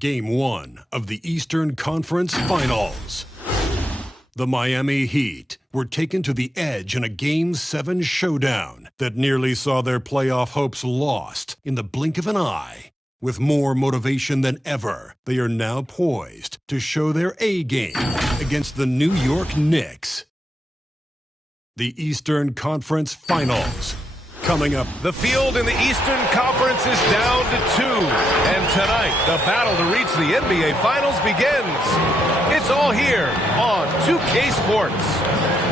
Game 1 of the Eastern Conference Finals. The Miami Heat were taken to the edge in a Game 7 showdown that nearly saw their playoff hopes lost in the blink of an eye. With more motivation than ever, they are now poised to show their A-game against the New York Knicks. The Eastern Conference Finals. Coming up, the field in the Eastern Conference is down to 2. And tonight, the battle to reach the NBA Finals begins. It's all here on 2K Sports.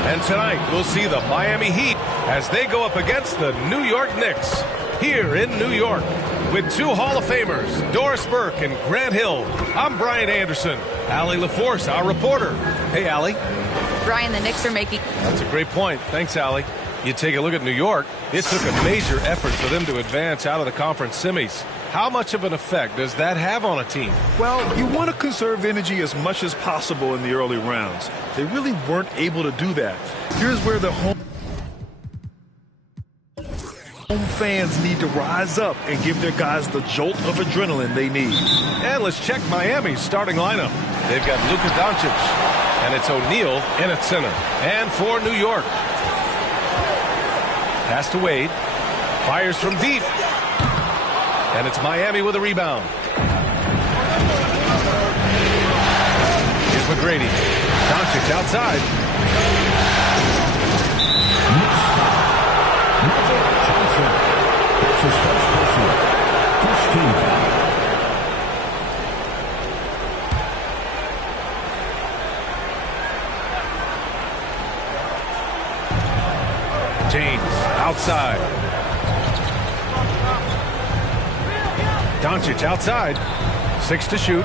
And tonight, we'll see the Miami Heat as they go up against the New York Knicks here in New York. With two Hall of Famers, Doris Burke and Grant Hill, I'm Brian Anderson. Allie LaForce, our reporter. Hey, Allie. Brian, the Knicks are making... That's a great point. Thanks, Allie. You take a look at New York, it took a major effort for them to advance out of the conference semis. How much of an effect does that have on a team? Well, you want to conserve energy as much as possible in the early rounds. They really weren't able to do that. Here's where the home fans need to rise up and give their guys the jolt of adrenaline they need. And let's check Miami's starting lineup. They've got Luka Doncic, and it's O'Neal in at center. And for New York, pass to Wade, fires from deep, and it's Miami with a rebound. Here's McGrady. Doncic outside. James outside. Doncic outside. 6 to shoot.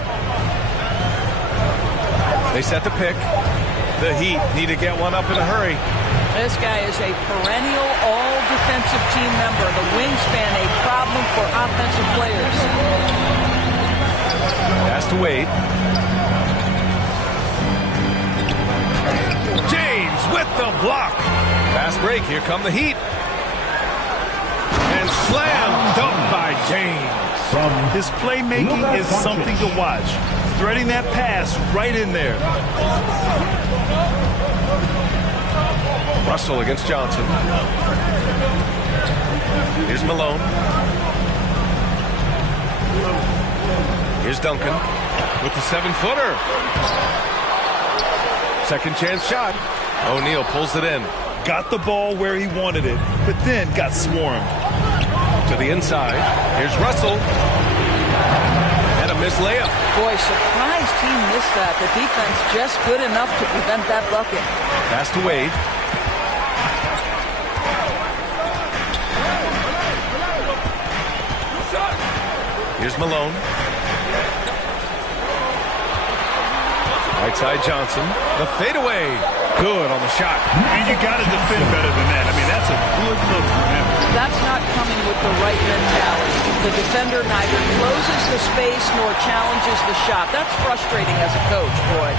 They set the pick. The Heat need to get one up in a hurry. This guy is a perennial all-defensive team member. The wingspan, a problem for offensive players. Pass to Wade. James with the block. Fast break. Here come the Heat. And slam dunk by James. His playmaking is something to watch. Threading that pass right in there. Russell against Johnson. Here's Malone. Here's Duncan with the 7-footer. Second chance shot. O'Neal pulls it in. Got the ball where he wanted it, but then got swarmed. To the inside. Here's Russell. And a missed layup. Boy, surprised he missed that. The defense just good enough to prevent that bucket. Pass to Wade. Here's Malone. Right side Johnson. The fadeaway. Good on the shot. And you got to defend better than that. I mean, that's a good look for him. That's not coming with the right mentality. The defender neither closes the space nor challenges the shot. That's frustrating as a coach, boy.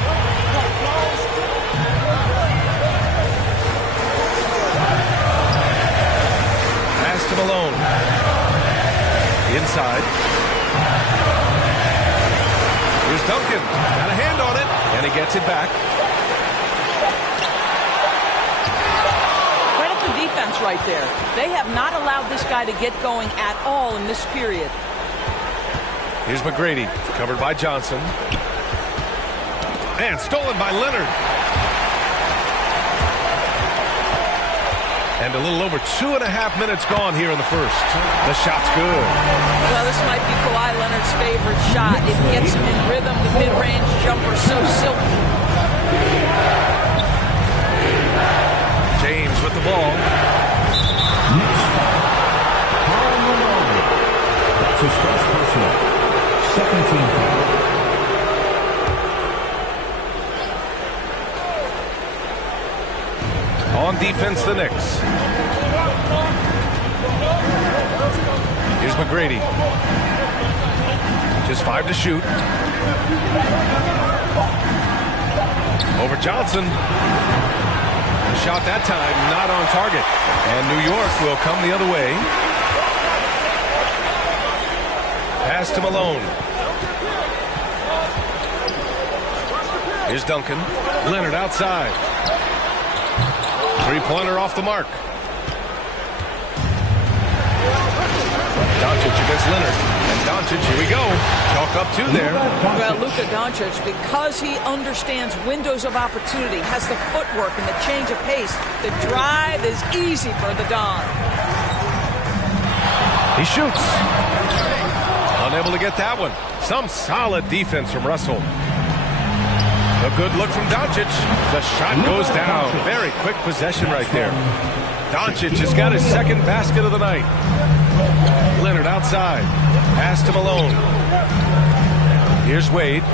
Pass to Malone. Inside. Here's Duncan. Got a hand on it. And he gets it back. Credit the defense right there. They have not allowed this guy to get going at all in this period. Here's McGrady. Covered by Johnson. And stolen by Leonard. And a little over 2.5 minutes gone here in the first. The shot's good. Well, this might be Kawhi Leonard's favorite shot. It gets him in rhythm. The mid-range jumper so silky. James with the ball. That's his first personal. Second team foul. On defense, the Knicks. Here's McGrady. Just 5 to shoot. Over Johnson. The shot that time not on target. And New York will come the other way. Pass to Malone. Here's Duncan. Leonard outside. Three-pointer off the mark. Doncic against Leonard. And Doncic, here we go. Chalk up two there. Well, Luka Doncic, because he understands windows of opportunity, has the footwork and the change of pace, the drive is easy for the Don. He shoots. Unable to get that one. Some solid defense from Russell. A good look from Doncic. The shot goes down. Very quick possession right there. Doncic has got his second basket of the night. Leonard outside. Pass to Malone. Here's Wade. 2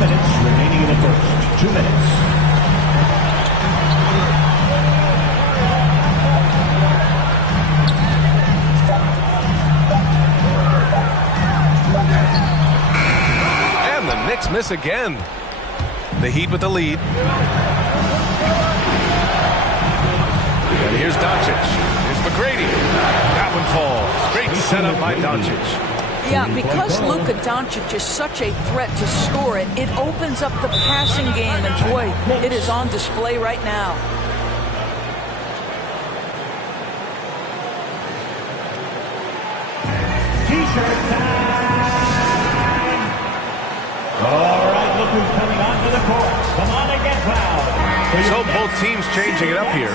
minutes remaining in the first. 2 minutes. And the Knicks miss again. The Heat with the lead. And here's Doncic. McGrady. That one falls. Great setup by Doncic. Yeah, because Luka Doncic is such a threat to score it, it opens up the passing game, and boy, it is on display right now. T-shirt time! All right, look who's coming onto the court. Come on and get fouled. So both teams changing it up here.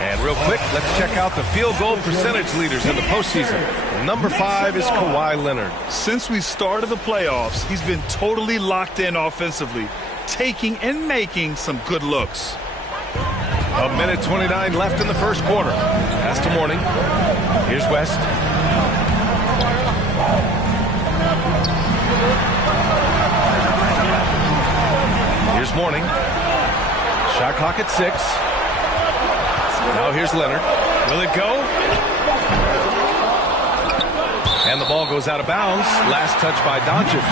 And real quick, let's check out the field goal percentage leaders in the postseason. Number 5 is Kawhi Leonard. Since we started the playoffs, he's been totally locked in offensively, taking and making some good looks. A minute 29 left in the first quarter. Pass to Mourning. Here's West. Here's Mourning. Shot clock at 6. Now here's Leonard. Will it go? And the ball goes out of bounds. Last touch by Doncic.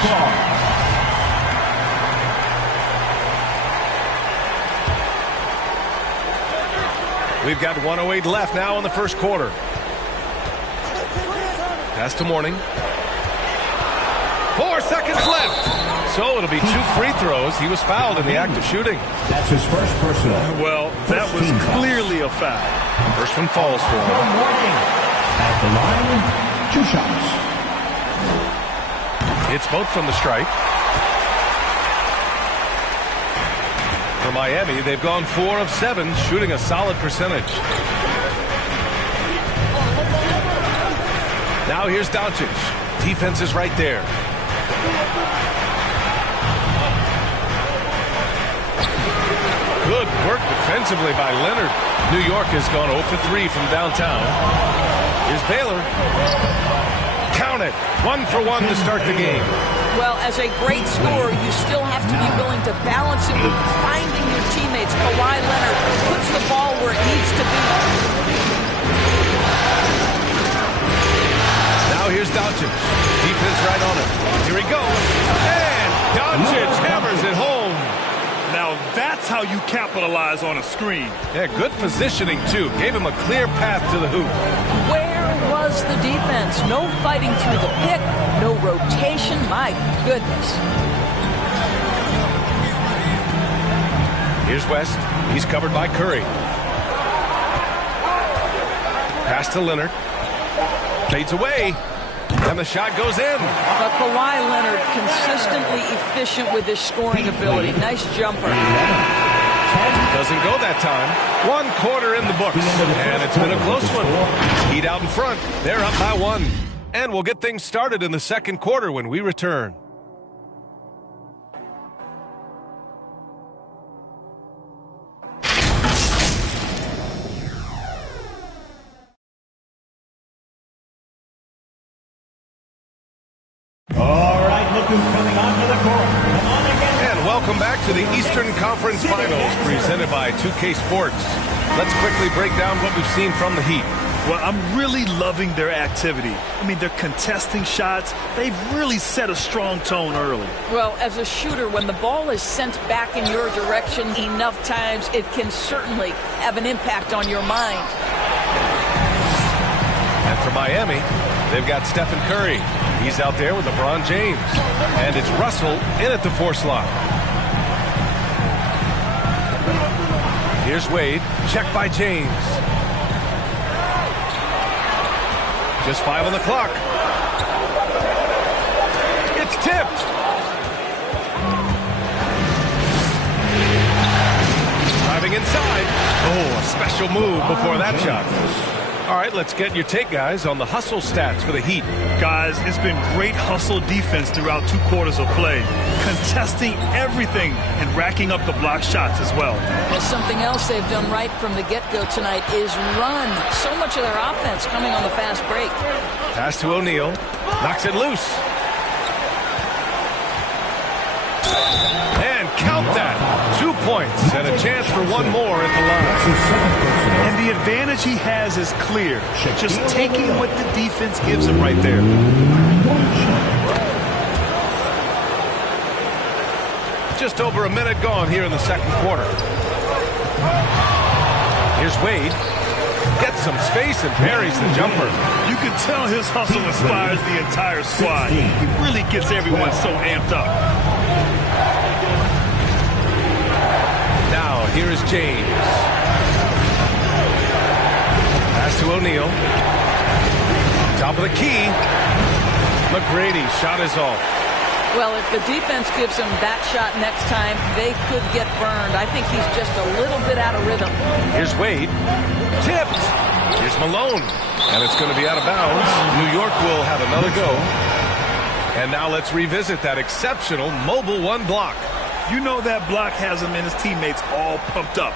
We've got 1:08 left now in the first quarter. Pass to Mourning. 4 seconds left. So it'll be 2 free throws. He was fouled in the act of shooting. That's his first personal. Well, that was clearly a foul. First one falls for him. At the line, 2 shots. It's both from the stripe. For Miami, they've gone 4 of 7, shooting a solid percentage. Now here's Doncic. Defense is right there. Good work defensively by Leonard. New York has gone 0 for 3 from downtown. Here's Baylor. Count it. 1 for 1 to start the game. Well, as a great scorer, you still have to be willing to balance it with finding your teammates. Kawhi Leonard puts the ball where it needs to be. Now here's Doncic. Defense right on it. Here he goes. And Doncic hammers it home. Now that's how you capitalize on a screen. Yeah, good positioning, too. Gave him a clear path to the hoop. Where was the defense? No fighting through the pick, no rotation. My goodness. Here's West. He's covered by Curry. Pass to Leonard. Fades away. And the shot goes in. But Kawhi Leonard consistently efficient with his scoring ability. Nice jumper. Doesn't go that time. 1 quarter in the books. And it's been a close one. Heat out in front. They're up by 1. And we'll get things started in the second quarter when we return. All right, look who's coming onto the court. Come on again. And welcome back to the Eastern Conference Finals presented by 2K Sports. Let's quickly break down what we've seen from the Heat. Well, I'm really loving their activity. I mean, they're contesting shots. They've really set a strong tone early. Well, as a shooter, when the ball is sent back in your direction enough times, it can certainly have an impact on your mind. And for Miami, they've got Stephen Curry. He's out there with LeBron James. And it's Russell in at the 4 slot. Here's Wade. Check by James. Just 5 on the clock. It's tipped. Driving inside. Oh, a special move before that shot. All right, let's get your take, guys, on the hustle stats for the Heat. Guys, it's been great hustle defense throughout 2 quarters of play. Contesting everything and racking up the block shots as well. Well, something else they've done right from the get-go tonight is run. So much of their offense coming on the fast break. Pass to O'Neal. Knocks it loose. And count that. 2 points and a chance for one more at the line. And the advantage he has is clear. Just taking what the defense gives him right there. Just over a minute gone here in the second quarter. Here's Wade. Gets some space and parries the jumper. You can tell his hustle inspires the entire squad. He really gets everyone so amped up. Now, here is James. Pass to O'Neal. Top of the key. McGrady's shot is off. Well, if the defense gives him that shot next time, they could get burned. I think he's just a little bit out of rhythm. Here's Wade. Tipped. Here's Malone. And it's going to be out of bounds. New York will have another go. And now let's revisit that exceptional mobile 1 block. You know that block has him and his teammates all pumped up.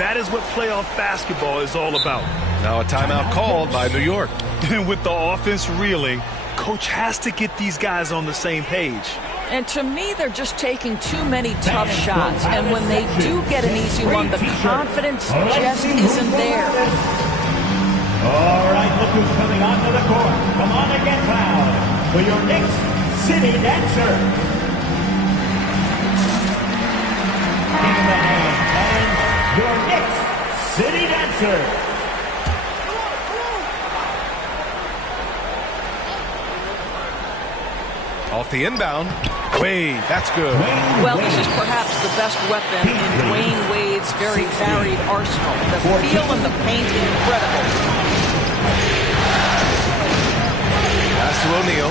That is what playoff basketball is all about. Now a timeout called by New York. And with the offense reeling, coach has to get these guys on the same page. And to me, they're just taking too many tough shots. And when they do get an easy one, the confidence just isn't there. All right, look who's coming onto the court. Come on and get loud for your Knicks City Dancer. In the hand, and your Knicks City Dancer. Off the inbound. Wade, that's good. Well, this is perhaps the best weapon in Dwayne Wade's very varied arsenal. The feel and the paint, incredible. Pass to O'Neal.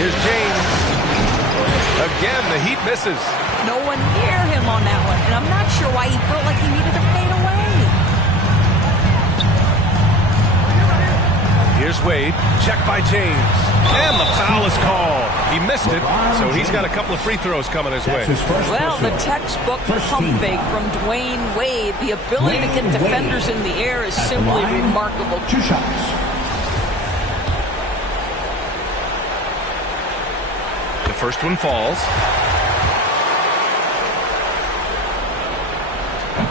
Here's James. Again, the Heat misses. No one near him on that one, and I'm not sure why he felt like he needed to fade away. Here's Wade. Check by James. And the foul is called. He missed it, so he's got a couple of free throws coming his way. Well, the textbook pump fake from Dwayne Wade. The ability to get defenders in the air is simply remarkable. 2 shots. The first one falls.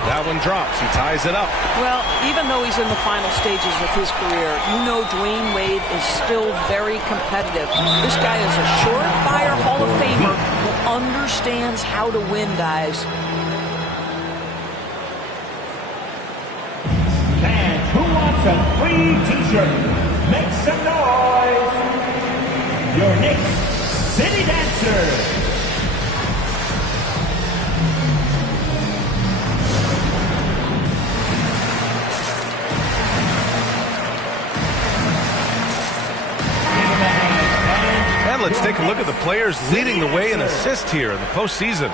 That one drops. He ties it up. Well, even though he's in the final stages of his career, you know Dwayne Wade is still very competitive. This guy is a surefire Hall of Famer who understands how to win, guys. Fans, who wants a free t-shirt? Make some noise. Your Knicks City Dancer. Let's take a look at the players leading the way in assists here in the postseason.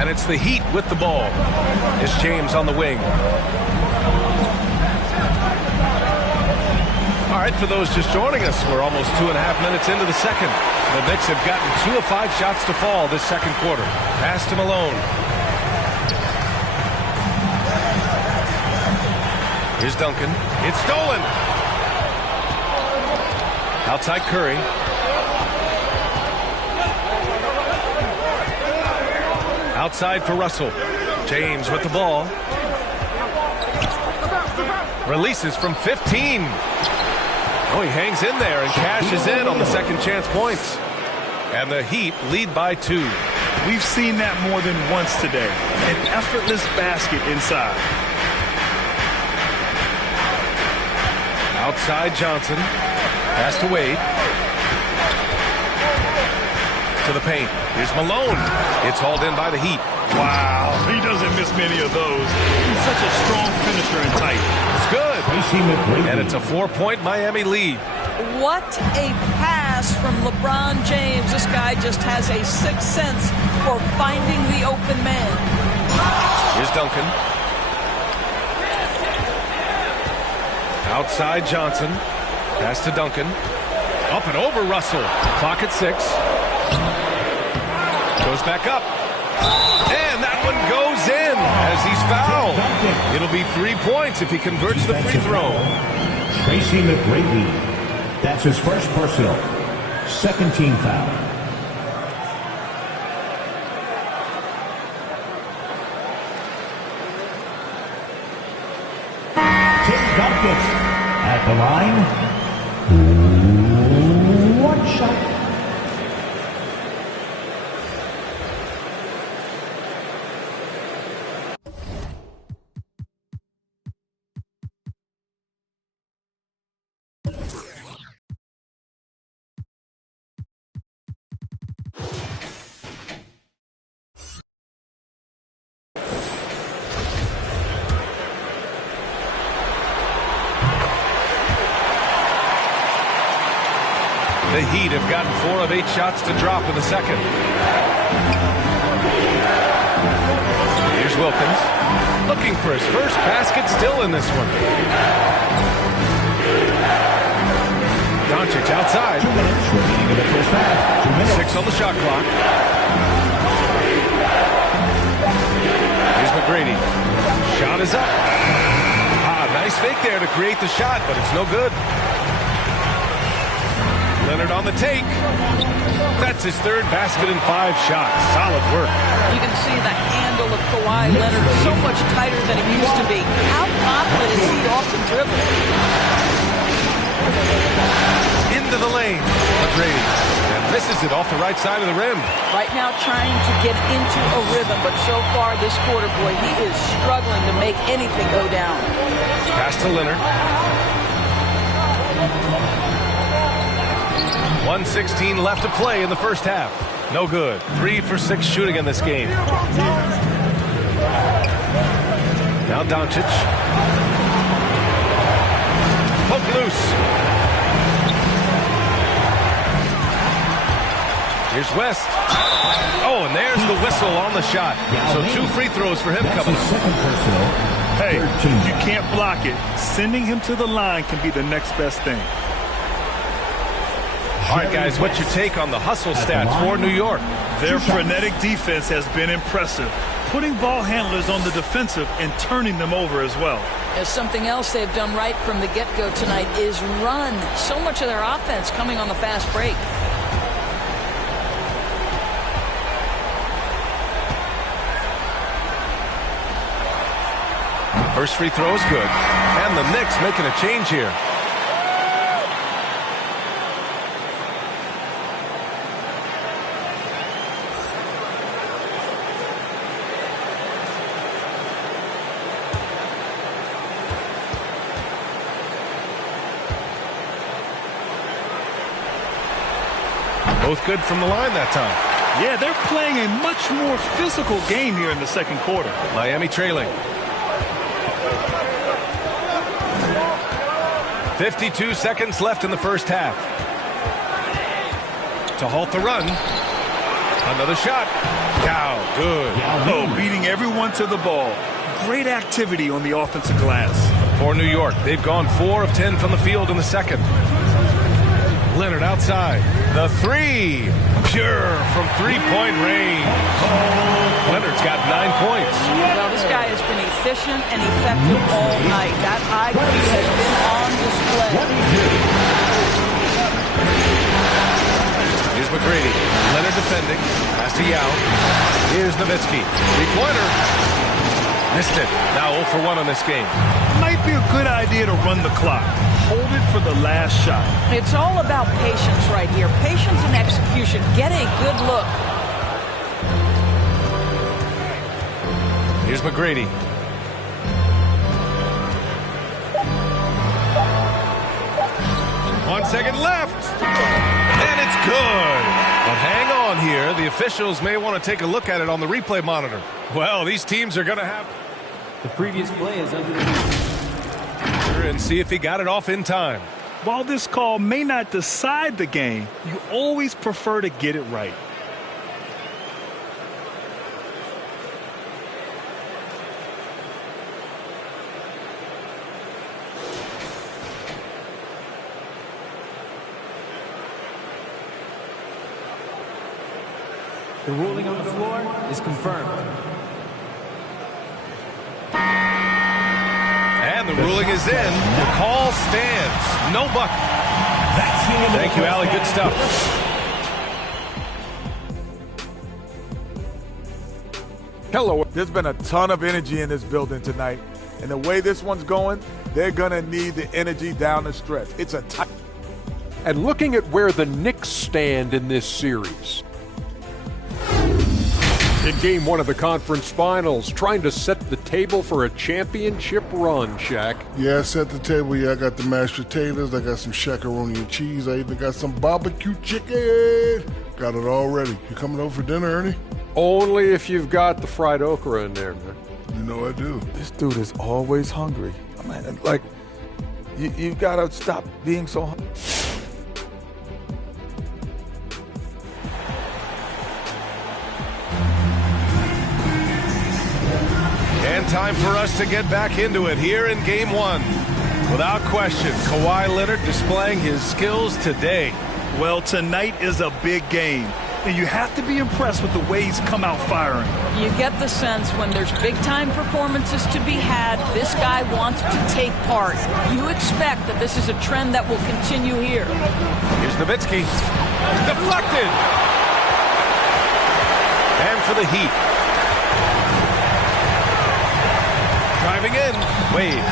And it's the Heat with the ball. It's James on the wing. All right, for those just joining us, we're almost 2.5 minutes into the second. The Knicks have gotten 2 of 5 shots to fall this second quarter. Pass to Malone. Here's Duncan. It's stolen. Outside Curry. Outside for Russell. James with the ball. Releases from 15. Oh, he hangs in there and cashes in on the second chance points. And the Heat lead by 2. We've seen that more than once today. An effortless basket inside. Outside Johnson. Pass to Wade. To the paint. Here's Malone. It's hauled in by the Heat. Wow, he doesn't miss many of those. He's such a strong finisher and tight. It's good. And it's a 4-point Miami lead. What a pass from LeBron James. This guy just has a sixth sense for finding the open man. Here's Duncan. Outside Johnson. Pass to Duncan. Up and over Russell. Clock at 6. Goes back up. And that one goes in as he's fouled. It'll be 3 points if he converts the free throw. Tracy McGrady. That's his first personal. Second team foul. Tim Duncan at the line. One shot. The Heat have gotten 4 of 8 shots to drop in the second. Here's Wilkins. Looking for his first basket, still in this one. Doncic outside. 2 minutes remaining in the first half. 2 minutes. 6 on the shot clock. Here's McGrady. Shot is up. Nice fake there to create the shot, but it's no good. Leonard on the take. That's his third basket in 5 shots. Solid work. You can see the handle of Kawhi Leonard so much tighter than it used to be. How confident is he off the dribble? Into the lane. McGrady. And misses it off the right side of the rim. Right now trying to get into a rhythm, but so far this quarter, boy, he is struggling to make anything go down. Pass to Leonard. 1:16 left to play in the first half. No good. 3 for 6 shooting in this game. Now Doncic. Poke loose. Here's West. Oh, and there's the whistle on the shot. So 2 free throws for him coming up. Hey, you can't block it. Sending him to the line can be the next best thing. All right, guys, what's your take on the hustle stats for New York? Their frenetic defense has been impressive, putting ball handlers on the defensive and turning them over as well. As something else they've done right from the get-go tonight is run. So much of their offense coming on the fast break. First free throw is good. And the Knicks making a change here. Both good from the line that time. Yeah, they're playing a much more physical game here in the second quarter. Miami trailing. 52 seconds left in the first half. To halt the run. Another shot. Dow, good. Oh, beating everyone to the ball. Great activity on the offensive glass. For New York, they've gone 4 of 10 from the field in the second. Leonard outside. The 3. Pure from 3-point range. Leonard's got 9 points. Well, this guy has been efficient and effective all night. That IQ has been on display. Here's McGrady. Leonard defending. Pass to Yao. Here's Nowitzki. 3-pointer. Missed it. Now 0 for 1 on this game. Might be a good idea to run the clock. Hold it for the last shot. It's all about patience right here. Patience and execution. Get a good look. Here's McGrady. One second left. And it's good. But hang on here. The officials may want to take a look at it on the replay monitor. Well, these teams are going to have... The previous play is under the... And see if he got it off in time. While this call may not decide the game, you always prefer to get it right. The ruling on the floor is confirmed. And the ruling is in. The call stands. No bucket. Thank you, Allie. Good stuff. Hello. There's been a ton of energy in this building tonight. And the way this one's going, they're going to need the energy down the stretch. It's a tight. And looking at where the Knicks stand in this series. In Game 1 of the conference finals, trying to set the table for a championship run, Shaq. Yeah, I set the table. Yeah, I got the mashed potatoes. I got some shakaroni and cheese. I even got some barbecue chicken. Got it all ready. You coming over for dinner, Ernie? Only if you've got the fried okra in there, man. You know I do. This dude is always hungry. I mean, like, you got to stop being so hungry. And time for us to get back into it here in Game 1. Without question, Kawhi Leonard displaying his skills today. Well, tonight is a big game, and you have to be impressed with the way he's come out firing. You get the sense when there's big-time performances to be had, this guy wants to take part. You expect that this is a trend that will continue here. Here's Nowitzki. Deflected. And for the Heat. Driving in, Wade.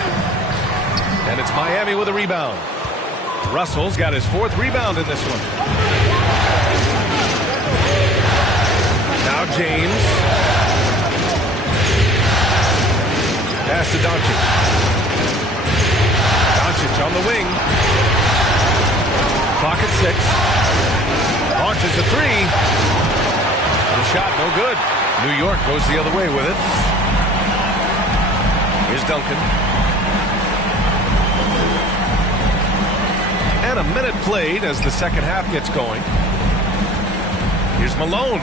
And it's Miami with a rebound. Russell's got his 4th rebound in this one. Now James. Pass to Doncic. Doncic on the wing. Clock at 6. Launches a 3. The shot no good. New York goes the other way with it. Here's Duncan. And a minute played as the second half gets going. Here's Malone.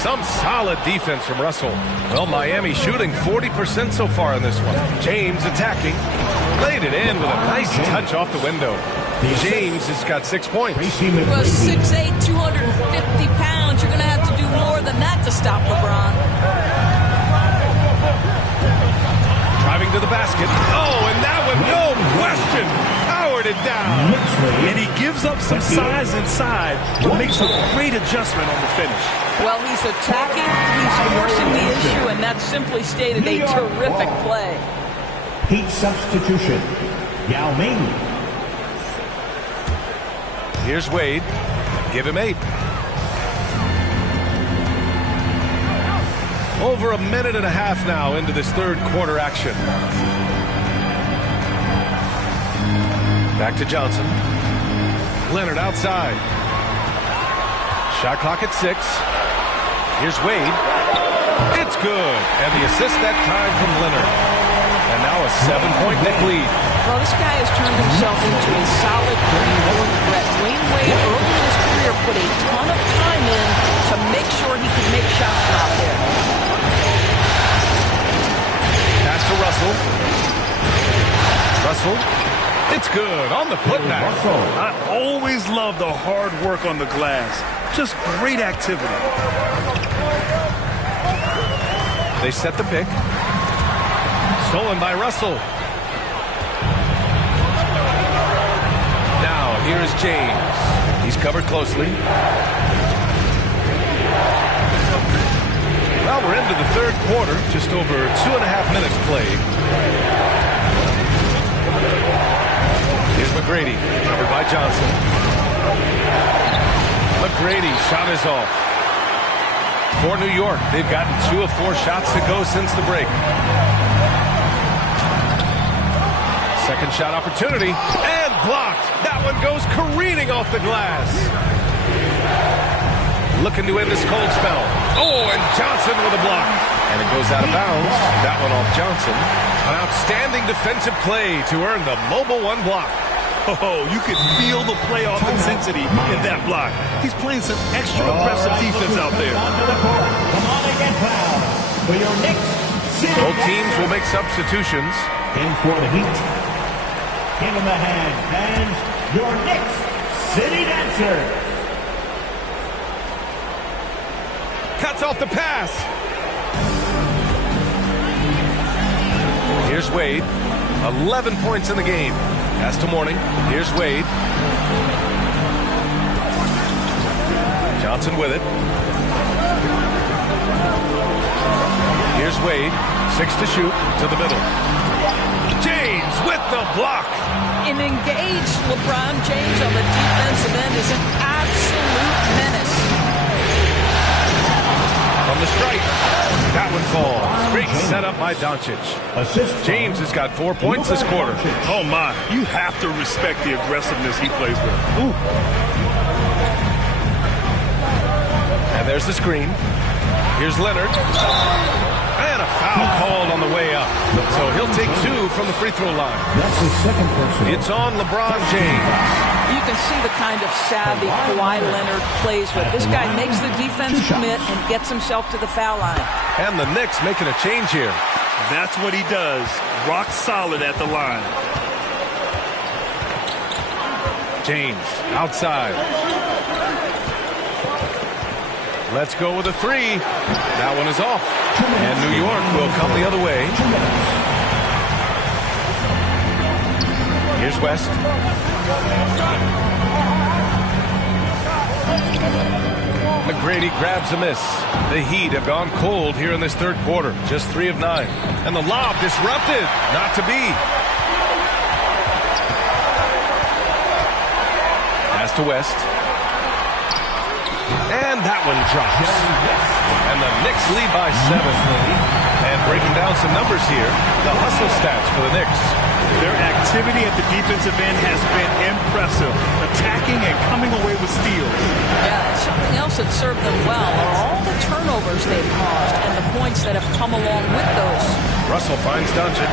Some solid defense from Russell. Well, Miami shooting 40% so far in this one. James attacking. Laid it in with a nice touch off the window. James has got 6 points. He was 6'8", 250 pounds. You're going to have to do more than that to stop LeBron. Driving to the basket. Oh, and that one, no question, powered it down. And he gives up some size inside, but makes a great adjustment on the finish. Well, he's attacking, he's forcing the issue, and that simply stated a terrific play. Heat substitution. Yao Ming. Here's Wade. Give him 8. Over a minute and a half now into this third quarter action. Back to Johnson. Leonard outside. Shot clock at 6. Here's Wade. It's good. And the assist that time from Leonard. And now a 7-point Knick lead. Well, this guy has turned himself into a solid three-point threat. Dwayne Wade early in his career put a ton of time in to make sure he could make shots from out there. Pass to Russell. Russell. It's good on the putback. I always love the hard work on the glass. Just great activity. They set the pick. Stolen by Russell. Now here is James. He's covered closely. Well, we're into the third quarter. Just over 2.5 minutes played. Here's McGrady, covered by Johnson. McGrady, shot is off. For New York, they've gotten 2 of 4 shots to go since the break. Second shot opportunity, and blocked. That one goes careening off the glass. Looking to end this cold spell. Oh, and Johnson with a block. And it goes out of bounds. That one off Johnson. An outstanding defensive play to earn the Mobile 1 block. Oh, you can feel the playoff intensity in that block. He's playing some extra aggressive defense out there. Come on and get fouled for your Knicks. Both teams will make substitutions. In for the Heat. Give him a hand, fans. Your Knicks City Dancers. Cuts off the pass. Here's Wade. 11 points in the game. Pass to Mourning. Here's Wade. Johnson with it. Here's Wade. 6 to shoot. To the middle. James with the block. An engaged LeBron James on the defensive end is an absolute menace. From the stripe. That one falls. Great setup by Doncic. James has got 4 points this quarter. Oh, my. You have to respect the aggressiveness he plays with. Ooh. And there's the screen. Here's Leonard. And a foul called on the way up. So he'll take 2 from the free throw line. That's his second person. It's on LeBron James. You can see the kind of savvy Kawhi Leonard plays with. This guy makes the defense commit and gets himself to the foul line. And the Knicks making a change here. That's what he does. Rock solid at the line. James outside. Let's go with a 3. That one is off. And New York will come the other way. Here's West. McGrady grabs a miss. The Heat have gone cold here in this third quarter. Just 3 of 9. And the lob disrupted. Not to be. Pass to West. And that one drops. And the Knicks lead by 7. And breaking down some numbers here, the hustle stats for the Knicks. Their activity at the defensive end has been impressive. Attacking and coming away with steals. Yeah, something else that served them well are all the turnovers they've caused and the points that have come along with those. Russell finds Doncic.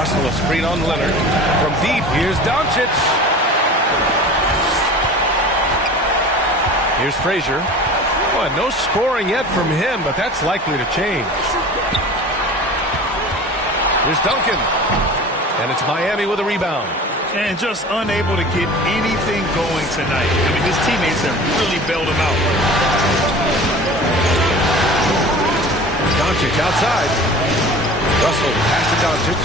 Russell a screen on Leonard. From deep, here's Doncic. Here's Frazier. Boy, no scoring yet from him, but that's likely to change. Here's Duncan. And it's Miami with a rebound. And just unable to get anything going tonight. I mean, his teammates have really bailed him out. Doncic outside. Russell pass to Doncic.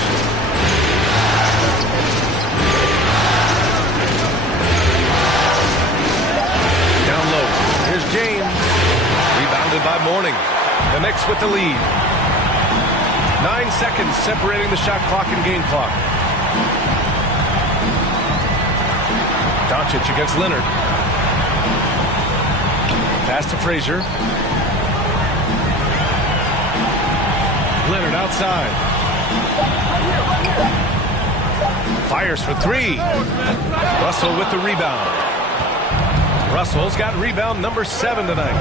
Down low. Here's James. Rebounded by Mourning. The Knicks with the lead. 9 seconds separating the shot clock and game clock. Doncic against Leonard. Pass to Frazier. Leonard outside. Fires for 3. Russell with the rebound. Russell's got rebound number 7 tonight.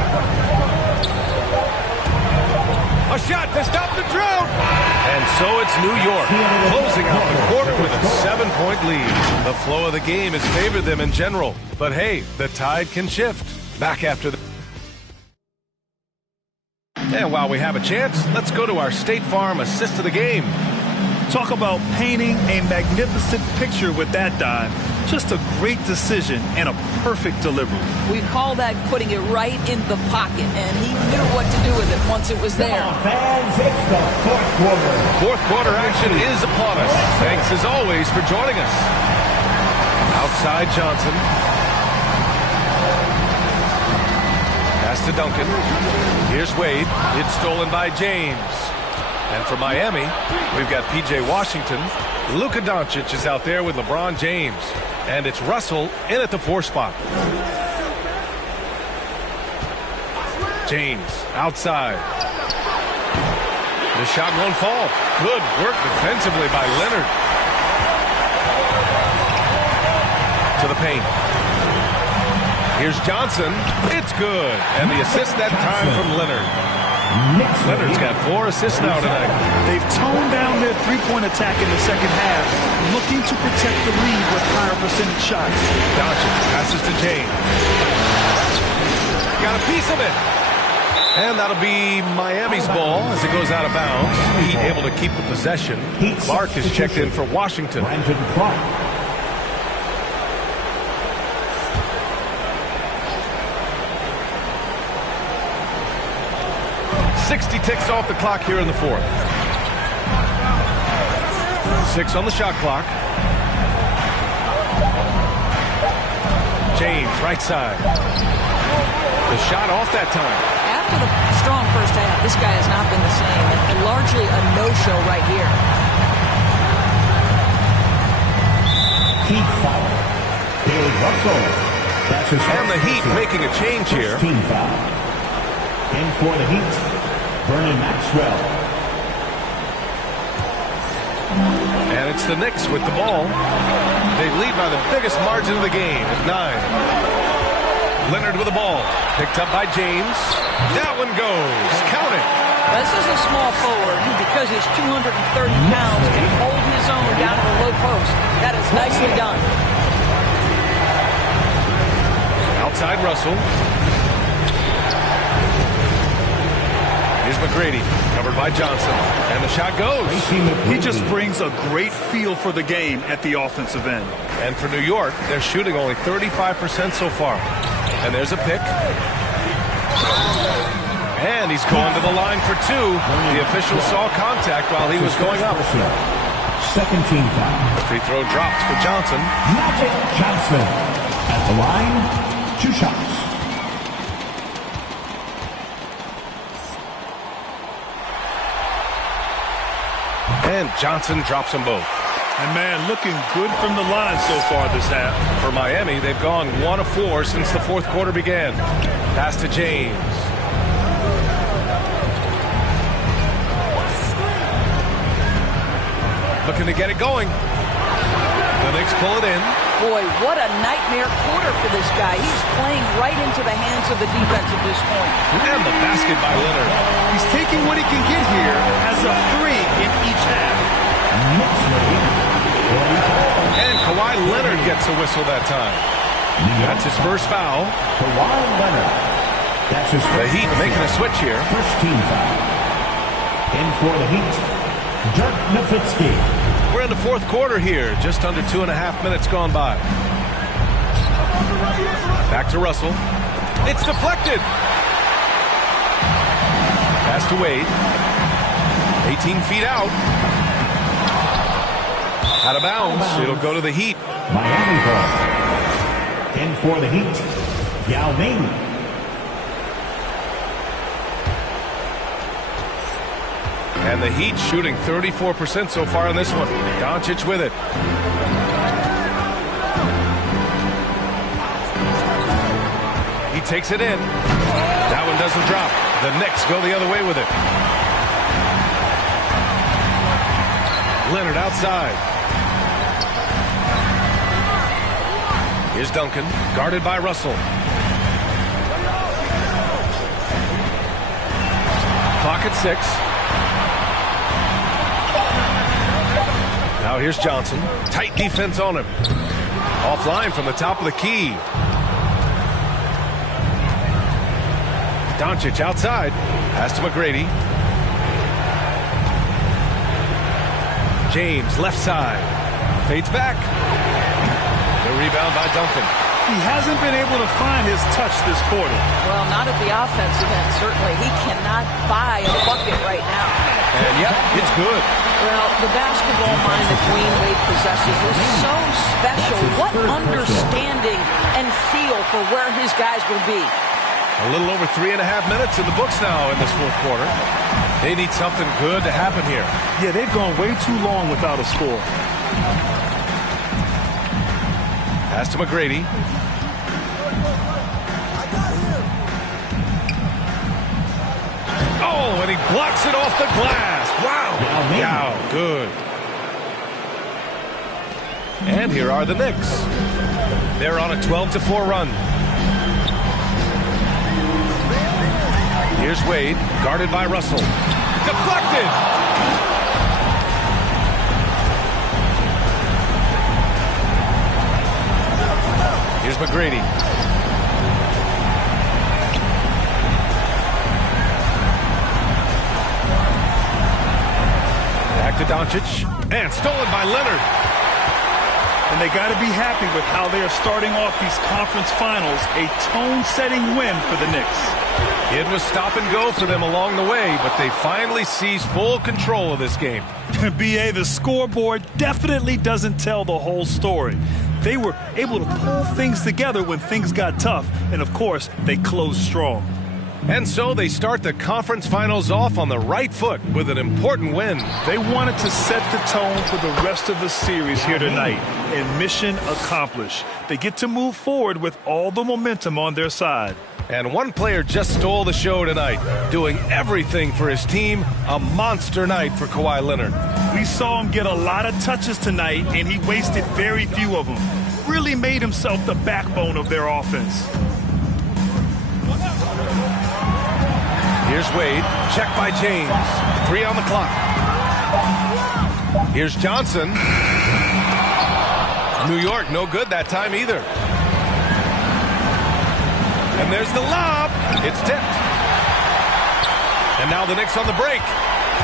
A shot to stop the drought. And so it's New York closing out the quarter with a 7-point lead. The flow of the game has favored them in general. But hey, the tide can shift. Back after the... And while we have a chance, let's go to our State Farm assist of the game. Talk about painting a magnificent picture with that dive. Just a great decision and a perfect delivery. We call that putting it right in the pocket, and he knew what to do with it once it was there. Fans, it's the fourth quarter. Fourth quarter action is upon us. Thanks as always for joining us. Outside Johnson. Pass to Duncan. Here's Wade. It's stolen by James. And for Miami, we've got P.J. Washington. Luka Doncic is out there with LeBron James. And it's Russell in at the 4 spot. James outside. The shot won't fall. Good work defensively by Leonard. To the paint. Here's Johnson. It's good. And the assist that time from Leonard. Leonard's got 4 assists now tonight. They've toned down their three-point attack in the second half, looking to protect the lead with higher percentage shots. Doncic passes to James. Got a piece of it. And that'll be Miami's ball as it goes out of bounds. Heat able to keep the possession. Clark is checked in for Washington. 60 ticks off the clock here in the fourth. 6 on the shot clock. James, right side. The shot off that time. After the strong first half, this guy has not been the same, and largely a no-show right here. Heat foul. Bill Russell. That's his and the Heat making a change here. Team foul. In for the Heat, Vernon Maxwell. And it's the Knicks with the ball. They lead by the biggest margin of the game at 9. Leonard with the ball. Picked up by James. That one goes. Count it. This is a small forward who, because he's 230 pounds, can hold his own down at the low post. That is nicely done. Outside Russell. Here's McGrady, covered by Johnson. And the shot goes. He just brings a great feel for the game at the offensive end. And for New York, they're shooting only 35% so far. And there's a pick. And he's gone to the line for 2. The official saw contact while he was going up. Second team foul. The free throw dropped for Johnson. Magic Johnson. At the line, 2 shots. And Johnson drops them both. And, man, looking good from the line so far this half. For Miami, they've gone 1 of 4 since the fourth quarter began. Pass to James. Looking to get it going. The Knicks pull it in. Boy, what a nightmare quarter for this guy. He's playing right into the hands of the defense at this point. And the basket by Leonard. He's taking what he can get here as a 3 in each half. And Kawhi Leonard gets a whistle that time. That's his first foul. Kawhi Leonard. That's his first. The Heat making a switch here. First team foul. In for the Heat, Dirk Nowitzki. We're in the fourth quarter here. Just under 2.5 minutes gone by. Back to Russell. It's deflected. Pass to Wade. 18 feet out. Out of bounds. It'll go to the Heat. Miami ball. In for the Heat, Yao Ming. And the Heat shooting 34% so far in this one. Doncic with it. He takes it in. That one doesn't drop. The Knicks go the other way with it. Leonard outside. Here's Duncan, guarded by Russell. Clock at 6. Now here's Johnson. Tight defense on him. Offline from the top of the key. Doncic outside. Pass to McGrady. James left side. Fades back. The rebound by Duncan. He hasn't been able to find his touch this quarter. Well, not at the offensive end, certainly. He cannot buy a bucket right now. And yep, it's good. Well, the basketball mind that Dwayne Wade possesses is so special. What understanding and feel for where his guys will be. A little over 3.5 minutes in the books now in this fourth quarter. They need something good to happen here. Yeah, they've gone way too long without a score. Pass to McGrady. Blocks it off the glass. Wow. Wow, good. And here are the Knicks. They're on a 12-4 run. Here's Wade, guarded by Russell. Deflected! Here's McGrady. Back to Doncic. And stolen by Leonard. And they got to be happy with how they are starting off these conference finals. A tone-setting win for the Knicks. It was stop and go for them along the way, but they finally seized full control of this game. B.A., the scoreboard definitely doesn't tell the whole story. They were able to pull things together when things got tough, and of course, they closed strong. And so they start the conference finals off on the right foot with an important win. They wanted to set the tone for the rest of the series here tonight, and mission accomplished. They get to move forward with all the momentum on their side. And one player just stole the show tonight, doing everything for his team. A monster night for Kawhi Leonard. We saw him get a lot of touches tonight, and he wasted very few of them. Really made himself the backbone of their offense. Here's Wade, checked by James. 3 on the clock. Here's Johnson. New York, no good that time either. And there's the lob. It's tipped. And now the Knicks on the break.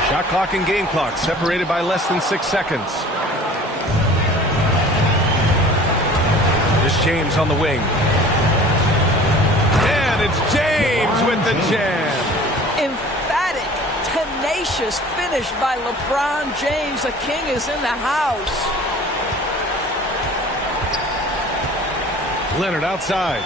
Shot clock and game clock separated by less than 6 seconds. Here's James on the wing. And it's James with the jam. Emphatic, tenacious finish by LeBron James. The king is in the house. Leonard outside.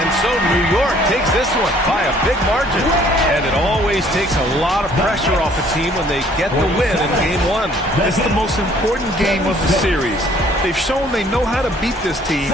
And so New York takes this one by a big margin. And it always takes a lot of pressure off a team when they get the win in Game 1. It's the most important game of the series. They've shown they know how to beat this team.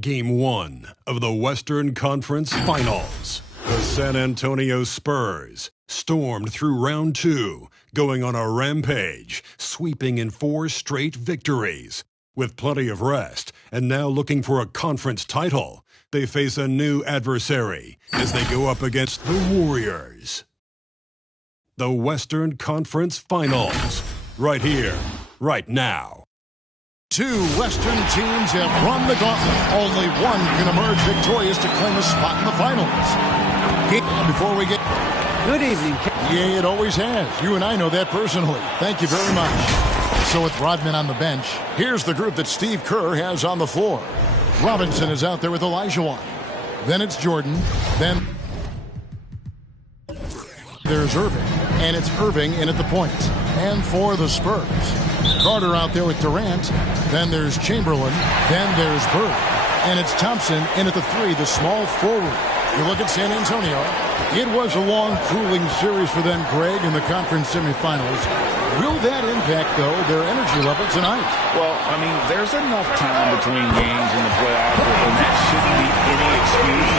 Game 1 of the Western Conference Finals. The San Antonio Spurs stormed through round 2, going on a rampage, sweeping in 4 straight victories. With plenty of rest, and now looking for a conference title, they face a new adversary as they go up against the Warriors. The Western Conference Finals, right here, right now. 2 Western teams have run the gauntlet. Only one can emerge victorious to claim a spot in the finals. Before we get... Good evening. Yeah, it always has. You and I know that personally. Thank you very much. So with Rodman on the bench, here's the group that Steve Kerr has on the floor. Robinson is out there with Olajuwon. Then it's Jordan. Then there's Irving. And it's Irving in at the point. And for the Spurs, Carter out there with Durant. Then there's Chamberlain. Then there's Bird. And it's Thompson in at the 3, the small forward. You look at San Antonio. It was a long, cooling series for them, Greg, in the conference semifinals. Will that impact, though, their energy level tonight? Well, I mean, there's enough time between games in the playoffs, and that shouldn't be any excuse.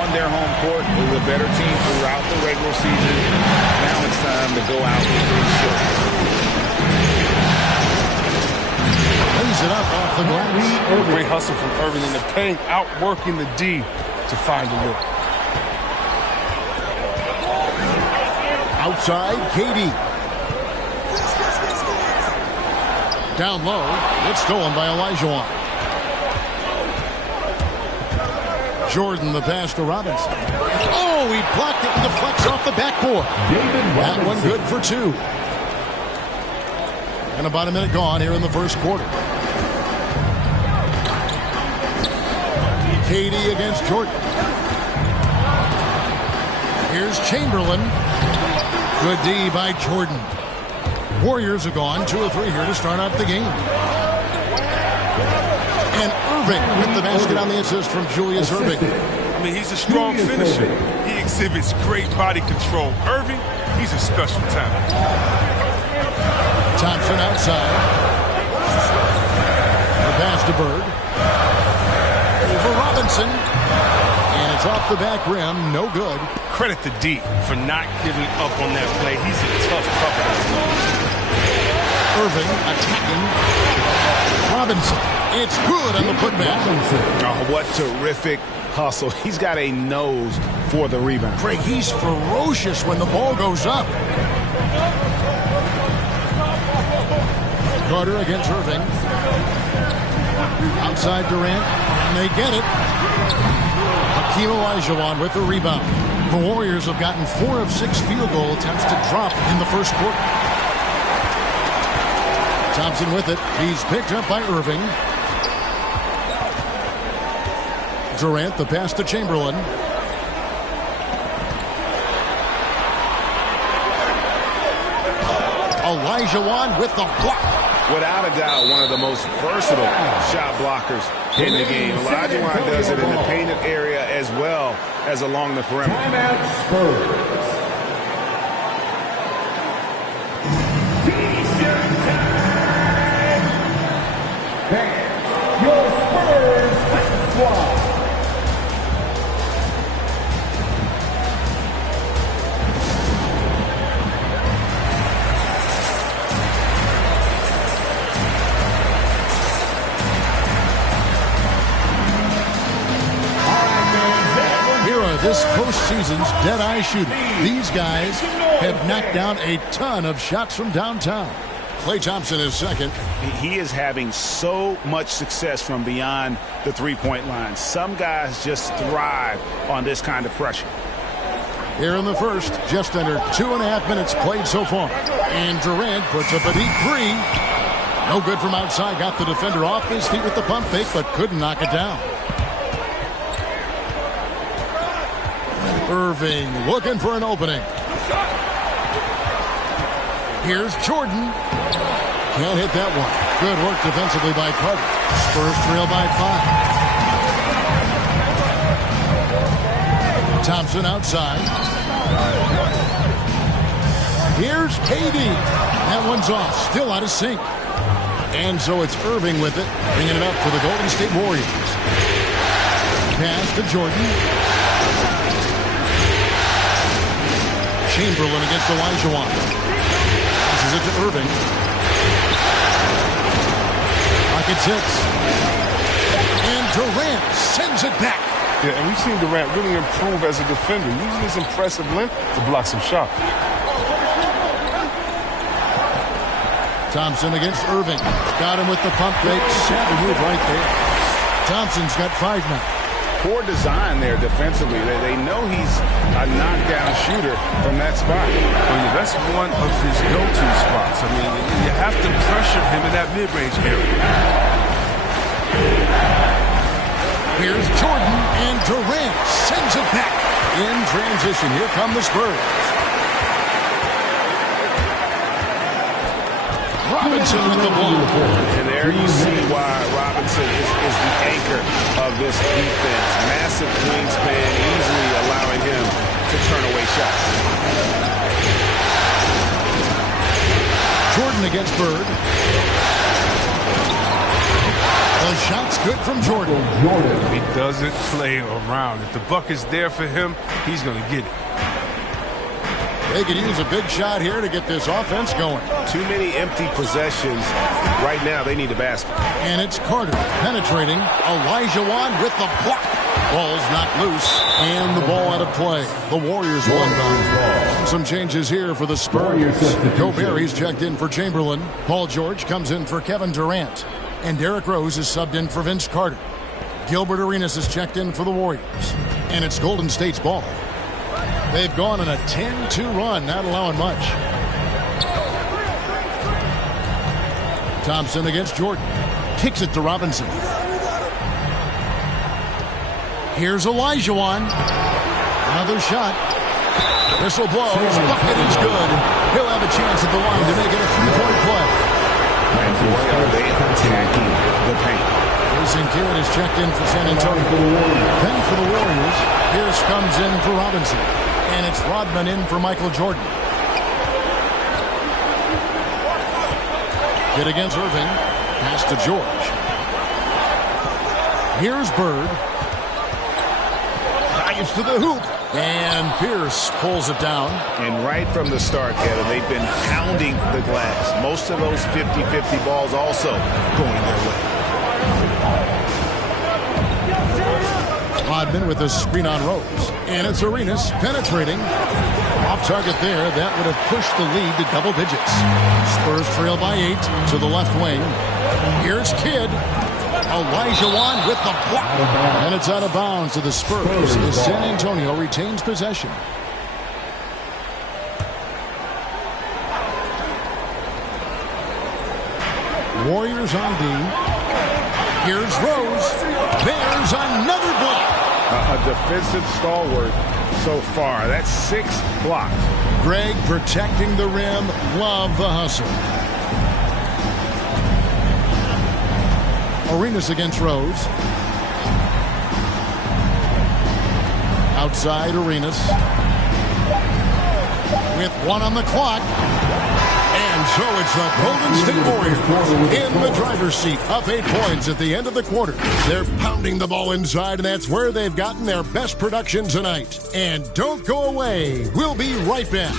On their home court, they're the better team throughout the regular season. Now it's time to go out with the shit. Lays it up off the glass. Great hustle from Irving in the paint, outworking the D to find a look. Outside, KD. Down low, it's stolen by Olajuwon. Jordan, the pass to Robinson. Oh, he blocked it and deflects off the backboard. That one good for 2. And about a minute gone here in the first quarter. KD against Jordan. Here's Chamberlain. Good D by Jordan. Warriors have gone 2 or 3 here to start out the game. And Irving with the basket on the assist from Julius Irving. I mean, he's a strong finisher. He exhibits great body control. Irving, he's a special talent. Thompson outside. The pass to Bird. Over Robinson. And it's off the back rim. No good. Credit to D for not giving up on that play. He's a tough cover. Irving attacking. Robinson. It's good on the putback. Oh, what terrific hustle. He's got a nose for the rebound. Craig, he's ferocious when the ball goes up. Carter against Irving. Outside Durant. And they get it. Hakeem Olajuwon with the rebound. The Warriors have gotten 4 of 6 field goal attempts to drop in the first quarter. Thompson with it. He's picked up by Irving. Durant, the pass to Chamberlain. Olajuwon with the block. Without a doubt, one of the most versatile shot blockers in the game. Olajuwon does it in the painted area as well as along the perimeter. Timeout Spurs. T-shirt time. And your Spurs squad. This postseason's dead-eye shooting. These guys have knocked down a ton of shots from downtown. Klay Thompson is second. He is having so much success from beyond the three-point line. Some guys just thrive on this kind of pressure. Here in the first, just under 2.5 minutes played so far. And Durant puts up a deep 3. No good from outside. Got the defender off his feet with the pump fake, but couldn't knock it down. Irving looking for an opening. Here's Jordan. Can't hit that one. Good work defensively by Carter. Spurs trail by 5. Thompson outside. Here's KD. That one's off. Still out of sync. And so it's Irving with it, bringing it up for the Golden State Warriors. Pass to Jordan. Chamberlain against Olajuwon. Passes it to Irving. Rockets hits. And Durant sends it back. Yeah, and we've seen Durant really improve as a defender, using his impressive length to block some shots. Thompson against Irving. Got him with the pump fake. Savvy move right there. Thompson's got 5 now. Poor design there defensively. They know he's a knockdown shooter from that spot. That's one of his go-to spots. I mean, you have to pressure him in that mid-range area. Here's Jordan, and Durant sends it back. In transition, here come the Spurs. Robinson with the ball. And there you see why Robinson is the anchor of this defense. Massive wingspan, easily allowing him to turn away shots. Jordan against Bird. The shot's good from Jordan. He doesn't play around. If the buck is there for him, he's going to get it. They could use a big shot here to get this offense going. Too many empty possessions. Right now, they need a basket. And it's Carter penetrating. Olajuwon with the block. Ball's not loose. And the ball out of play. The Warriors will inbound. Some changes here for the Spurs. Gobert checked in for Chamberlain. Paul George comes in for Kevin Durant. And Derrick Rose is subbed in for Vince Carter. Gilbert Arenas is checked in for the Warriors. And it's Golden State's ball. They've gone on a 10-2 run, not allowing much. Thompson against Jordan. Kicks it to Robinson. Here's Olajuwon. Another shot. Whistle blows. Bucket is good. He'll have a chance at the line to make it a 3-point play. And boy, are they attacking the paint. Jason Kidd is checked in for San Antonio. Then for the Warriors, Pierce comes in for Robinson. And it's Rodman in for Michael Jordan. Kidd against Irving. Pass to George. Here's Bird. Drives to the hoop. And Pierce pulls it down. And right from the start, Kevin, they've been pounding the glass. Most of those 50-50 balls also going their way. Rodman with a screen on Rose. And it's Arenas penetrating. Off target there. That would have pushed the lead to double digits. Spurs trail by 8 to the left wing. Here's Kidd. Olajuwon with the block. And it's out of bounds to the Spurs as San Antonio retains possession. Warriors on D. Here's Rose. There's another block. A defensive stalwart so far. That's 6 blocks. Greg protecting the rim. Love the hustle. Arenas against Rose. Outside Arenas. With 1 on the clock. And so it's the Golden State Warriors in the driver's seat, up 8 points at the end of the quarter. They're pounding the ball inside, and that's where they've gotten their best production tonight. And don't go away. We'll be right back.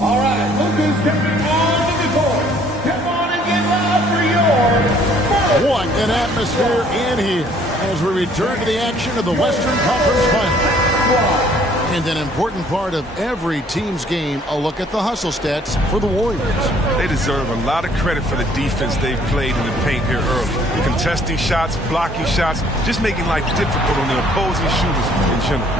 All right, look who's stepping onto the court. Come on and get loud for your What an atmosphere in here as we return to the action of the Western Conference Finals. And an important part of every team's game, a look at the hustle stats for the Warriors. They deserve a lot of credit for the defense they've played in the paint here early. Contesting shots, blocking shots, just making life difficult on the opposing shooters in general.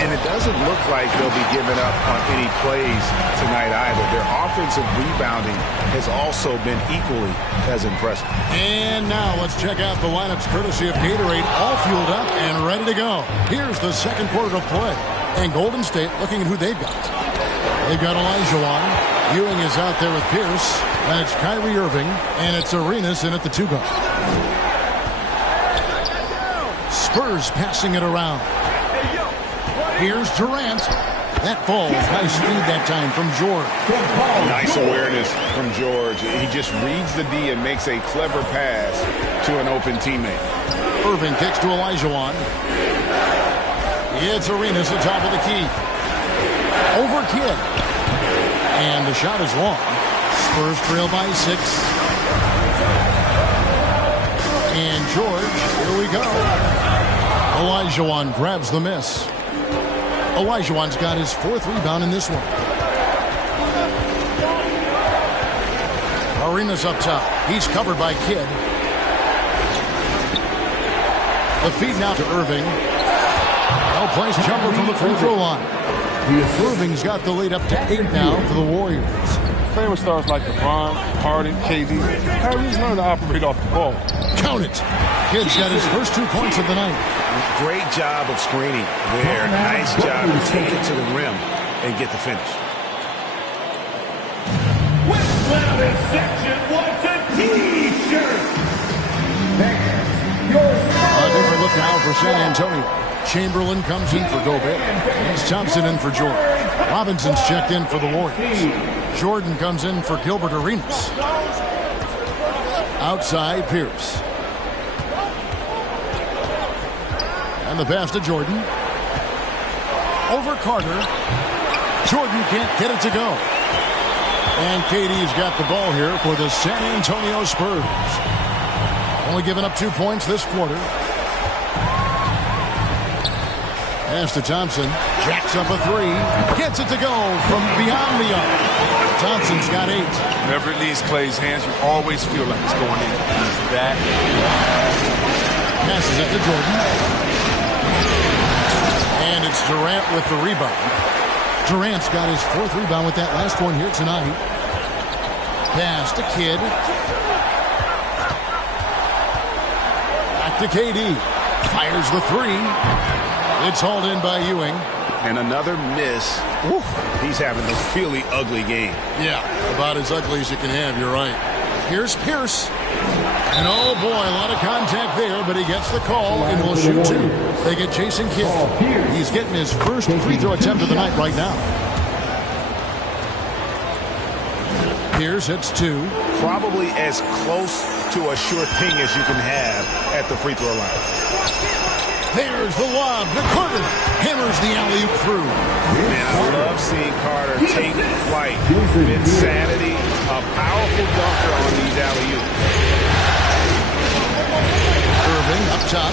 And it doesn't look like they'll be giving up on any plays tonight either. Their offensive rebounding has also been equally as impressive. And now let's check out the lineups courtesy of Gatorade, all fueled up and ready to go. Here's the second quarter of play. And Golden State looking at who they've got. They've got Olajuwon. Ewing is out there with Pierce. And it's Kyrie Irving. And it's Arenas in at the 2 guard. Spurs passing it around. Here's Durant. That falls. Nice feed that time from George. Nice awareness from George. He just reads the D and makes a clever pass to an open teammate. Irving kicks to Olajuwon. It's Arenas at top of the key. Over Kidd. And the shot is long. Spurs trail by 6. And George, here we go. Olajuwon grabs the miss. Olajuwon's got his 4th rebound in this one. Arenas up top. He's covered by Kidd. The feed now to Irving. Well-placed jumper from the free throw line. Irving's got the lead up to 8 now for the Warriors. Favorite stars like LeBron, Harden, KD. Kyrie's learned to operate off the ball. Count it. Kidd's got his first 2 points of the night. Great job of screening there. Nice job to take it to the rim and get the finish. West section wants a T-shirt. A different look now for San Antonio. Chamberlain comes in for Gobert. He's Thompson in for George. Robinson's checked in for the Warriors. Jordan comes in for Gilbert Arenas. Outside, Pierce. And the pass to Jordan. Over Carter. Jordan can't get it to go. And KD's got the ball here for the San Antonio Spurs. Only giving up 2 points this quarter. Pass to Thompson. Jacks up a 3. Gets it to go from beyond the arc. Thompson's got 8. Whenever it leaves Clay's hands, you always feel like it's going in. He's back. Passes it to Jordan. And it's Durant with the rebound. Durant's got his 4th rebound with that last one here tonight. Pass to Kidd. Back to KD. Fires the 3. It's hauled in by Ewing. And another miss. Oof, he's having a really ugly game. Yeah, about as ugly as you can have, you're right. Here's Pierce. And oh boy, a lot of contact there, but he gets the call and will shoot 2. They get Jason Kidd. He's getting his first free throw attempt of the night right now. Pierce hits 2. Probably as close to a sure thing as you can have at the free throw line. There's the lob to Carter. Hammers the alley-oop through. Man, I love seeing Carter take flight. Insanity, a powerful dunker on these alley-oops. Irving up top.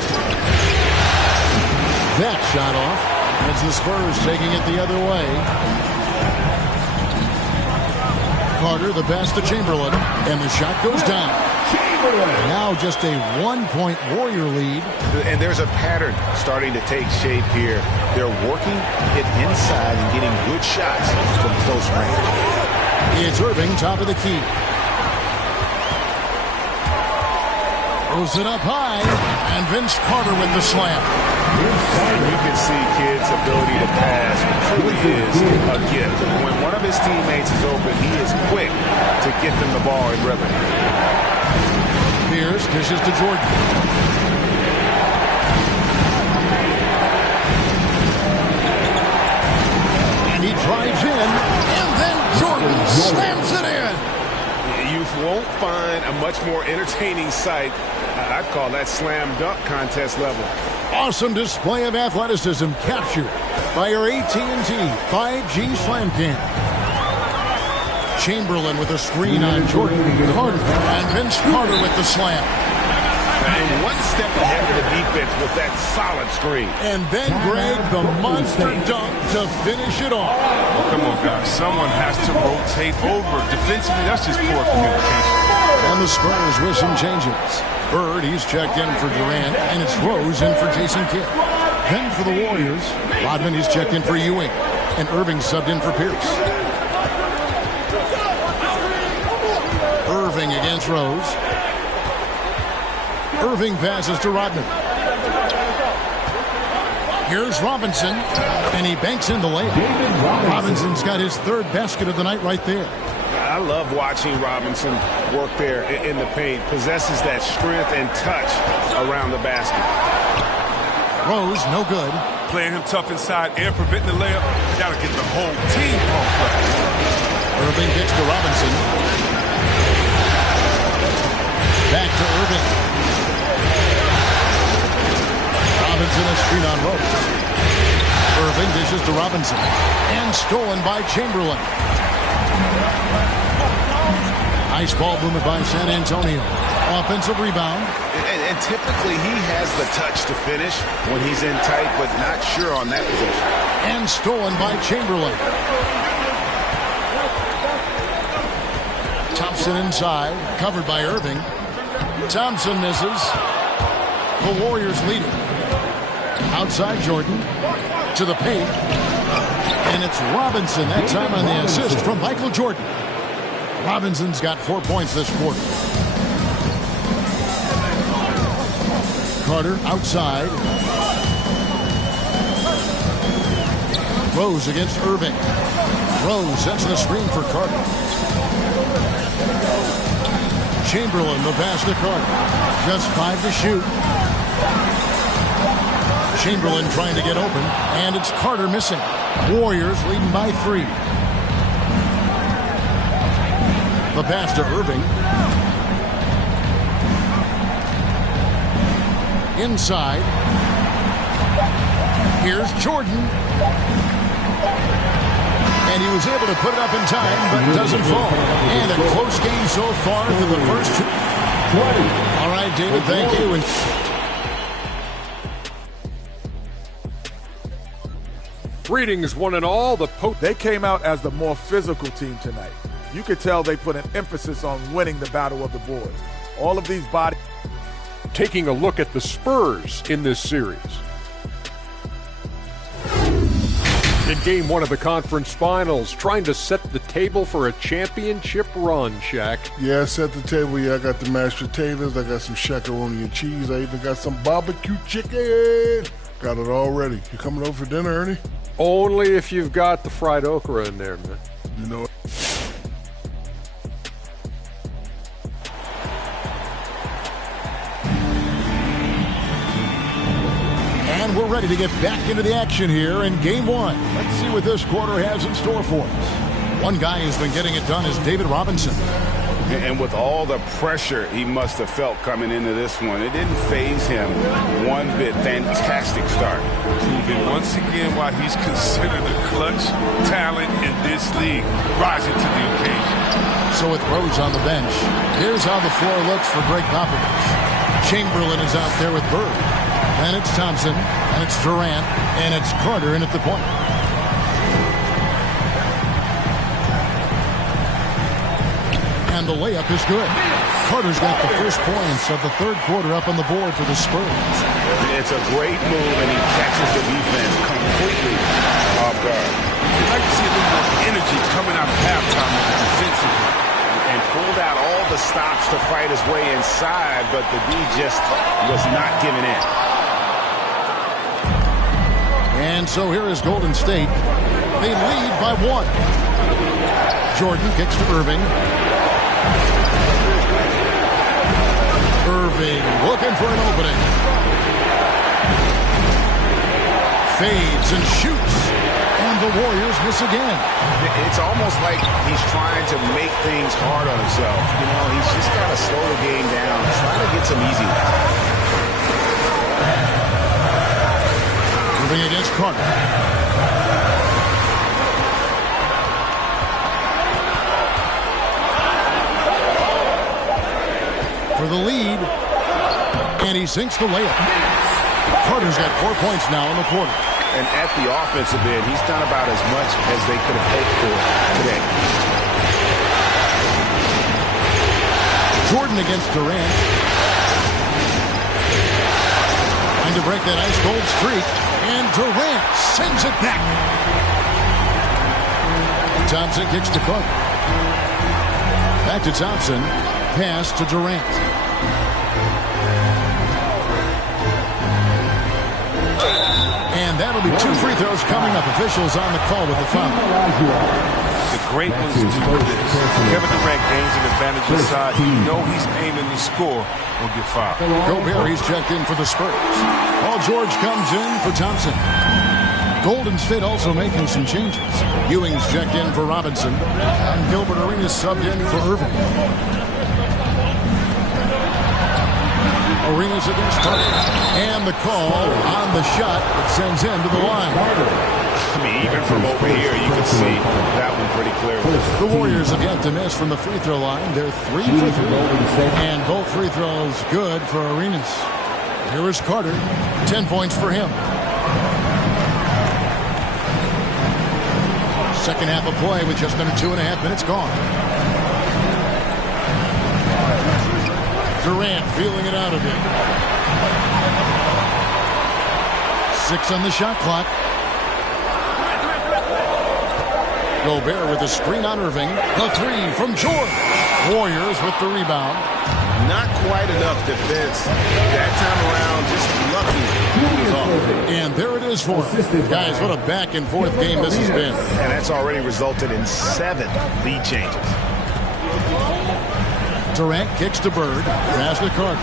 That shot off. It's the Spurs taking it the other way. Carter, the pass to Chamberlain. And the shot goes down. Now just a 1-point Warrior lead. And there's a pattern starting to take shape here. They're working it inside and getting good shots from close range. It's Irving, top of the key. Throws it up high. And Vince Carter with the slam. You can see Kidd's ability to pass truly is a gift. When one of his teammates is open, he is quick to get them the ball in rhythm. Pierce dishes to Jordan. And he drives in, and then Jordan slams it in. You won't find a much more entertaining sight. I'd call that slam dunk contest level. Awesome display of athleticism captured by our AT&T 5G Slam Cam. Chamberlain with a screen on Jordan. Carter and Vince Carter with the slam. And one step ahead of the defense with that solid screen. And then Greg, the monster dunk to finish it off. Oh, come on, guys. Someone has to rotate over. Defensively, that's just poor communication. And the Spurs with some changes. Bird, he's checked in for Durant, and it's Rose in for Jason Kidd. Then for the Warriors, Rodman, he's checked in for Ewing, and Irving subbed in for Pierce. Irving against Rose. Irving passes to Rodman. Here's Robinson, and he banks in the layup. Robinson's got his 3rd basket of the night right there. I love watching Robinson work there in the paint. Possesses that strength and touch around the basket. Rose, no good. Playing him tough inside, air preventing the layup. Gotta get the whole team pumped up. Irving gets to Robinson. Back to Irving. Robinson a screen on Rose. Irving dishes to Robinson. And stolen by Chamberlain. Nice ball movement by San Antonio. Offensive rebound. And typically he has the touch to finish when he's in tight, but not sure on that position. And stolen by Chamberlain. Thompson inside, covered by Irving. Thompson misses. The Warriors lead it. Outside Jordan to the paint. And it's Robinson, that time on the assist from Michael Jordan. Robinson's got 4 points this quarter. Carter outside. Rose against Irving. Rose sets the screen for Carter. Chamberlain, the pass to Carter. Just 5 to shoot. Chamberlain trying to get open, and it's Carter missing. Warriors leading by 3. The pass to Irving. Inside. Here's Jordan. And he was able to put it up in time, but it doesn't fall. And a close game so far for the first 2. All right, David, thank you. Greetings, one and all. They came out as the more physical team tonight. You could tell they put an emphasis on winning the battle of the boards. All of these bodies. Taking a look at the Spurs in this series. In Game 1 of the conference finals, trying to set the table for a championship run, Shaq. Yeah, I set the table. Yeah, I got the mashed potatoes. I got some shakaroni and cheese. I even got some barbecue chicken. Got it all ready. You coming over for dinner, Ernie? Only if you've got the fried okra in there, man. You know what? And we're ready to get back into the action here in Game 1. Let's see what this quarter has in store for us. One guy who's been getting it done is David Robinson. And with all the pressure he must have felt coming into this one, it didn't faze him one bit. Fantastic start. Proving once again why he's considered a clutch talent in this league, rising to the occasion. So with Rose on the bench, here's how the floor looks for Greg Popovich. Chamberlain is out there with Bird. And it's Thompson, and it's Durant, and it's Carter in at the point. And the layup is good. Carter's got the first points of the third quarter up on the board for the Spurs. It's a great move, and he catches the defense completely off guard. I'd like to see a little more energy coming out of halftime defensively. And pulled out all the stops to fight his way inside, but the D just was not giving in. And so here is Golden State. They lead by 1. Jordan kicks to Irving. Irving looking for an opening. Fades and shoots. And the Warriors miss again. It's almost like he's trying to make things hard on himself. You know, he's just got to slow the game down, try to get some easy ones. Moving against Carter. For the lead. And he sinks the layup. Carter's got 4 points now in the quarter. And at the offensive end, he's done about as much as they could have hoped for today. Jordan against Durant. Trying to break that ice-cold streak. And Durant sends it back. Thompson kicks to Carter. Back to Thompson. Pass to Durant. And that'll be 2 free throws coming up. Officials on the call with the foul. The great ones do this. Kevin Durant gains an advantage inside. You know he's aiming to score or get fouled. Gobert, he's checked in for the Spurs. Paul George comes in for Thompson. Golden State also making some changes. Ewing's checked in for Robinson. And Gilbert Arenas subbed in for Irving. Arenas against Carter. And the call on the shot that sends him to the line. I mean, even from over here, you can see that one pretty clearly. The Warriors have yet to miss from the free throw line. They're 3 for 3. And both free throws good for Arenas. Here is Carter. 10 points for him. Second half of play with just under 2.5 minutes gone. Durant feeling it out of him. 6 on the shot clock. Gobert with the screen on Irving. The 3 from George. Warriors with the rebound. Not quite enough defense. That time around, just lucky. And there it is for him. Guys, what a back and forth game this has been. And that's already resulted in 7 lead changes. Durant kicks to Bird. Pass to Carter.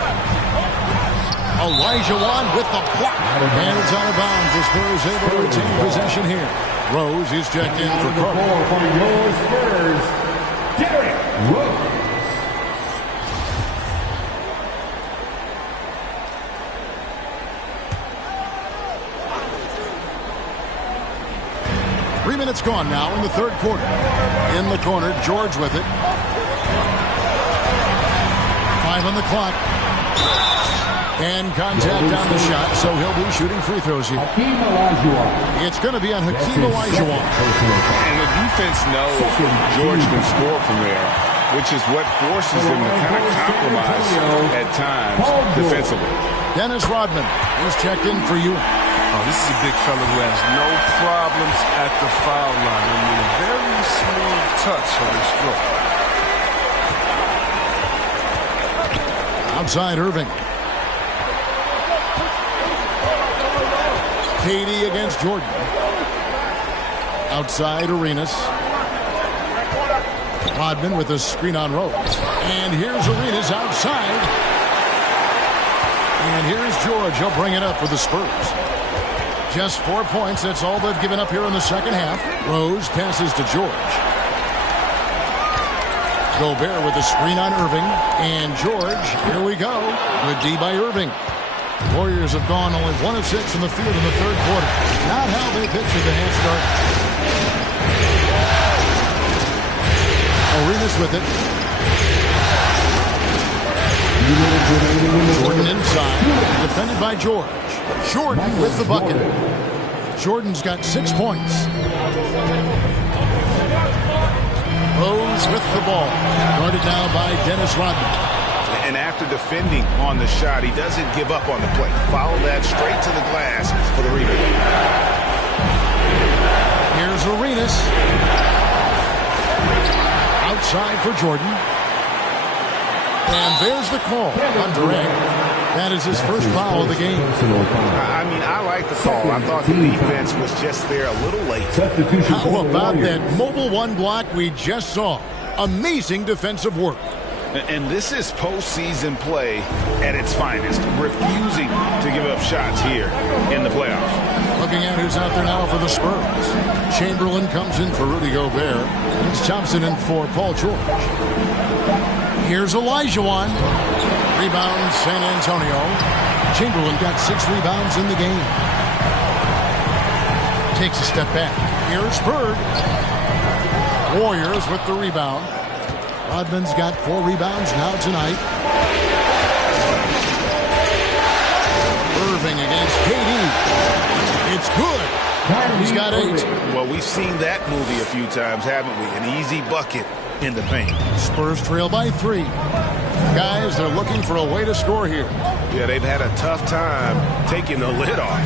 Olajuwon with the block. And it's out of bounds. The Spurs able to retain possession here. Rose is checked in for Carter. For your Spurs, Derrick Rose. Minutes gone now in the third quarter. In the corner, George with it. 5 on the clock. And contact on the shot, so he'll be shooting free throws here. It's going to be on Hakeem Olajuwon. And the defense knows George can score from there, which is what forces them to kind of compromise at times defensively. Dennis Rodman is checked in for you. Oh, this is a big fella who has no problems at the foul line. I mean, a very smooth touch on his stroke. Outside Irving. KD against Jordan. Outside Arenas. Rodman with a screen on Rose. And here's Arenas outside. And here's George. He'll bring it up for the Spurs. Just 4 points. That's all they've given up here in the second half. Rose passes to George. Gobert with the screen on Irving. And George, here we go. Good D by Irving. Warriors have gone only 1 of 6 from the field in the third quarter. Not how they pictured the half start. Arenas with it. Jordan inside. Defended by George. Jordan with the bucket. Jordan's got 6 points. Rose with the ball. Guarded now by Dennis Rodman. And after defending on the shot, he doesn't give up on the play. Follow that straight to the glass for the rebound. Here's Arenas. Outside for Jordan. And there's the call on Durant. That is his first foul of the game. I mean, I like the call. I thought the defense was just there a little late. How about that mobile 1 block we just saw? Amazing defensive work. And this is postseason play at its finest, refusing to give up shots here in the playoffs. Looking at who's out there now for the Spurs. Chamberlain comes in for Rudy Gobert. It's Thompson in for Paul George. Here's Olajuwon. Rebound, San Antonio. Chamberlain got 6 rebounds in the game. Takes a step back. Here's Bird. Warriors with the rebound. Rodman's got 4 rebounds now tonight. Irving against KD. It's good. He's got 8. Well, we've seen that movie a few times, haven't we? An easy bucket in the paint. Spurs trail by 3. Guys, they're looking for a way to score here. Yeah, they've had a tough time taking the lid off.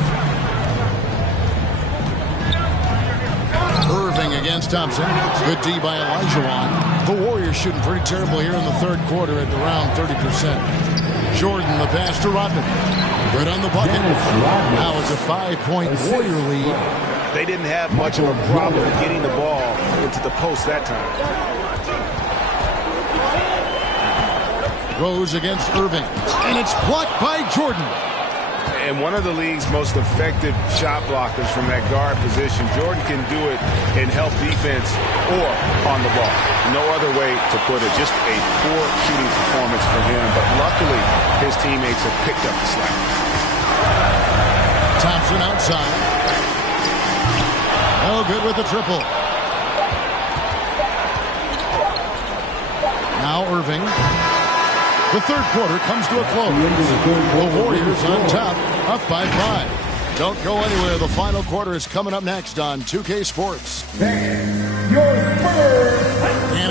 Irving against Thompson. Good D by Olajuwon. The Warriors shooting pretty terrible here in the third quarter at around 30%. Jordan, the pass to Rodman. Good on the bucket. Now it's a 5-point Warrior lead. They didn't have much of a problem getting the ball into the post that time. Rose against Irving, and it's blocked by Jordan. And one of the league's most effective shot blockers from that guard position. Jordan can do it in help defense or on the ball. No other way to put it. Just a poor shooting performance for him. But luckily, his teammates have picked up the slack. Thompson outside. No good with the triple. Now Irving. The third quarter comes to a close. The Warriors on top, up by 5. Don't go anywhere. The final quarter is coming up next on 2K Sports. And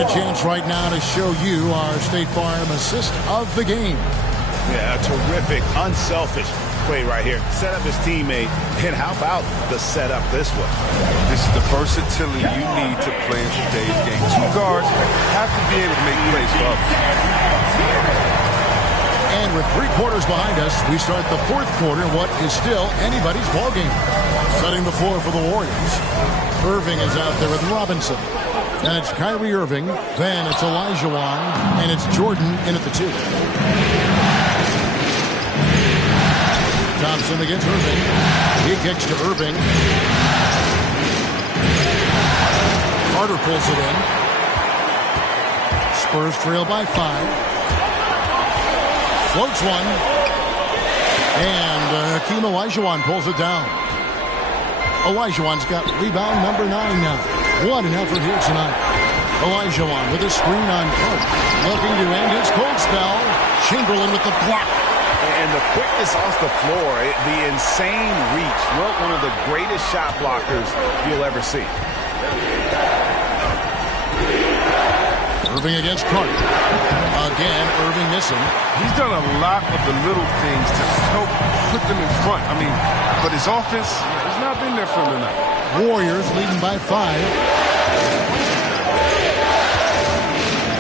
a chance right now to show you our State Farm assist of the game. Yeah, a terrific, unselfish play right here. Set up his teammate, and how about the setup this way? This is the versatility you need to play in today's game. Two guards have to be able to make plays for others. And with 3 quarters behind us, we start the fourth quarter, what is still anybody's ballgame. Setting the floor for the Warriors. Irving is out there with Robinson. Then it's Kyrie Irving. Then it's Elijah Wan. And it's Jordan in at the 2. Thompson against Irving. He kicks to Irving. Carter pulls it in. Spurs trail by 5. Floats one. And Hakeem Olajuwon pulls it down. Olajuwon's got rebound number 9 now. What an effort here tonight. Olajuwon with a screen on Coke. Looking to end his cold spell. Chamberlain with the block. And the quickness off the floor, the insane reach. One of the greatest shot blockers you'll ever see. Irving against Carter. Again, Irving missing. He's done a lot of the little things to help put them in front. But his offense has not been there for him tonight. Warriors leading by 5.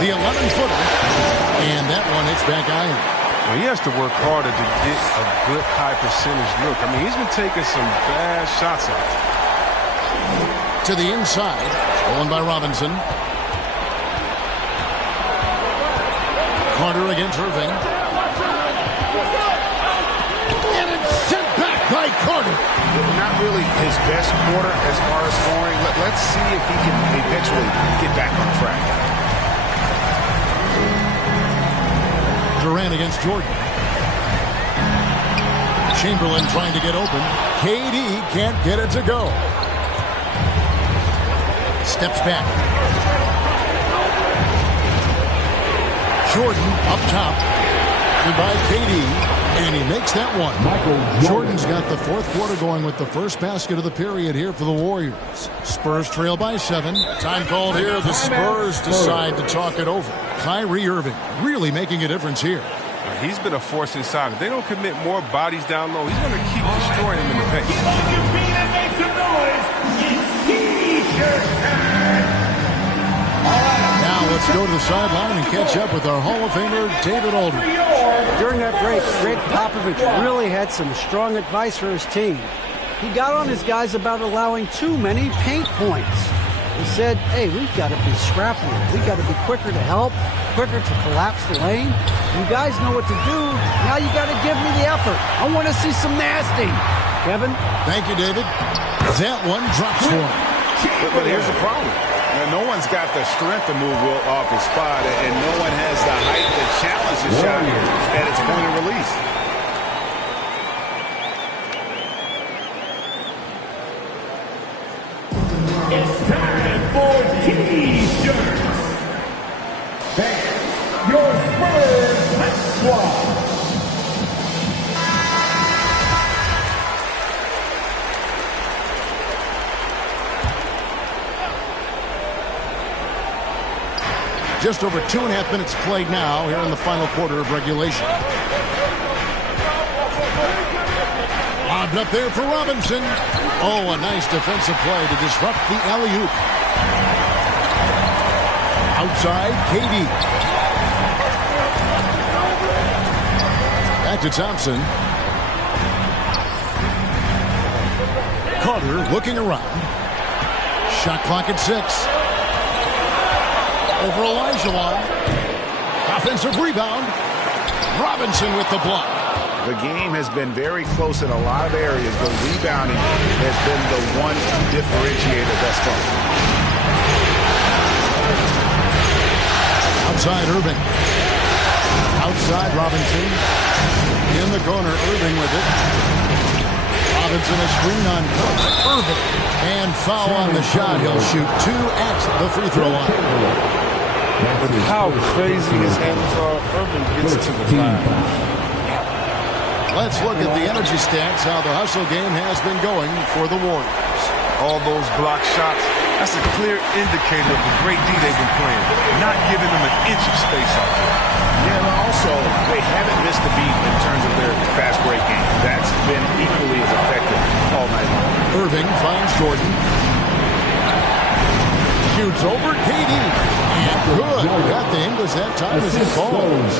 The 11-footer. And that one hits back iron. Well, he has to work harder to get a good high percentage look. He's been taking some bad shots out. To the inside. Stolen by Robinson. Carter against Irving. And it's sent back by Carter. Not really his best quarter as far as scoring. Let's see if he can eventually get back on track. Durant against Jordan. Chamberlain trying to get open. KD can't get it to go. Steps back. Jordan up top. Goodbye, KD. And he makes that one. Jordan's got the fourth quarter going with the first basket of the period here for the Warriors. Spurs trail by 7. Time called here. The Spurs decide to talk it over. Kyrie Irving really making a difference here. He's been a force inside. If they don't commit more bodies down low, he's going to keep destroying them in the paint. Now let's go to the sideline and catch up with our Hall of Famer, David Aldridge. During that break, Greg Popovich really had some strong advice for his team. He got on his guys about allowing too many paint points. He said, hey, we've got to be scrappier. We've got to be quicker to help, quicker to collapse the lane. You guys know what to do. Now you got to give me the effort. I want to see some nasty. Kevin? Thank you, David. That one drops for him. But here's the problem. No one's got the strength to move Wilt off his spot, and no one has the height to challenge the shot at its point of release. It's time for T-shirts. Fans, your Spurs squad. Just over 2.5 minutes played now here in the final quarter of regulation. Lobbed up there for Robinson. Oh, a nice defensive play to disrupt the alley-oop. Outside, KD. Back to Thompson. Carter looking around. Shot clock at 6. Over Olajuwon. Offensive rebound. Robinson with the block. The game has been very close in a lot of areas, but rebounding has been the one differentiator thus far. Outside Irving. Outside Robinson. In the corner, Irving with it. Robinson a screen on Cook. Irving. And foul on the shot. He'll shoot 2 at the free throw line. But how crazy his handles are, Irving gets to the line. Let's look at the energy stats, how the hustle game has been going for the Warriors. All those block shots, that's a clear indicator of the great D they've been playing. Not giving them an inch of space out there. Yeah, and also, they haven't missed a beat in terms of their fast break game. That's been equally as effective all night long. Irving finds Jordan. Shoots over KD. And good. Got the English that time as it falls.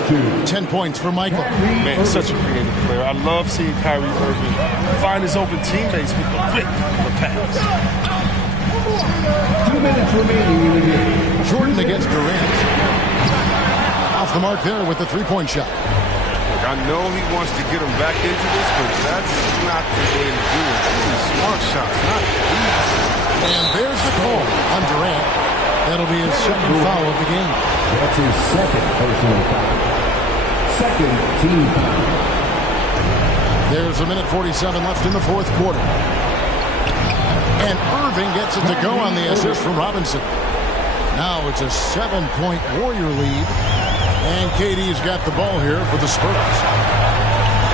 10 points for Michael. Man, such a creative player. I love seeing Kyrie Irving find his open teammates with the whip of the pass. 2 minutes remaining in the game. Jordan against Durant. Off the mark there with the three-point shot. Look, I know he wants to get him back into this, but that's not the way to do it. Smart shots, not these. And there's the call on Durant. That'll be his second foul of the game. That's his second personal foul. Second team foul. There's a minute 47 left in the fourth quarter. And Irving gets it to go on the assist from Robinson. Now it's a 7-point Warrior lead. And KD's got the ball here for the Spurs.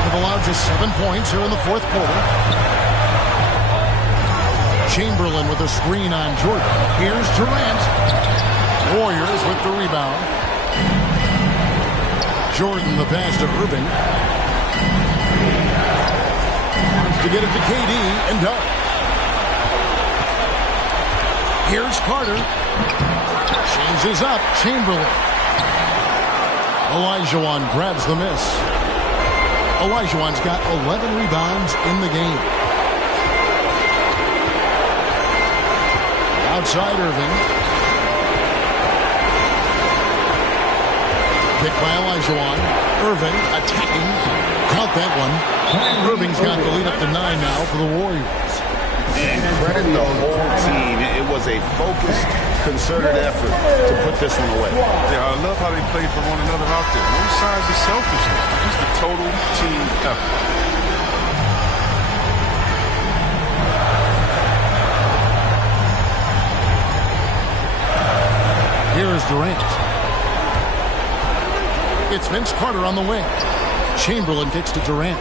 They've allowed just 7 points here in the fourth quarter. Chamberlain with a screen on Jordan. Here's Durant. Warriors with the rebound. Jordan the pass to Irving. Wants to get it to KD and does. Here's Carter. Changes up. Chamberlain. Olajuwon grabs the miss. Olajuwon's got 11 rebounds in the game. Outside Irving. Picked by Olajuwon. Irving attacking. Count that one. Irving's got the lead up to 9 now for the Warriors. And credit the whole team. It was a focused, concerted effort to put this one away. Yeah, I love how they play for one another out there. No signs of selfishness. Just a total team effort. Here's Durant. It's Vince Carter on the wing. Chamberlain kicks to Durant.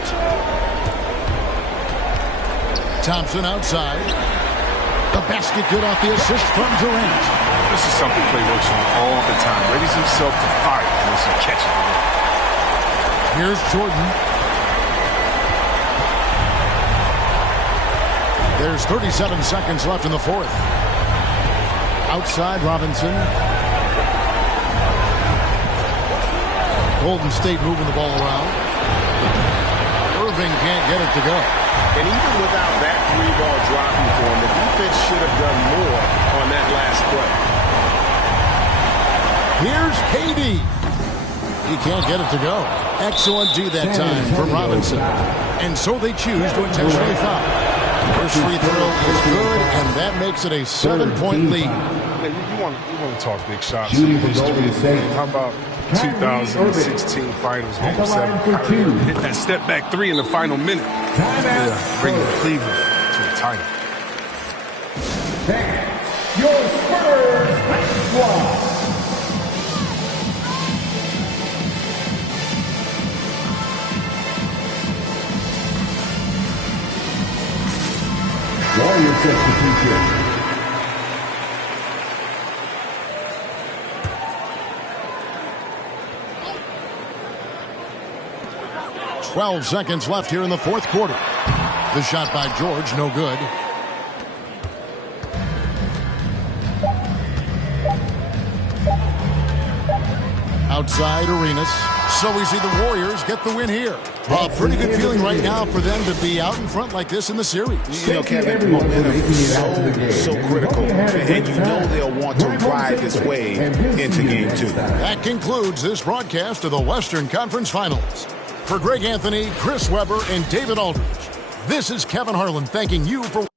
Thompson outside. The basket good off the assist from Durant. This is something Clay works on all the time. Readies himself to fire once he catches the ball. Here's Jordan. There's 37 seconds left in the fourth. Outside Robinson. Golden State moving the ball around. Irving can't get it to go. And even without that three-ball dropping for him, the defense should have done more on that last play. Here's KD. He can't get it to go. Excellent D that time from Robinson. And so they choose to intentionally foul. First free throw is good, and that makes it a 7-point lead. Man, you want to talk big shots in history. How about 2016 Finals Game 7? Hit that step back three in the final minute. Yeah, bringing Cleveland to the title. Your Spurs squad. Warrior substitution. 12 seconds left here in the fourth quarter. The shot by George, no good. Outside Arenas. So we see the Warriors get the win here. A pretty good feeling right now for them to be out in front like this in the series. You know, Kevin, momentum is so critical. And you know they'll want to ride this wave into Game 2. That concludes this broadcast of the Western Conference Finals. For Greg Anthony, Chris Webber, and David Aldridge, this is Kevin Harlan thanking you for...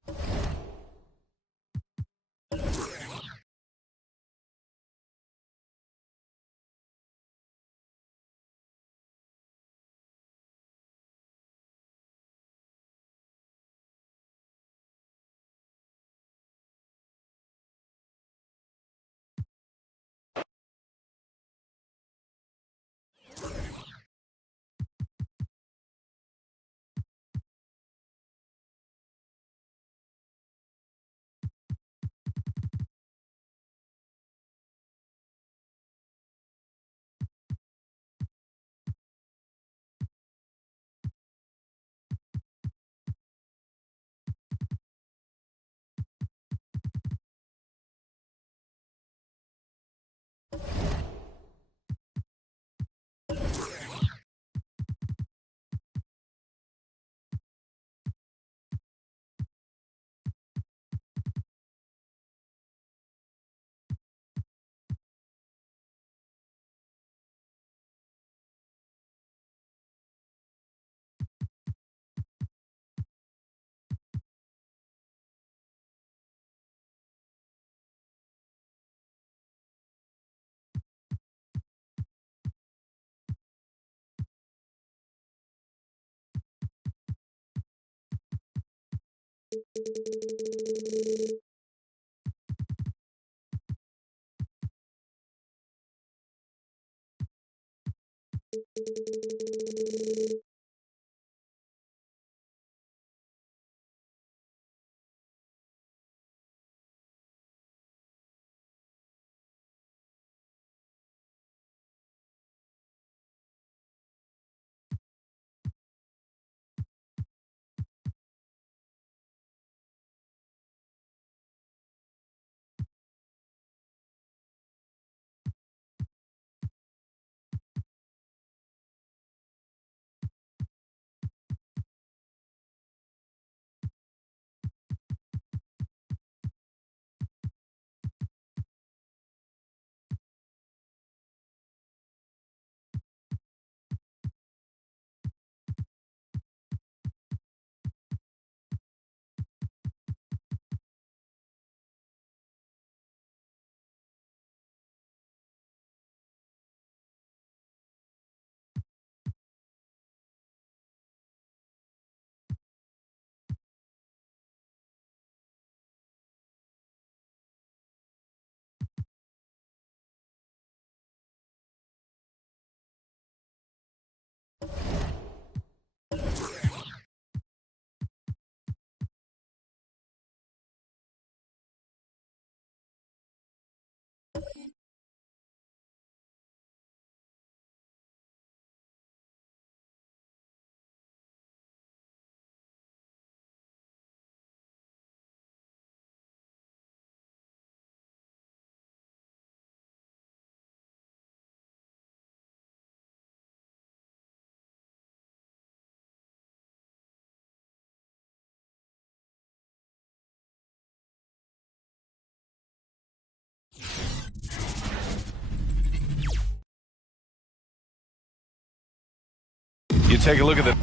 You take a look at the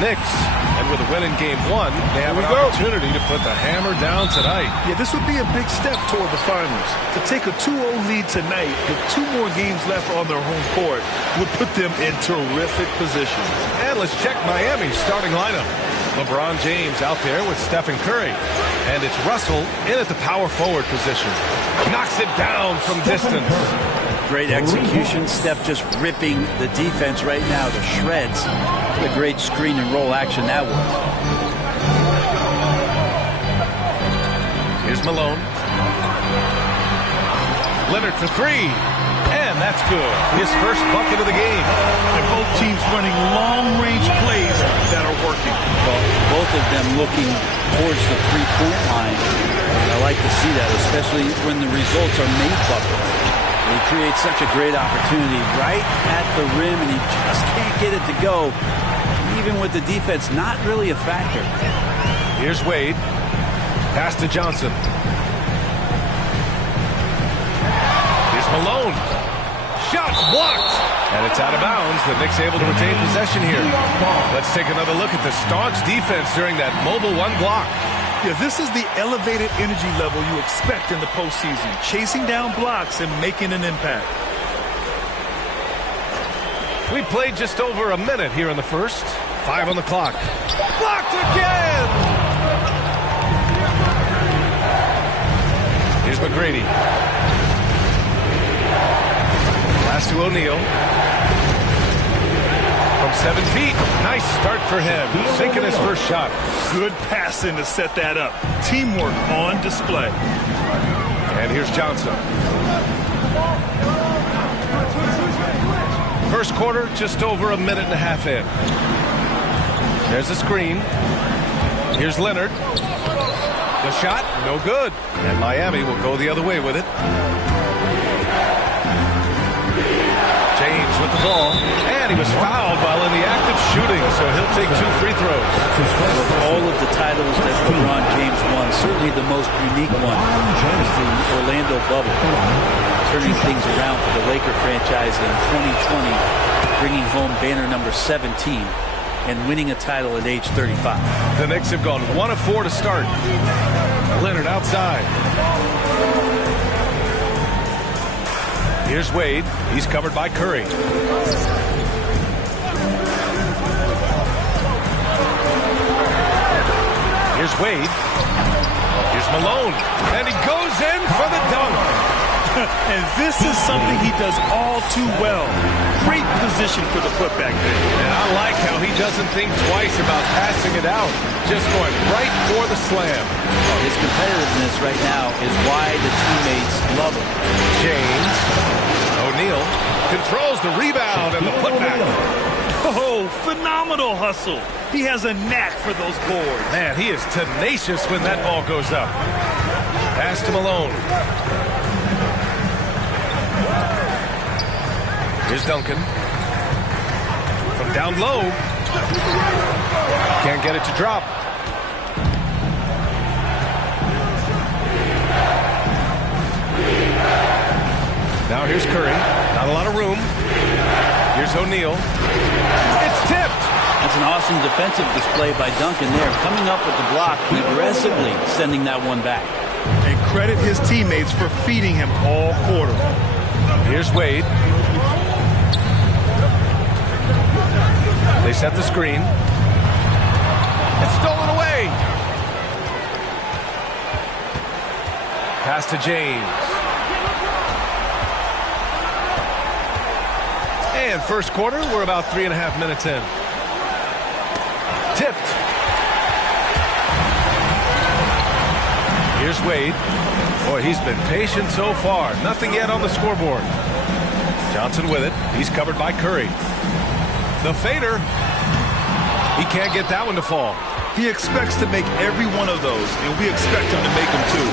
Knicks, and with a win in Game 1, they have an opportunity to put the hammer down tonight. Yeah, this would be a big step toward the finals. To take a 2-0 lead tonight with 2 more games left on their home court would put them in terrific position. And let's check Miami's starting lineup. LeBron James out there with Stephen Curry. And it's Russell in at the power forward position. Knocks it down from distance. Great execution. Steph just ripping the defense right now to shreds. What a great screen and roll action that was. Here's Malone. Leonard for 3. And that's good. His first bucket of the game. And both teams running long-range plays that are working. Well, both of them looking towards the three-point line. I like to see that, especially when the results are made buckets. He creates such a great opportunity right at the rim, and he just can't get it to go, even with the defense not really a factor. Here's Wade. Pass to Johnson. Here's Malone. Shot's blocked. And it's out of bounds. The Knicks able to retain possession here. Let's take another look at the staunch defense during that mobile one block. Yeah, this is the elevated energy level you expect in the postseason. Chasing down blocks and making an impact. We played just over a minute here in the first. 5 on the clock. Blocked again! Here's McGrady. Pass to O'Neal. From 7 feet. Nice start for him. Sinking his first shot. Good passing to set that up. Teamwork on display. And here's Johnson. First quarter, just over a minute and a half in. There's a screen. Here's Leonard. The shot, no good. And Miami will go the other way with it. James with the ball. And he was fouled while in the act of shooting, so he'll take 2 free throws. Of all of the titles that LeBron James won, certainly the most unique one is the Orlando bubble. Turning things around for the Laker franchise in 2020, bringing home banner number 17 and winning a title at age 35. The Knicks have gone 1 of 4 to start. Leonard outside. Here's Wade. He's covered by Curry. Here's Wade. Here's Malone. And he goes in for the dunk. And this is something he does all too well. Great position for the putback there. And I like how he doesn't think twice about passing it out. Just going right for the slam. Oh, his competitiveness right now is why the teammates love him. James. O'Neal controls the rebound and the putback. Oh, phenomenal hustle. He has a knack for those boards. Man, he is tenacious when that ball goes up. Pass to Malone. Here's Duncan. From down low. Can't get it to drop. Now here's Curry. Not a lot of room. Here's O'Neal. It's tipped. That's an awesome defensive display by Duncan there. Coming up with the block, aggressively sending that one back. And credit his teammates for feeding him all quarter. Here's Wade. They set the screen. It's stolen away. Pass to James. And first quarter, we're about 3.5 minutes in. Tipped. Here's Wade. Boy, he's been patient so far. Nothing yet on the scoreboard. Johnson with it. He's covered by Curry. The fader. He can't get that one to fall. He expects to make every one of those, and we expect him to make them too.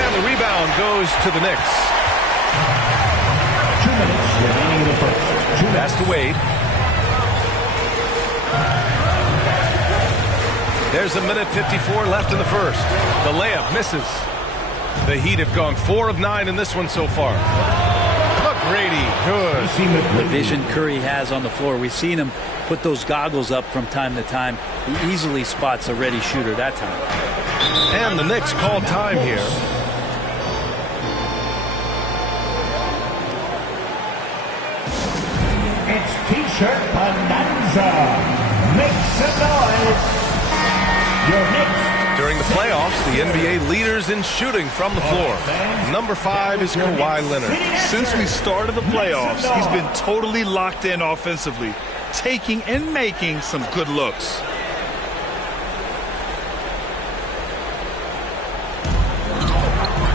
And the rebound goes to the Knicks. 2 minutes remaining in the first. Pass to Wade. There's 1:54 left in the first. The layup misses. The Heat have gone 4 of 9 in this one so far. McGrady, good. The vision Curry has on the floor. We've seen him put those goggles up from time to time. He easily spots a ready shooter that time. And the Knicks call time here. It's T-shirt Bonanza. Make some noise. Your Knicks. During the playoffs, the NBA leaders in shooting from the floor. Number 5 is Kawhi Leonard. Since we started the playoffs, he's been totally locked in offensively, taking and making some good looks.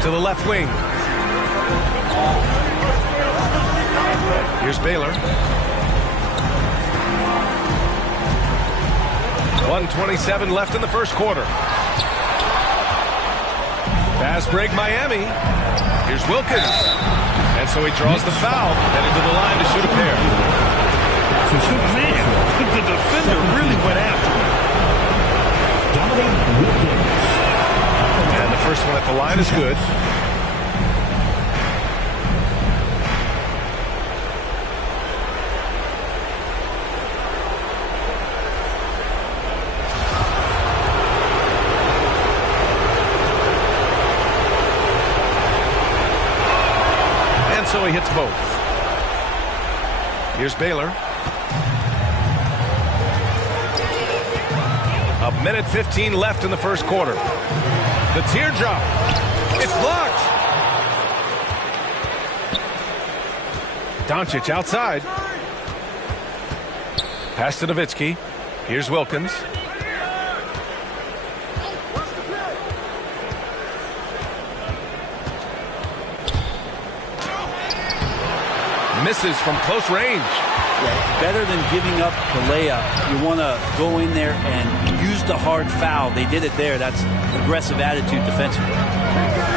To the left wing. Here's Baylor. 1:27 left in the first quarter. Fast break Miami. Here's Wilkins. And so he draws the foul, heading to the line to shoot a pair. Man, the defender really went after him. And the first one at the line is good. So he hits both. Here's Baylor. A minute 15 left in the first quarter. The teardrop. It's blocked. Doncic outside. Pass to Nowitzki. Here's Wilkins. Misses from close range. Yeah, better than giving up the layup. You want to go in there and use the hard foul. They did it there. That's aggressive attitude defensively.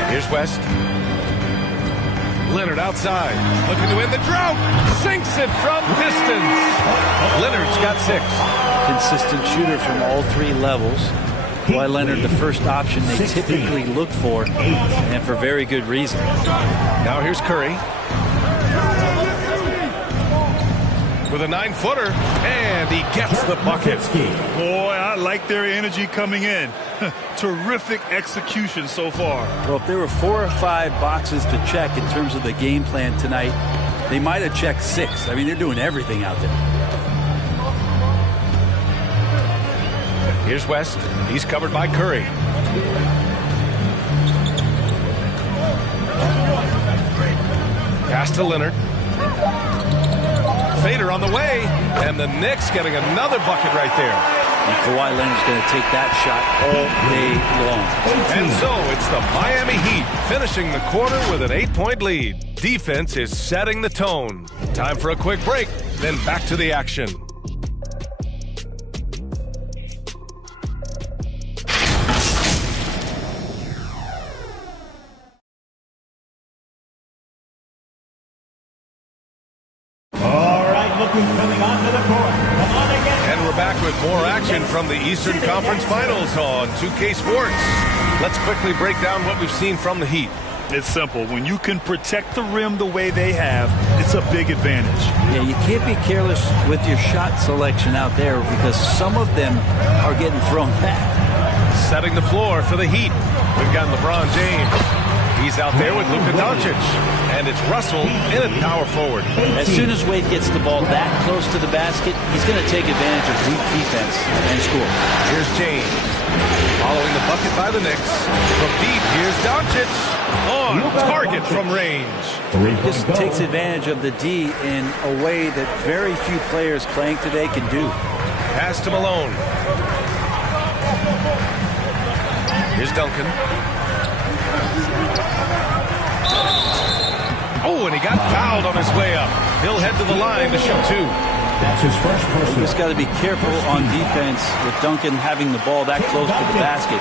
Here's West. Leonard outside. Looking to win the drought. Sinks it from distance. Leonard's got 6. Consistent shooter from all 3 levels. Kawhi Leonard, the first option they typically look for, and for very good reason. Now here's Curry. With a 9-footer, and he gets the bucket. Boy, I like their energy coming in. Terrific execution so far. Well, if there were 4 or 5 boxes to check in terms of the game plan tonight, they might have checked 6. I mean, they're doing everything out there. Here's West. He's covered by Curry. Pass to Leonard. Fader on the way, and the Knicks getting another bucket right there. And Kawhi Leonard's going to take that shot all day long. And so it's the Miami Heat finishing the quarter with an 8-point lead. Defense is setting the tone. Time for a quick break, then back to the action. And we're back with more action from the Eastern Conference Finals on 2K Sports. Let's quickly break down what we've seen from the Heat. It's simple. When you can protect the rim the way they have, it's a big advantage. Yeah, you can't be careless with your shot selection out there because some of them are getting thrown back. Setting the floor for the Heat. We've got LeBron James. He's out there with Luka Doncic. And it's Russell in at power forward. As soon as Wade gets the ball that close to the basket, he's going to take advantage of weak defense and score. Here's James. Following the bucket by the Knicks. From deep, here's Doncic. On target from range. Just takes advantage of the D in a way that very few players playing today can do. Pass to Malone. Here's Duncan. Oh, and he got fouled on his way up. He'll head to the line to shoot 2. That's his first person. You just got to be careful on defense with Duncan having the ball that close to the basket.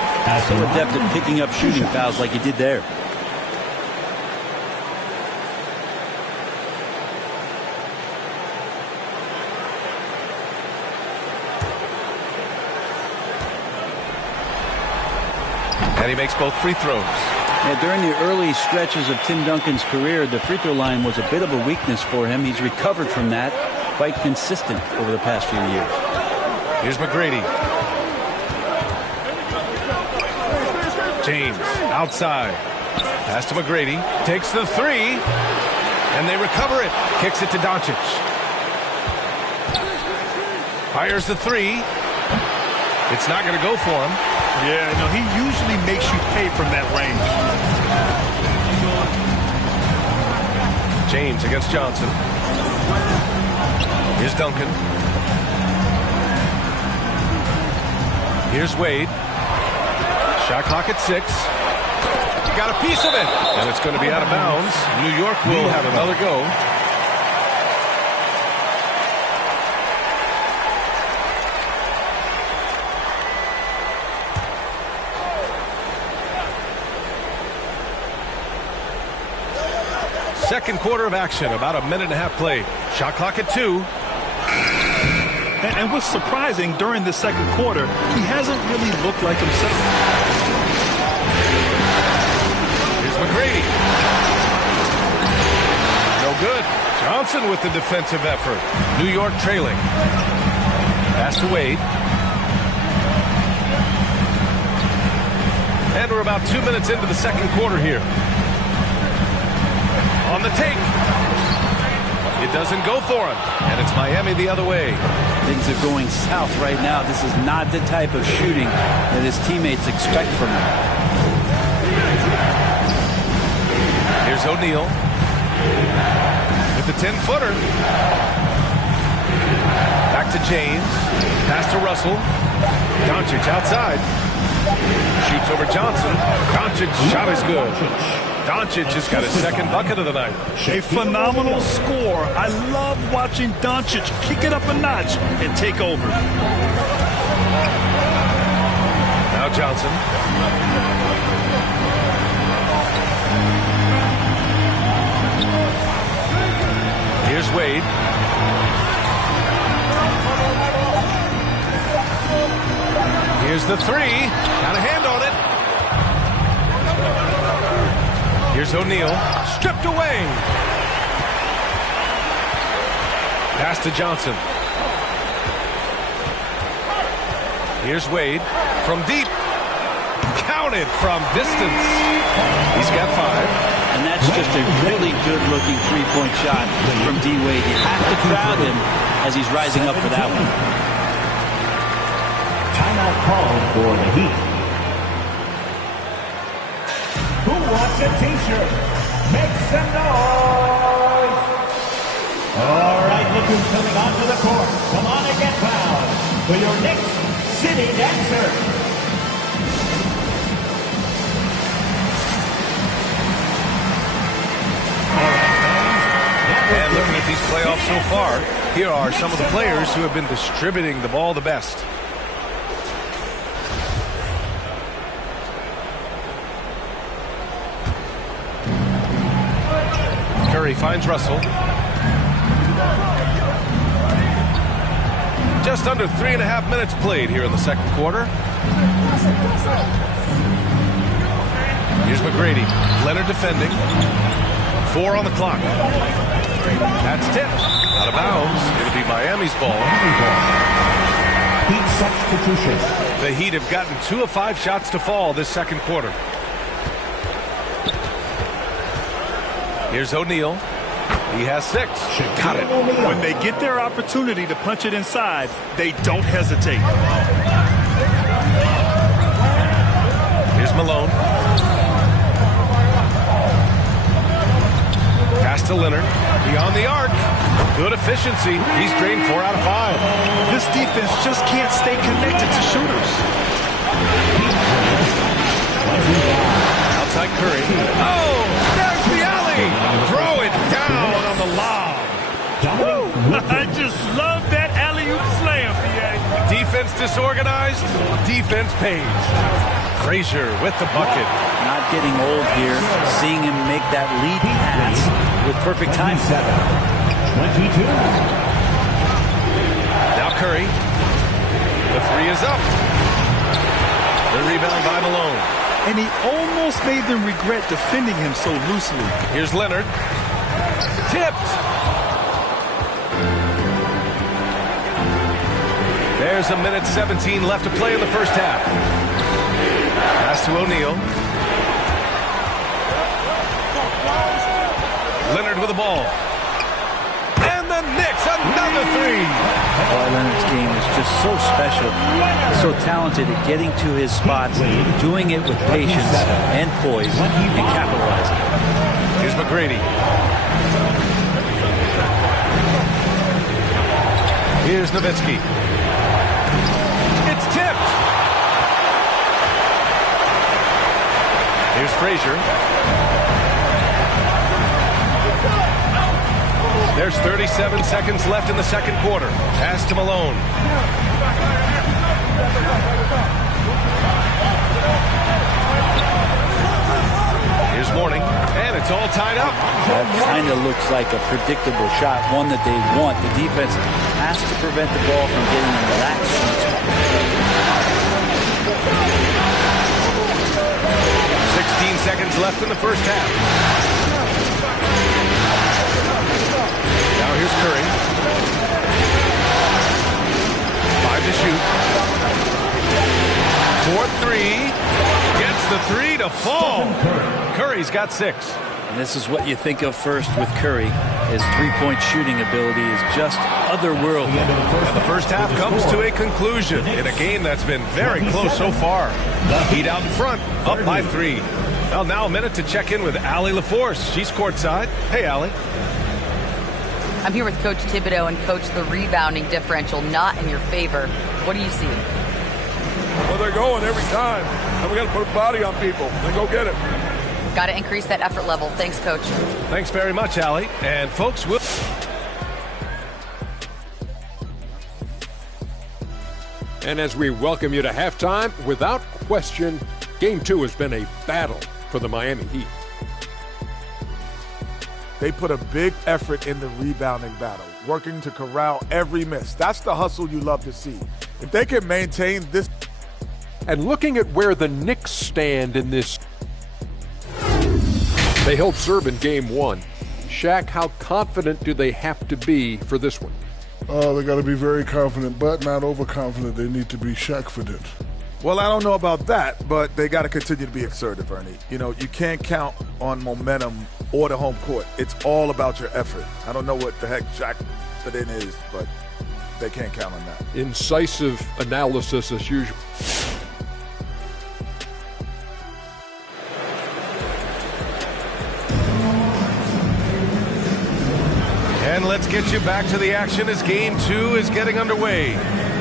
So adept at picking up shooting fouls like he did there. And he makes both free throws. Yeah, during the early stretches of Tim Duncan's career, the free throw line was a bit of a weakness for him. He's recovered from that, quite consistent over the past few years. Here's McGrady. James outside. Pass to McGrady. Takes the 3. And they recover it. Kicks it to Doncic. Fires the 3. It's not going to go for him. Yeah, no, he usually makes you pay from that range. James against Johnson. Here's Duncan. Here's Wade. Shot clock at 6. He got a piece of it. And it's going to be out of bounds. New York will have another go. Second quarter of action, about a minute and a half played. Shot clock at 2. And what's surprising, during the second quarter, he hasn't really looked like himself. Here's McGrady. No good. Johnson with the defensive effort. New York trailing. Pass to Wade. And we're about 2 minutes into the second quarter here. On the take. It doesn't go for him. And it's Miami the other way. Things are going south right now. This is not the type of shooting that his teammates expect from him. Here's O'Neal with the 10-footer. Back to James. Pass to Russell. Doncic outside. Shoots over Johnson. Doncic shot is good. Doncic has got his second bucket of the night. A phenomenal score. I love watching Doncic kick it up a notch and take over. Now Johnson. Here's Wade. Here's the 3. Got a hand on it. Here's O'Neal. Stripped away. Pass to Johnson. Here's Wade from deep. Counted from distance. He's got 5. And that's just a really good-looking three-point shot from D. Wade. You have to crowd him as he's rising up for that one. Timeout called for the Heat. Who wants a t-shirt? Make some noise! All right, look who's coming onto the court. Come on and get fouled for your Knicks City Dancer. And looking at these playoffs so far, here are some of the players who have been distributing the ball the best. Curry finds Russell. Just under 3.5 minutes played here in the second quarter. Here's McGrady. Leonard defending. 4 on the clock. That's tipped. Out of bounds. It'll be Miami's ball. Heat substitution. The Heat have gotten 2 of 5 shots to fall this second quarter. Here's O'Neal. He has 6. Got it. When they get their opportunity to punch it inside, they don't hesitate. Here's Malone. Pass to Leonard. Beyond the arc. Good efficiency. He's drained 4 out of 5. This defense just can't stay connected to shooters. Outside Curry. Oh, there's the alley. Throw it down on the lob. I just love that alley-oop slam, B.A. Defense disorganized. Defense pays. Frazier with the bucket. Not getting old here. Seeing him make that lead pass with perfect time. 22. Now Curry. The 3 is up. The rebound by Malone. And he almost made them regret defending him so loosely. Here's Leonard. Tipped. There's a minute 17 left to play in the first half. Pass to O'Neal. Leonard with the ball. And the Knicks, another 3. Kawhi Leonard's game is just so special. He's so talented at getting to his spots, doing it with patience and poise, and capitalizing. Here's McGrady. Here's Nowitzki. It's tipped. Here's Frazier. There's 37 seconds left in the second quarter. Pass to Malone. Here's Mourning, and it's all tied up. That kind of looks like a predictable shot, one that they want. The defense has to prevent the ball from getting into that sweet spot. 16 seconds left in the first half. Now here's Curry. 5 to shoot. 4-3. Gets the 3 to fall. Curry's got 6. And this is what you think of first with Curry. His three-point shooting ability is just otherworldly. And the first half comes to a conclusion in a game that's been very close so far. Heat out in front, up by 3. Well, now a minute to check in with Allie LaForce. She's courtside. Hey, Allie. I'm here with Coach Thibodeau, and Coach, the rebounding differential not in your favor. What do you see? Well, they're going every time. And we got to put a body on people and go get it. Got to increase that effort level. Thanks, Coach. Thanks very much, Allie. And folks, we'll... And as we welcome you to halftime, without question, Game 2 has been a battle for the Miami Heat. They put a big effort in the rebounding battle, working to corral every miss. That's the hustle you love to see. If they can maintain this. And looking at where the Knicks stand in this, they held serve in Game 1. Shaq, how confident do they have to be for this one? They got to be very confident, but not overconfident. They need to be Shaq-fident. Well, I don't know about that, but they got to continue to be assertive, Ernie. You know, you can't count on momentum or the home court. It's all about your effort. I don't know what the heck Shaq-fident is, but they can't count on that. Incisive analysis as usual. And let's get you back to the action as Game 2 is getting underway.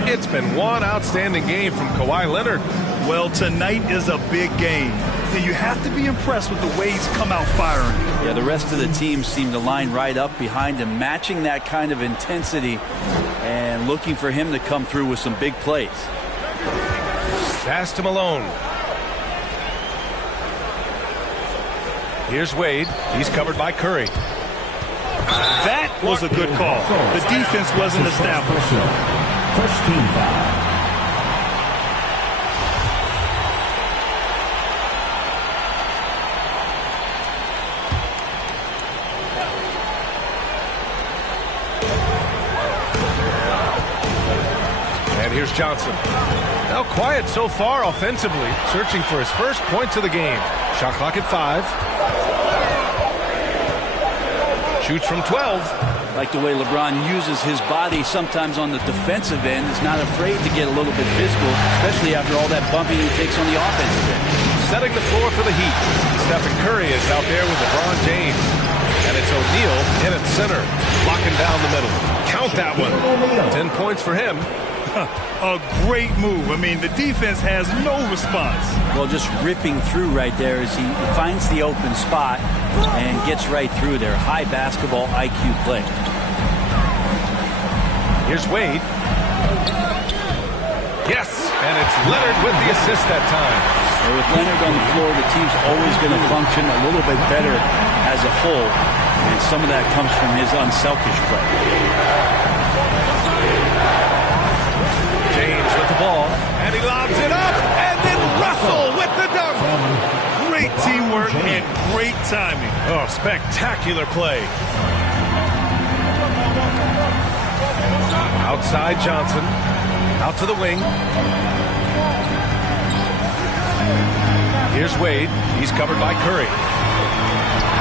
It's been one outstanding game from Kawhi Leonard. Well, tonight is a big game. And you have to be impressed with the way he's come out firing. Yeah, the rest of the team seem to line right up behind him, matching that kind of intensity and looking for him to come through with some big plays. Pass to Malone. Here's Wade. He's covered by Curry. That was a good call. The defense wasn't established. First team foul. And here's Johnson. Now quiet so far offensively, searching for his first points of the game. Shot clock at 5. Shoots from 12. Like the way LeBron uses his body sometimes on the defensive end. Is not afraid to get a little bit physical, especially after all that bumping he takes on the offensive end. Setting the floor for the Heat. Stephen Curry is out there with LeBron James. And it's O'Neal in at center, locking down the middle. Count that one. 10 points for him. A great move. I mean, the defense has no response. Well, just ripping through right there as he finds the open spot and gets right through there. High basketball IQ play. Here's Wade. Yes, and it's Leonard with the assist that time. Well, with Leonard on the floor, the team's always going to function a little bit better as a whole, and some of that comes from his unselfish play. James with the ball, and he lobs it up, and then Russell with the dunk. Great teamwork and great timing. Oh, spectacular play. Outside Johnson, out to the wing. Here's Wade, he's covered by Curry.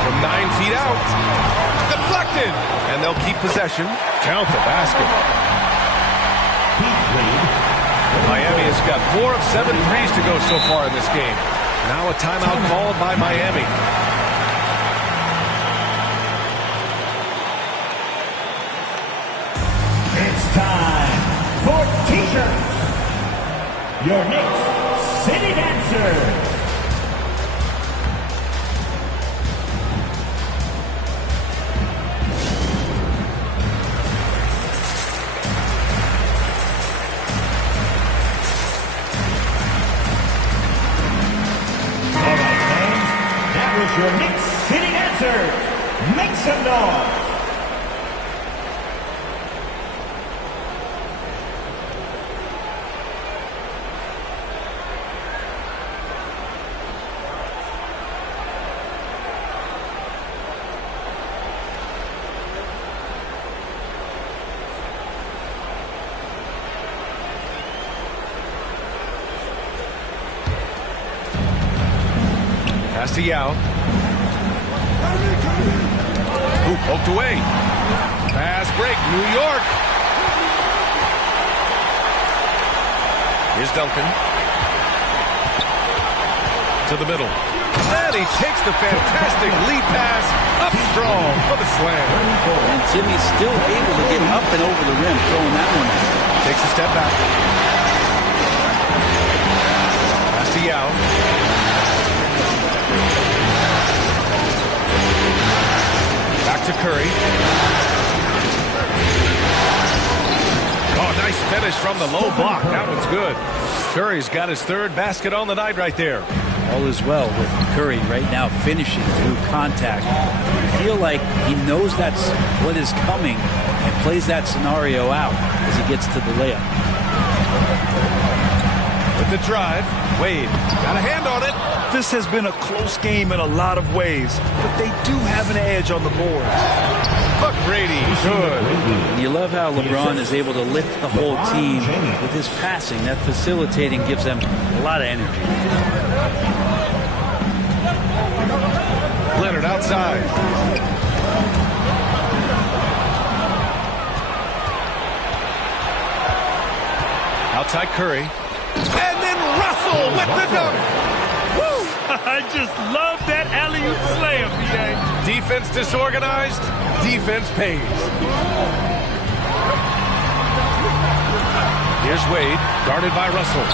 From 9 feet out, deflected, and they'll keep possession. Count the basket. Miami has got 4 of 7 threes to go so far in this game. Now a timeout called by Miami. It's time for T-shirts. Your Knicks City Dancers. Your Knicks City Dancers. answers, make some noise. Pass to Yao. Ooh, poked away. Fast break, New York. Here's Duncan. To the middle. And he takes the fantastic lead pass up strong for the slam. And Timmy's still able to get up and over the rim, throwing that one in. Takes a step back. Pass to Yao. Back to Curry. Oh, nice finish from the low block. That one's good. Curry's got his third basket on the night right there. All is well with Curry right now finishing through contact. You feel like he knows that's what is coming and plays that scenario out as he gets to the layup. With the drive, Wade got a hand on it. This has been a close game in a lot of ways, but they do have an edge on the board. Look, Brady, good. And you love how LeBron is able to lift the whole team with his passing. That facilitating gives them a lot of energy. Leonard outside. Outside Curry. And then Russell with the dunk. Woo! I just love that alley-oop slam, BA. Defense disorganized, defense pays. Here's Wade, guarded by Russell.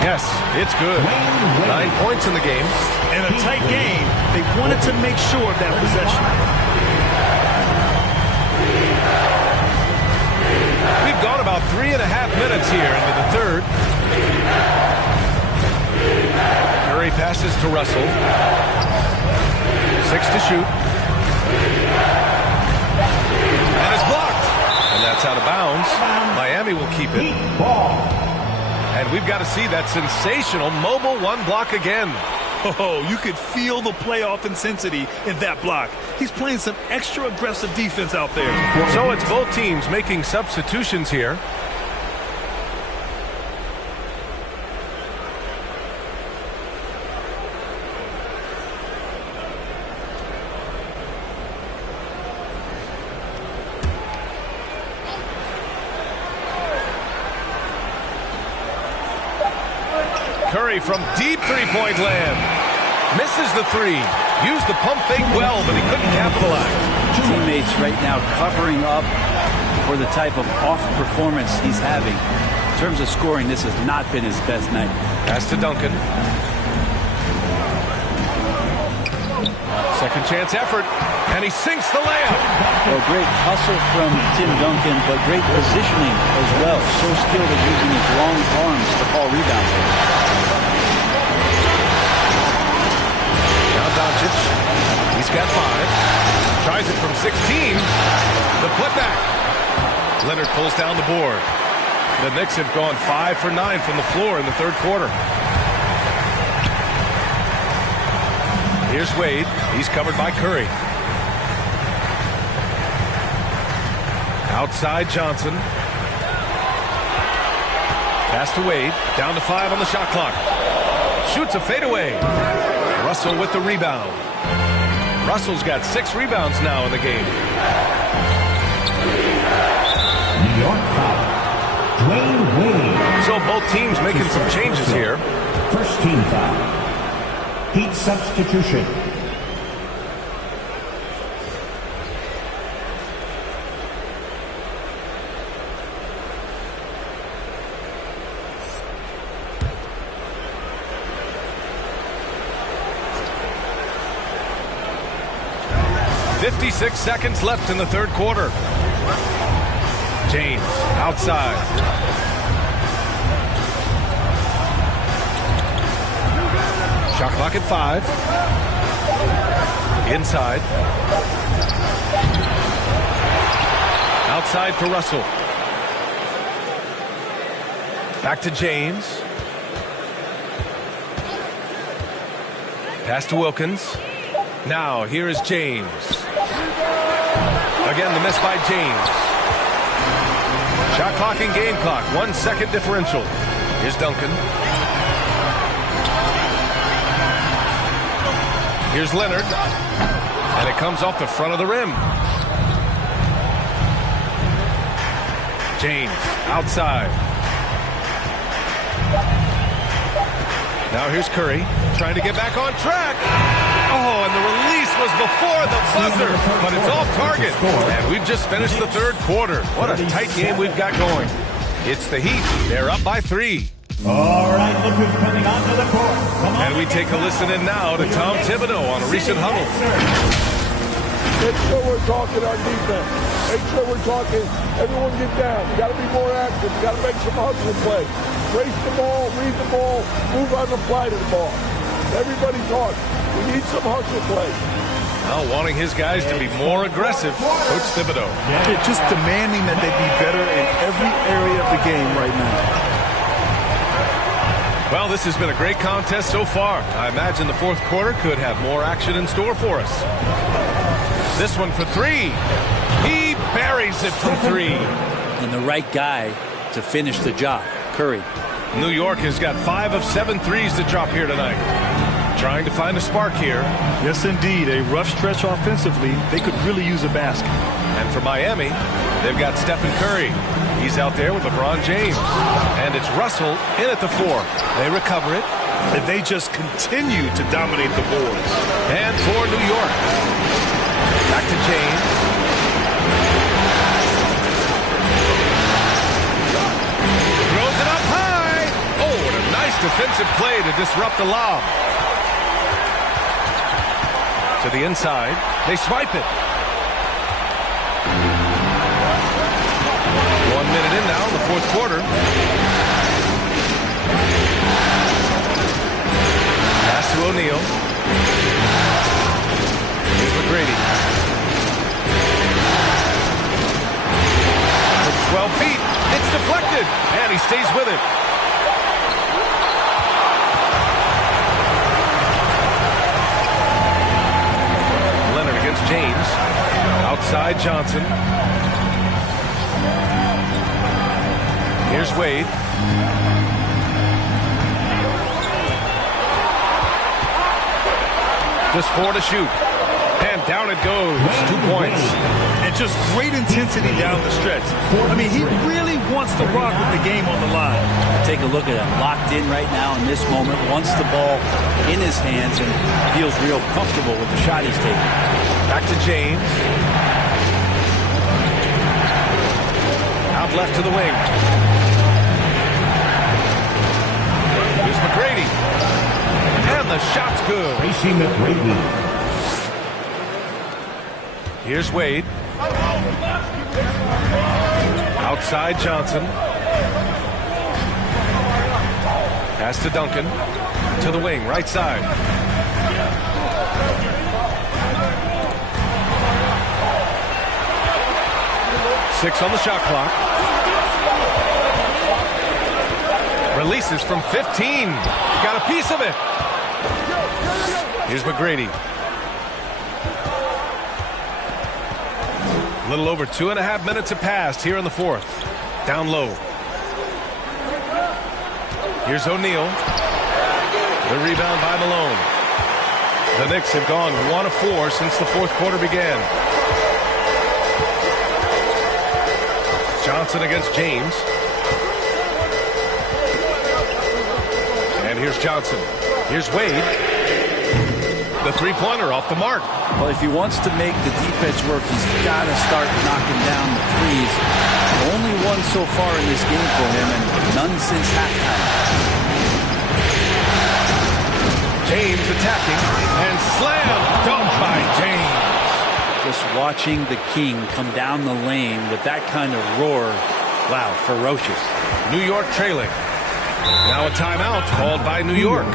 Yes, it's good. 9 points in the game. In a tight game, they wanted to make sure of that possession. We've gone about 3.5 minutes here into the third. Curry passes to Russell. 6 to shoot. And it's blocked. And that's out of bounds. Miami will keep it. And we've got to see that sensational mobile one block again. Oh, you could feel the playoff intensity in that block. He's playing some extra aggressive defense out there. So it's both teams making substitutions here. Curry from deep three-point land. Misses the three. Used the pump fake well, but he couldn't capitalize. Teammates right now covering up for the type of off performance he's having. In terms of scoring, this has not been his best night. Pass to Duncan. Second chance effort, and he sinks the layup. Well, great hustle from Tim Duncan, but great positioning as well. So skilled at using his long arms to call rebounds. Doncic, he's got 5. Tries it from 16. The putback. Leonard pulls down the board. The Knicks have gone 5 for 9 from the floor in the third quarter. Here's Wade. He's covered by Curry. Outside Johnson. Pass to Wade. Down to 5 on the shot clock. Shoots a fadeaway. Russell with the rebound. Russell's got 6 rebounds now in the game. New York foul. Dwayne Wade. So both teams making some changes here. First team foul. Heat substitution. .56 seconds left in the third quarter. James outside. Shot clock at 5. Inside. Outside for Russell. Back to James. Pass to Wilkins. Now here is James. Again the miss by James. Shot clock and game clock. 1 second differential. Here's Duncan. Here's Leonard. And it comes off the front of the rim. James outside. Now here's Curry trying to get back on track. Oh, and the release was before the buzzer, but it's off target. And we've just finished the third quarter. What a tight game we've got going. It's the Heat. They're up by 3. All right, look who's coming onto the court. And we take a listen in now to Tom Thibodeau on a recent huddle. Make sure we're talking our defense. Make sure we're talking, everyone get down. You got to be more active. You got to make some hustle play. Race the ball, read the ball, move on the fly to the ball. Everybody talk. We need some hustle play. Now wanting his guys to be more aggressive, Coach Thibodeau. Yeah, just demanding that they be better in every area of the game right now. Well, this has been a great contest so far. I imagine the fourth quarter could have more action in store for us. This one for 3. He buries it from 3. And the right guy to finish the job, Curry. New York has got 5 of 7 threes to drop here tonight. Trying to find a spark here. Yes, indeed. A rough stretch offensively. They could really use a basket. And for Miami, they've got Stephen Curry. He's out there with LeBron James. And it's Russell in at the 4. They recover it. And they just continue to dominate the boards. And for New York. Back to James. Throws it up high. Oh, what a nice defensive play to disrupt the lob. To the inside. They swipe it. 1 minute in now in the fourth quarter. Pass to O'Neal. Here's McGrady. From 12 feet. It's deflected. And he stays with it. Leonard against James. Outside Johnson. Here's Wade. Just 4 to shoot. And down it goes. 2 points. And just great intensity down the stretch. I mean, he really wants to rock with the game on the line. Take a look at him. Locked in right now in this moment. Wants the ball in his hands and feels real comfortable with the shot he's taking. Back to James. Out left to the wing. Here's McGrady. And the shot's good. Tracy McGrady. Here's Wade. Outside Johnson. Pass to Duncan. To the wing, right side. Six on the shot clock. Releases from 15. Got a piece of it. Here's McGrady. A little over 2.5 minutes have passed here in the fourth. Down low. Here's O'Neal. The rebound by Malone. The Knicks have gone 1 of 4 since the fourth quarter began. Johnson against James. And here's Johnson. Here's Wade. The three-pointer off the mark. Well, if he wants to make the defense work, he's got to start knocking down the threes. Only one so far in this game for him, and none since halftime. James attacking, and slam dunk by James. Just watching the King come down the lane with that kind of roar. Wow, ferocious. New York trailing. Now a timeout called by New York.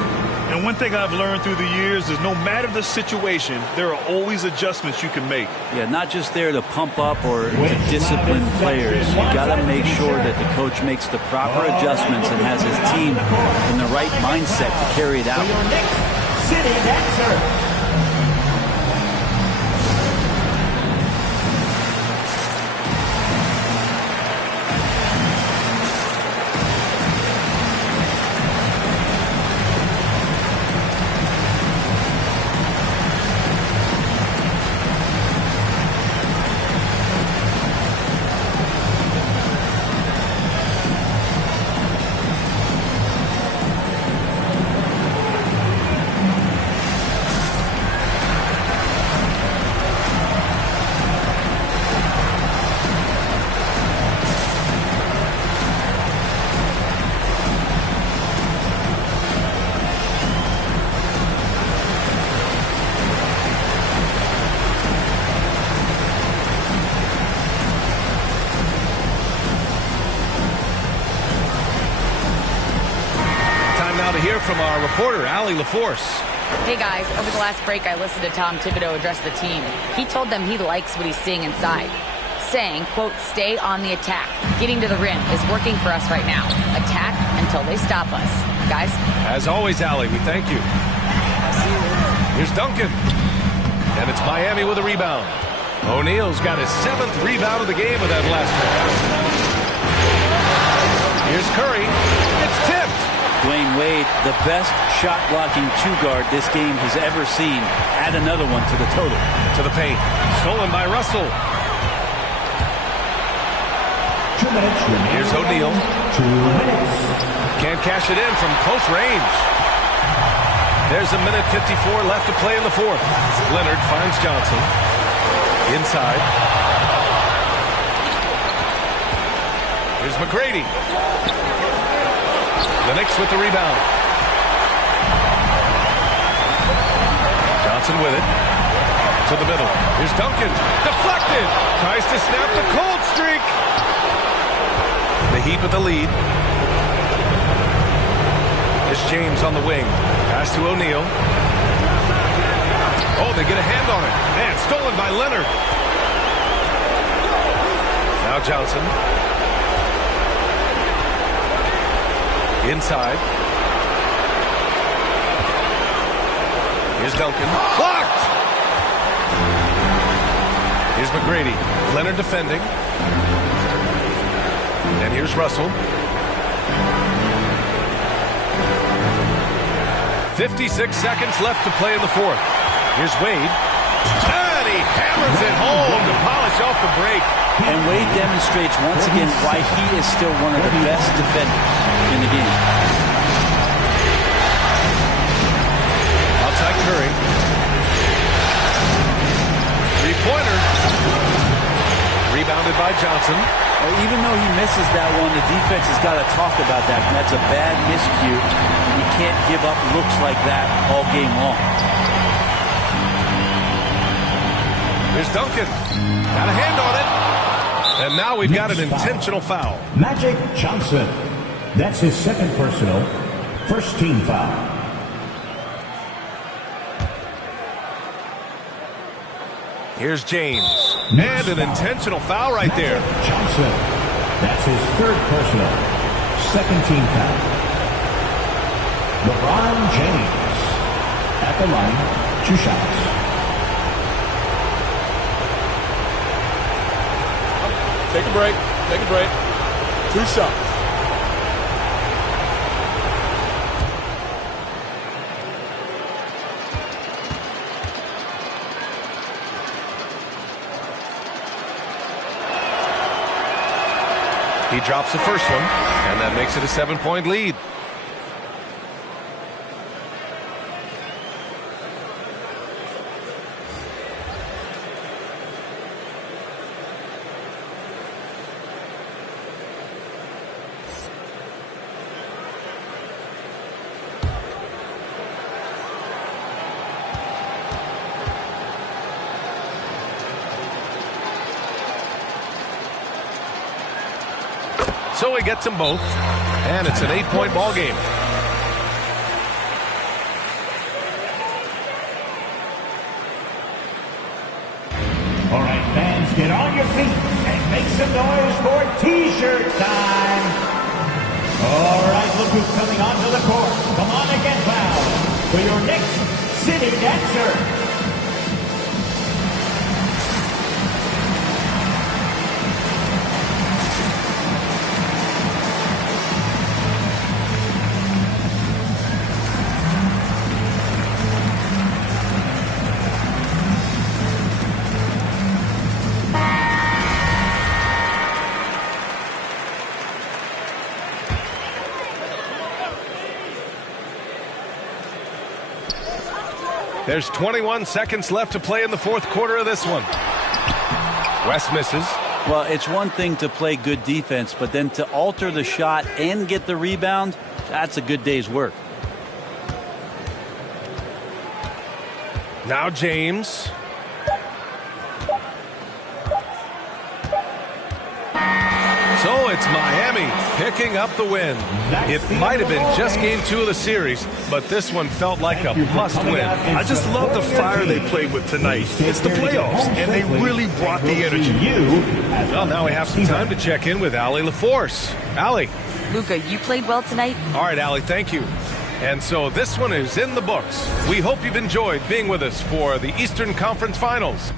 And one thing I've learned through the years is no matter the situation, there are always adjustments you can make. Yeah, not just there to pump up or to discipline players. You got to make sure that the coach makes the proper adjustments and has his team in the right mindset to carry it out. City Dancer. From our reporter, Allie LaForce. Hey guys, over the last break I listened to Tom Thibodeau address the team. He told them he likes what he's seeing inside, saying, quote, stay on the attack. Getting to the rim is working for us right now. Attack until they stop us. Guys? As always, Allie, we thank you. Here's Duncan. And it's Miami with a rebound. O'Neal's got his 7th rebound of the game with that last one. Here's Curry. It's tipped. Dwayne Wade, the best shot-blocking two-guard this game has ever seen. Add another one to the total. To the paint. Stolen by Russell. 2 minutes remaining. Here's O'Neal. 2 minutes. Can't cash it in from close range. There's a minute 54 left to play in the fourth. Leonard finds Johnson. Inside. Here's McGrady. The Knicks with the rebound. Johnson with it. To the middle. Here's Duncan. Deflected. Tries to snap the cold streak. The Heat with the lead. Here's James on the wing. Pass to O'Neal. Oh, they get a hand on it. And stolen by Leonard. Now Johnson. Inside. Here's Duncan. Blocked! Here's McGrady. Leonard defending. And here's Russell. 56 seconds left to play in the fourth. Here's Wade. And he hammers it home to polish off the break. And Wade demonstrates once again why he is still one of the best defenders in the game. Outside Curry. Three-pointer. Rebounded by Johnson. Even though he misses that one, the defense has got to talk about that. That's a bad miscue. You can't give up looks like that all game long. Here's Duncan. Got a hand on it. And now we've got an intentional foul. Magic Johnson. That's his 2nd personal. 1st team foul. Here's James. And an intentional foul right there. Johnson. That's his 3rd personal. 2nd team foul. LeBron James. At the line, 2 shots. Take a break. Take a break. 2 shots. He drops the first one, and that makes it a 7-point lead. So he gets them both, and it's an 8-point ball game. All right, fans, get on your feet and make some noise for T-shirt time. All right, look who's coming onto the court. Come on and get fouled for your next city dancer. There's 21 seconds left to play in the fourth quarter of this one. West misses. Well, it's one thing to play good defense, but then to alter the shot and get the rebound, that's a good day's work. Now James. So it's Miami picking up the win. It might have been just game 2 of the series, but this one felt like a must-win. I just love the fire they played with tonight. It's the playoffs, and they really brought the energy. Well, now we have some time to check in with Allie LaForce. Allie. Luka, you played well tonight? All right, Allie, thank you. And so this one is in the books. We hope you've enjoyed being with us for the Eastern Conference Finals.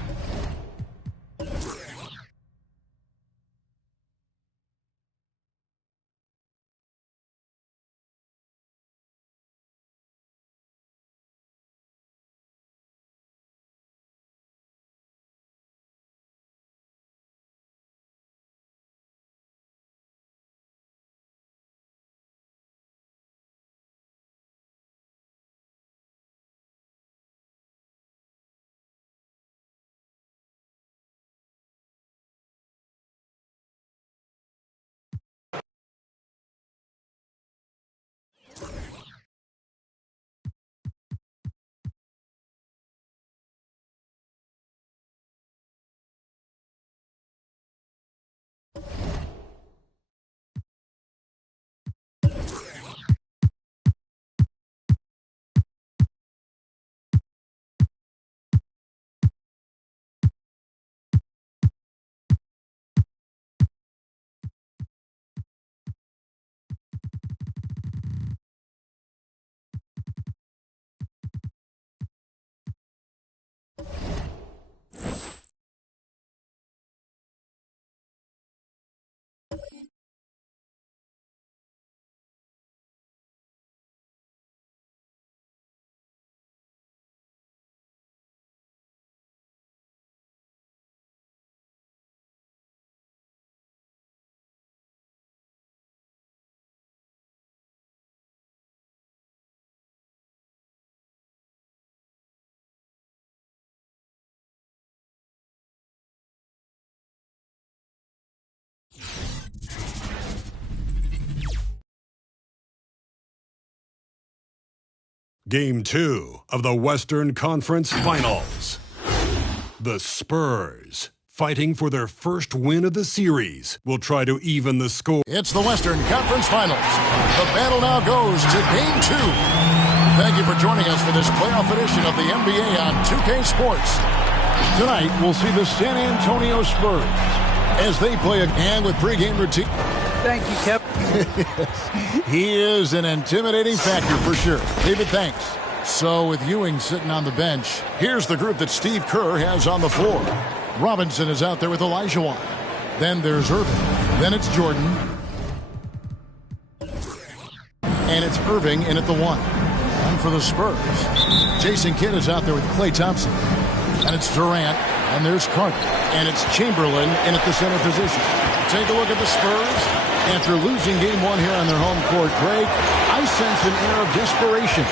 Game 2 of the Western Conference Finals. The Spurs, fighting for their first win of the series, will try to even the score. It's the Western Conference Finals. The battle now goes to Game 2. Thank you for joining us for this playoff edition of the NBA on 2K Sports. Tonight, we'll see the San Antonio Spurs as they play a hand with pregame routine. Thank you, Kep. He is an intimidating factor for sure. David, thanks. So with Ewing sitting on the bench, here's the group that Steve Kerr has on the floor. Robinson is out there with Olajuwon. Then there's Irving. Then it's Jordan. And it's Irving in at the 1. And for the Spurs, Jason Kidd is out there with Klay Thompson. And it's Durant. And there's Carter. And it's Chamberlain in at the center position. Take a look at the Spurs. After losing game 1 here on their home court, Greg, I sense an air of desperation.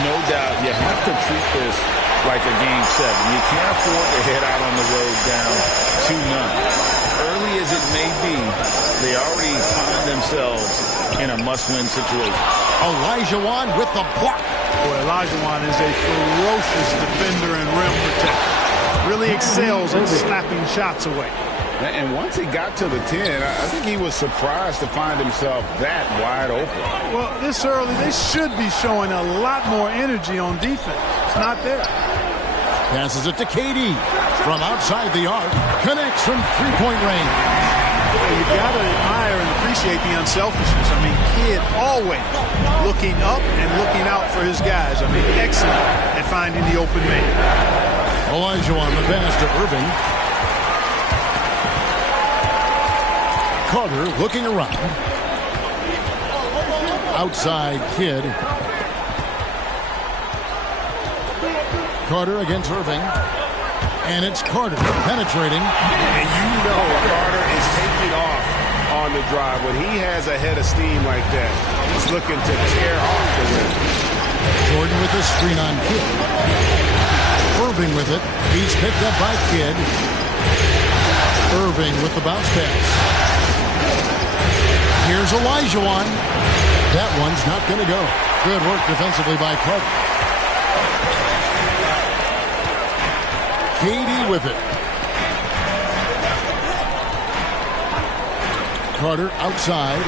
No doubt. You have to treat this like a game 7. You can't afford to head out on the road down 2-0. Early as it may be, they already find themselves in a must-win situation. Olajuwon with the block. Boy, Olajuwon is a ferocious defender and rim protector. Really excels at slapping shots away. And once he got to the 10, I think he was surprised to find himself that wide open. Well, this early, they should be showing a lot more energy on defense. It's not there. Passes it to KD. From outside the arc. Connects from three-point range. You got to admire and appreciate the unselfishness. I mean, Kidd always looking up and looking out for his guys. I mean, excellent at finding the open man. Elijah on the pass to Irving. Carter looking around. Outside Kidd. Carter against Irving. And it's Carter penetrating. And you know Carter is taking off on the drive. When he has a head of steam like that, he's looking to tear off the rim. Jordan with the screen on Kidd. Irving with it. He's picked up by Kidd. Irving with the bounce pass. Here's Elijah one. That one's not going to go. Good work defensively by Carter. KD with it. Carter outside.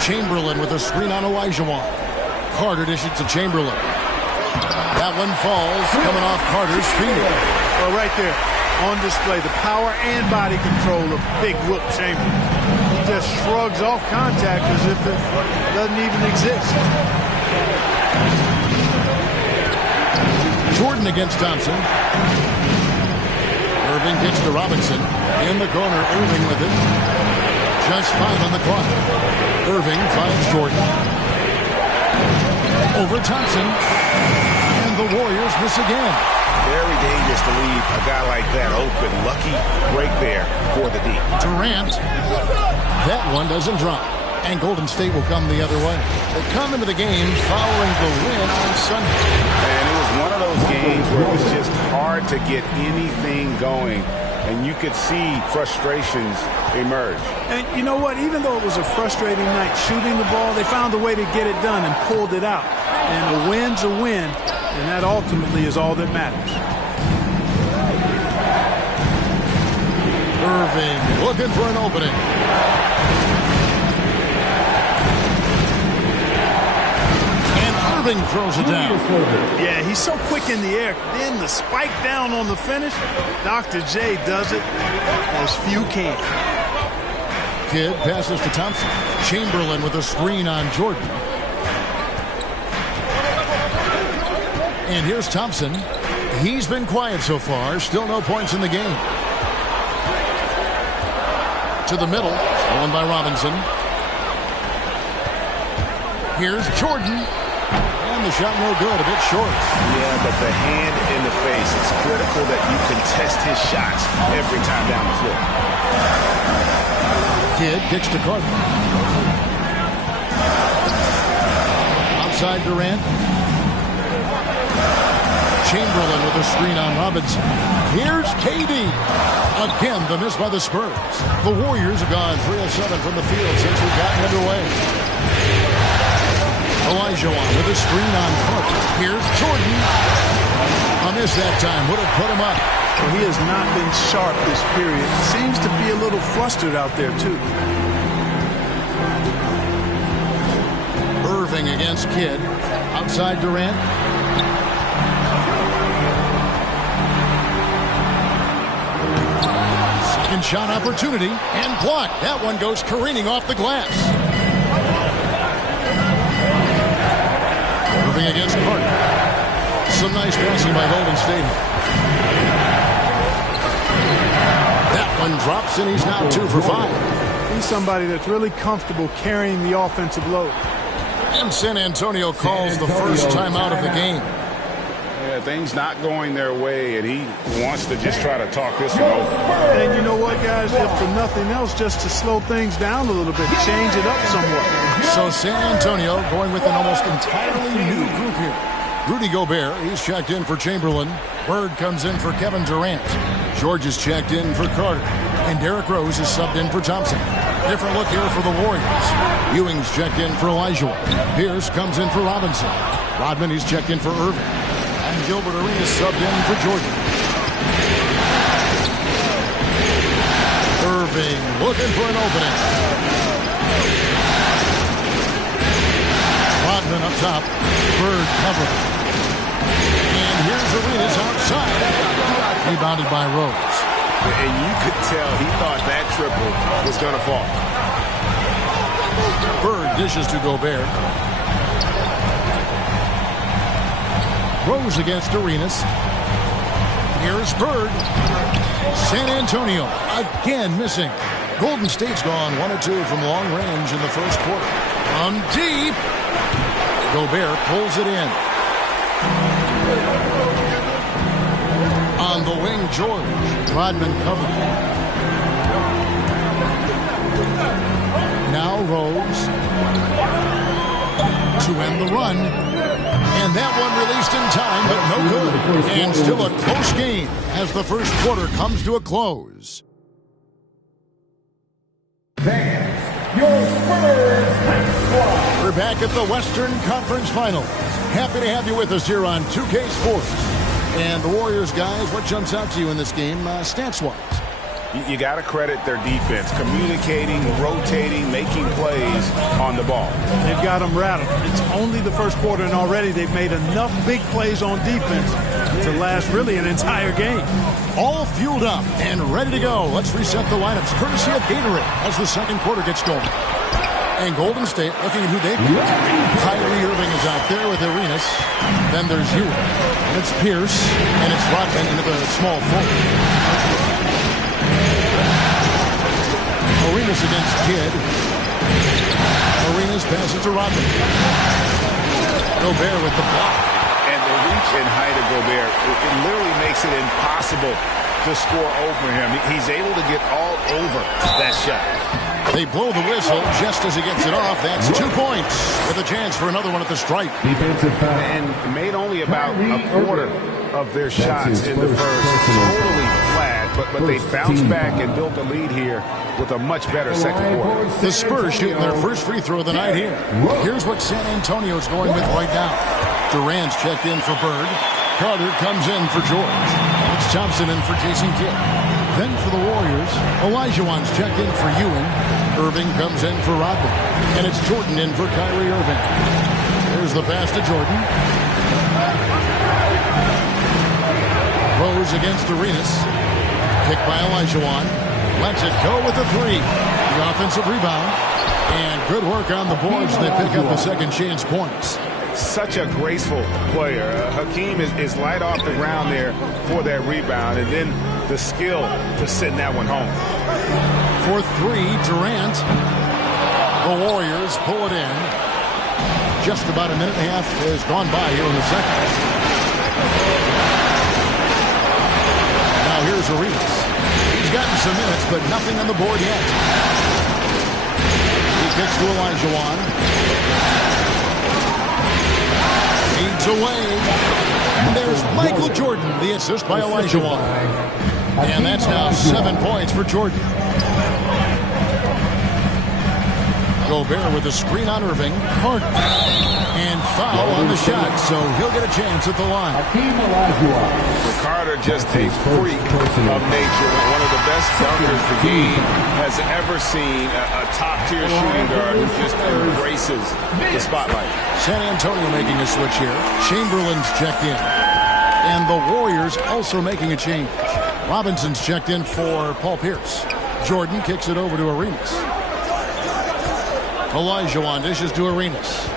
Chamberlain with a screen on Olajuwon. Carter dishes to Chamberlain. That one falls, coming off Carter's feet. Well, right there, on display, the power and body control of big whoop Chamberlain. He just shrugs off contact as if it doesn't even exist. Jordan against Thompson. Irving gets to Robinson. In the corner, Irving with it. Just 5 on the clock. Irving finds Jordan. Over Thompson. And the Warriors miss again. Very dangerous to leave a guy like that open. Lucky break there for the D. Durant. That one doesn't drop. And Golden State will come the other way. They come into the game following the win on Sunday. And it was one of those games where it was just hard to get anything going. And you could see frustrations emerge. And you know what? Even though it was a frustrating night shooting the ball, they found a way to get it done and pulled it out. And a win's a win, and that ultimately is all that matters. Irving looking for an opening. Irving throws it down. Yeah, he's so quick in the air. Then the spike down on the finish. Dr. J does it as few can. Kidd passes to Thompson. Chamberlain with a screen on Jordan. And here's Thompson. He's been quiet so far. Still no points in the game. To the middle. Stolen by Robinson. Here's Jordan. And the shot no good, a bit short. Yeah, but the hand in the face. It's critical that you contest his shots every time down the floor. Kidd kicks to Carter. Outside Durant. Chamberlain with a screen on Robinson. Here's KD. Again, the miss by the Spurs. The Warriors have gone 3 of 7 from the field since we've gotten underway. Elijah with a screen on Carter. Here's Jordan. A miss that time. Would have put him up. Well, he has not been sharp this period. Seems to be a little flustered out there, too. Irving against Kidd. Outside Durant. Second shot opportunity. And blocked. That one goes careening off the glass. Irving against Carter. Some nice passing by Golden State. That one drops, and he's now 2 for 5. He's somebody that's really comfortable carrying the offensive load. And San Antonio calls the first time out of the game. Yeah, things not going their way, and he wants to just try to talk this one over. And you know what, guys? If for nothing else, just to slow things down a little bit, change it up somewhat. So San Antonio going with an almost entirely new group here. Rudy Gobert, he's checked in for Chamberlain. Bird comes in for Kevin Durant. George is checked in for Carter. And Derrick Rose is subbed in for Thompson. Different look here for the Warriors. Ewing's checked in for Elijah. Pierce comes in for Robinson. Rodman, he's checked in for Irving. And Gilbert Arenas subbed in for Jordan. Irving looking for an opening. Rodman up top. Bird covered. And here's Arenas Rebounded by Rose. And you could tell he thought that triple was going to fall. Bird dishes to Gobert. Rose against Arenas. Here's Bird. San Antonio again missing. Golden State's gone 1 or 2 from long range in the first quarter. From deep. Gobert pulls it in. On the wing, George. Rodman covered. Now Rose to end the run. And that one released in time, but no good. And still a close game as the first quarter comes to a close. We're back at the Western Conference Finals. Happy to have you with us here on 2K Sports. And the Warriors, guys, what jumps out to you in this game, stats-wise? You got to credit their defense, communicating, rotating, making plays on the ball. They've got them rattled. It's only the first quarter, and already they've made enough big plays on defense to last really an entire game. All fueled up and ready to go. Let's reset the lineups, courtesy of Gatorade, as the second quarter gets going. And Golden State looking at who they've got. Kyrie Irving is out there with Arenas. Then there's Ewing. And it's Pierce. And it's Rodman into the small forward. Arenas against Kidd. Arenas passes to Rodman. Gobert with the block. And the reach and height of Gobert, it literally makes it impossible to score over him. He's able to get all over that shot. They blow the whistle just as he gets it off. That's 2 points with a chance for another one at the stripe. And made only about a quarter of their shots in the first. Totally flat, but they bounced back and built a lead here with a much better second quarter. The Spurs shooting their first free throw of the night here. Here's what San Antonio's going with right now. Durant's checked in for Bird. Carter comes in for George. It's Thompson in for Jason Kidd. Then for the Warriors, Olajuwon's checked in for Ewing. Irving comes in for Rodman. And it's Jordan in for Kyrie Irving. There's the pass to Jordan. Rose against Arenas. Picked by Olajuwon. Lets it go with the three. The offensive rebound. And good work on the boards. They pick up the second chance points. Such a graceful player. Hakeem is light off the ground there for that rebound. And then the skill to send that one home. For three, Durant. The Warriors pull it in. Just about a minute and a half has gone by here in the second. Now here's Arenas. He's gotten some minutes, but nothing on the board yet. He kicks to Olajuwon. Feeds away. And there's Michael Jordan, the assist by Olajuwon. And that's now 7 points for Jordan. Gobert with a screen on Irving. Carter. And foul on the shot, so he'll get a chance at the line. Carter just a freak of nature. One of the best dunkers the game has ever seen. A top-tier shooting guard who just embraces the spotlight. San Antonio making a switch here. Chamberlain's checked in. And the Warriors also making a change. Robinson's checked in for Paul Pierce. Jordan kicks it over to Arenas. Olajuwon dishes to Arenas.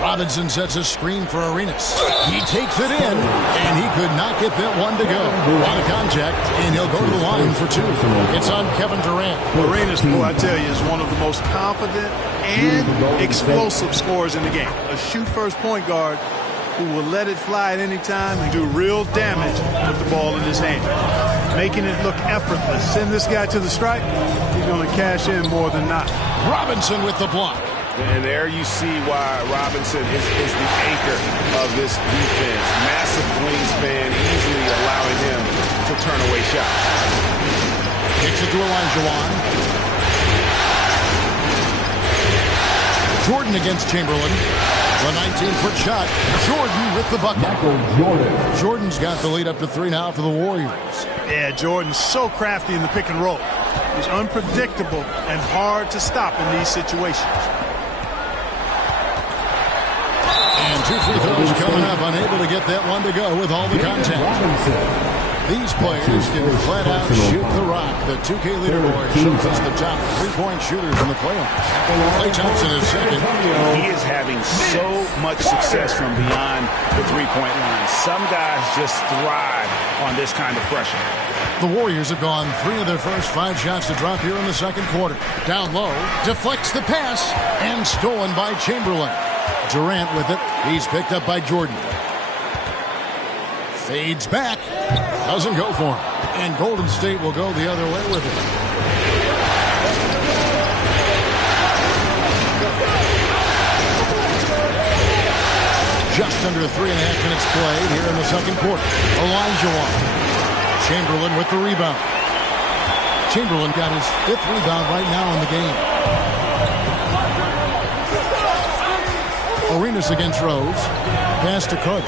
Robinson sets a screen for Arenas. He takes it in, and he could not get that one to go. A lot of contact, and he'll go to the line for two. It's on Kevin Durant. Arenas, boy, I tell you, is one of the most confident and explosive scorers in the game. A shoot-first point guard who will let it fly at any time and do real damage with the ball in his hand. Making it look effortless. Send this guy to the stripe, he's going to cash in more than not. Robinson with the block. And there you see why Robinson is the anchor of this defense. Massive wingspan, easily allowing him to turn away shots. Kicks it to Olajuwon. Jordan against Chamberlain. The 19-foot shot. Jordan with the bucket. Jordan's got the lead up to 3 now for the Warriors. Yeah, Jordan's so crafty in the pick and roll. He's unpredictable and hard to stop in these situations. And 2 free throws Fouls coming up, unable to get that one to go with all the contact. These players can flat out shoot the rock. The 2K leaderboard shows us the top three-point shooters in the playoffs. Klay Thompson is second. He is having so much success from beyond the three-point line. Some guys just thrive on this kind of pressure. The Warriors have gone 3 of their first 5 shots to drop here in the second quarter. Down low, deflects the pass, and stolen by Chamberlain. Durant with it. He's picked up by Jordan. Fades back. Doesn't go for him. And Golden State will go the other way with it. Just under 3.5 minutes played here in the second quarter. Olajuwon. Chamberlain with the rebound. Chamberlain got his 5th rebound right now in the game. Arenas against Rose. Pass to Cook.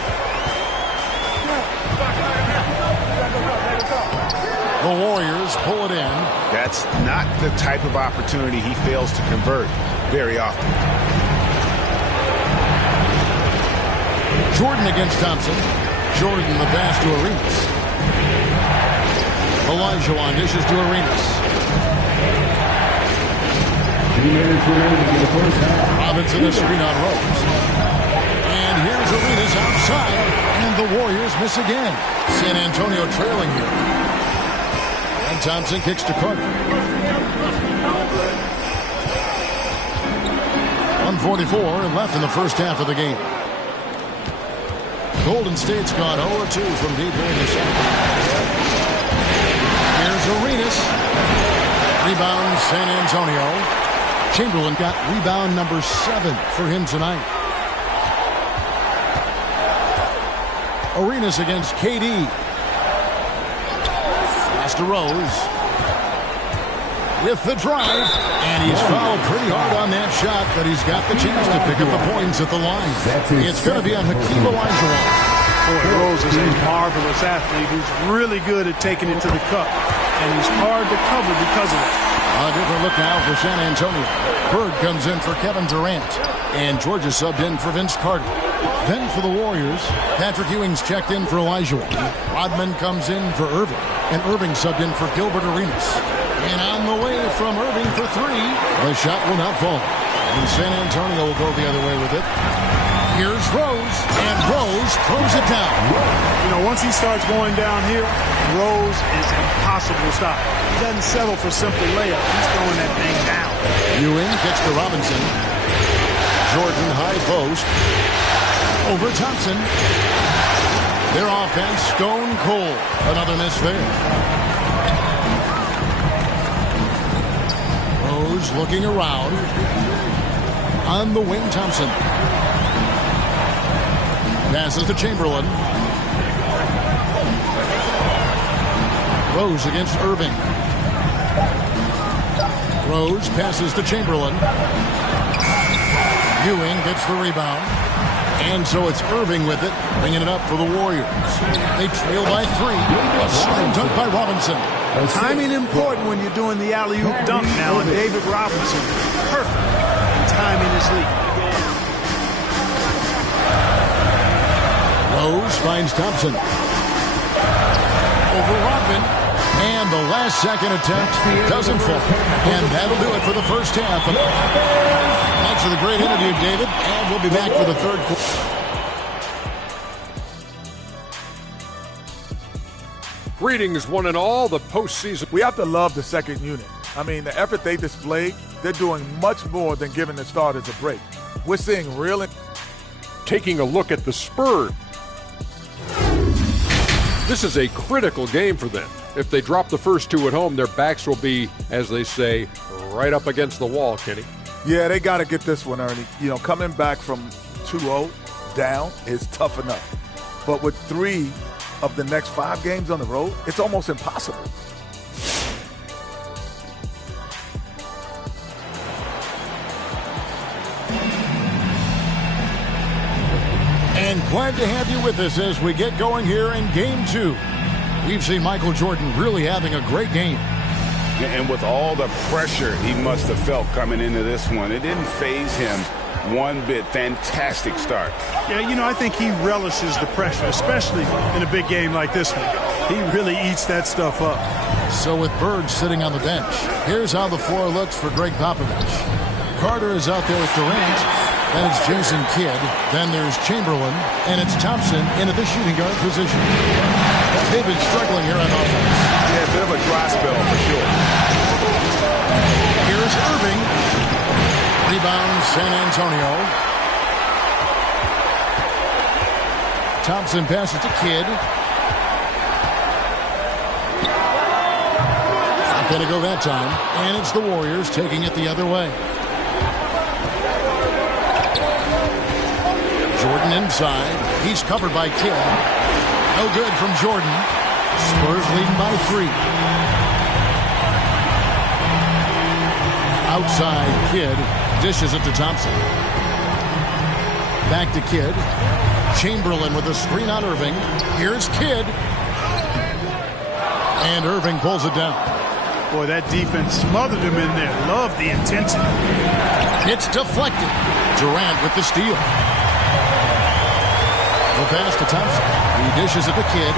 The Warriors pull it in. That's not the type of opportunity he fails to convert very often. Jordan against Thompson. Jordan the pass to Arenas. Olajuwon dishes to Arenas. Robinson a screen on Rose. And here's Arenas outside. And the Warriors miss again. San Antonio trailing here. And Thompson kicks to Carter. 1:44 left in the first half of the game. Golden State's gone 0-2 from deep here in the second. Here's Arenas. Rebound San Antonio. Chamberlain got rebound number 7 for him tonight. Arenas against KD. Pass to Rose. With the drive. And he's fouled pretty hard on that shot, but he's got the chance to pick up the points at the line. It's going to be on Hakeem Olajuwon. Boy, Rose is a marvelous athlete who's really good at taking it to the cup. And he's hard to cover because of it. A different look now for San Antonio. Bird comes in for Kevin Durant. And Georgia subbed in for Vince Carter. Then for the Warriors, Patrick Ewing's checked in for Olajuwon. Rodman comes in for Irving. And Irving subbed in for Gilbert Arenas. And on the way from Irving for 3. The shot will not fall. And San Antonio will go the other way with it. Here's Rose. And Rose throws it down. You know, once he starts going down here, Rose is impossible to stop. He doesn't settle for simple layup. He's throwing that thing down. Ewing gets to Robinson. Jordan high post. Over Thompson. Their offense stone cold. Another miss there. Rose looking around. On the wing, Thompson. Passes to Chamberlain. Rose against Irving. Rose passes to Chamberlain. Ewing gets the rebound. And so it's Irving with it, bringing it up for the Warriors. They trail by 3. A slam dunk by Robinson. Timing important when you're doing the alley-oop dunk now, and David Robinson, perfect timing his lead. Rose finds Thompson. Over Rodman. And the last second attempt doesn't fall. And that'll do it for the first half. Thanks for the great interview, David. And we'll be back for the third quarter. Greetings, one and all. The postseason. We have to love the second unit. I mean, the effort they displayed, they're doing much more than giving the starters a break. We're seeing real. Taking a look at the Spurs. This is a critical game for them. If they drop the first 2 at home, their backs will be, as they say, right up against the wall, Kenny. Yeah, they got to get this one, Ernie. You know, coming back from 2-0 down is tough enough. But with 3 of the next 5 games on the road, it's almost impossible. And glad to have you with us as we get going here in Game 2. We've seen Michael Jordan really having a great game. And with all the pressure he must have felt coming into this one, it didn't faze him one bit. Fantastic start. Yeah, you know, I think he relishes the pressure, especially in a big game like this one. He really eats that stuff up. So with Bird sitting on the bench, here's how the floor looks for Greg Popovich. Carter is out there with Durant. Then it's Jason Kidd. Then there's Chamberlain. And it's Thompson in at the shooting guard position. They've been struggling here on offense. Yeah, a bit of a dry spell for sure. Here's Irving. Rebound San Antonio. Thompson passes to Kidd. Not going to go that time. And it's the Warriors taking it the other way. Jordan inside. He's covered by Kidd. No good from Jordan. Spurs leading by 3. Outside, Kidd dishes it to Thompson. Back to Kidd. Chamberlain with a screen on Irving. Here's Kidd. And Irving pulls it down. Boy, that defense smothered him in there. Love the intensity. It's deflected. Durant with the steal. The pass to Thompson. He dishes it to Kidd.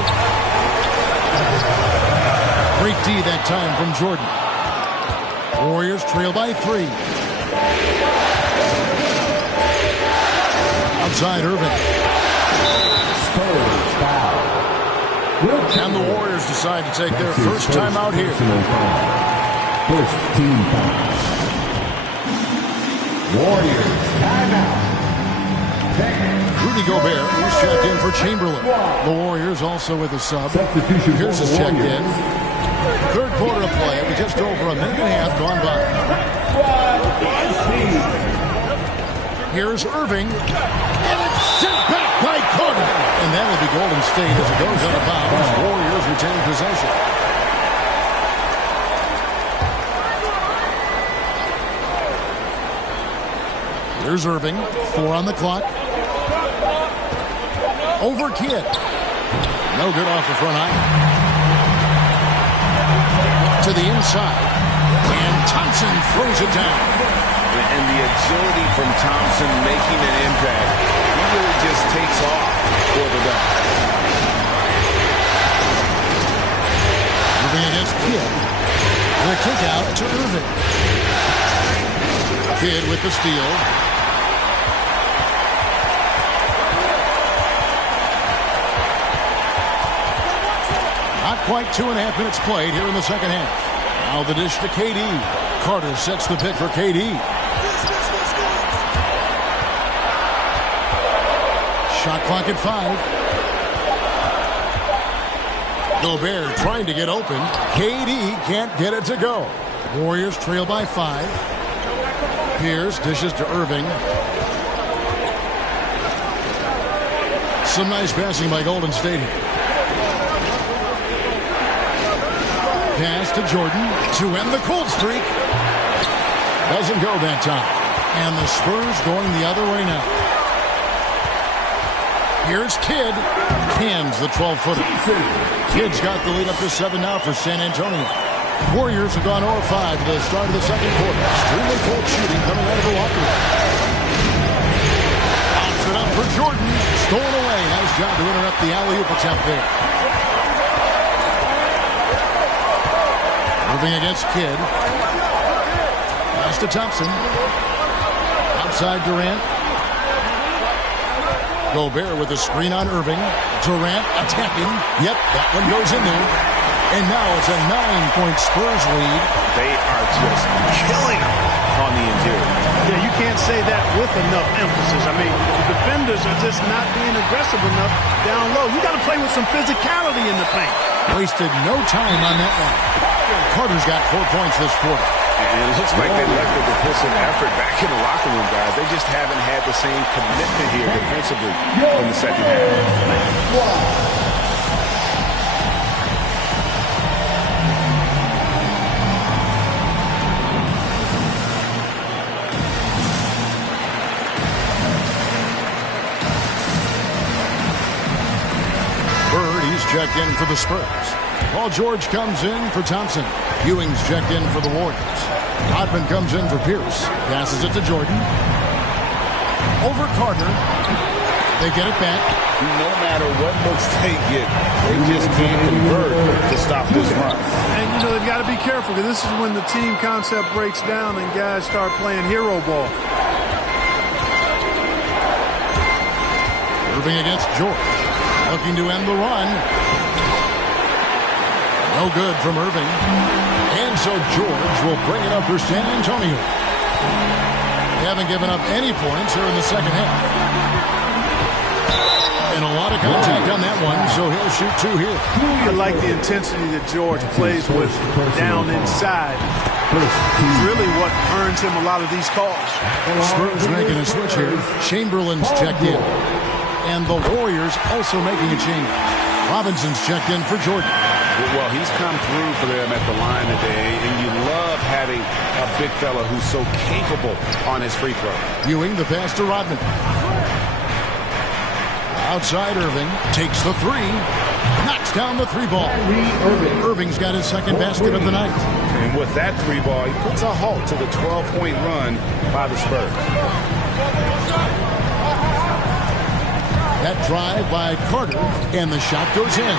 Great D that time from Jordan. Warriors trail by 3. Outside Irving. And the Warriors decide to take their first time out here. First team foul. Warriors timeout. Rudy Gobert is checked in for Chamberlain. The Warriors also with a sub. Pierce is checked in. Third quarter of play with just over a minute and a half gone by. Here's Irving. And it's sent back by Carter. And that will be Golden State as it goes out of bounds. Warriors retain possession. Here's Irving. 4 on the clock. Over Kidd. No good off the front iron. To the inside. And Thompson throws it down. And the agility from Thompson making an impact. He really just takes off for the dunk. Moving against Kidd. The kick out to Irving. Kidd with the steal. Not quite 2.5 minutes played here in the second half. Now the dish to KD. Carter sets the pick for KD. Shot clock at 5. Gobert trying to get open. KD can't get it to go. Warriors trail by 5. Pierce dishes to Irving. Some nice passing by Golden State here. Pass to Jordan to end the cold streak. Doesn't go that time. And the Spurs going the other way now. Here's Kidd. Cams the 12-footer. Kidd's got the lead up to 7 now for San Antonio. Warriors have gone 0-5 to the start of the second quarter. Extremely cold shooting coming out of the locker room. Bounce it up for Jordan. Stolen away. Nice job to interrupt the alley-oop attempt there. Moving against Kidd. Pass to Thompson. Outside Durant. Gobert with a screen on Irving. Durant attacking. Yep, that one goes in there. And now it's a 9-point Spurs lead. They are just killing them on the interior. Yeah, you can't say that with enough emphasis. I mean, the defenders are just not being aggressive enough down low. You got to play with some physicality in the paint. Wasted no time on that one. Carter's got 4 points this quarter. And it looks like they left the defensive effort back in the locker room, guys. They just haven't had the same commitment here defensively in the second half. Checked in for the Spurs. Paul George comes in for Thompson. Ewing's checked in for the Warriors. Hodman comes in for Pierce. Passes it to Jordan. over Carter. They get it back. No matter what looks they get, they just can't convert to stop this run. And, you know, they've got to be careful because this is when the team concept breaks down and guys start playing hero ball. Irving against George. Looking to end the run. No good from Irving. And so George will bring it up for San Antonio. They haven't given up any points here in the second half. And a lot of contact on that one, so he'll shoot two here. I like the intensity that George plays with down inside. It's really what earns him a lot of these calls. Spurs making a switch here. Chamberlain's checked in. And the Warriors also making a change. Robinson's checked in for Jordan. Well, he's come through for them at the line today, and you love having a big fella who's so capable on his free throw. Ewing the pass to Rodman. Outside Irving. Takes the three. Knocks down the three ball. Irving's got his second basket of the night. And with that three ball, he puts a halt to the 12-point run by the Spurs. That drive by Carter, and the shot goes in.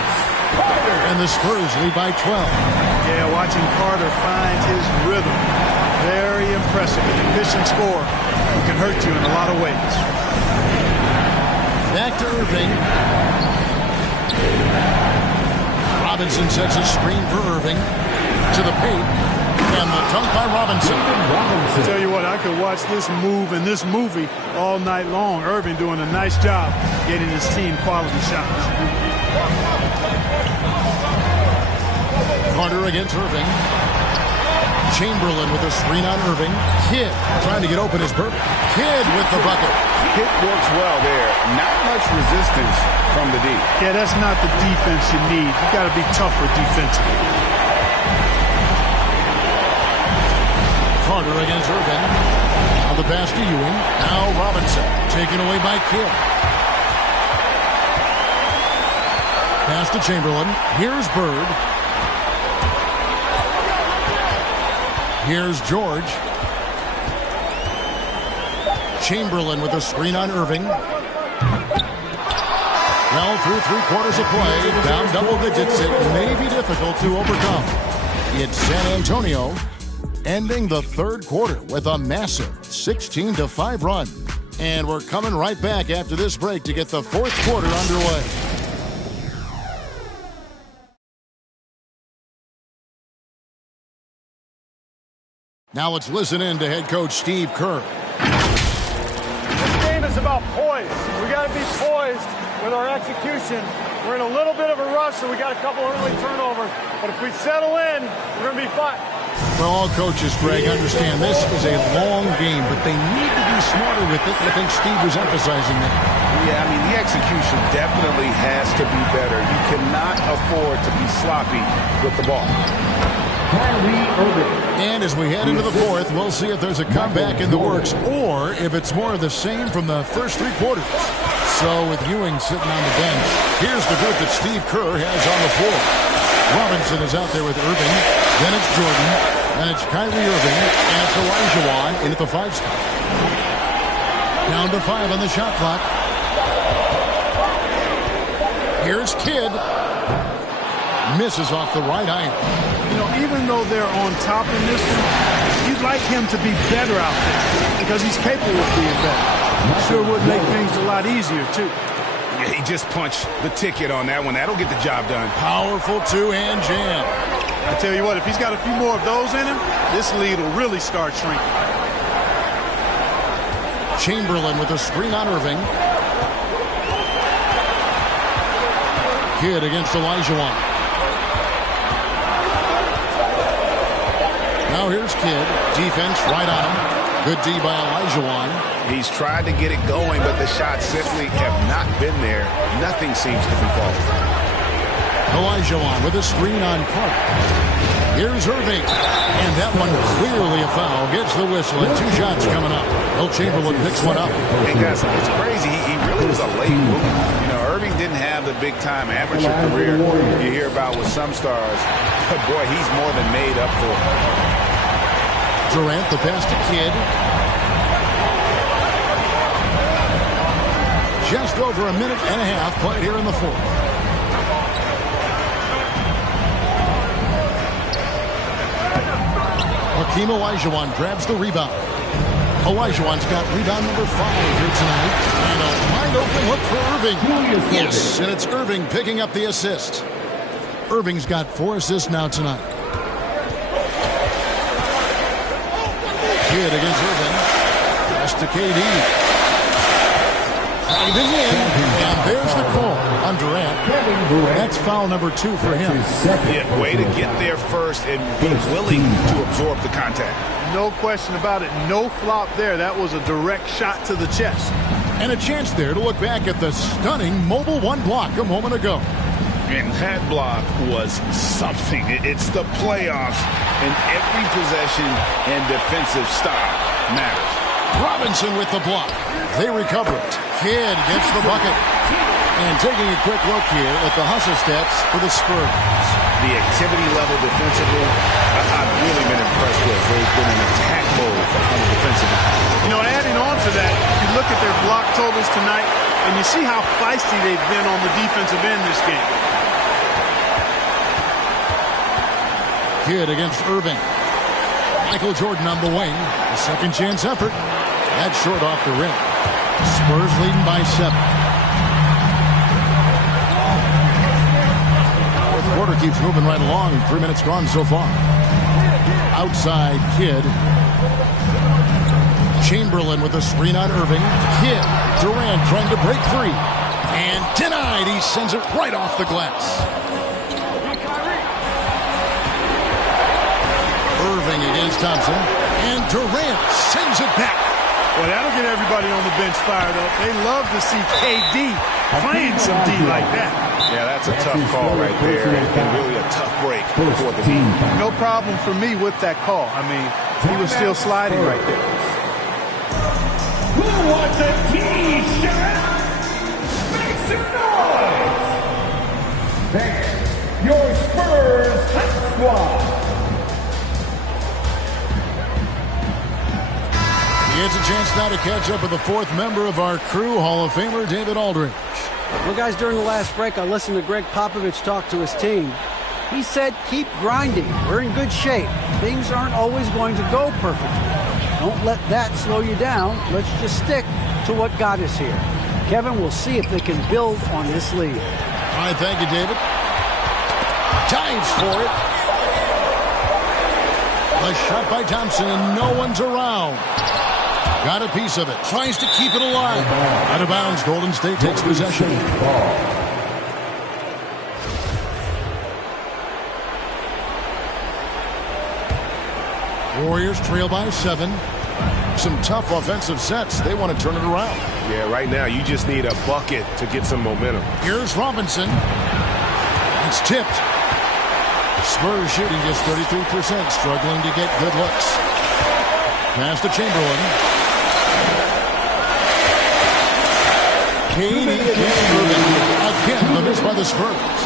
And the Spurs lead by 12. Yeah, watching Carter find his rhythm. Very impressive. An efficient scorer who can hurt you in a lot of ways. Back to Irving. Robinson sets a screen for Irving. To the paint. And the dunk by Robinson. I tell you what, I could watch this move and this movie all night long. Irving doing a nice job getting his team quality shots. Carter against Irving. Chamberlain with a screen on Irving. Kidd trying to get open his Burke. Kidd with the bucket. Kidd works well there. Not much resistance from the D. Yeah, that's not the defense you need. You got to be tougher defensively. Carter against Irving. Now the pass to Ewing. Now Robinson. Taken away by Kidd. Pass to Chamberlain. Here's Bird. Here's George. Chamberlain with a screen on Irving. Well, through three-quarters of play, down double digits, it may be difficult to overcome. It's San Antonio ending the third quarter with a massive 16-5 run. And we're coming right back after this break to get the fourth quarter underway. Now let's listen in to head coach Steve Kerr. This game is about poise. We got to be poised with our execution. We're in a little bit of a rush, so we got a couple early turnovers. But if we settle in, we're going to be fine. Well, all coaches, Greg, understand this is a long game, but they need to be smarter with it. I think Steve was emphasizing that. Yeah, I mean, the execution definitely has to be better. You cannot afford to be sloppy with the ball. And as we head into the fourth, we'll see if there's a comeback in the works or if it's more of the same from the first three quarters. So with Ewing sitting on the bench, here's the group that Steve Kerr has on the floor. Robinson is out there with Irving. Then it's Jordan. Then it's Kyrie Irving. And it's Elijah Wan in at the 5 spot. Down to 5 on the shot clock. Here's Kidd. Misses off the right iron. You know, even though they're on top in this one, you'd like him to be better out there because he's capable of being better. Sure would make things a lot easier, too. Yeah, he just punched the ticket on that one. That'll get the job done. Powerful two-hand jam. I tell you what, if he's got a few more of those in him, this lead will really start shrinking. Chamberlain with a screen on Irving. Kidd against Elijah Wan. Now here's Kidd. Defense right on him. Good D by Elijah Wan. He's tried to get it going, but the shots simply have not been there. Nothing seems to be falling. Elijah Wan with a screen on Carter. Here's Irving. And that one clearly a foul. Gets the whistle and 2 shots coming up. Will Chamberlain picks one up. Hey, guys, it's crazy. He really was a late bloomer. You know, Irving didn't have the big-time amateur career you hear about with some stars. But, boy, he's more than made up for it. Durant, the pass to Kidd. Just over a minute and a half played here in the fourth. Hakeem Olajuwon grabs the rebound. Olajuwon's got rebound number 5 here tonight. And a wide open look for Irving. Yes, and it's Irving picking up the assist. Irving's got 4 assists now tonight. Kidd against Irving. Pass to KD. Driving in, and there's the call on Durant. That's foul number 2 for him. Yeah, way to get there first and be willing to absorb the contact. No question about it. No flop there. That was a direct shot to the chest. And a chance there to look back at the stunning mobile 1 block a moment ago. And that block was something. It's the playoffs, and every possession and defensive style matters. Robinson with the block. They recover it. Kidd gets the bucket. And taking a quick look here at the hustle stats for the Spurs. The activity level defensively, I've really been impressed with. They've been in attack mode on the defensive end. You know, adding on to that, you look at their block totals tonight, and you see how feisty they've been on the defensive end this game. Kidd against Irving. Michael Jordan on the wing. A second chance effort. That's short off the rim. Spurs leading by 7. Fourth quarter keeps moving right along. 3 minutes gone so far. Outside Kidd. Chamberlain with a screen on Irving. Kidd. Durant trying to break free. And denied. He sends it right off the glass. Irving against Thompson. And Durant sends it back. Well, that'll get everybody on the bench fired up. They love to see KD playing some D like that. Yeah, that's a tough call right there, and really a tough break for the team. No problem for me with that call. I mean, he was still sliding right there. Who wants a T-shirt? Make some noise! Thanks, your Spurs Hype Squad. It's a chance now to catch up with the 4th member of our crew, Hall of Famer David Aldridge. Well, guys, during the last break, I listened to Greg Popovich talk to his team. He said, keep grinding. We're in good shape. Things aren't always going to go perfectly. Don't let that slow you down. Let's just stick to what got us here. Kevin, we'll see if they can build on this lead. All right, thank you, David. Dives for it. A shot by Thompson, and no one's around. Got a piece of it. Tries to keep it alive. Out of bounds. Golden State takes possession. Warriors trail by 7. Some tough offensive sets. They want to turn it around. Yeah, right now you just need a bucket to get some momentum. Here's Robinson. It's tipped. Spurs shooting just 33%. Struggling to get good looks. Pass to Chamberlain. KD against Irving. Again, the miss by the Spurs.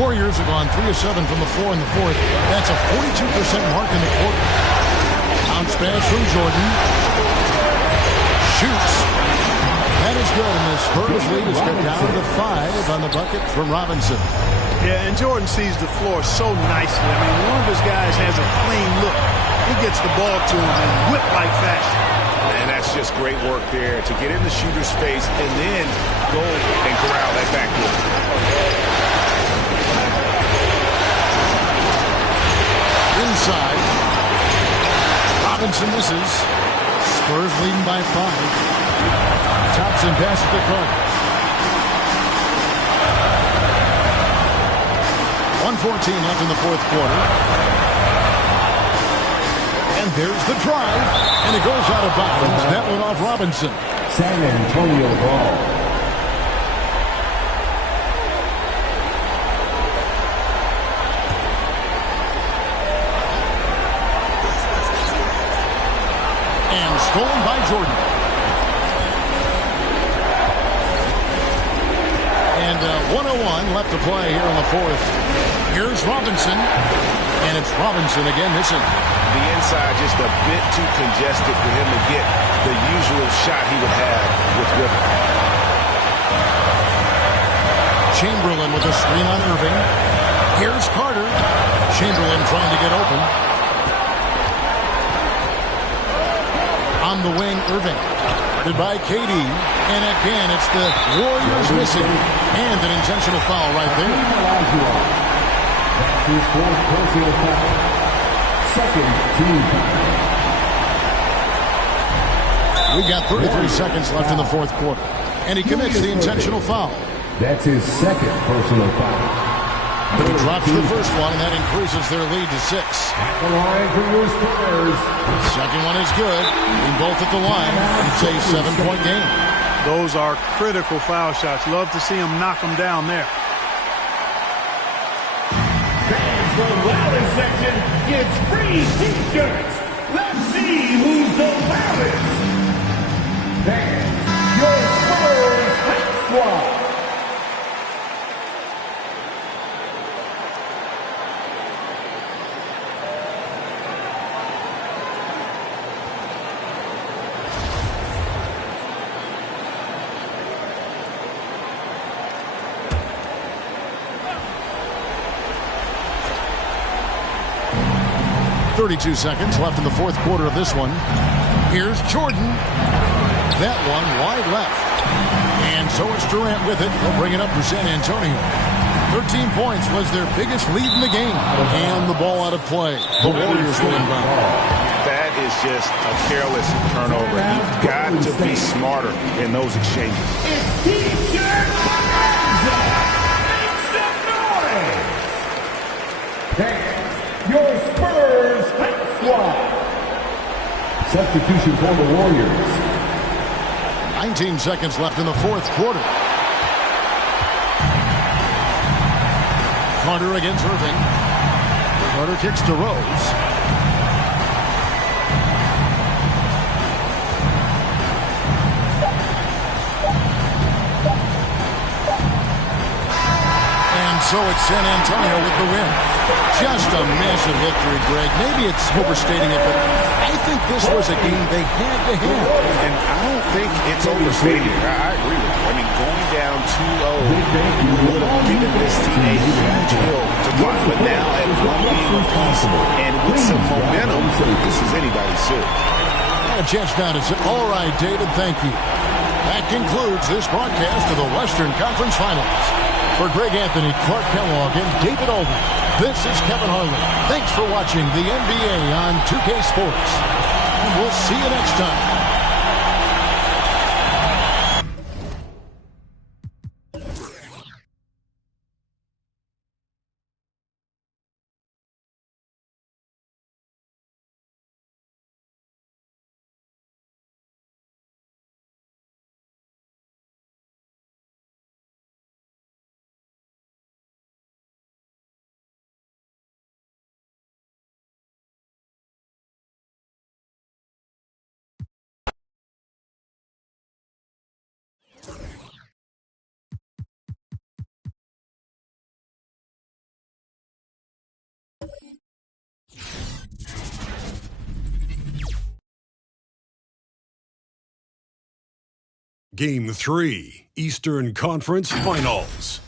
Warriors have gone 3 of 7 from the floor in the fourth. That's a 42% mark in the quarter. Bounce pass from Jordan. Shoots. That is good, and the Spurs lead is cut down to 5 on the bucket from Robinson. Yeah, and Jordan sees the floor so nicely. I mean, one of his guys has a clean look. He gets the ball to him in whip-like fashion. And that's just great work there to get in the shooter's space and then go and corral that backboard. Inside. Robinson misses. Spurs leading by 5. Thompson passes to Clark. 1:14 left in the fourth quarter. And there's the drive. And it goes out of bounds. That one off Robinson. San Antonio ball. And stolen by Jordan. And 1:01 left to play here in the fourth. Here's Robinson. And it's Robinson again missing. The inside just a bit too congested for him to get the usual shot he would have with Ripper. Chamberlain with a screen on Irving. Here's Carter. Chamberlain trying to get open. On the wing, Irving. Guarded by KD. And again, it's the Warriors missing. And an intentional foul right there. That's his fourth personal foul. Second team foul. We've got 33 seconds left in the fourth quarter. And he commits the intentional foul. That's his second personal foul. He drops the first one, and that increases their lead to 6. At the line for your Spurs. Second one is good. Being both at the line, it's a 7-point game. Those are critical foul shots. Love to see him knock them down there. Fans from loudest section gets free T-shirts. Let's see who's the loudest. Fans, your Spurs Hot Squad. .32 seconds left in the fourth quarter of this one. Here's Jordan. That one wide left. And so it's Durant with it. He'll bring it up for San Antonio. 13 points was their biggest lead in the game. And the ball out of play. The Warriors will inbound. That is just a careless turnover. You've got to be smarter in those exchanges. It's T-shirt Make some noise. Fans, your Spurs Hot Squad. Substitution for the Warriors. 19 seconds left in the fourth quarter. Carter against Irving. Carter kicks to Rose. And so it's San Antonio with the win. Just a massive victory, Greg. Maybe it's overstating it, but I think this was a game they had to have. And I don't think it's overstating it. I agree with you. I mean, going down 2-0 would have given this team a huge hill to climb. But now at one game apiece and with some momentum, this is anybody's suit. A chance now to say, all right, David, thank you. That concludes this broadcast of the Western Conference Finals. For Greg Anthony, Clark Kellogg, and David Aldridge, this is Kevin Harlan. Thanks for watching the NBA on 2K Sports. And we'll see you next time. Game 3, Eastern Conference Finals.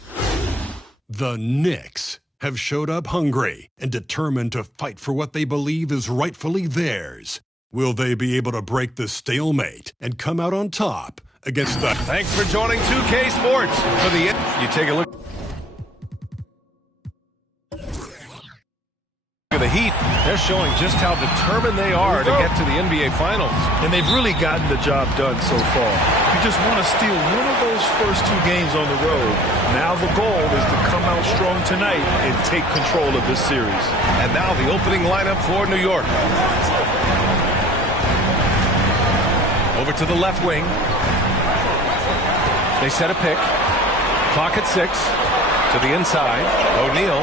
The Knicks have showed up hungry and determined to fight for what they believe is rightfully theirs. Will they be able to break the stalemate and come out on top against the... Thanks for joining 2K Sports. For the you take a look at the Heat. They're showing just how determined they are to get to the NBA Finals. And they've really gotten the job done so far. You just want to steal one of those first two games on the road. Now the goal is to come out strong tonight and take control of this series. And now the opening lineup for New York. Over to the left wing. They set a pick. Clock at 6. To the inside. O'Neal.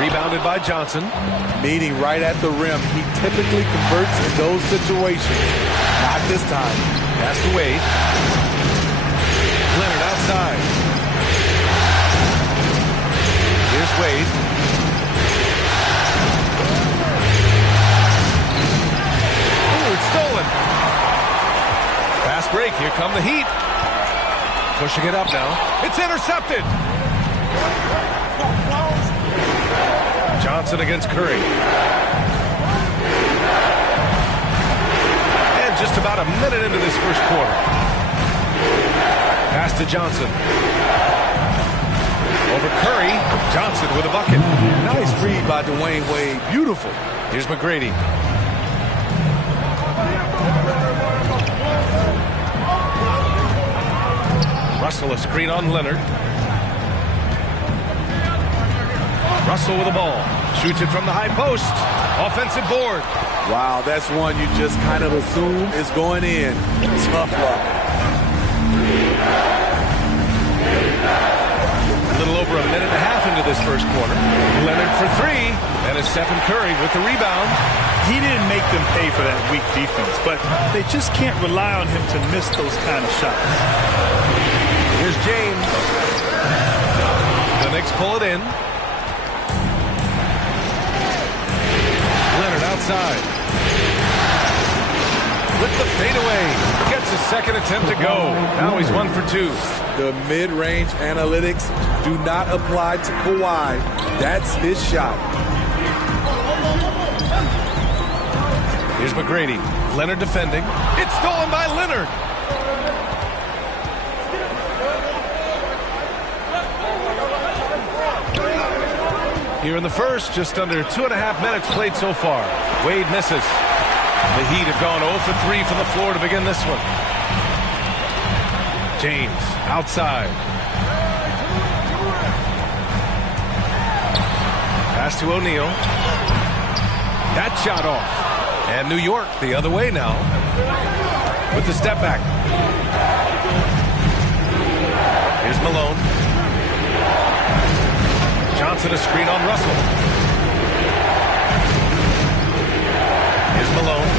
Rebounded by Johnson. Meeting right at the rim. He typically converts in those situations. Not this time. Pass to Wade. Leonard outside. Here's Wade. Ooh, it's stolen. Fast break. Here come the Heat. Pushing it up now. It's intercepted. Johnson against Curry. And just about a minute into this first quarter. Pass to Johnson. Over Curry. Johnson with a bucket. Nice read by Dwayne Wade. Beautiful. Here's McGrady. Russell a screen on Leonard. Russell with the ball. Shoots it from the high post. Offensive board. Wow, that's one you just kind of assume is going in. Tough luck. A little over a minute and a half into this first quarter. Leonard for three. And it's Stephen Curry with the rebound. He didn't make them pay for that weak defense, but they just can't rely on him to miss those kind of shots. Here's James. The Knicks pull it in. Leonard outside. With the fadeaway. Gets his second attempt to go. Now he's 1 for 2. The mid-range analytics do not apply to Kawhi. That's his shot. Here's McGrady. Leonard defending. It's stolen by Leonard. Here in the first, just under 2.5 minutes played so far. Wade misses. The Heat have gone 0 for 3 from the floor to begin this one. James outside. Pass to O'Neal. That shot off. And New York the other way now with the step back. Here's Malone. Johnson a screen on Russell. Here's Malone.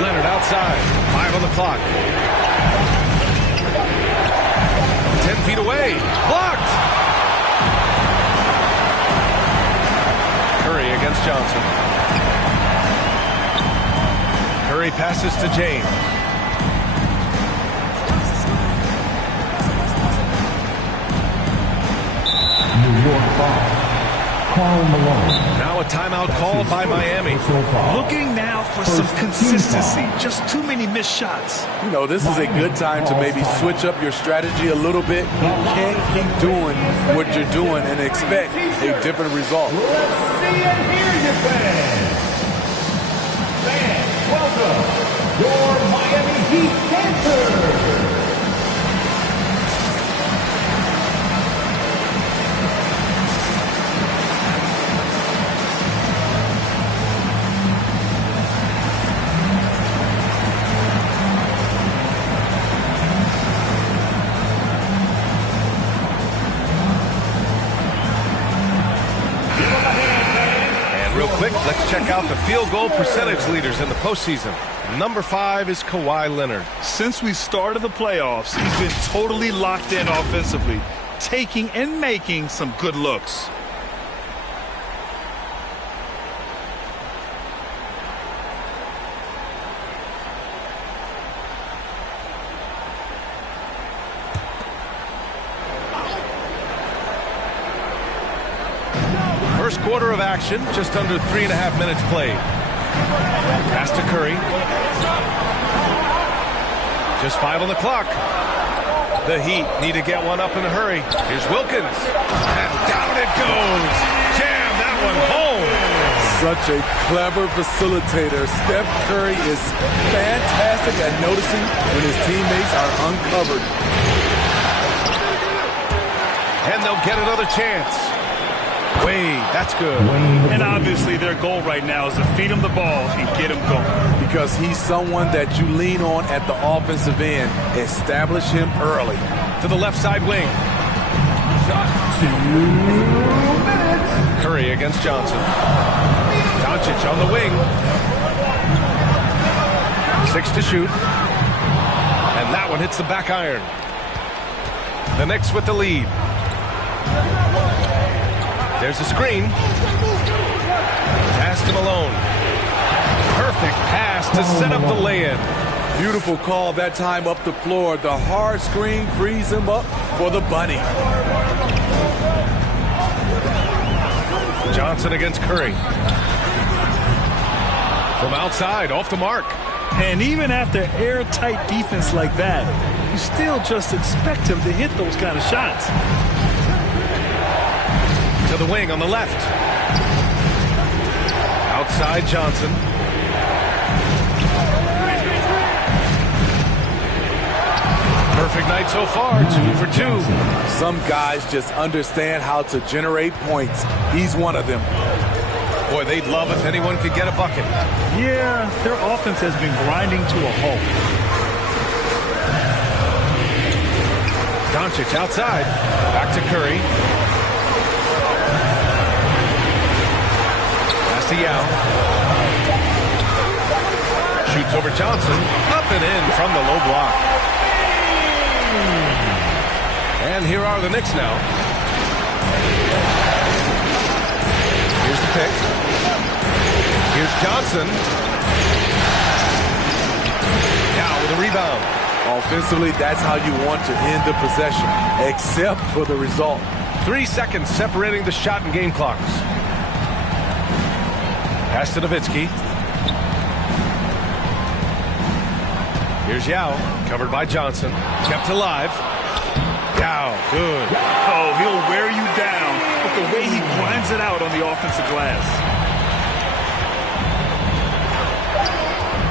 Leonard outside. 5 on the clock. 10 feet away. Blocked. Curry against Johnson. Curry passes to James. New York foul. Karl Malone. Now a timeout called by Miami. Looking now for some consistency. Just too many missed shots. You know, this is a good time to maybe switch up your strategy a little bit. You can't keep doing what you're doing and expect a different result. Let's see and hear you, fans. Fans, welcome your Miami Heat Panthers. Let's check out the field goal percentage leaders in the postseason. Number 5 is Kawhi Leonard. Since we started the playoffs, he's been totally locked in offensively, taking and making some good looks. First quarter of action, just under 3.5 minutes played. Pass to Curry. Just 5 on the clock. The Heat need to get one up in a hurry. Here's Wilkins. And down it goes. Jam that one home. Such a clever facilitator. Steph Curry is fantastic at noticing when his teammates are uncovered. And they'll get another chance. Wade, that's good. And obviously their goal right now is to feed him the ball and get him going. Because he's someone that you lean on at the offensive end. Establish him early. To the left side wing. 2 minutes. Curry against Johnson. Doncic on the wing. 6 to shoot. And that one hits the back iron. The Knicks with the lead. There's a screen. Pass to Malone. Perfect pass to set up the lay-in. Beautiful call that time up the floor. The hard screen frees him up for the bunny. Johnson against Curry. From outside, off the mark. And even after airtight defense like that, you still just expect him to hit those kind of shots. To the wing on the left. Outside Johnson. Perfect night so far, 2 for 2. Some guys just understand how to generate points. He's one of them. Boy, they'd love if anyone could get a bucket. Yeah, their offense has been grinding to a halt. Doncic outside. Back to Curry. Pass to Yao. Shoots over Johnson. Up and in from the low block. And here are the Knicks now. Here's the pick. Here's Johnson. Now with a rebound. Offensively, that's how you want to end the possession, except for the result. 3 seconds separating the shot and game clocks. Pass to Nowitzki. Here's Yao, covered by Johnson. Kept alive. Yao, good. Oh, he'll wear you down with the way he grinds it out on the offensive glass.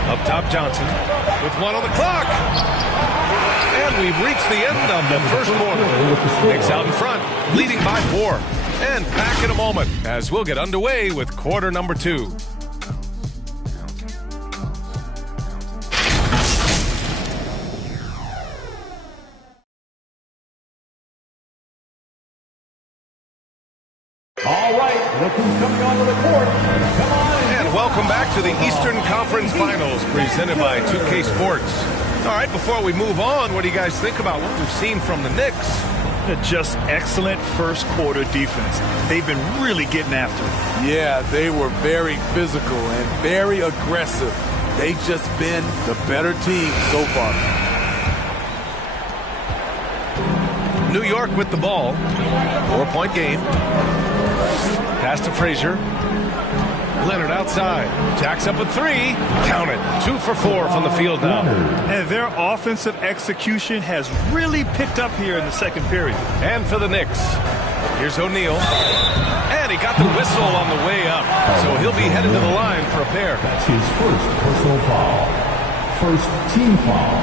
Up top, Johnson with 1 on the clock. And we've reached the end of the first quarter. Knicks out in front, leading by 4. And back in a moment as we'll get underway with quarter number 2. All right, look who's coming onto the court. Come on. And welcome back to the Eastern Conference Finals presented by 2K Sports. All right, before we move on, what do you guys think about what we've seen from the Knicks? Just excellent first quarter defense. They've been really getting after it. Yeah, they were very physical and very aggressive. They've just been the better team so far. New York with the ball. 4-point game. Pass to Frazier. Leonard outside. Jacks up a 3. Count it. 2 for 4 from the field now. And their offensive execution has really picked up here in the second period. And for the Knicks, here's O'Neal. And he got the whistle on the way up. So he'll be headed to the line for a pair. That's his first personal foul. First team foul.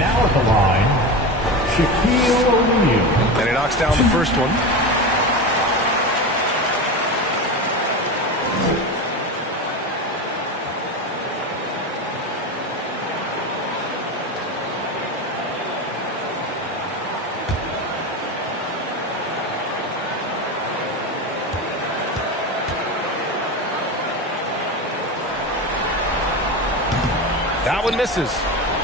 Now at the line, Shaquille O'Neal. And he knocks down the first one. That one misses.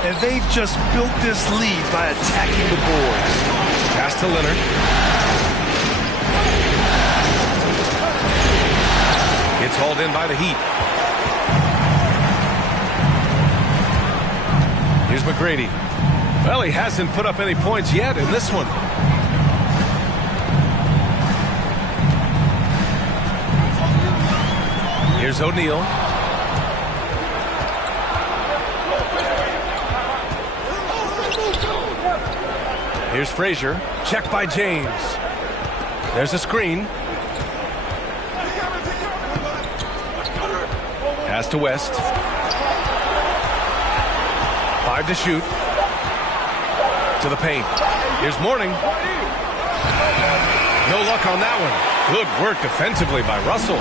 And they've just built this lead by attacking the boards. Pass to Leonard. It's hauled in by the Heat. Here's McGrady. Well, he hasn't put up any points yet in this one. Here's O'Neal. Here's Frazier. Checked by James. There's a screen. Pass to West. 5 to shoot. To the paint. Here's Mourning. No luck on that one. Good work defensively by Russell.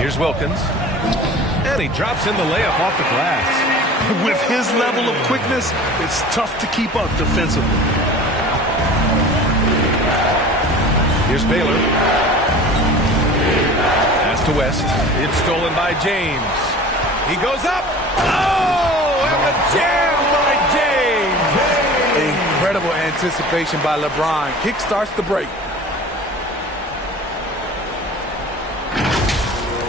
Here's Wilkins. And he drops in the layup off the glass. With his level of quickness, it's tough to keep up defensively. Here's Baylor. Pass to West. It's stolen by James. He goes up. Oh, and the jam by James. Incredible anticipation by LeBron. Kick starts the break.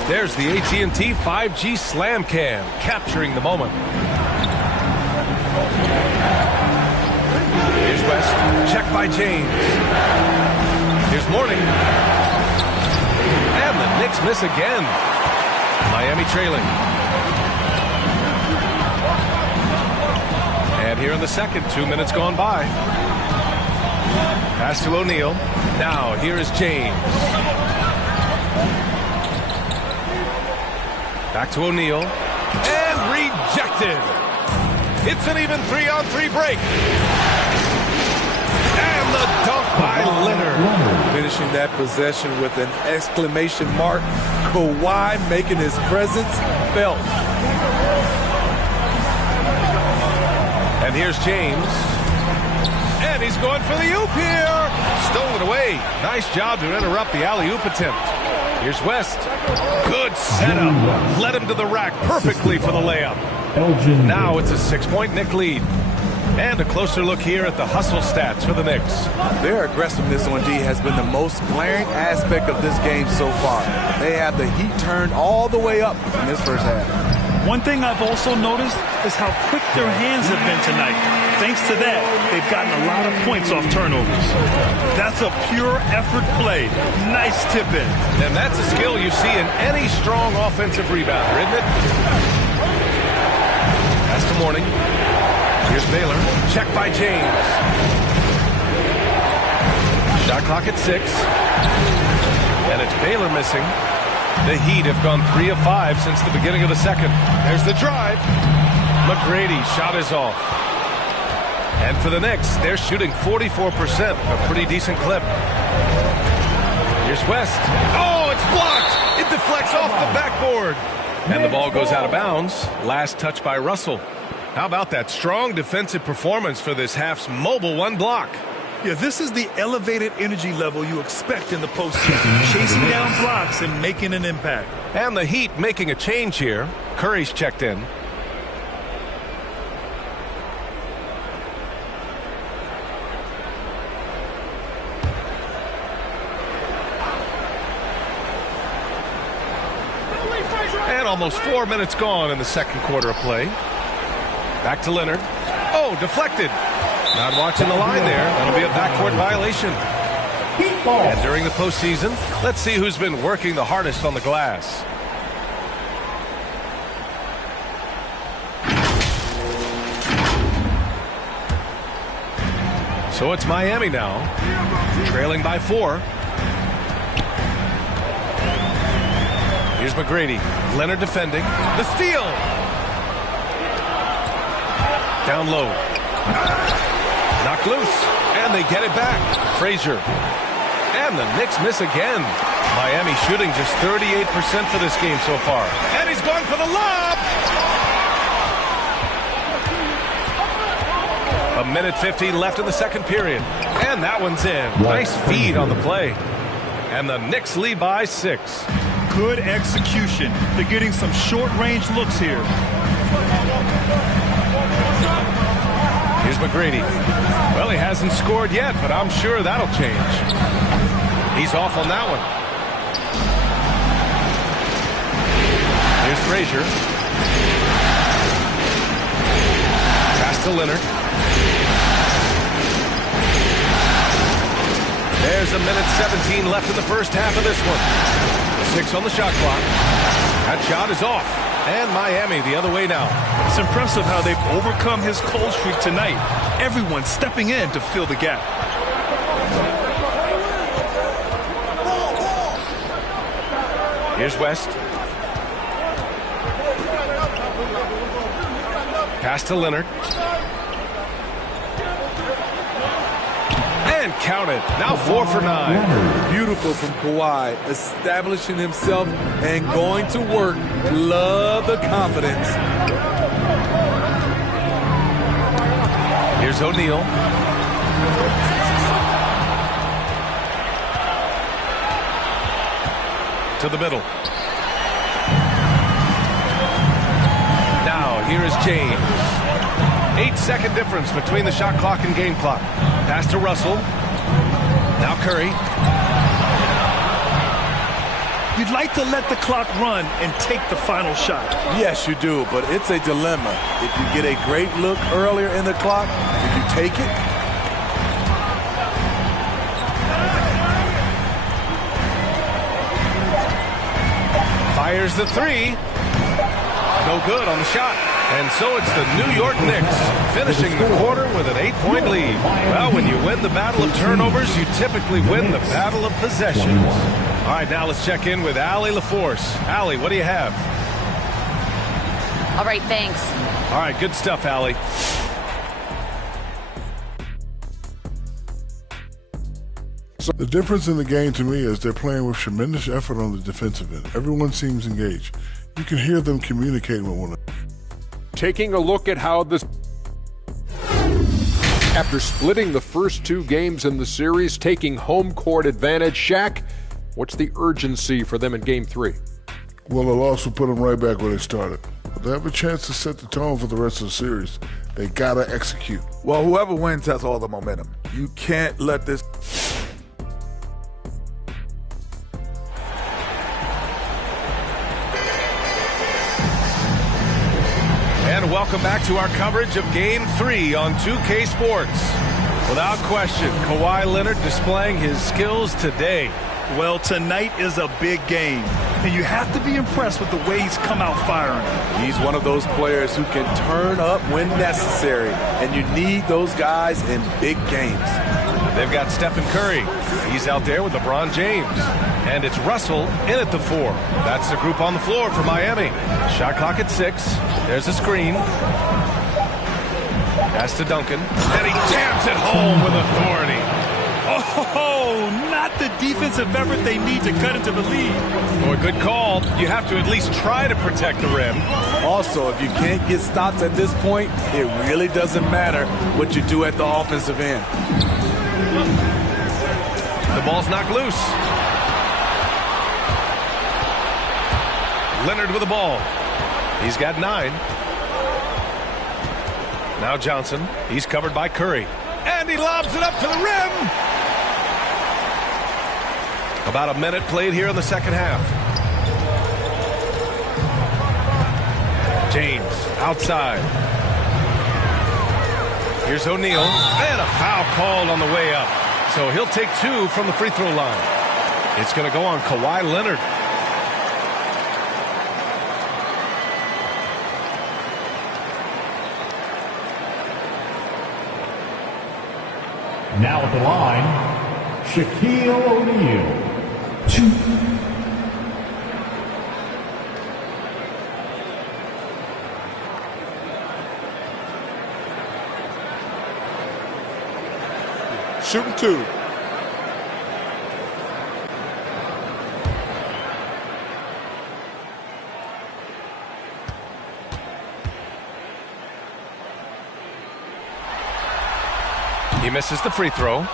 There's the AT&T 5G Slam Cam, capturing the moment. Here's West, check by James. Here's Mourning. And the Knicks miss again. Miami trailing. And here in the second, 2 minutes gone by. Pass to O'Neal. Now here is James. Back to O'Neal. And rejected. It's an even 3-on-3 break. And the dunk by Leonard. Finishing that possession with an exclamation mark. Kawhi making his presence felt. And here's James. And he's going for the oop here. Stolen away. Nice job to interrupt the alley-oop attempt. Here's West. Good setup. Led him to the rack perfectly for the layup. Now it's a 6-point Knick lead. And a closer look here at the hustle stats for the Knicks. Their aggressiveness on D has been the most glaring aspect of this game so far. They have the heat turned all the way up in this first half. One thing I've also noticed is how quick their hands have been tonight. Thanks to that, they've gotten a lot of points off turnovers. That's a pure effort play. Nice tip in. And that's a skill you see in any strong offensive rebounder, isn't it? That's the Mourning. Here's Baylor. Check by James. Shot clock at 6. And it's Baylor missing. The Heat have gone 3 of 5 since the beginning of the second. There's the drive. McGrady shot is off. And for the Knicks, they're shooting 44%, a pretty decent clip. Here's West. Oh, it's blocked. It deflects off the backboard. And the ball goes out of bounds. Last touch by Russell. How about that strong defensive performance for this half's mobile one block? Yeah, this is the elevated energy level you expect in the postseason. Chasing down blocks and making an impact. And the Heat making a change here. Curry's checked in. And almost 4 minutes gone in the second quarter of play. Back to Leonard. Oh, deflected. Not watching the line there. That'll be a backcourt violation. And during the postseason, let's see who's been working the hardest on the glass. So it's Miami now, trailing by 4. Here's McGrady. Leonard defending. The steal. Down low. Knocked loose. And they get it back. Frazier. And the Knicks miss again. Miami shooting just 38% for this game so far. And he's going for the lob. 1:15 left in the second period. And that one's in. Nice feed on the play. And the Knicks lead by 6. Good execution. They're getting some short-range looks here. Here's McGrady. Well, he hasn't scored yet, but I'm sure that'll change. He's off on that one. Here's Frazier. Pass to Leonard. There's 1:17 left in the first half of this one. 6 on the shot clock. That shot is off. And Miami the other way now. It's impressive how they've overcome his cold streak tonight. Everyone stepping in to fill the gap. Here's West. Pass to Leonard. And counted. Now 4 for 9. Beautiful from Kawhi, establishing himself and going to work. Love the confidence. Here's O'Neal. To the middle. Now here is James. 8-second difference between the shot clock and game clock. Pass to Russell. Now Curry. You'd like to let the clock run and take the final shot. Yes, you do, but it's a dilemma. If you get a great look earlier in the clock, do you take it? Fires the three. No good on the shot. And so it's the New York Knicks finishing the quarter with an 8-point lead. Well, when you win the battle of turnovers, you typically win the battle of possessions. All right, now let's check in with Allie LaForce. Allie, what do you have? All right, thanks. All right, good stuff, Allie. The difference in the game to me is they're playing with tremendous effort on the defensive end. Everyone seems engaged. You can hear them communicating with one another. Taking a look at how this... After splitting the first two games in the series, taking home court advantage, Shaq, what's the urgency for them in Game 3? Well, a loss will put them right back where they started. But they have a chance to set the tone for the rest of the series. They gotta execute. Well, whoever wins has all the momentum. You can't let this... And welcome back to our coverage of Game 3 on 2K Sports. Without question, Kawhi Leonard displaying his skills today. Well, tonight is a big game, and you have to be impressed with the way he's come out firing. He's one of those players who can turn up when necessary, and you need those guys in big games. They've got Stephen Curry. He's out there with LeBron James. And it's Russell in at the 4. That's the group on the floor for Miami. Shot clock at 6. There's a screen. Pass to Duncan. And he jams it home with authority. Oh, not the defensive effort they need to cut into the lead. Boy, good call. You have to at least try to protect the rim. Also, if you can't get stops at this point, it really doesn't matter what you do at the offensive end. The ball's knocked loose. Leonard with the ball. He's got 9. Now Johnson. He's covered by Curry. And he lobs it up to the rim. About a minute played here in the second half. James outside. Here's O'Neal. And a foul called on the way up. So he'll take 2 from the free throw line. It's going to go on Kawhi Leonard. Now at the line, Shaquille O'Neal. 2. Shooting 2. He misses the free throw.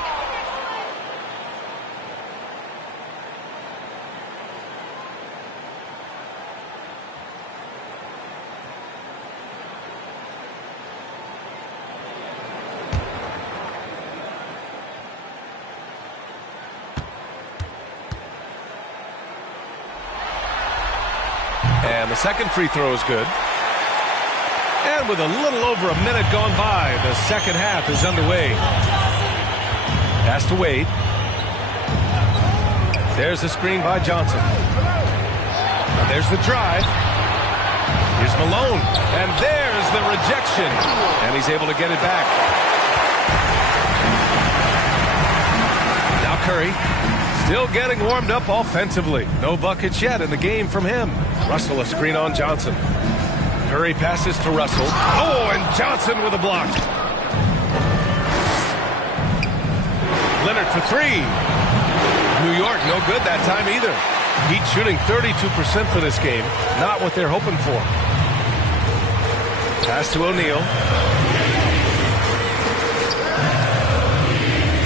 And the second free throw is good. And with a little over a minute gone by, the second half is underway. Pass to Wade. There's the screen by Johnson. And there's the drive. Here's Malone. And there's the rejection. And he's able to get it back. Now Curry. Still getting warmed up offensively. No buckets yet in the game from him. Russell a screen on Johnson. Curry passes to Russell. Oh, and Johnson with a block. Leonard for 3. New York no good that time either. Heat shooting 32% for this game. Not what they're hoping for. Pass to O'Neal.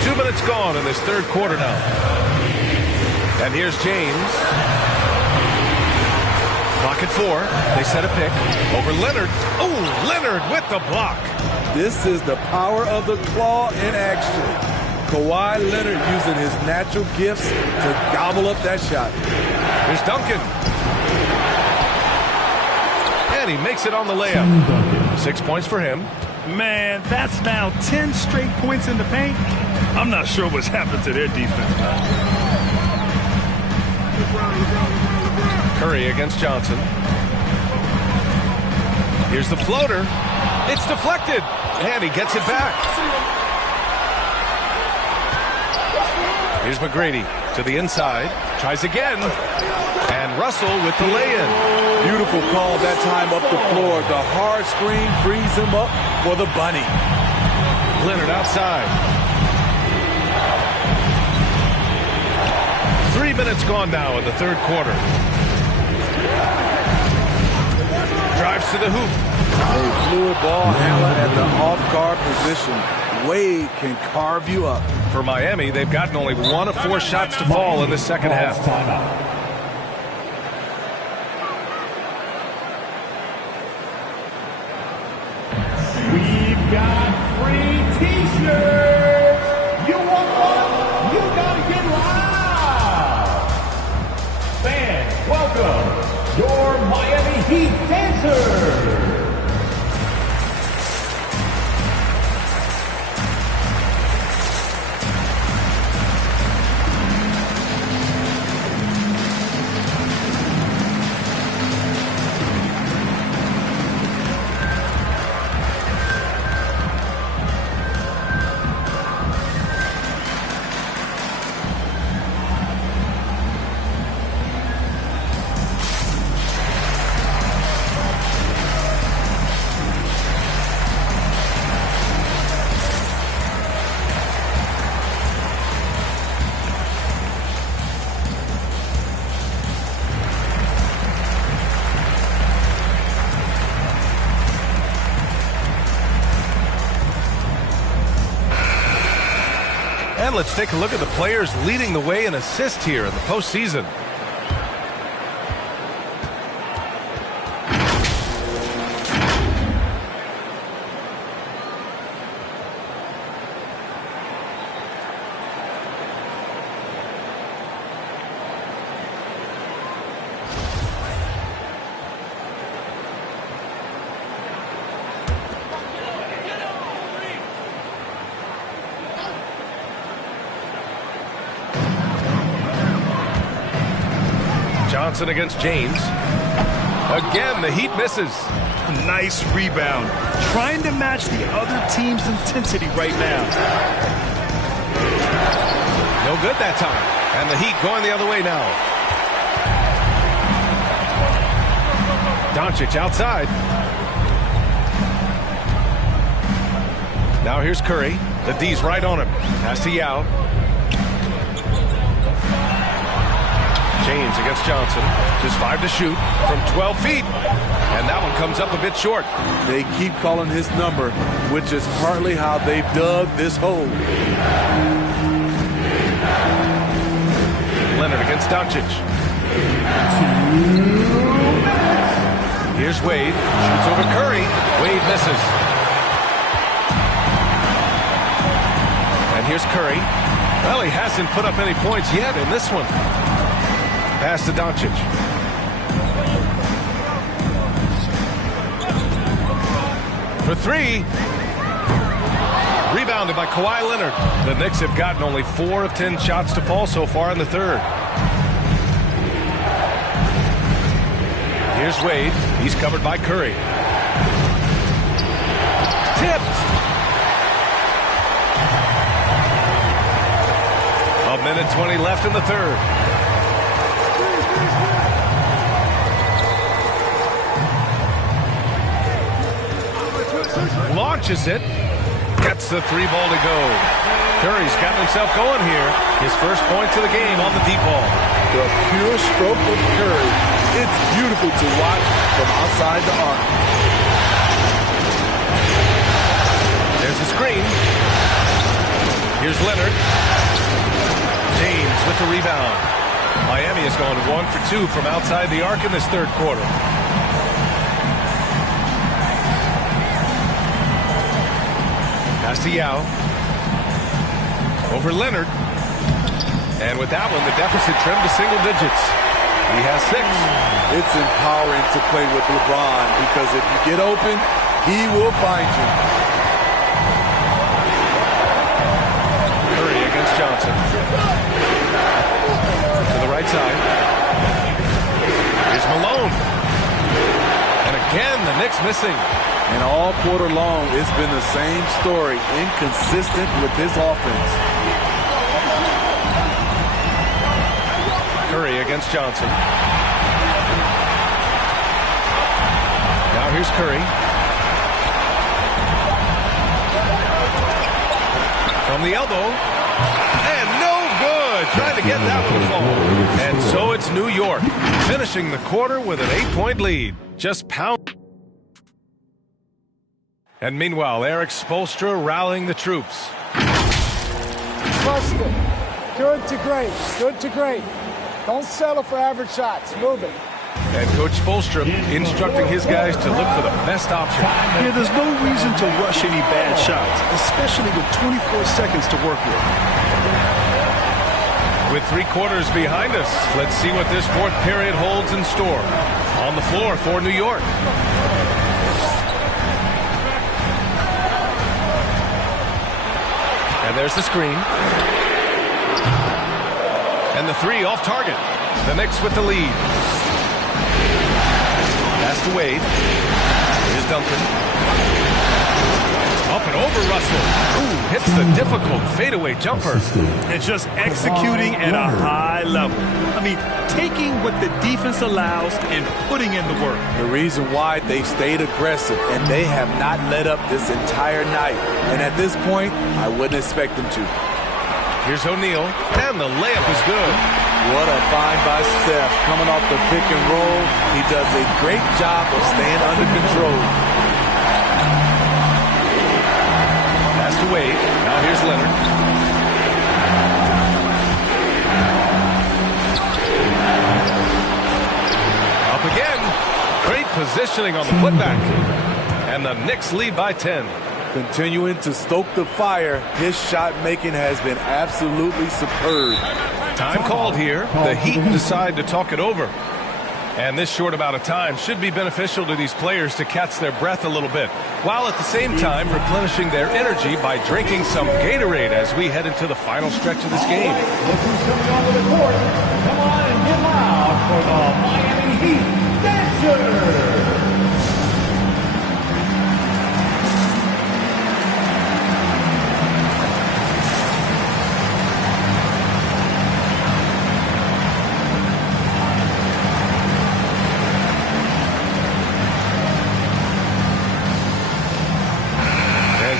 2 minutes gone in this third quarter now. And here's James. Clock at 4. They set a pick over Leonard. Oh, Leonard with the block. This is the power of the claw in action. Kawhi Leonard using his natural gifts to gobble up that shot. Here's Duncan. And he makes it on the layup. 6 points for him. Man, that's now 10 straight points in the paint. I'm not sure what's happened to their defense. Curry against Johnson. Here's the floater. It's deflected. And he gets it back. Here's McGrady to the inside. Tries again. And Russell with the lay-in. Beautiful call that time up the floor. The hard screen frees him up for the bunny. Leonard outside. 3 minutes gone now in the third quarter. Drives to the hoop. A fluid ball handler at the off-guard position. Wade can carve you up. For Miami, they've gotten only 1 of 4 shots to fall in the second half. We've got free T-shirts. You want one? You gotta get loud. Fans, welcome your Miami Heat dancers. And let's take a look at the players leading the way in assists here in the postseason. Johnson against James. Again, the Heat misses. Nice rebound. Trying to match the other team's intensity right now. No good that time. And the Heat going the other way now. Doncic outside. Now here's Curry. The D's right on him. Pass to Yao. James against Johnson. Just 5 to shoot from 12 feet. And that one comes up a bit short. They keep calling his number, which is partly how they've dug this hole. Leonard against Doncic. Here's Wade. Shoots over Curry. Wade misses. And here's Curry. Well, he hasn't put up any points yet in this one. Pass to Doncic. For 3. Rebounded by Kawhi Leonard. The Knicks have gotten only 4 of 10 shots to fall so far in the third. Here's Wade. He's covered by Curry. Tipped. A minute 20 left in the third. Launches it. Gets the 3 ball to go. Curry's gotten himself going here. His first points of the game on the deep ball. The pure stroke of Curry. It's beautiful to watch from outside the arc. There's the screen. Here's Leonard. James with the rebound. Miami has gone 1 for 2 from outside the arc in this third quarter. Pass to Yao. Over Leonard. And with that one, the deficit trimmed to single digits. He has 6. It's empowering to play with LeBron because if you get open, he will find you. Curry against Johnson. To the right side. Here's Malone. And again, the Knicks missing. And all quarter long, it's been the same story, inconsistent with his offense. Curry against Johnson. Now here's Curry. From the elbow. And no good. Trying to get that one to fall. And so it's New York, finishing the quarter with an 8-point lead. Just pound. And meanwhile, Eric Spoelstra rallying the troops. Trust it. Good to great. Good to great. Don't settle for average shots. Move it. And Coach Spoelstra instructing his guys to look for the best option. Yeah, there's no reason to rush any bad shots, especially with 24 seconds to work with. With 3 quarters behind us, let's see what this 4th period holds in store. On the floor for New York. And there's the screen. And the 3 off target. The Knicks with the lead. Pass to Wade. Here's Duncan. Up and over Russell. Ooh, hits the difficult fadeaway jumper. And just executing at a high level. I mean, taking what the defense allows and putting in the work. The reason why they've stayed aggressive and they have not let up this entire night. And at this point, I wouldn't expect them to. Here's O'Neal, and the layup is good. What a find by Steph. Coming off the pick and roll, he does a great job of staying under control. Pass to Wade. Now here's Leonard. Up again. Great positioning on the putback. And the Knicks lead by 10. Continuing to stoke the fire, his shot making has been absolutely superb. Time called here. The Heat decide to talk it over. And this short amount of time should be beneficial to these players to catch their breath a little bit, while at the same time replenishing their energy by drinking some Gatorade as we head into the final stretch of this game. Look who's coming onto the court. Come on and get loud for the Miami Heat Dancers.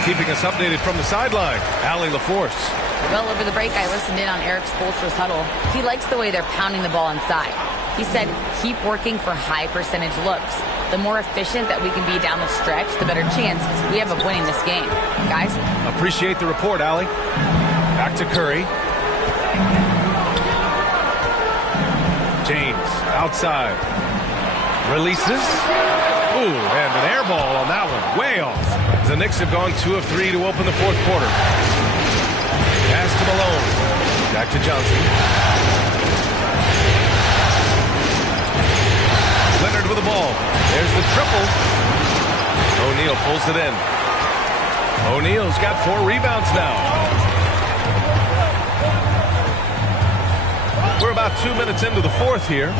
Keeping us updated from the sideline, Allie LaForce. Well, over the break, I listened in on Eric Spoelstra's huddle. He likes the way they're pounding the ball inside. He said, keep working for high percentage looks. The more efficient that we can be down the stretch, the better chance we have of winning this game. Guys? Appreciate the report, Allie. Back to Curry. James, outside. Releases. Ooh, and an air ball on that one. Way off. The Knicks have gone 2 of 3 to open the 4th quarter. Pass to Malone. Back to Johnson. Leonard with the ball. There's the triple. O'Neal pulls it in. O'Neal's got 4 rebounds now. We're about 2 minutes into the 4th here.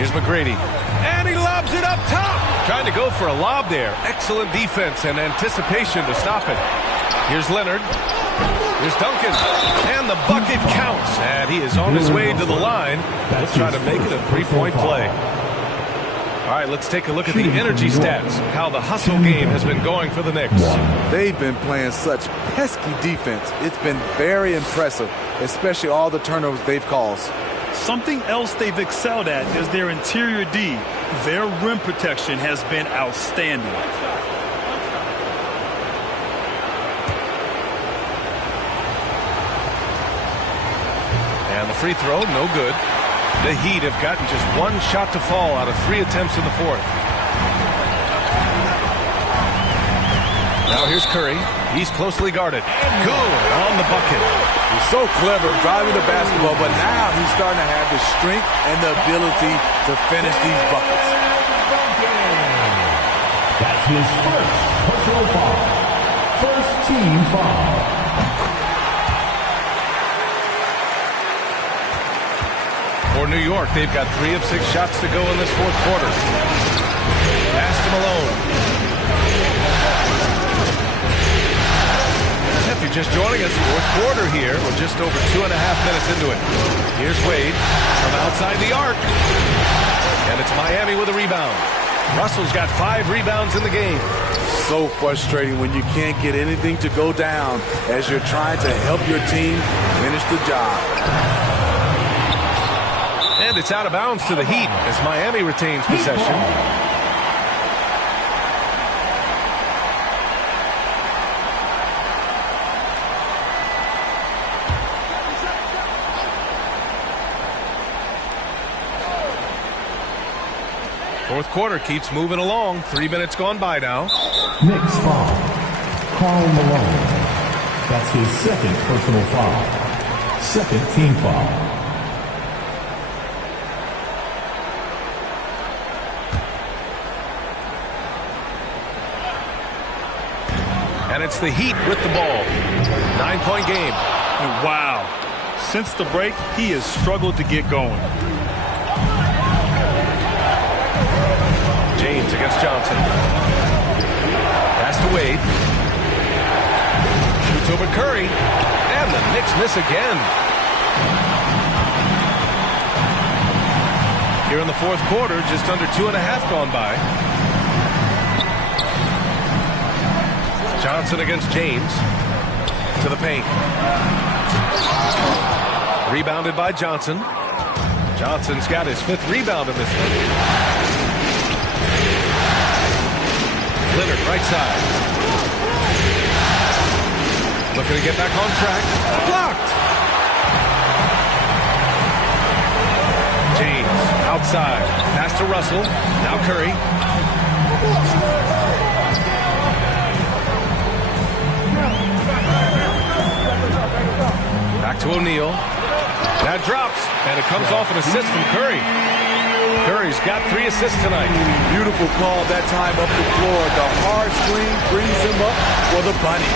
Here's McGrady. And he lobs it up top. Trying to go for a lob there. Excellent defense and anticipation to stop it. Here's Leonard. Here's Duncan. And the bucket counts. And he is on his way to the line. He'll try to make it a 3-point play. All right, let's take a look at the energy stats. How the hustle game has been going for the Knicks. They've been playing such pesky defense. It's been very impressive, especially all the turnovers they've caused. Something else they've excelled at is their interior D. Their rim protection has been outstanding. And the free throw, no good. The Heat have gotten just 1 shot to fall out of 3 attempts in the 4th. Now here's Curry. He's closely guarded. Good on the bucket. He's so clever driving the basketball, but now he's starting to have the strength and the ability to finish these buckets. That's his first personal foul. First team foul. For New York, they've got 3 of 6 shots to go in this fourth quarter. Pass to Malone. If you're just joining us, fourth quarter here. We're just over 2.5 minutes into it. Here's Wade from outside the arc. And it's Miami with a rebound. Russell's got 5 rebounds in the game. So frustrating when you can't get anything to go down as you're trying to help your team finish the job. And it's out of bounds to the Heat as Miami retains possession. Fourth quarter keeps moving along. 3 minutes gone by now. Knicks foul. Karl Malone. That's his second personal foul. Second team foul. And it's the Heat with the ball. 9-point game. And wow. Since the break, he has struggled to get going. James against Johnson. Pass to Wade. Shoots over Curry. And the Knicks miss again. Here in the fourth quarter, just under 2.5 gone by. Johnson against James. To the paint. Rebounded by Johnson. Johnson's got his 5th rebound in this one. Leonard, right side. Looking to get back on track. Blocked. James, outside. Pass to Russell. Now Curry. Back to O'Neal. That drops, and it comes off an assist from Curry. Curry's got 3 assists tonight. Beautiful call that time up the floor. The hard screen frees him up for the bunny.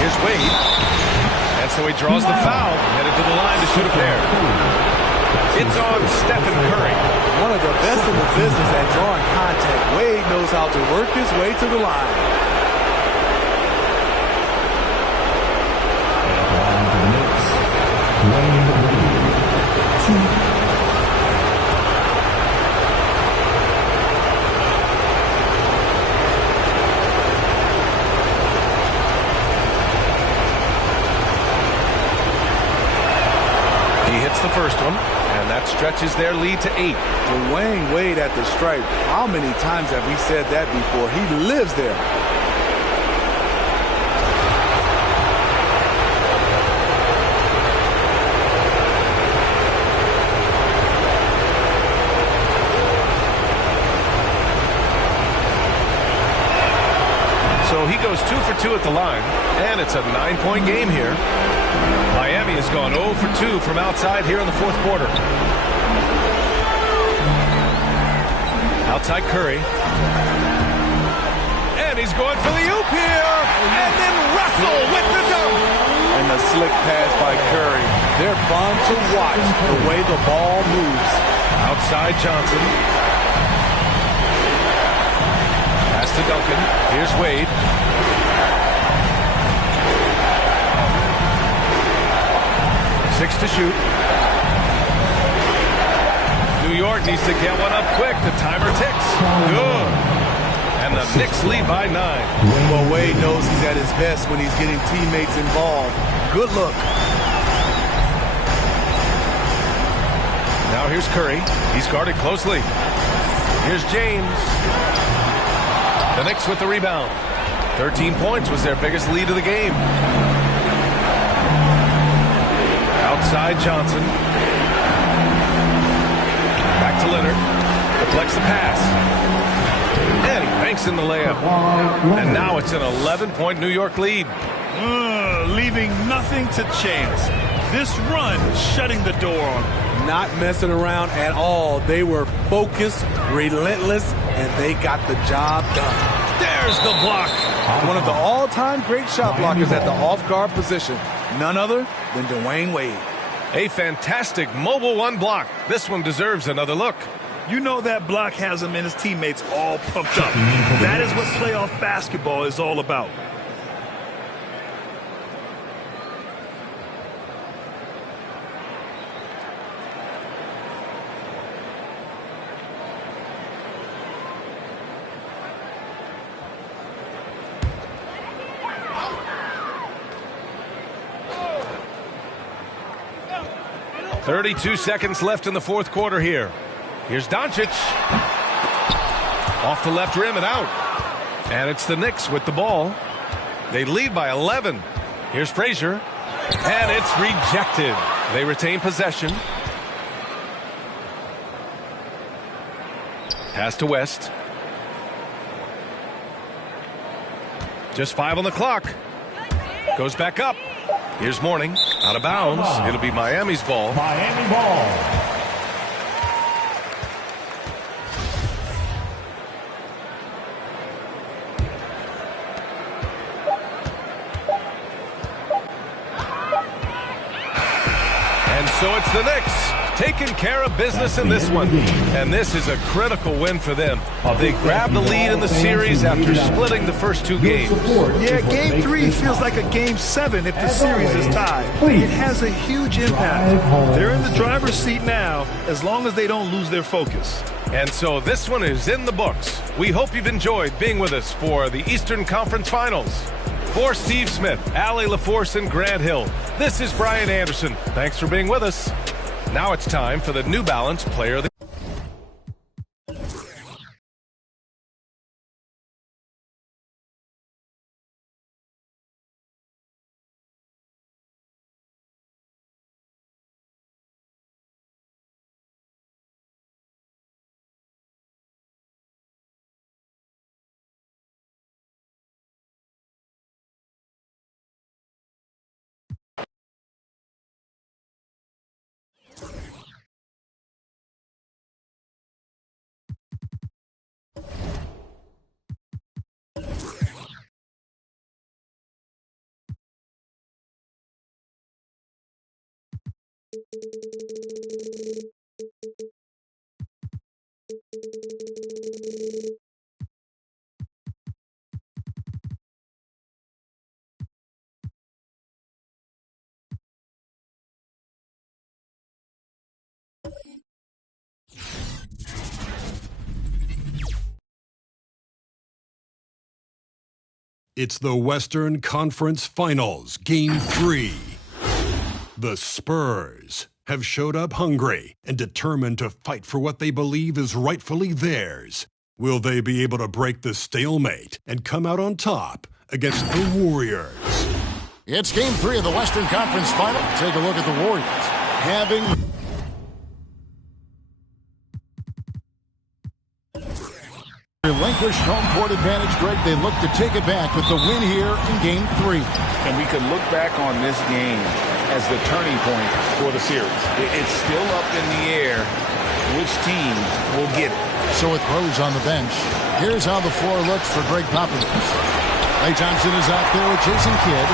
Here's Wade. And so he draws the foul, headed to the line to shoot a pair. It's on Stephen Curry. One of the best in the business at drawing contact. Wade knows how to work his way to the line. He hits the first one, and that stretches their lead to 8. Dwayne Wade at the stripe. How many times have we said that before? He lives there. So he goes 2 for 2 at the line, and it's a 9-point game here. Miami has gone 0 for 2 from outside here in the fourth quarter. Outside Curry. And he's going for the oop here. And then Russell with the dunk. And the slick pass by Curry. They're fun to watch the way the ball moves. Outside Johnson. Pass to Duncan. Here's Wade. Six to shoot. New York needs to get one up quick. The timer ticks. Good. And the Knicks lead by 9. Well, Wade knows he's at his best when he's getting teammates involved. Good look. Now here's Curry. He's guarded closely. Here's James. The Knicks with the rebound. 13 points was their biggest lead of the game. Outside Johnson. Back to Leonard. Deflects the pass. And he banks banks in the layup. And now it's an 11-point New York lead. Leaving nothing to chance. This run shutting the door on them. Not messing around at all. They were focused, relentless, and they got the job done. There's the block. One of the all-time great shot blockers at the off-guard position. None other than Dwayne Wade. A fantastic mobile one block. This one deserves another look. You know that block has him and his teammates all pumped up. That is what playoff basketball is all about. .32 seconds left in the fourth quarter here. Here's Doncic. Off the left rim and out. And it's the Knicks with the ball. They lead by 11. Here's Frazier. And it's rejected. They retain possession. Pass to West. Just 5 on the clock. Goes back up. Here's Mourning. Out of bounds. It'll be Miami's ball. Miami ball. And so it's the Knicks taking care of business in this one. And this is a critical win for them. They grab the lead in the series after splitting the first 2 games. Yeah, Game 3 feels like a Game 7 if the series is tied. It has a huge impact. They're in the driver's seat now as long as they don't lose their focus. And so this one is in the books. We hope you've enjoyed being with us for the Eastern Conference Finals. For Steve Smith, Allie LaForce, and Grant Hill, this is Brian Anderson. Thanks for being with us. Now it's time for the New Balance Player of the It's the Western Conference Finals, Game 3. The Spurs have showed up hungry and determined to fight for what they believe is rightfully theirs. Will they be able to break the stalemate and come out on top against the Warriors? It's Game 3 of the Western Conference Final. Take a look at the Warriors having relinquished home court advantage, Greg. They look to take it back with the win here in Game 3. And we could look back on this game as the turning point for the series. It's still up in the air which team will get it. So with Rose on the bench, here's how the floor looks for Greg Popovich. Klay Thompson is out there with Jason Kidd.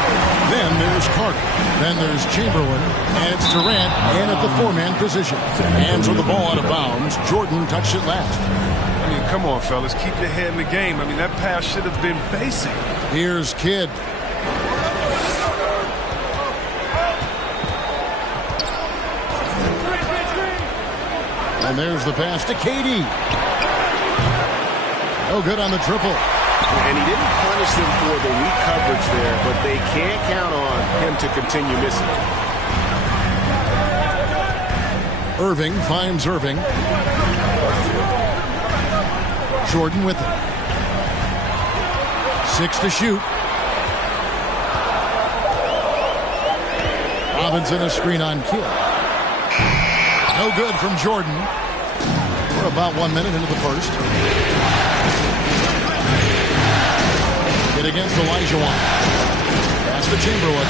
Then there's Carter. Then there's Chamberlain. And it's Durant in at the 4-man position. Hands with the ball out of bounds. Jordan touched it last. I mean, come on, fellas. Keep your head in the game. I mean, that pass should have been basic. Here's Kidd. And there's the pass to KD. No good on the triple. And he didn't punish them for the weak coverage there, but they can't count on him to continue missing. Irving finds Irving. Jordan with it. 6 to shoot. Robinson a screen on Kidd. No good from Jordan. We're about 1 minute into the first. Hit against Olajuwon. Pass to Chamberlain.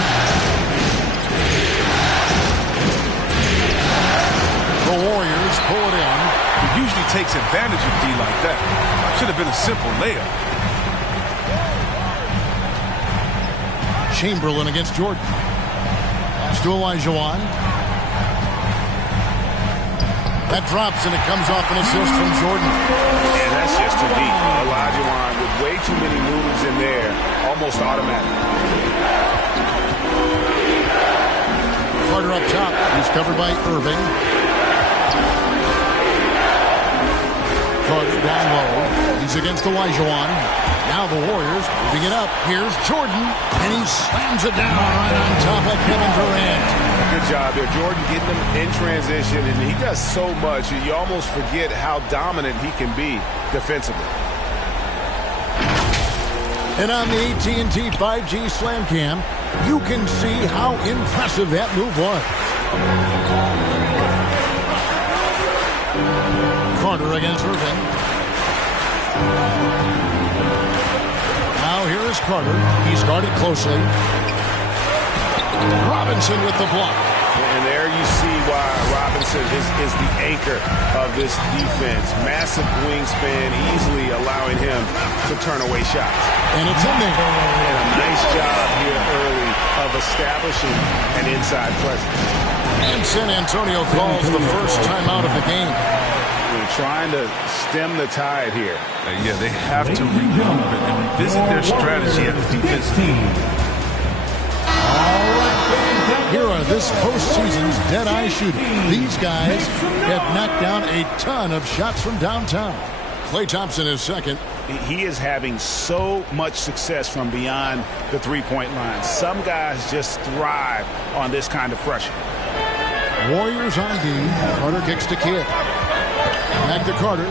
The Warriors pull it in. He usually takes advantage of D like that. Should have been a simple layup. Chamberlain against Jordan. Pass to Olajuwon. That drops, and it comes off an assist from Jordan. And that's just too deep. Olajuwon with way too many moves in there. Almost automatic. Carter up top. He's covered by Irving. Carter down low. He's against Olajuwon. Now the Warriors moving it up. Here's Jordan, and he slams it down right on top of Kevin Durant. Good job there. Jordan getting them in transition, and he does so much. You almost forget how dominant he can be defensively. And on the AT&T 5G Slam Cam, you can see how impressive that move was. Carter against Irving. Now here is Carter. He's guarded closely. Robinson with the block. And there you see why Robinson is the anchor of this defense. Massive wingspan, easily allowing him to turn away shots. And it's in there. And a nice job here early of establishing an inside presence. And San Antonio calls the first timeout of the game. We're trying to stem the tide here. Yeah, they have to regroup and revisit their strategy at the defensive end. Here are this postseason's dead-eye shooting. These guys have knocked down a ton of shots from downtown. Klay Thompson is second. He is having so much success from beyond the three-point line. Some guys just thrive on this kind of pressure. Warriors on D. Carter kicks to Kidd. Back to Carter.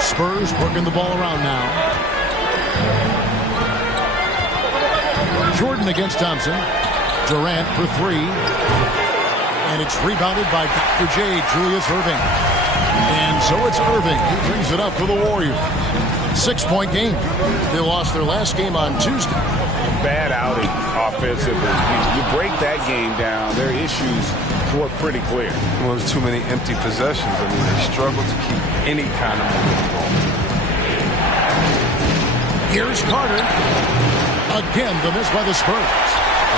Spurs working the ball around now. Jordan against Thompson. Durant for three. And it's rebounded by Dr. J, Julius Irving. And so it's Irving who brings it up for the Warriors. 6-point game. They lost their last game on Tuesday. Bad outing offensively. You break that game down, their issues were pretty clear. Well, there's too many empty possessions. I mean, they struggle to keep any kind of momentum. Here's Carter. Again, the miss by the Spurs.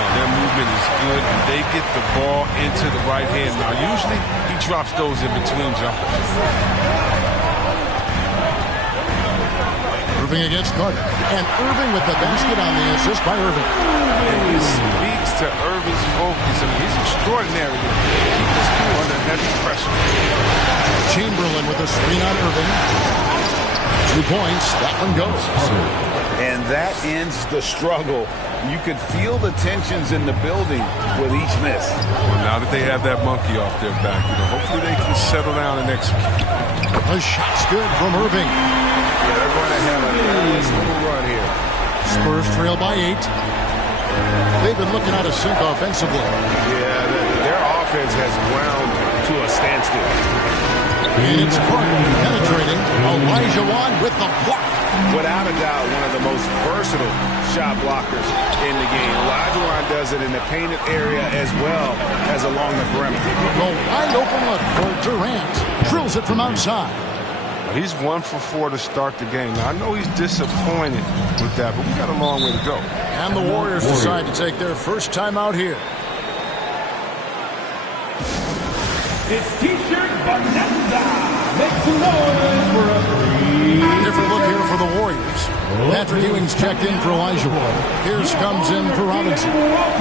Their movement is good, and they get the ball into the right hand. Now, usually, he drops those in between jumpers. Irving against Carter. And Irving with the basket on the assist by Irving. And it speaks to Irving's focus. I mean, he's extraordinary. Keep his cool under heavy pressure. Chamberlain with a screen on Irving. 2 points. That one goes. And that ends the struggle. You could feel the tensions in the building with each miss. Well, now that they have that monkey off their back, hopefully they can settle down and execute. The shot's good from Irving. Yeah, they're going to have a nice little run here. Spurs trail by 8. They've been looking out of sync offensively. Yeah, their offense has ground to a standstill. And it's Carter penetrating. Olajuwon with the block. Without a doubt, one of the most versatile shot blockers in the game. Olajuwon does it in the painted area as well as along the perimeter. The wide open look for Durant. Drills it from outside. He's 1 for 4 to start the game. Now, I know he's disappointed with that, but we got a long way to go. And the Warriors decide to take their first time out here. It's T-shirt Bonanza. Make some noise for a free. Different look here for the Warriors. Patrick Ewing's checked in for Olajuwon. Pierce comes in for Robinson.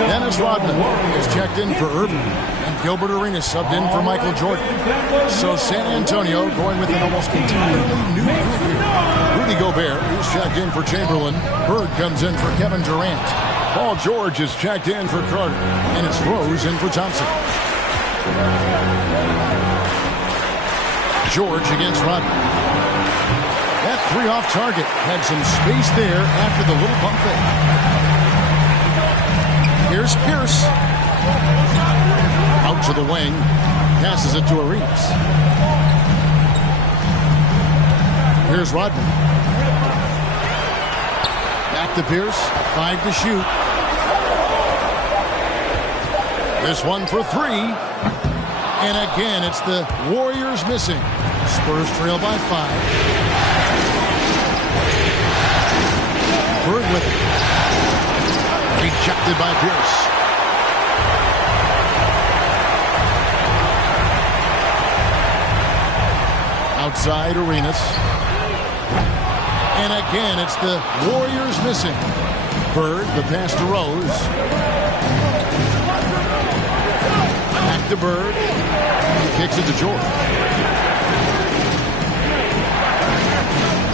Dennis Rodman is checked in for Irving. And Gilbert Arenas subbed in for Michael Jordan. So San Antonio going with an almost entirely new group here. Rudy Gobert is checked in for Chamberlain. Bird comes in for Kevin Durant. Paul George is checked in for Carter. And it's Rose in for Thompson. George against Rodman. That 3 off target had some space there after the little pump fake. Here's Pierce. Out to the wing. Passes it to Arenas. Here's Rodman. Back to Pierce. 5 to shoot. This one for 3. And again, it's the Warriors missing. Spurs trail by 5. Bird with it. Rejected by Pierce. Outside Arenas. And again, it's the Warriors missing. Bird, the pass to Rose. Back to Bird. He kicks it to George.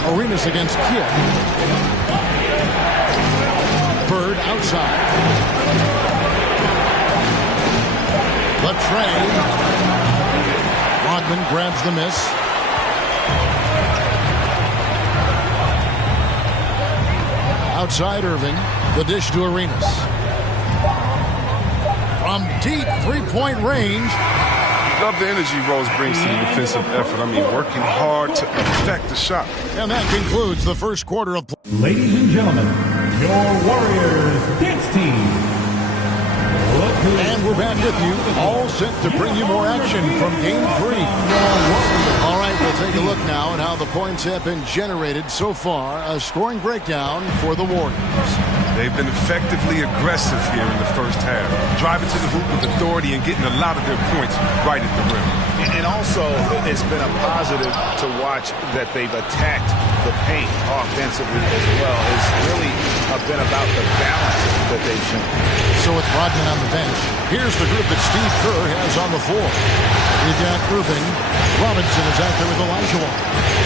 Arenas against Kidd. Bird outside. The trade. Rodman grabs the miss. Outside Irving. The dish to Arenas. From deep three-point range. Love the energy Rose brings to the defensive effort. I mean, working hard to affect the shot. And that concludes the first quarter of play. Ladies and gentlemen, your Warriors dance team. And we're back with you, all set to bring you more action from Game 3. All right, we'll take a look now at how the points have been generated so far. A scoring breakdown for the Warriors. They've been effectively aggressive here in the first half, driving to the hoop with authority and getting a lot of their points right at the rim. And also, it's been a positive to watch that they've attacked the paint offensively as well. It's really been about the balance that they've shown. So with Rodman on the bench, here's the group that Steve Kerr has on the floor. We've got Irving. Robinson is out there with Olajuwon.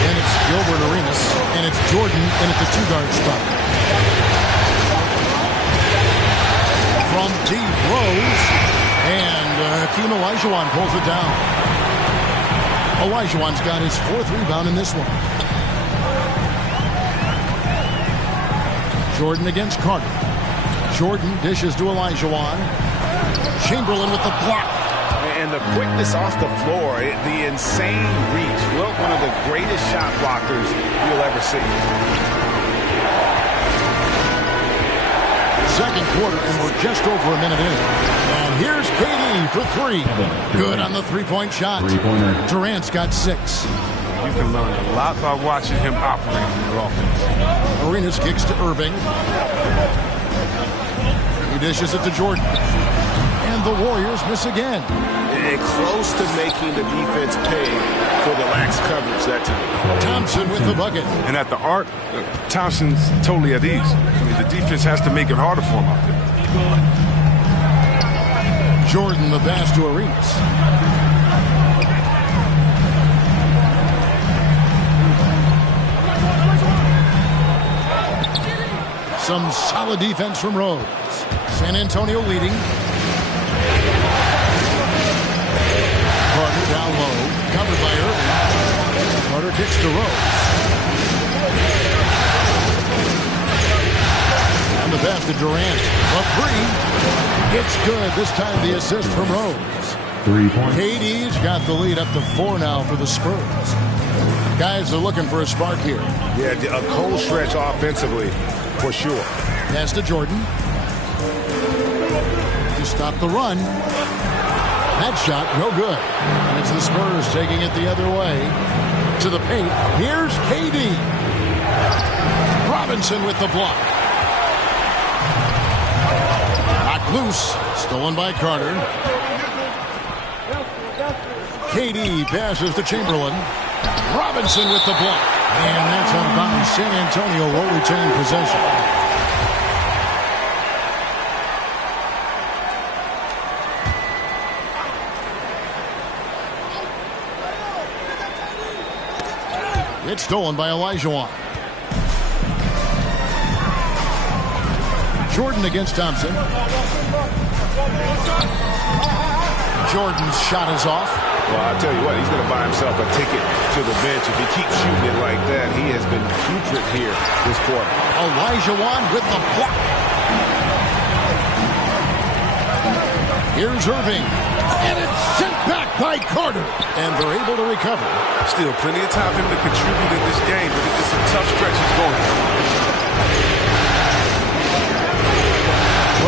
Then it's Gilbert Arenas, and it's Jordan in at the 2-guard spot. From deep, Rose, and Hakeem Olajuwon pulls it down. Olajuwon's got his 4th rebound in this one. Jordan against Carter. Jordan dishes to Olajuwon. Chamberlain with the block. And the quickness off the floor, the insane reach. Well, one of the greatest shot blockers you'll ever see. Second quarter, and we're just over a minute in. And here's KD for 3. Good on the three-point shot. Durant's got 6. You can learn a lot by watching him operate in your offense. Arenas kicks to Irving. He dishes it to Jordan. And the Warriors miss again. And close to making the defense pay for the lax coverage that time. Thompson with the bucket. And at the arc, Thompson's totally at ease. I mean, the defense has to make it harder for him out there. Jordan, the pass to Arenas. Some solid defense from Rose. San Antonio leading. Carter down low. Covered by Irving. Carter kicks to Rose. And the pass to Durant. A 3. It's good. This time the assist from Rose. 3 points. KD's got the lead up to 4 now for the Spurs. Guys are looking for a spark here. Yeah, a cold stretch offensively. For sure. Pass to Jordan. To stop the run. That shot, no good. And it's the Spurs taking it the other way. To the paint. Here's KD. Robinson with the block. Knocked loose. Stolen by Carter. KD passes to Chamberlain. Robinson with the block. And that's out of bounds. San Antonio will retain possession. It's stolen by Olajuwon. Jordan against Thompson. Jordan's shot is off. Well, I'll tell you what, he's going to buy himself a ticket to the bench. If he keeps shooting it like that, he has been putrid here this quarter. Olajuwon with the block. Here's Irving. And it's sent back by Carter. And they're able to recover. Still plenty of time for him to contribute in this game, but it's a tough stretch he's going through.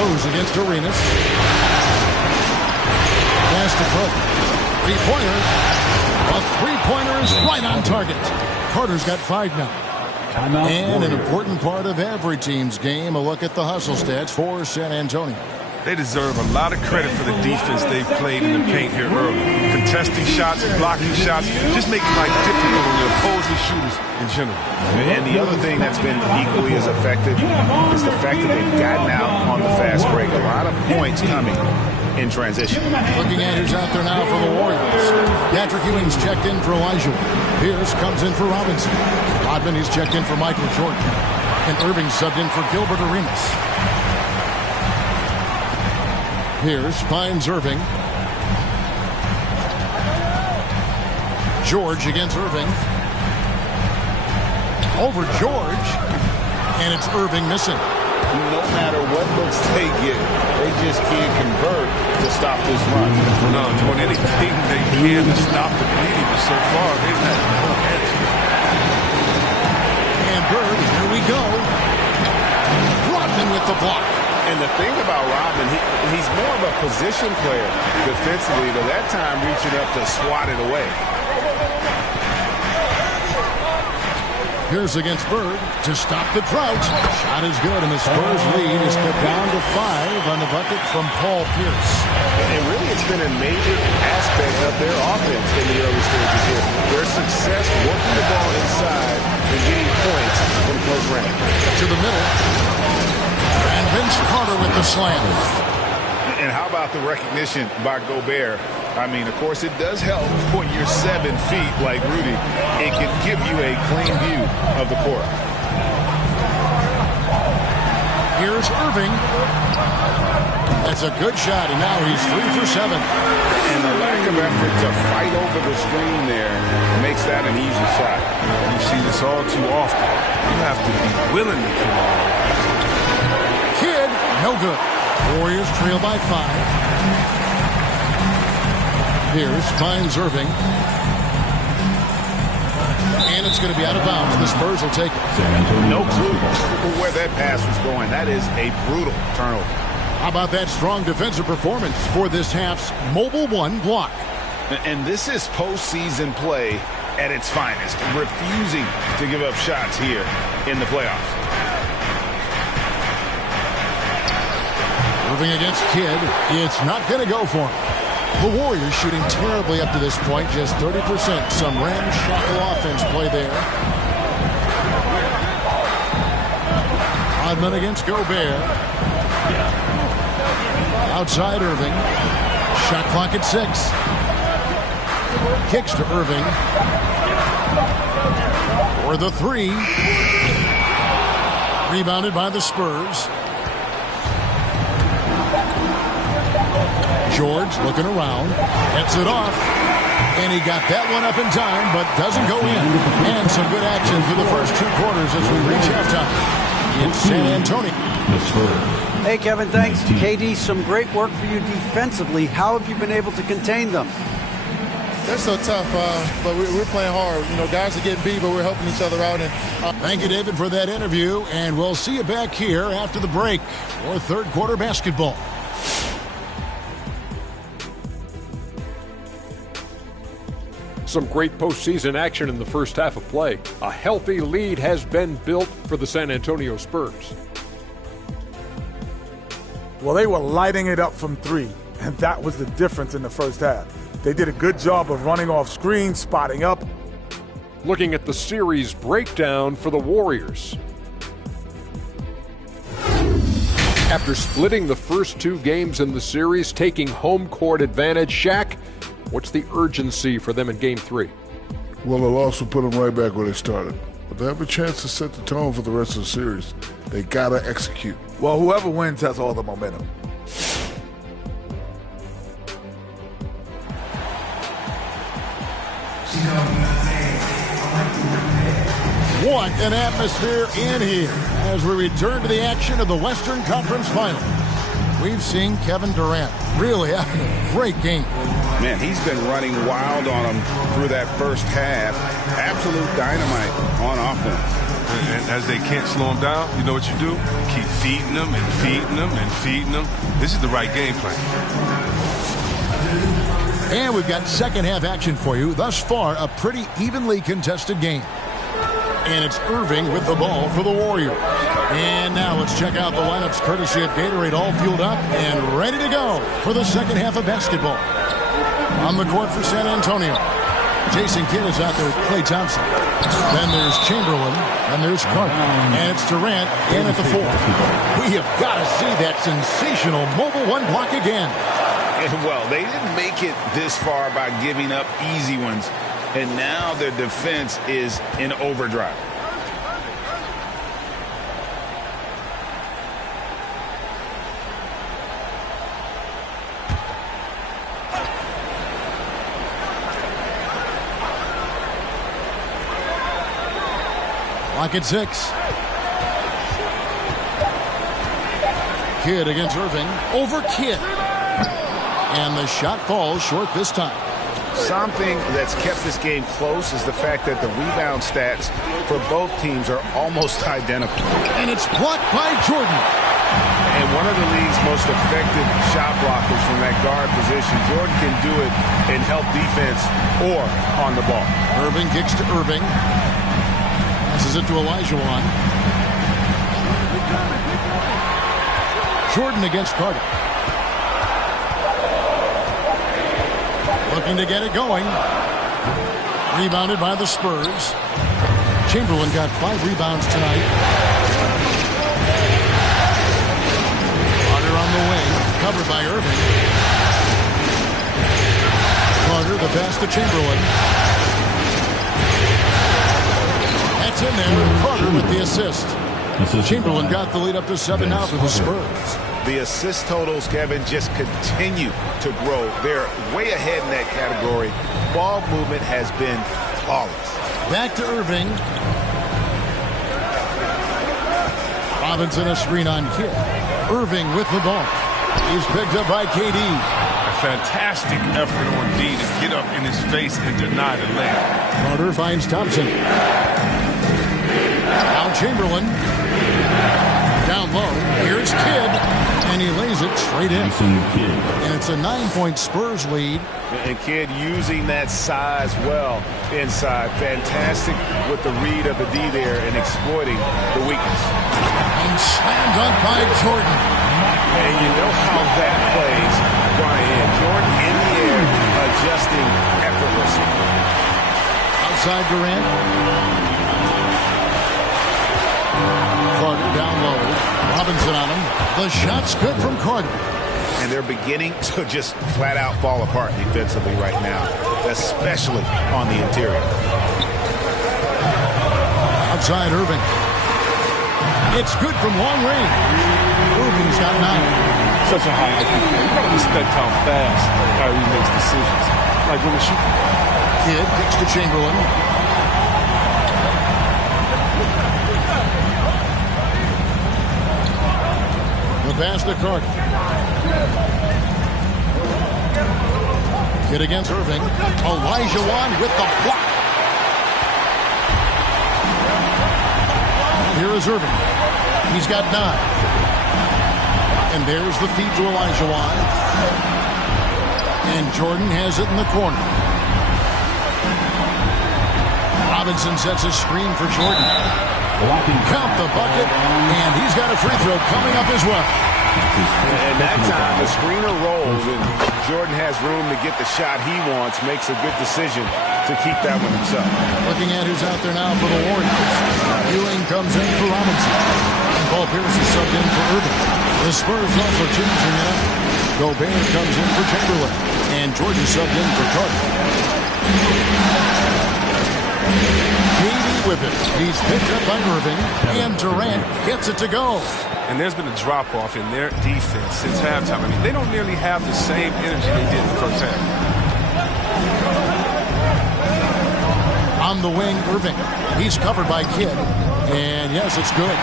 Goes against Arenas. Pass to Cook. Three-pointer. A three-pointer is right on target. Carter's got 5 now. And an important part of every team's game, a look at the hustle stats for San Antonio. They deserve a lot of credit for the defense they've played in the paint here early. Contesting shots, blocking shots, just making life difficult on the opposing shooters in general. And the other thing that's been equally as effective is the fact that they've gotten out on the fast break. A lot of points coming in transition. Looking at who's out there now for the Warriors. Patrick Ewing's checked in for Elijah. Pierce comes in for Robinson. Rodman, he's checked in for Michael Jordan. And Irving subbed in for Gilbert Arenas. Pierce finds Irving. George against Irving. Over George. And it's Irving missing. No matter what looks they get, they just can't convert to stop this run. No, doing anything they can to stop the bleeding, but so far they've had no answer. And Bird, here we go. Rodman with the block. And the thing about Rodman, he's more of a position player defensively, but that time reaching up to swat it away. Pierce against Bird to stop the drought. Shot is good, and the Spurs lead is cut down to 5 on the bucket from Paul Pierce. And really, it's been a major aspect of their offense in the early stages here. Their success working the ball inside and getting points from close range. To the middle. And Vince Carter with the slam. And how about the recognition by Gobert? I mean, of course, it does help when you're 7 feet like Rudy. It can give you a clean view of the court. Here's Irving. That's a good shot, and now he's 3 for 7. And the lack of effort to fight over the screen there makes that an easy shot. You see this all too often. You have to be willing to kill it. Kid, no good. Warriors trail by 5. Pierce finds Irving. And it's going to be out of bounds. The Spurs will take it. No clue where that pass was going. That is a brutal turnover. How about that strong defensive performance for this half's Mobile One block? And this is postseason play at its finest. Refusing to give up shots here in the playoffs. Irving against Kidd. It's not going to go for him. The Warriors shooting terribly up to this point, just 30%. Some ramshackle offense play there. Rodman against Gobert. Outside Irving. Shot clock at 6. Kicks to Irving. For the 3. Rebounded by the Spurs. George looking around, gets it off, and he got that one up in time, but doesn't go in. And some good action for the first 2 quarters as we reach halftime in San Antonio. Hey, Kevin, thanks. KD, some great work for you defensively. How have you been able to contain them? They're so tough, but we're playing hard. You know, guys are getting beat, but we're helping each other out. And Thank you, David, for that interview, and we'll see you back here after the break for third quarter basketball. Some great postseason action in the first half of play. A healthy lead has been built for the San Antonio Spurs. Well, they were lighting it up from 3, and that was the difference in the first half. They did a good job of running off screens, spotting up. Looking at the series breakdown for the Warriors. After splitting the first 2 games in the series, taking home court advantage, Shaq, what's the urgency for them in Game 3? Well, the loss will put them right back where they started. But they have a chance to set the tone for the rest of the series. They gotta execute. Well, whoever wins has all the momentum. What an atmosphere in here as we return to the action of the Western Conference Finals. We've seen Kevin Durant really having a great game. Man, he's been running wild on them through that first half. Absolute dynamite on offense. And as they can't slow him down, you know what you do? Keep feeding them and feeding them and feeding them. This is the right game plan. And we've got second half action for you. Thus far, a pretty evenly contested game. And it's Irving with the ball for the Warriors. And now let's check out the lineups courtesy of Gatorade, all fueled up and ready to go for the second half of basketball. On the court for San Antonio, Jason Kidd is out there with Klay Thompson. Then there's Chamberlain, and there's Carter. And it's Durant in at the 4. We have got to see that sensational mobile one block again. Well, they didn't make it this far by giving up easy ones. And now their defense is in overdrive. Clock at 6. Kidd against Irving. Over Kidd. And the shot falls short this time. Something that's kept this game close is the fact that the rebound stats for both teams are almost identical. And it's blocked by Jordan. And one of the league's most effective shot blockers from that guard position. Jordan can do it in help defense or on the ball. Irving kicks to Irving. Passes it to Olajuwon. Jordan against Carter. Looking to get it going. Rebounded by the Spurs. Chamberlain got 5 rebounds tonight. Carter on the wing. Covered by Irving. Carter, the pass to Chamberlain. That's in there. Carter with the assist. Chamberlain got the lead up to 7 now for the Spurs. The assist totals, Kevin, just continue to grow. They're way ahead in that category. Ball movement has been flawless. Back to Irving. Robinson a screen on Kidd. Irving with the ball. He's picked up by KD. A fantastic effort on D to get up in his face and deny the layup. Carter finds Thompson. Now Chamberlain. Down low. Here's Kidd. And he lays it straight in. And it's a 9-point Spurs lead. And Kidd using that size well inside. Fantastic with the read of the D there and exploiting the weakness. And slammed up by Jordan. And you know how that plays, Brian. Jordan in the air, adjusting effortlessly. Outside Durant. Carter down low. Robinson on him. The shot's good from Carter. And they're beginning to just flat out fall apart defensively right now, especially on the interior. Outside Irving. It's good from long range. Irving's got 9. Such a high IQ player. You got to respect how fast Kyrie makes decisions. Like when the shoot. Kidd kicks to Chamberlain. The pass to Carter. Kidd against Irving. Olajuwon with the block. Here is Irving. He's got 9. And there's the feed to Olajuwon. And Jordan has it in the corner. Robinson sets a screen for Jordan. Count the bucket, and he's got a free throw coming up as well. And that time, the screener rolls, and Jordan has room to get the shot he wants, makes a good decision to keep that one himself. Looking at who's out there now for the Warriors. Ewing comes in for Robinson. And Paul Pierce is subbed in for Irving. The Spurs also changing it up. Gobert comes in for Chamberlain. And George is subbed in for Carter. KD with it. He's picked up by Irving. And Durant gets it to go. And there's been a drop-off in their defense since halftime. I mean, they don't nearly have the same energy they did in the first half. On the wing, Irving. He's covered by Kidd. And yes, it's good.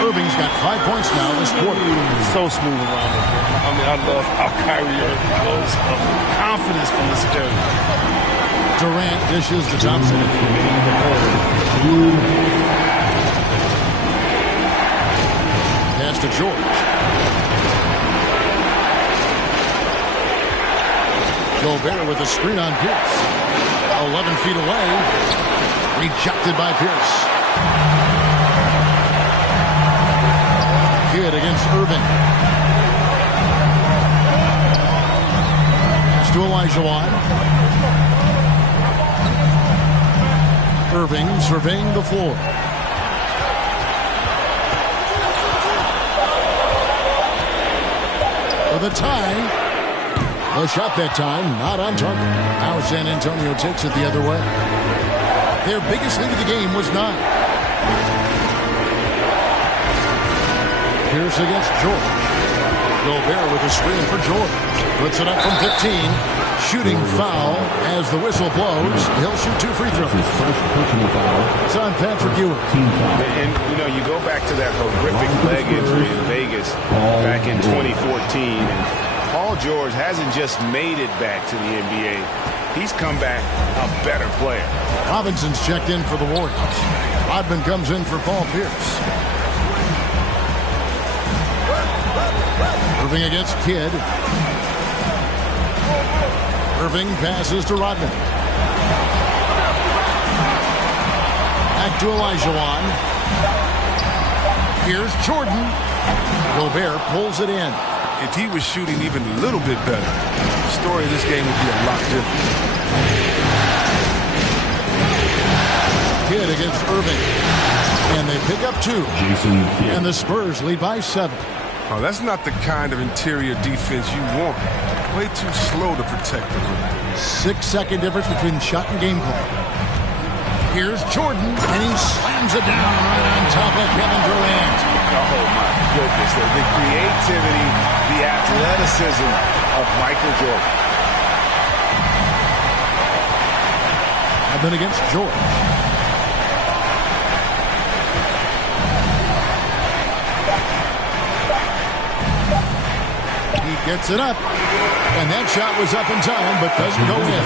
Irving's got 5 points now this quarter. So smooth around it. I mean, I love how Kyrie Irving goes up. Confidence from this area. Durant dishes to Thompson. pass to George. Gobert with a screen on Pierce. 11 feet away. Rejected by Pierce. Kidd against Irving. Pass to Olajuwon. Irving surveying the floor. For the tie. The shot that time, not on target. Now San Antonio takes it the other way. Their biggest lead of the game was 9. Pierce against George. Gobert with a screen for George. Puts it up from 15. Shooting foul as the whistle blows. He'll shoot 2 free throws. His first personal foul. It's on Patrick Ewing. And, you go back to that horrific leg injury in Vegas back in 2014. Paul George hasn't just made it back to the NBA. He's come back a better player. Robinson's checked in for the Warriors. Rodman comes in for Paul Pierce. Irving against Kidd. Irving passes to Rodman. Back to Olajuwon. Here's Jordan. Gobert pulls it in. If he was shooting even a little bit better, the story of this game would be a lot different. Kidd against Irving. And they pick up 2. And the Spurs lead by 7. Oh, that's not the kind of interior defense you want. Way too slow to protect the rim. 6-second difference between shot and game clock. Here's Jordan, and he slams it down right on top of Kevin Durant. Oh, my goodness. The creativity, the athleticism of Michael Jordan. Rodman against George. He gets it up. And that shot was up in time, but doesn't go in.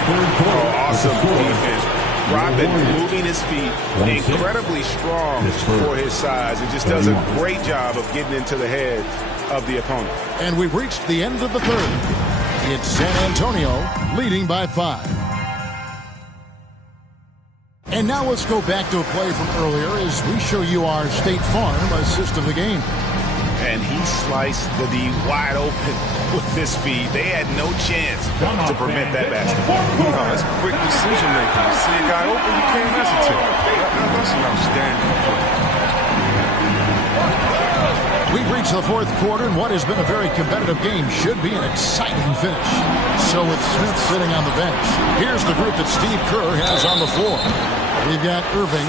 Awesome defense. Rodman moving his feet, incredibly strong for his size. It just does a great job of getting into the head of the opponent. And we've reached the end of the third. It's San Antonio leading by 5. And now let's go back to a play from earlier as we show you our State Farm assist of the game. And he sliced the D wide open with this feed. They had no chance to prevent that basket. That's quick decision making. You see a guy open, you can't hesitate. That's an outstanding play. We've reached the fourth quarter, and what has been a very competitive game should be an exciting finish. So with Smith sitting on the bench, here's the group that Steve Kerr has on the floor. We've got Irving.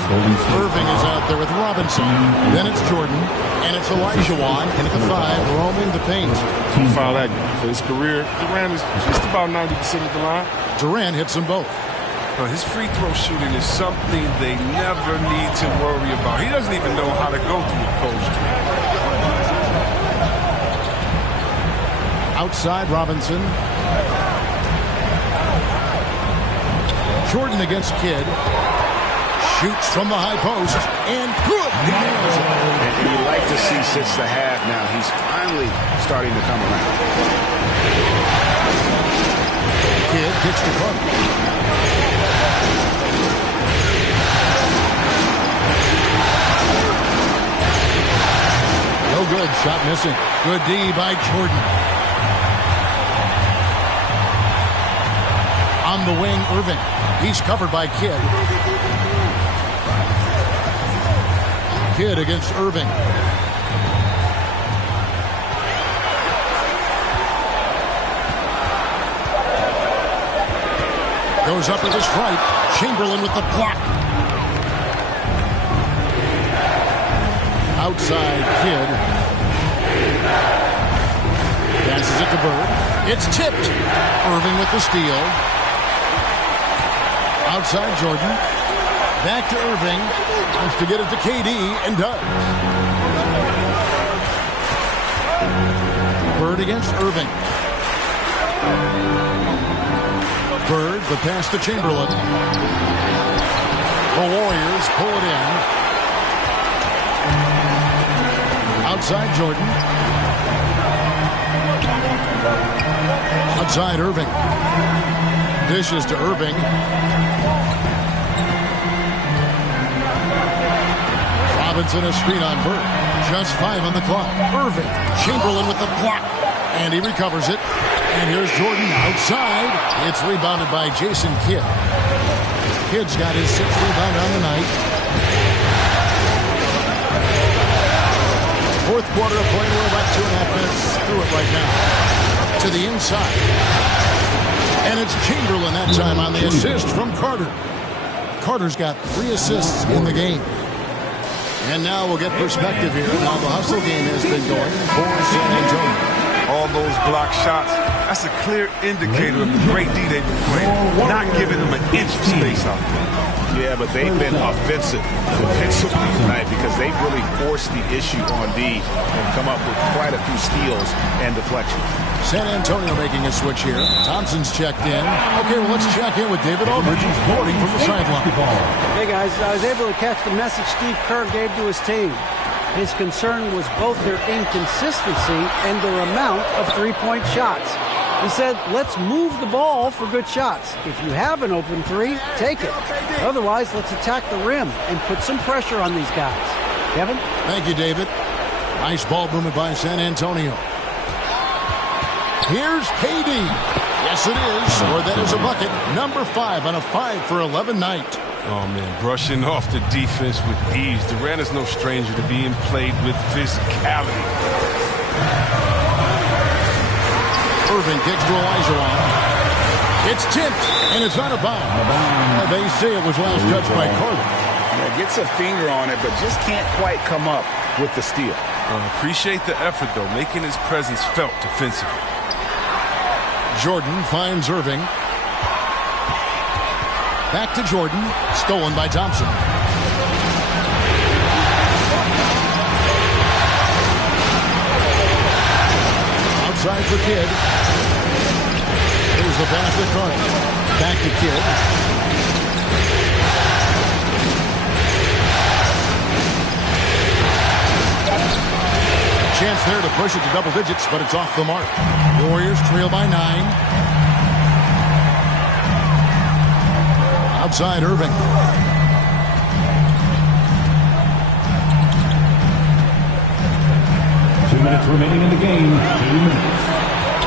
Irving is out there with Robinson. Then it's Jordan. And it's Olajuwon in at the 5, roaming the paint. Foul that for his career. Durant is just about 90% of the line. Durant hits them both. His free throw shooting is something they never need to worry about. He doesn't even know how to go through a coach. Outside Robinson. Jordan against Kidd. Shoots from the high post. And good. He nails it. And you like to see since the half now. He's finally starting to come around. Kidd gets the front. No good. Shot missing. Good D by Jordan. On the wing, Irving. He's covered by Kidd. Kidd against Irving. Goes up with a strike. Chamberlain with the block. Outside Kidd. Passes it to Bird. It's tipped. Irving with the steal. Outside Jordan. Back to Irving. Wants to get it to KD and does. Bird against Irving. Bird, the pass to Chamberlain. The Warriors pull it in. Outside Jordan. Outside Irving. Dishes to Irving. Robinson a screen on Bird. Just 5 on the clock. Irving. Chamberlain with the block. And he recovers it. And here's Jordan outside. It's rebounded by Jason Kidd. Kidd's got his 6th rebound on the night. Fourth quarter of play. We're about 2.5 minutes through it right now. To the inside. And it's Chamberlain that time on the assist from Carter. Carter's got 3 assists in the game. And now we'll get perspective here. Now the hustle game has been going for San Antonio. All those block shots, that's a clear indicator of the great D they've been playing. Not giving them an inch of space out there. Yeah, but they've been offensive defensively tonight because they've really forced the issue on D and come up with quite a few steals and deflections. San Antonio making a switch here. Thompson's checked in. Okay, well, let's check in with David Aldridge. He's reporting from the sideline. Hey, guys, I was able to catch the message Steve Kerr gave to his team. His concern was both their inconsistency and their amount of three-point shots. He said, let's move the ball for good shots. If you have an open three, take it. Otherwise, let's attack the rim and put some pressure on these guys. Kevin? Thank you, David. Nice ball movement by San Antonio. Here's KD. Yes, it is. Or that is a bucket. Number 5 on a 5 for 11 night. Oh, man, brushing off the defense with ease. Durant is no stranger to being played with physicality. Irving kicks to Olajuwon. It's tipped, and it's out of bounds. They say it was last touched by Carter. Yeah, gets a finger on it, but just can't quite come up with the steal. Appreciate the effort, though, making his presence felt defensively. Jordan finds Irving. Back to Jordan. Stolen by Thompson. Outside for Kidd. Here's the pass to Carter. Back to Kidd. Chance there to push it to double digits, but it's off the mark. The Warriors trail by 9. Outside Irving. 2 minutes remaining in the game. 2 minutes.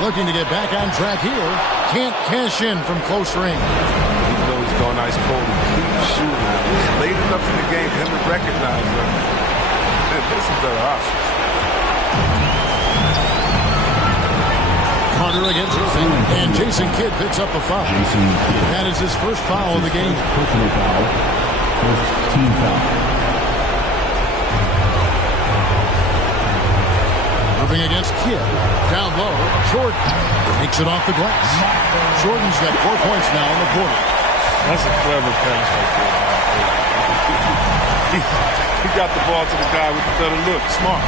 Looking to get back on track here. Can't cash in from close range. Even though he's gone ice cold and keeps shooting. It's late enough in the game for him to recognize that there's some better options. Carter against Irving, and Jason Kidd picks up the foul. That is his first foul of the game. Personal foul. First team foul. Irving against Kidd. Down low, Jordan takes it off the glass. Jordan's got 4 points now in the quarter. That's a clever pass right there. He got the ball to the guy with the better look. Smart.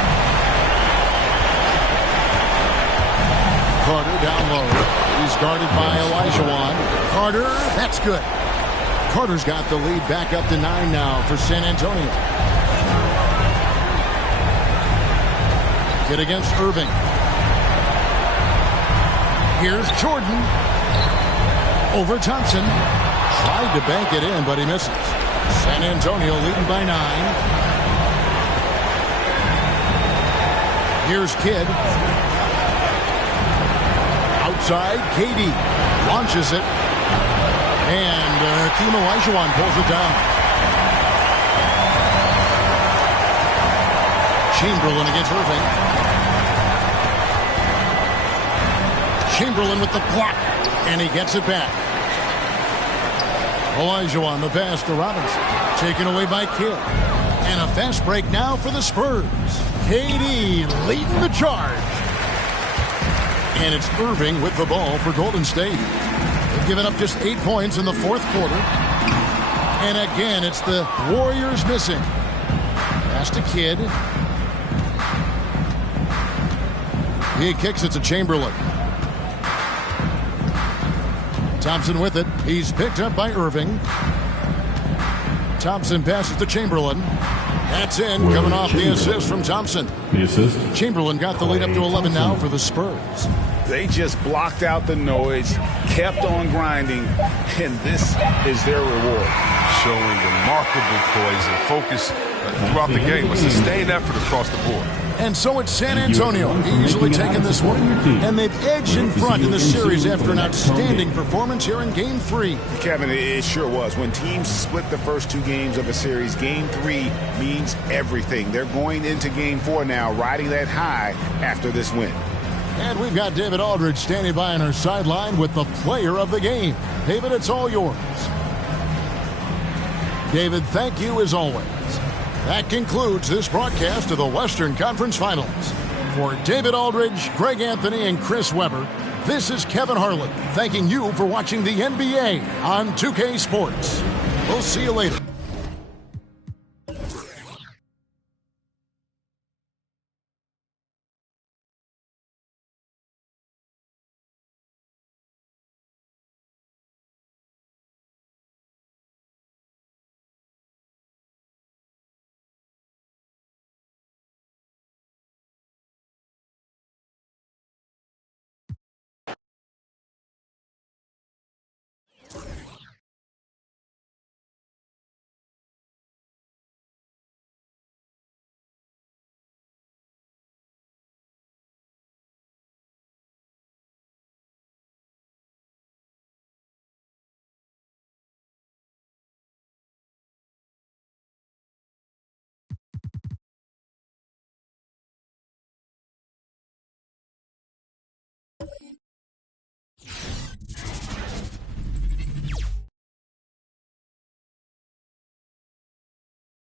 Carter down low. He's guarded by Olajuwon. Carter, that's good. Carter's got the lead back up to 9 now for San Antonio. Kidd against Irving. Here's Jordan. Over Thompson. Tried to bank it in, but he misses. San Antonio leading by 9. Here's Kidd. Outside, KD launches it, and Hakeem Olajuwon pulls it down. Chamberlain against Irving. Chamberlain with the block, and he gets it back. Olajuwon, the pass to Robinson, taken away by Kidd. And a fast break now for the Spurs. KD leading the charge. And it's Irving with the ball for Golden State. They've given up just 8 points in the fourth quarter. And again, it's the Warriors missing. Pass to Kidd. He kicks it to Chamberlain. Thompson with it. He's picked up by Irving. Thompson passes to Chamberlain. That's in, coming off the assist from Thompson. The assist. Chamberlain got the lead up to 11 now for the Spurs. They just blocked out the noise, kept on grinding, and this is their reward. Showing remarkable poise and focus throughout the game. A sustained effort across the board. And so it's San Antonio easily taking this one. And they've edged in front in the series after an outstanding performance here in Game 3. Kevin, it sure was. When teams split the first 2 games of a series, Game 3 means everything. They're going into Game 4 now, riding that high after this win. And we've got David Aldridge standing by on our sideline with the player of the game. David, it's all yours. David, thank you as always. That concludes this broadcast of the Western Conference Finals. For David Aldridge, Greg Anthony, and Chris Webber, this is Kevin Harlan thanking you for watching the NBA on 2K Sports. We'll see you later.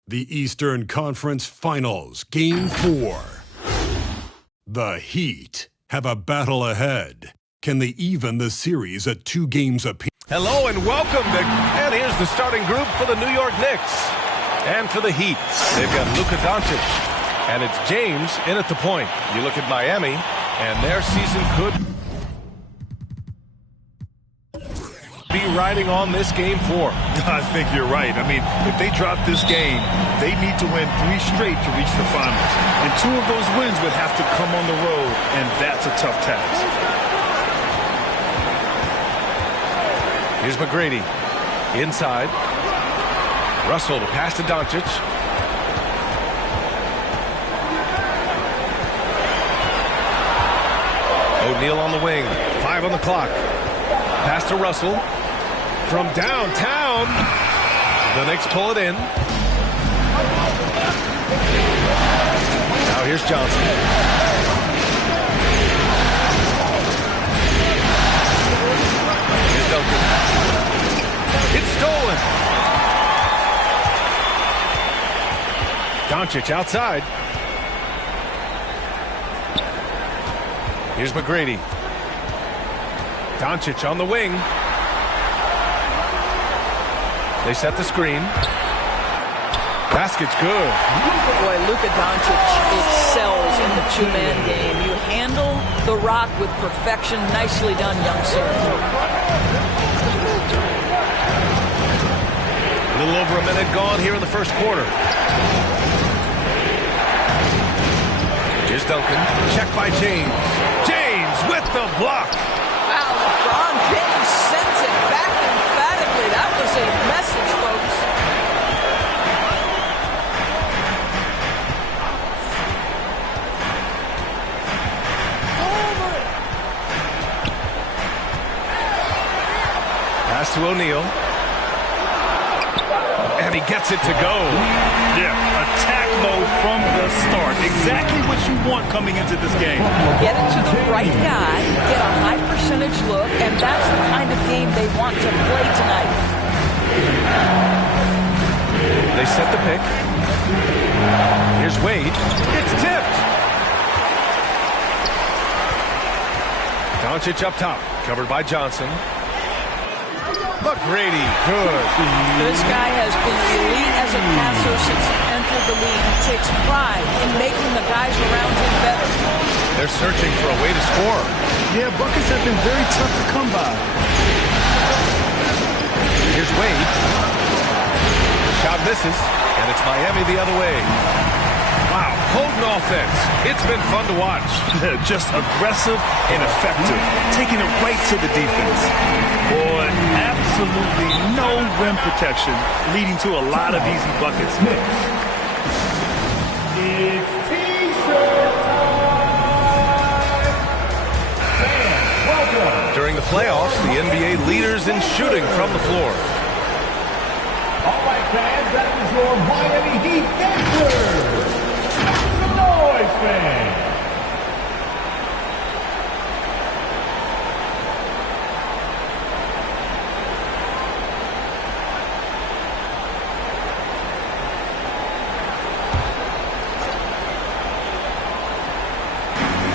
The Eastern Conference Finals, Game 4. The Heat have a battle ahead. Can they even the series at 2 games apiece? Hello and welcome. And here's the starting group for the New York Knicks. And for the Heat, they've got Luka Doncic. And it's James in at the point. You look at Miami, and their season could be riding on this Game 4. I think you're right. I mean, if they drop this game, they need to win 3 straight to reach the finals. And 2 of those wins would have to come on the road, and that's a tough task. Here's McGrady. Inside. Russell to pass to Doncic. O'Neal on the wing. 5 on the clock. Pass to Russell. From downtown. The Knicks pull it in. Now here's Johnson. Here's Duncan. It's stolen. Doncic outside. Here's McGrady. Doncic on the wing. They set the screen. Basket's good. Boy, Luka Doncic excels in the 2-man game. You handle the rock with perfection. Nicely done, young sir. A little over a minute gone here in the first quarter. Here's Duncan. Check by James. James with the block. Wow, LeBron James sends it back emphatically. That was a message, folks. Pass to O'Neal. And he gets it to go. Yeah, attack mode from the start. Exactly what you want coming into this game. Get it to the right guy, get a high percentage look, and that's the kind of game they want to play tonight. They set the pick. Here's Wade. It's tipped. Doncic up top, covered by Johnson. McGrady, good. This guy has been elite as a passer since he entered the league. He takes pride in making the guys around him better. They're searching for a way to score. Yeah, buckets have been very tough to come by. Here's Wade. Shot misses, and And it's Miami the other way. Wow, potent offense. It's been fun to watch. Just aggressive and effective. Taking it right to the defense. Boy, absolutely no rim protection, leading to a lot of easy buckets. It's T-shirt time! Fans, welcome! During the playoffs, the NBA leaders in shooting from the floor. All right, fans, that was your Miami Heat dancers! Make some noise, fans!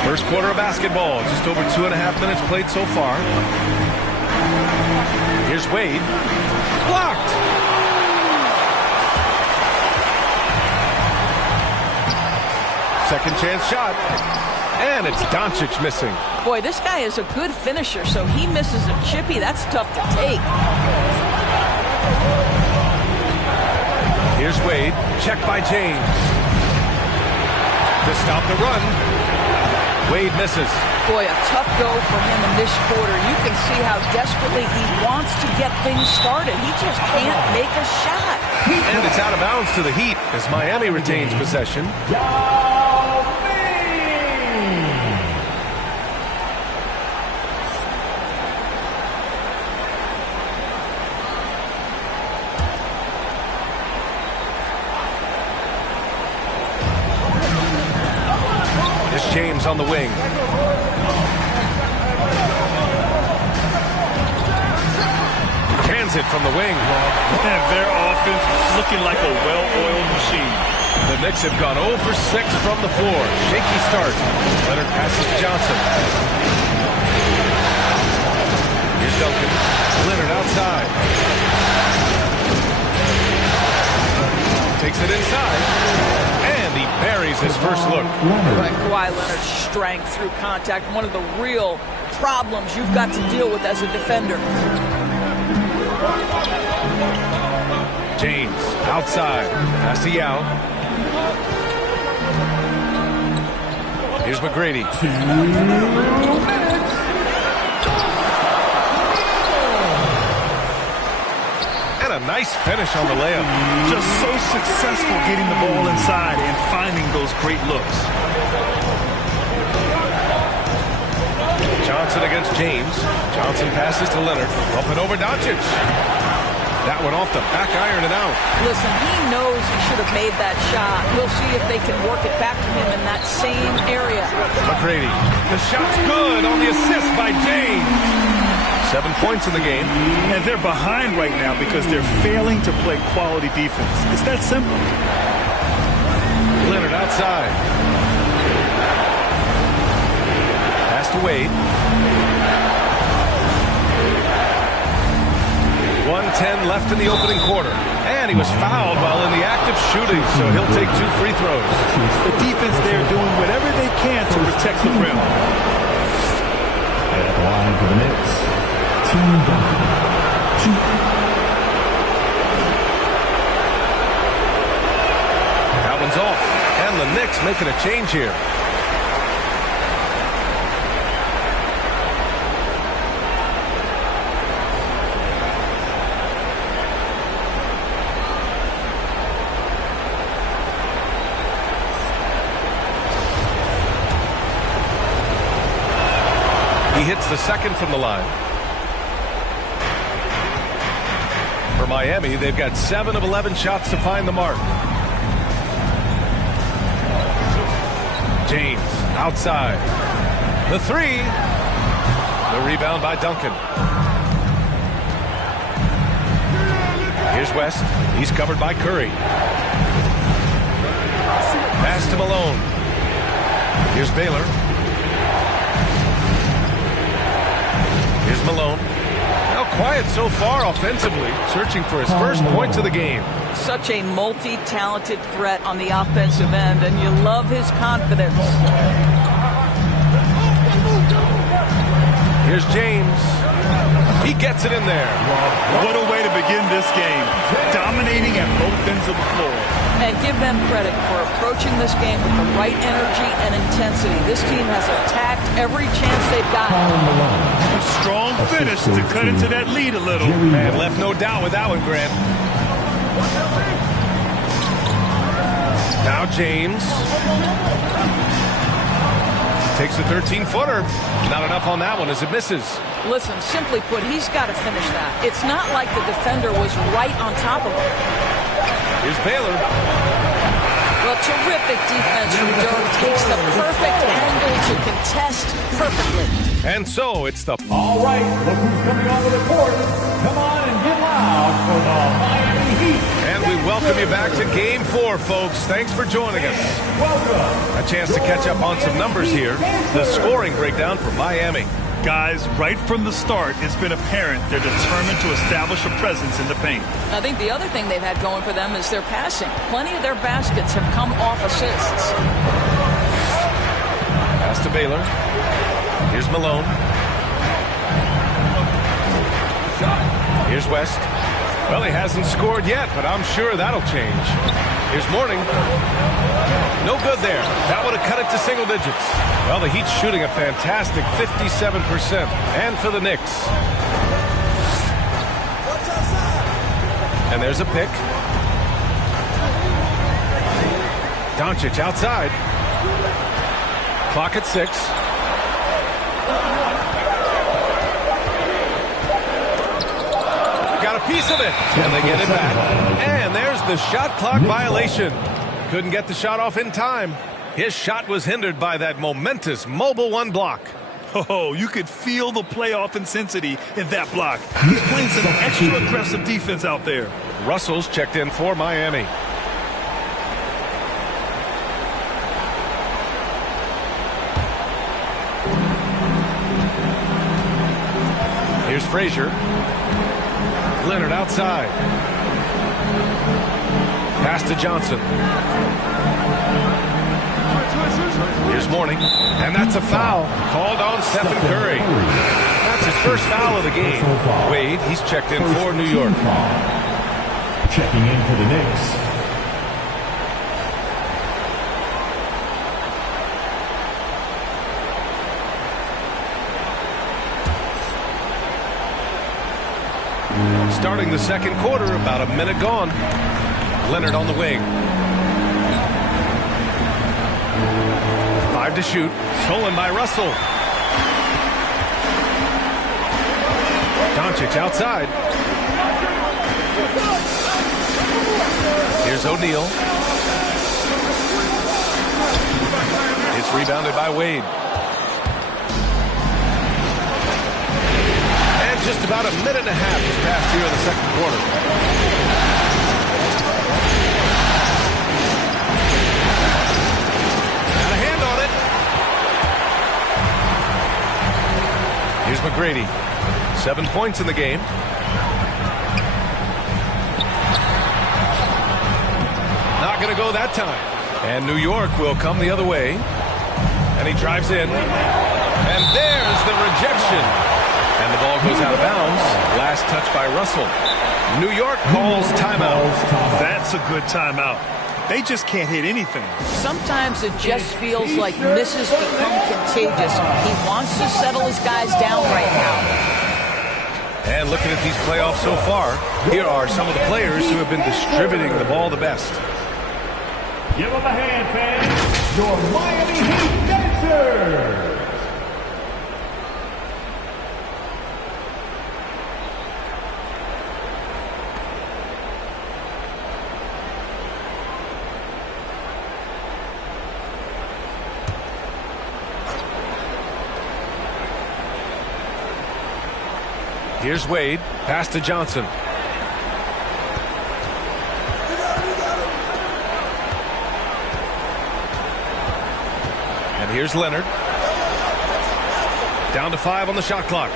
First quarter of basketball, just over 2.5 minutes played so far. Here's Wade. Blocked! Second chance shot. And it's Doncic missing. Boy, this guy is a good finisher, so he misses a chippy. That's tough to take. Here's Wade. Check by James. To stop the run. Wade misses. Boy, a tough go for him in this quarter. You can see how desperately he wants to get things started. He just can't make a shot. And it's out of bounds to the Heat as Miami retains possession. James on the wing. Cans it from the wing. And their offense looking like a well-oiled machine. The Knicks have gone 0 for 6 from the floor. Shaky start. Leonard passes to Johnson. Here's Duncan. Leonard outside. Takes it inside. And he buries his first look. Right, Kawhi Leonard's strength through contact, one of the real problems you've got to deal with as a defender. James outside. Pass to Yao. Here's McGrady. 2 minutes. A nice finish on the layup. Just so successful getting the ball inside and finding those great looks. Johnson against James. Johnson passes to Leonard. Up and over Doncic. That one off the back iron and out. Listen, he knows he should have made that shot. We'll see if they can work it back to him in that same area. McGrady. The shot's good on the assist by James. 7 points in the game. And they're behind right now because they're failing to play quality defense. It's that simple. Leonard outside. Pass to Wade. 1:10 left in the opening quarter. And he was fouled while in the act of shooting, so he'll take 2 free throws. The defense there doing whatever they can to protect the rim. And at the line for the Knicks, Team Duncan. That one's off. And the Knicks making a change here. He hits the second from the line. For Miami, they've got 7 of 11 shots to find the mark. James outside. The 3. The rebound by Duncan. Here's West. He's covered by Curry. Pass to Malone. Here's Baylor. Here's Malone. Now quiet so far offensively, searching for his first points of the game. Such a multi-talented threat on the offensive end, and you love his confidence. Here's James. He gets it in there. What a way to begin this game. Dominating at both ends of the floor. And give them credit for approaching this game with the right energy and intensity. This team has attacked every chance they've gotten. A strong finish to cut into that lead a little. And left no doubt with that one, Grant. Now James. Takes a 13-footer. Not enough on that one as it misses. Listen, simply put, he's got to finish that. It's not like the defender was right on top of him. Here's Baylor. Well, terrific defense from Dirk. Takes the perfect angle to contest perfectly. And so it's the... All right, look who's coming onto the court. Come on and get loud for the Miami Heat. And we welcome you back to Game 4, folks. Thanks for joining us. Welcome. A chance to catch up on some numbers here. The scoring breakdown for Miami. Guys, right from the start, it's been apparent they're determined to establish a presence in the paint. I think the other thing they've had going for them is their passing. Plenty of their baskets have come off assists. Pass to Baylor. Here's Malone. Here's West. Well, he hasn't scored yet, but I'm sure that'll change. Here's Mourning. No good there. That would have cut it to single digits. Well, the Heat's shooting a fantastic 57%. And for the Knicks. And there's a pick. Doncic outside. Clock at 6. Got a piece of it. And they get it back. And there's the shot clock violation. Couldn't get the shot off in time. His shot was hindered by that momentous mobile one block. Oh, you could feel the playoff intensity in that block. He's playing some extra aggressive defense out there. Russell's checked in for Miami. Here's Frazier. Leonard outside. Pass to Johnson. Here's Mourning. And that's a foul. Called on Stephen Curry. That's his first foul of the game. Wade, he's checked in for New York. Checking in for the Knicks. Starting the second quarter, about a minute gone. Leonard on the wing. 5 to shoot. Stolen by Russell. Doncic outside. Here's O'Neal. It's rebounded by Wade. And just about a minute and a half has passed here in the second quarter. Got a hand on it. Here's McGrady. 7 points in the game. Not going to go that time. And New York will come the other way. And he drives in. And there's the rejection. And the ball goes out of bounds. Last touch by Russell. New York calls timeout. That's a good timeout. They just can't hit anything. Sometimes it just feels like misses become contagious. He wants to settle his guys down right now. And looking at these playoffs so far, here are some of the players who have been distributing the ball the best. Give them a hand, fans. Your Miami Heat dancers. Here's Wade. Pass to Johnson. And here's Leonard. Down to 5 on the shot clock.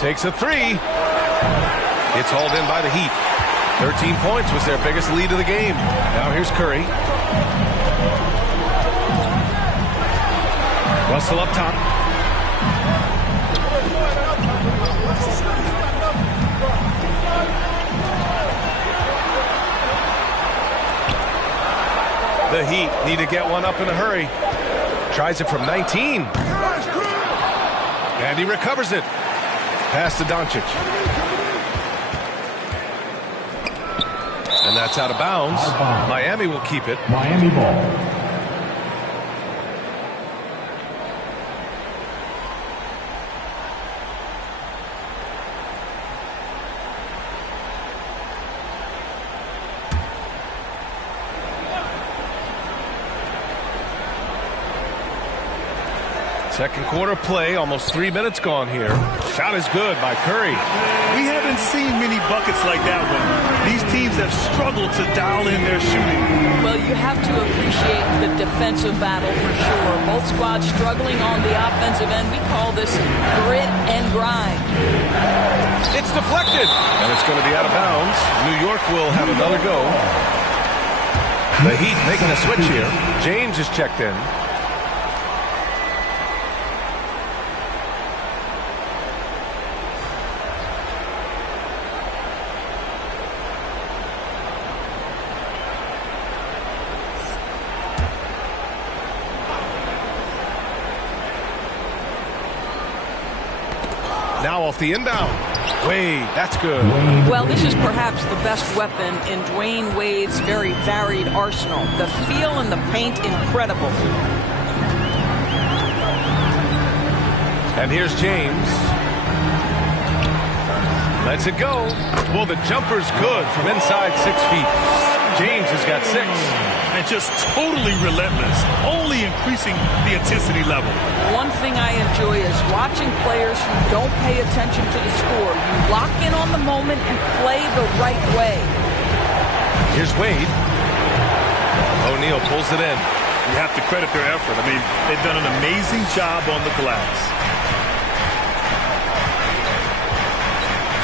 Takes a 3. It's hauled in by the Heat. 13 points was their biggest lead of the game. Now here's Curry. Russell up top. The Heat need to get one up in a hurry. Tries it from 19. And he recovers it. Pass to Doncic. And that's out of bounds. Miami will keep it. Miami ball. Second quarter play, almost 3 minutes gone here. Shot is good by Curry. We haven't seen many buckets like that one. These teams have struggled to dial in their shooting. Well, you have to appreciate the defensive battle for sure. Both squads struggling on the offensive end. We call this grit and grind. It's deflected, and it's going to be out of bounds. New York will have another go. The Heat making a switch here. James is checked in. Now off the inbound. Wade, that's good. Well, this is perhaps the best weapon in Dwayne Wade's very varied arsenal. The feel in the paint, incredible. And here's James. Lets it go. Well, the jumper's good from inside 6 feet. James has got 6. And just totally relentless, only increasing the intensity level. One thing I enjoy is watching players who don't pay attention to the score. You lock in on the moment and play the right way. Here's Wade. O'Neal pulls it in. You have to credit their effort. I mean, they've done an amazing job on the glass.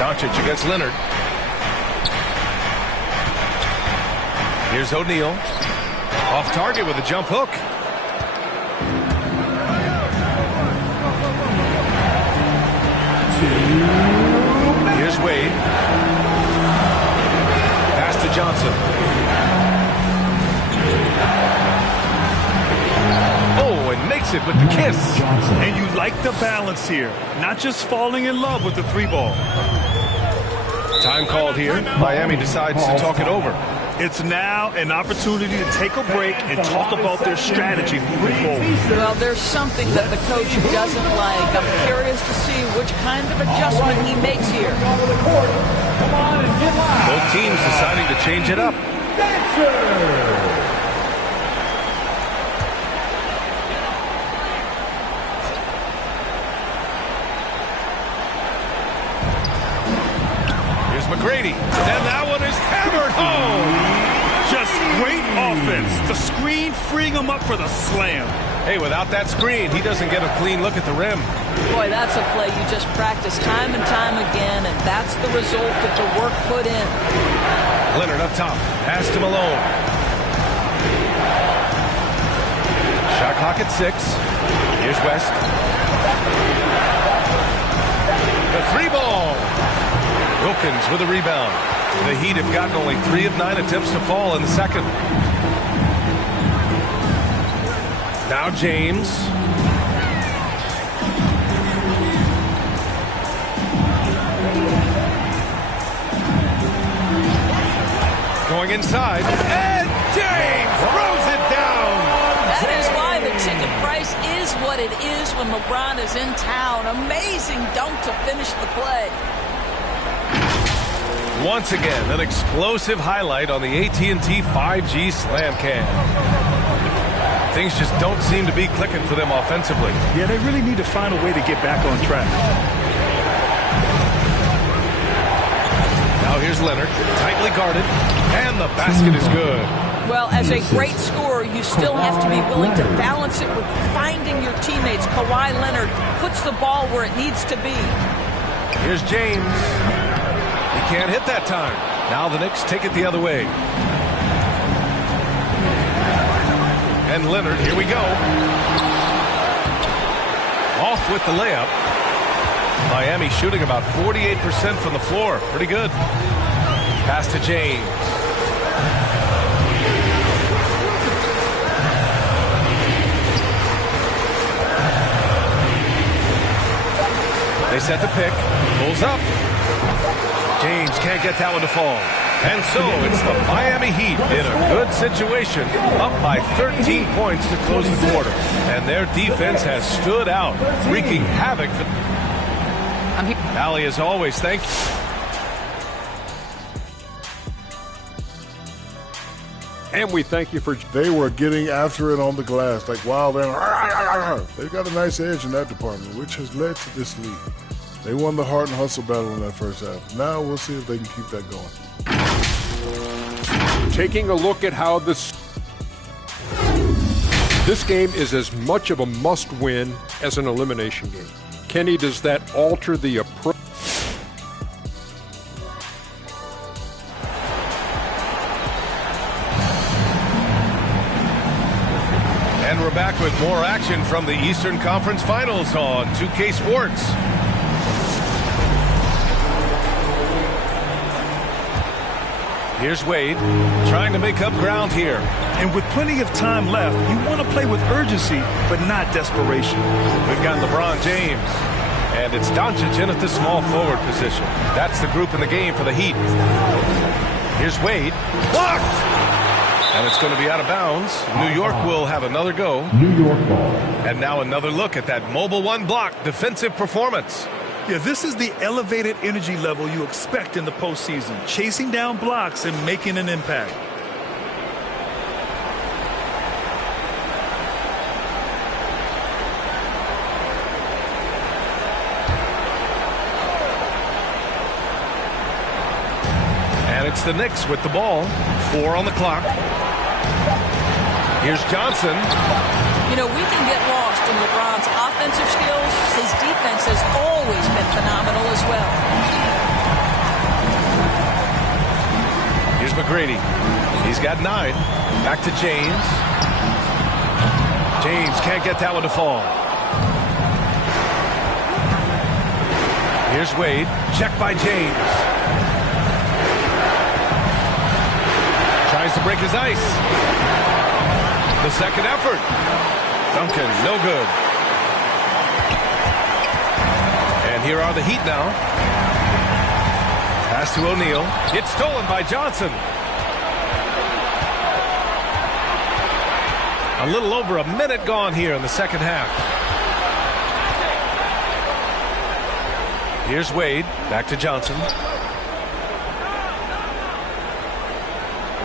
Doncic against Leonard. Here's O'Neal. Off target with a jump hook. Here's Wade. Pass to Johnson. Oh, and makes it with the kiss. And you like the balance here. Not just falling in love with the 3-ball. Time called here. Miami decides to talk it over. It's now an opportunity to take a break and talk about their strategy moving forward. Well, there's something that the coach doesn't like. I'm curious to see which kind of adjustment he makes here. Both teams deciding to change it up. Here's McGrady. And that one is hammered home. Just great offense. The screen freeing him up for the slam. Hey, without that screen, he doesn't get a clean look at the rim. Boy, that's a play you just practice time and time again, and that's the result of the work put in. Leonard up top. Pass to Malone. Shot clock at 6. Here's West. The 3-ball. Wilkins with a rebound. The Heat have gotten only 3 of 9 attempts to fall in the second. Now James. Going inside. And James throws it down. That is why the ticket price is what it is when LeBron is in town. Amazing dunk to finish the play. Once again, an explosive highlight on the AT&T 5G Slam Cam. Things just don't seem to be clicking for them offensively. Yeah, they really need to find a way to get back on track. Now here's Leonard, tightly guarded, and the basket is good. Well, as a great scorer, you still have to be willing to balance it with finding your teammates. Kawhi Leonard puts the ball where it needs to be. Here's James. He can't hit that time. Now the Knicks take it the other way. And Leonard, here we go. Off with the layup. Miami shooting about 48% from the floor. Pretty good. Pass to James. They set the pick. Pulls up. James can't get that one to fall. And so it's the Miami Heat in a good situation, up by 13 points to close the quarter. And their defense has stood out, wreaking havoc. Allie, as always, thank you. And we thank you for... They were getting after it on the glass, like wild animals. They've got a nice edge in that department, which has led to this lead. They won the heart and hustle battle in that first half. Now we'll see if they can keep that going. Taking a look at how this game is as much of a must-win as an elimination game. Kenny, does that alter the approach? And we're back with more action from the Eastern Conference Finals on 2K Sports. Here's Wade, trying to make up ground here. And with plenty of time left, you want to play with urgency, but not desperation. We've got LeBron James, and it's Doncic in at the small forward position. That's the group in the game for the Heat. Here's Wade, blocked! And it's going to be out of bounds. New York will have another go. New York ball. And now another look at that mobile one block defensive performance. Yeah, this is the elevated energy level you expect in the postseason, chasing down blocks and making an impact. And it's the Knicks with the ball. 4 on the clock. Here's Johnson. You know, we can get lost in LeBron's offensive skills. His defense has always been phenomenal as well. Here's McGrady. He's got 9. Back to James. James can't get that one to fall. Here's Wade. Check by James. Tries to break his ice. The second effort. Duncan, no good. And here are the Heat now. Pass to O'Neal. It's stolen by Johnson. A little over a minute gone here in the second half. Here's Wade. Back to Johnson.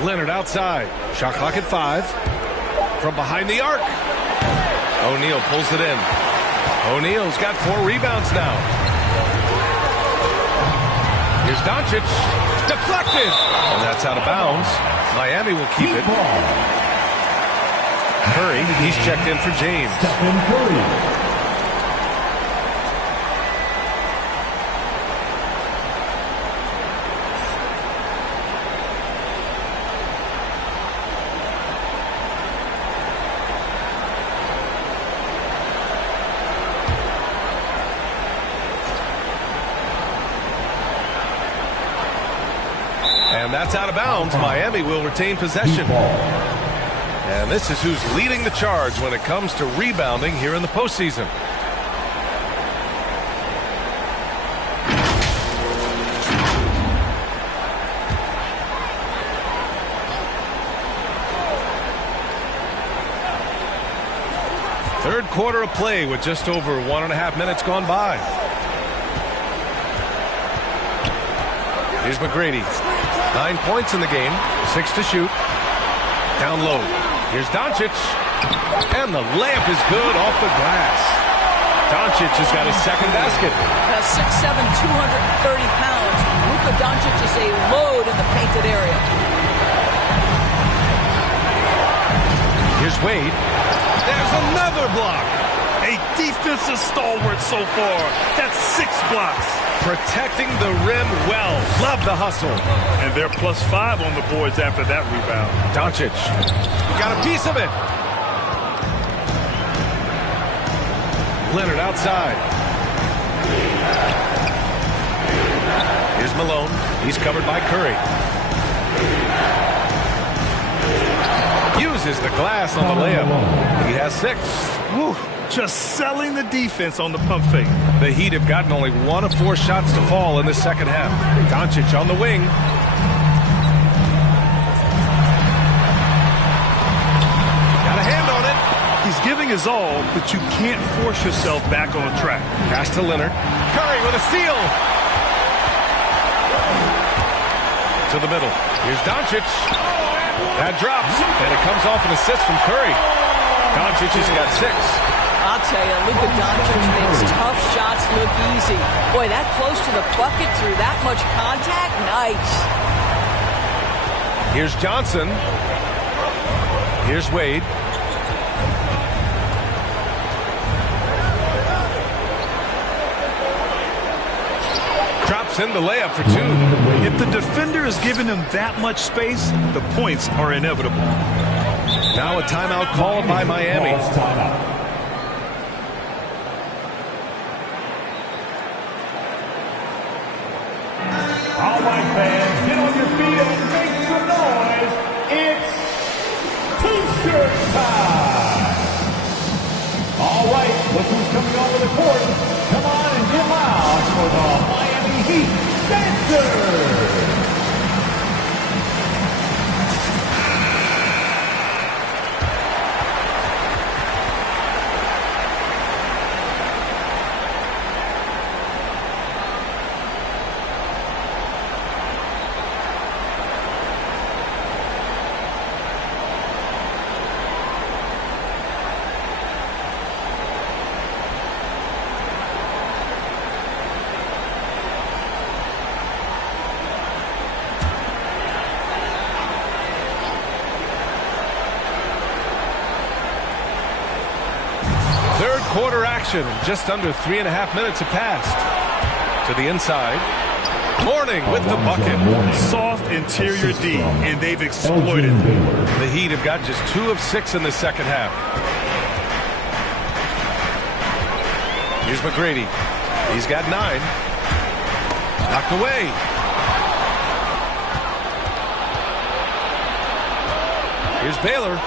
Leonard outside. Shot clock at 5. From behind the arc. O'Neal pulls it in. O'Neal's got 4 rebounds now. Here's Doncic. Deflected. And that's out of bounds. Miami will keep it. Curry, he's checked in for James. Stephen Curry. And that's out of bounds. Miami will retain possession. And this is who's leading the charge when it comes to rebounding here in the postseason. Third quarter of play with just over 1.5 minutes gone by. Here's McGrady. 9 points in the game, 6 to shoot. Down low. Here's Doncic. And the layup is good off the glass. Doncic has got his second basket. 6'7", 230 pounds. Luka Doncic is a load in the painted area. Here's Wade. There's another block. A defensive stalwart so far. That's 6 blocks. Protecting the rim well. Love the hustle. And they're +5 on the boards after that rebound. Doncic got a piece of it. Leonard outside. Here's Malone. He's covered by Curry. Uses the glass on the layup. He has 6. Woo. just selling the defense on the pump fake. The Heat have gotten only 1 of 4 shots to fall in the second half. Doncic on the wing. Got a hand on it. He's giving his all, but you can't force yourself back on track. Pass to Leonard. Curry with a steal. To the middle. Here's Doncic. That drops, and it comes off an assist from Curry. Doncic has got 6. I'll tell you, Luka Doncic makes tough shots look easy. Boy, that close to the bucket through that much contact, nice. Here's Johnson. Here's Wade. Drops in the layup for 2. If the defender is giving him that much space, the points are inevitable. Now a timeout called by Miami. All right, fans, get on your feet and make some noise. It's T-shirt time. All right, look who's coming onto the court. Come on and get loud for the Miami Heat Dancers. Quarter action, just under 3.5 minutes have passed. To the inside. Mourning with the bucket. Soft interior D, and they've exploited. The Heat have got just 2 of 6 in the second half. Here's McGrady. He's got 9. Knocked away. Here's Baylor.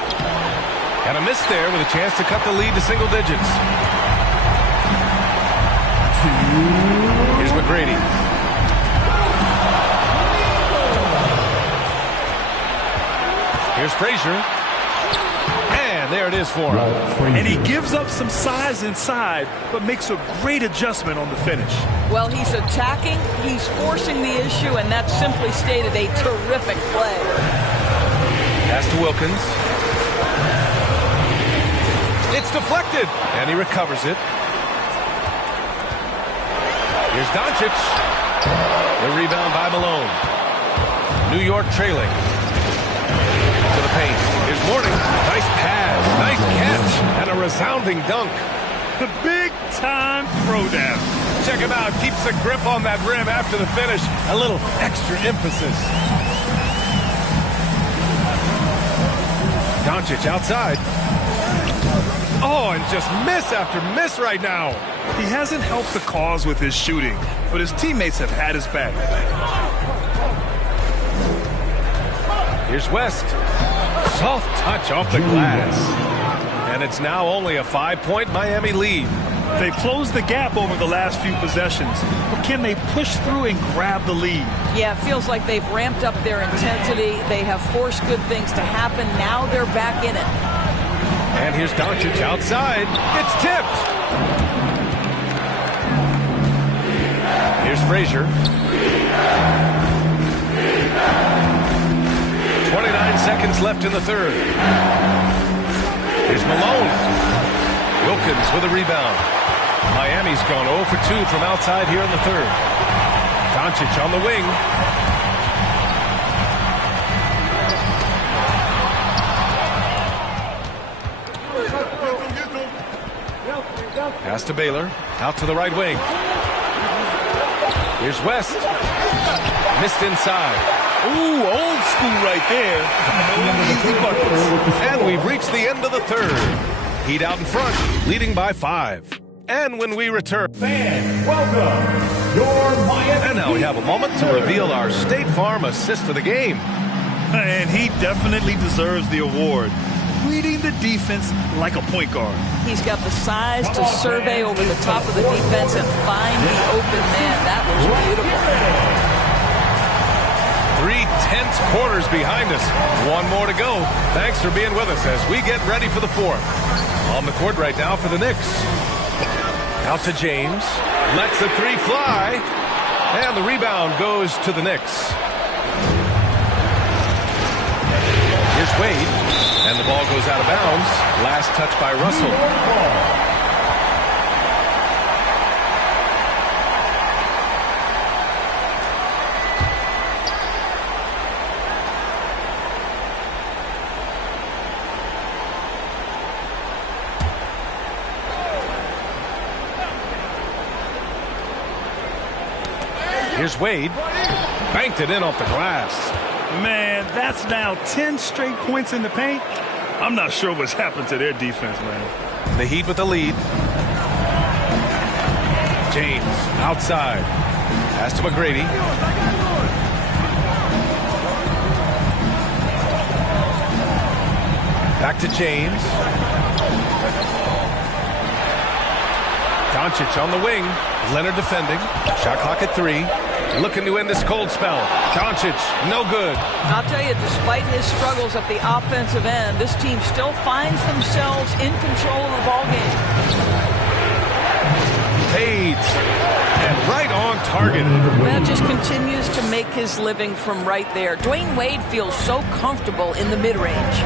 Got a miss there with a chance to cut the lead to single digits. Here's McGrady. Here's Frazier. And there it is for him. And he gives up some size inside, but makes a great adjustment on the finish. Well, he's attacking, he's forcing the issue, and that's simply stated a terrific play. Pass to Wilkins. It's deflected, and he recovers it. Here's Doncic. The rebound by Malone. New York trailing. To the paint. Here's Mourning. Nice pass, nice catch, and a resounding dunk. The big-time throwdown. Check him out. Keeps the grip on that rim after the finish. A little extra emphasis. Doncic outside. Oh, and just miss after miss right now. He hasn't helped the cause with his shooting, but his teammates have had his back. Here's West. Soft touch off the glass. And it's now only a 5-point Miami lead. They've closed the gap over the last few possessions, but can they push through and grab the lead? Yeah, it feels like they've ramped up their intensity. They have forced good things to happen. Now they're back in it. And here's Doncic outside. It's tipped. Here's Frazier. 29 seconds left in the third. Here's Malone. Wilkins with a rebound. Miami's gone 0 for 2 from outside here in the third. Doncic on the wing. Pass to Baylor. Out to the right wing. Here's West. Missed inside. Ooh, old school right there. Easy buckets. And we've reached the end of the third. Heat out in front, leading by 5. And when we return... Fans, welcome your Miami. And now we have a moment to reveal our State Farm assist of the game. And he definitely deserves the award. reading the defense like a point guard. He's got the size to survey over the top of the defense and find the open man. That was beautiful. 3 tense quarters behind us. One more to go. Thanks for being with us as we get ready for the fourth. On the court right now for the Knicks. Out to James. Lets the three fly. And the rebound goes to the Knicks. Here's Wade. And the ball goes out of bounds. Last touch by Russell. Here's Wade. Banked it in off the glass. Man, that's now 10 straight points in the paint. I'm not sure what's happened to their defense, man. The Heat with the lead. James outside. Pass to McGrady. Back to James. Doncic on the wing. Leonard defending. Shot clock at 3. Looking to end this cold spell. Doncic, no good. I'll tell you, despite his struggles at the offensive end, this team still finds themselves in control of the ball game. Fades. And right on target. That just continues to make his living from right there. Dwayne Wade feels so comfortable in the mid-range.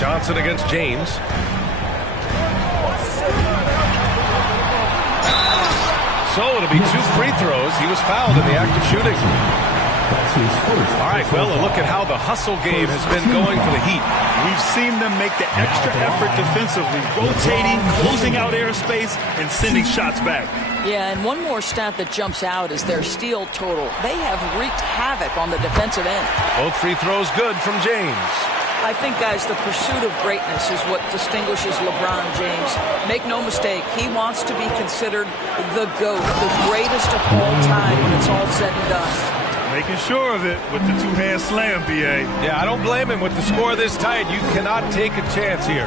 Johnson against James. So it'll be 2 free throws. He was fouled in the act of shooting. All right, well, a look at how the hustle game has been going for the Heat. We've seen them make the extra effort defensively, rotating, closing out airspace, and sending shots back. Yeah, and one more stat that jumps out is their steal total. They have wreaked havoc on the defensive end. Both free throws good from James. I think, guys, the pursuit of greatness is what distinguishes LeBron James. Make no mistake, he wants to be considered the GOAT, the greatest of all time when it's all said and done. Making sure of it with the two-hand slam, B.A. Yeah, I don't blame him. With the score this tight, you cannot take a chance here.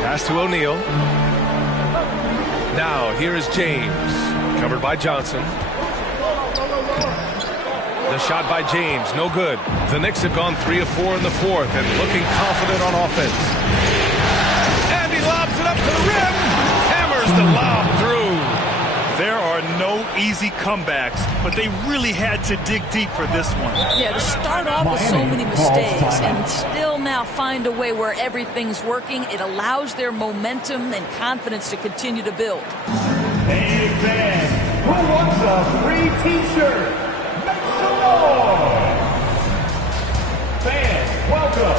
Pass to O'Neal. Now, here is James. Covered by Johnson. The shot by James, no good. The Knicks have gone 3 of 4 in the fourth and looking confident on offense. And he lobs it up to the rim. Hammers the lob through. There are no easy comebacks, but they really had to dig deep for this one. Yeah, to start off with so many mistakes and still now find a way where everything's working, it allows their momentum and confidence to continue to build. Hey, fans, who wants a free T-shirt? Fans, welcome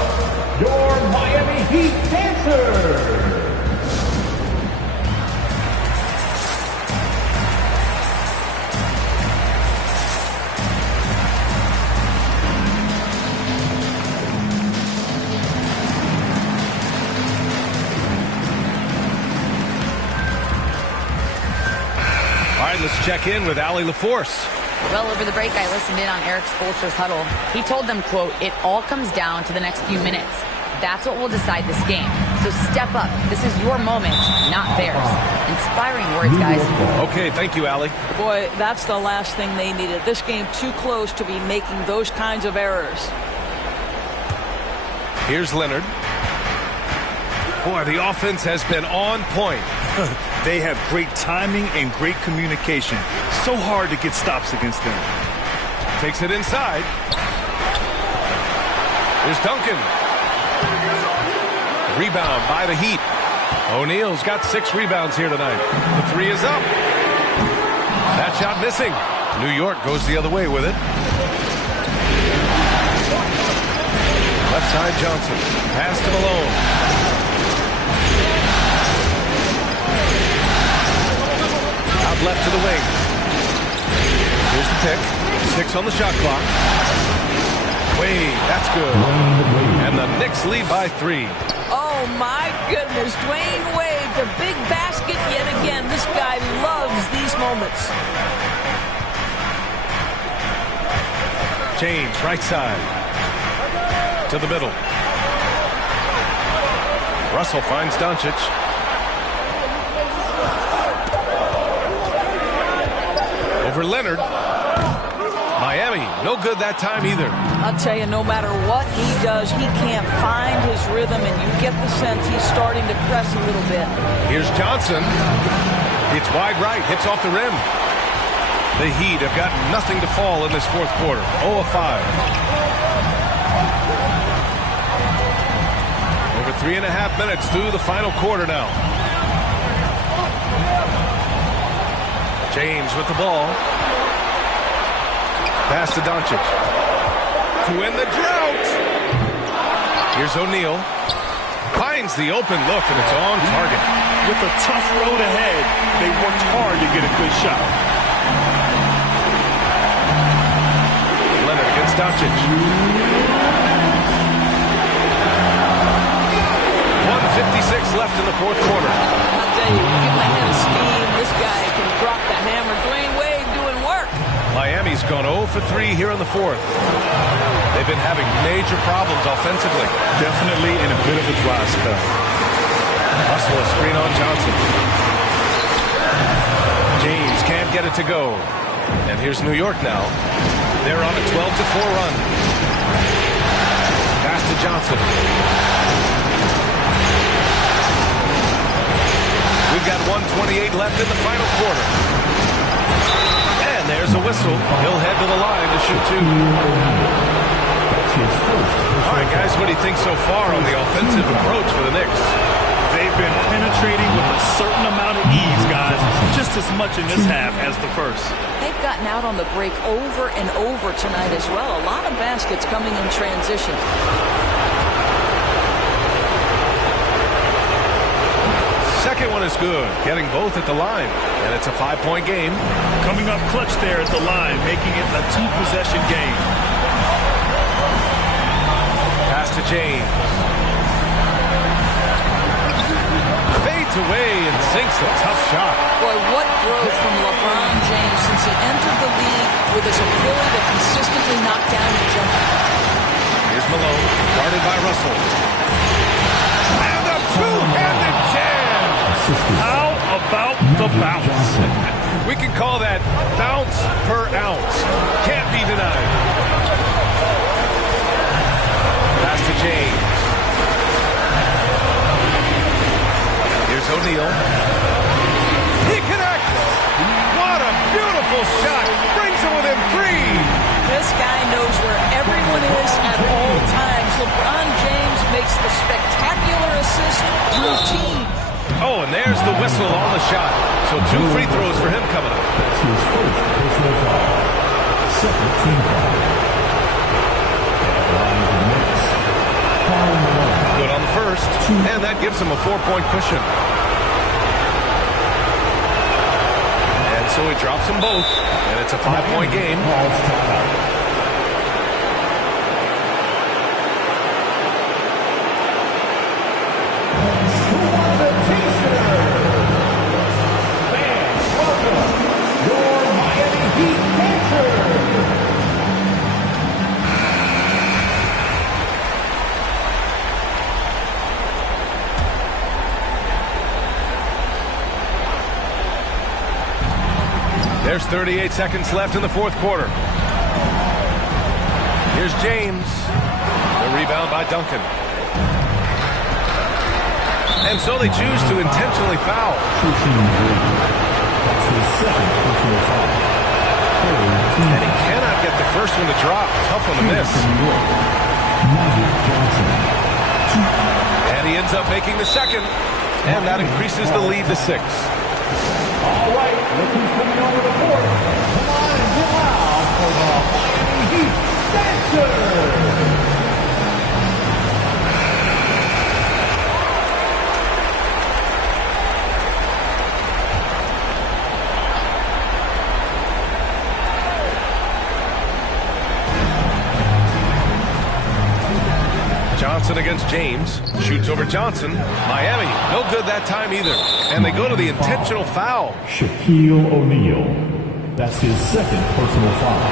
your Miami Heat dancers. All right, let's check in with Allie LaForce. Well, over the break, I listened in on Eric Spoelstra's huddle. He told them, quote, "It all comes down to the next few minutes. That's what will decide this game. So step up. This is your moment, not theirs." Inspiring words, guys. Okay, thank you, Allie. Boy, that's the last thing they needed. This game too close to be making those kinds of errors. Here's Leonard. Boy, the offense has been on point. They have great timing and great communication. So hard to get stops against them. Takes it inside. There's Duncan. Rebound by the Heat. O'Neal's got 6 rebounds here tonight. The 3 is up. That shot missing. New York goes the other way with it. Left side Johnson. Pass to Malone. Out left to the wing. Here's the pick. 6 on the shot clock. Wade, that's good. And the Knicks lead by 3. Oh, my goodness. Dwayne Wade, the big basket yet again. This guy loves these moments. James, right side. to the middle. Russell finds Doncic. Over Leonard. Miami, no good that time either. I'll tell you, no matter what he does, he can't find his rhythm, and you get the sense he's starting to press a little bit. Here's Johnson. It's wide right, hits off the rim. The Heat have got nothing to fall in this fourth quarter. 0 of 5. Over 3.5 minutes through the final quarter now. James with the ball. Pass to Doncic. To win the drought. Here's O'Neal. Finds the open look, and it's on target. With a tough road ahead, they worked hard to get a good shot. Leonard against Doncic. 1:56 left in the fourth quarter. I'll tell you, get my head of steam. This guy can drop the hammer. Dwayne Wade doing work. Miami's gone 0 for 3 here in the fourth. They've been having major problems offensively. Definitely in a bit of a dry spell. Hustle a screen on Johnson. James can't get it to go. And here's New York now. They're on a 12-4 run. Pass to Johnson. We've got 1:28 left in the final quarter. And there's a whistle. He'll head to the line to shoot 2. All right, guys, what do you think so far on the offensive approach for the Knicks? They've been penetrating with a certain amount of ease, guys, just as much in this half as the first. They've gotten out on the break over and over tonight as well. A lot of baskets coming in transition. Second one is good, getting both at the line, and it's a 5-point game. Coming up clutch there at the line, making it a 2-possession game. Pass to James. Fades away and sinks a tough shot. Boy, what growth from LeBron James since he entered the league with his ability to consistently knock down the jumper. Here's Malone, guarded by Russell. And a two-handed jam! How about the bounce? We can call that bounce per ounce. Can't be denied. Pass to James. Here's O'Neal. He connects! What a beautiful shot! Brings it within 3! This guy knows where everyone is at all times. LeBron James makes the spectacular assist routine. Oh, and there's the whistle on the shot. So 2 free throws for him coming up. That's his first personal foul. Second team foul. Good on the first, and that gives him a 4-point cushion. And so he drops them both, and it's a 5-point game. There's 38 seconds left in the fourth quarter. Here's James. The rebound by Duncan. And so they choose to intentionally foul. That's his second personal foul. And he cannot get the first one to drop. Tough one to miss. And he ends up making the second. And that increases the lead to 6. All right, look who's coming over the court. Come on and get loud for the Miami Heat Dancers. Johnson against James. Shoots over Johnson. Miami, no good that time either. And they go to the intentional foul. Shaquille O'Neal. That's his second personal foul.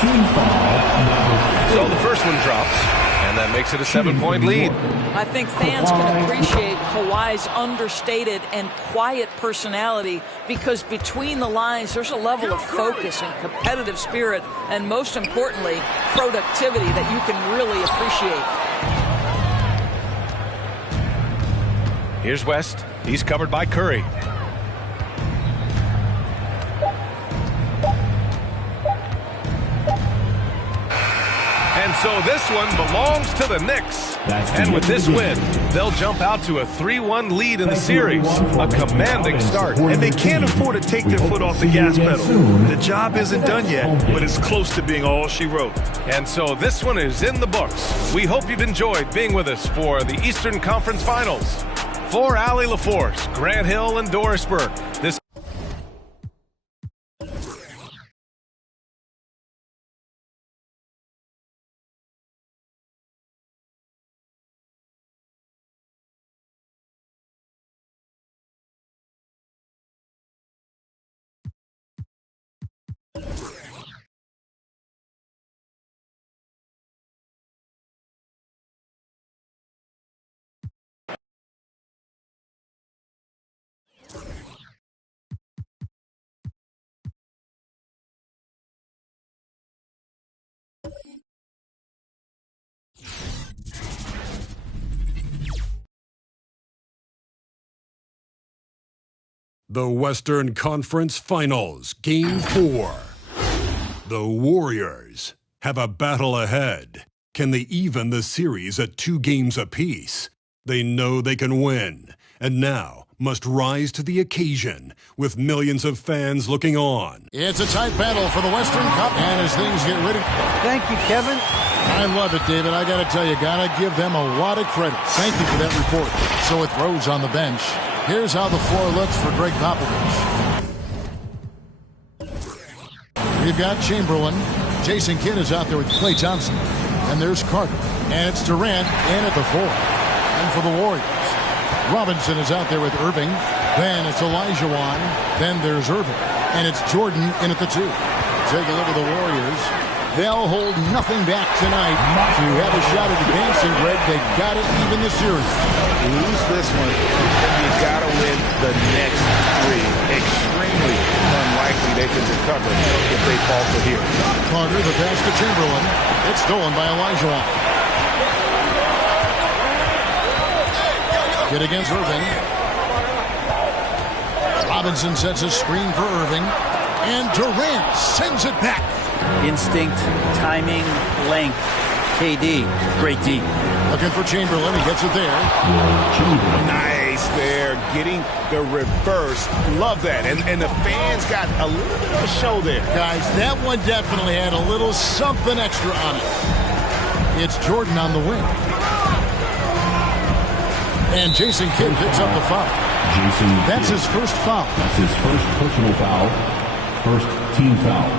Team foul number 4. So the first one drops. And And that makes it a 7-point lead. I think fans can appreciate Kawhi's understated and quiet personality because between the lines, there's a level of focus and competitive spirit, and most importantly, productivity that you can really appreciate. Here's West. He's covered by Curry. And so this one belongs to the Knicks. And with this win, they'll jump out to a 3-1 lead in the series. A commanding start. And they can't afford to take their foot off the gas pedal. The job isn't done yet, but it's close to being all she wrote. And so this one is in the books. We hope you've enjoyed being with us for the Eastern Conference Finals. For Allie LaForce, Grant Hill, and Dorisburg, this The Western Conference Finals, Game 4. The Warriors have a battle ahead. Can they even the series at 2 games apiece? They know they can win, and now must rise to the occasion with millions of fans looking on. It's a tight battle for the Western Cup, and as things get ready. Thank you, Kevin. I love it, David. I got to tell you, got to give them a lot of credit. Thank you for that report. So with Rose on the bench, here's how the floor looks for Greg Popovich. We've got Chamberlain. Jason Kidd is out there with Klay Thompson. And there's Carter. And it's Durant in at the 4. And for the Warriors, Robinson is out there with Irving. Then it's Olajuwon. Then there's Irving. And it's Jordan in at the 2. Take a look at the Warriors. They'll hold nothing back tonight to have a shot at advancing, Greg. They got to even the series. Lose this one, you got to win the next 3. Extremely unlikely they can recover if they falter here. Carter, the pass to Chamberlain. It's stolen by Olajuwon. Get against Irving. Robinson sets a screen for Irving. And Durant sends it back. Instinct, timing, length. KD, great D. Looking for Chamberlain. He gets it there. Nice there. Getting the reverse. Love that. And the fans got a little bit of a show there. Guys, that one definitely had a little something extra on it. It's Jordan on the wing. And Jason Kidd picks up the foul. That's his first foul. That's his first personal foul. First team foul.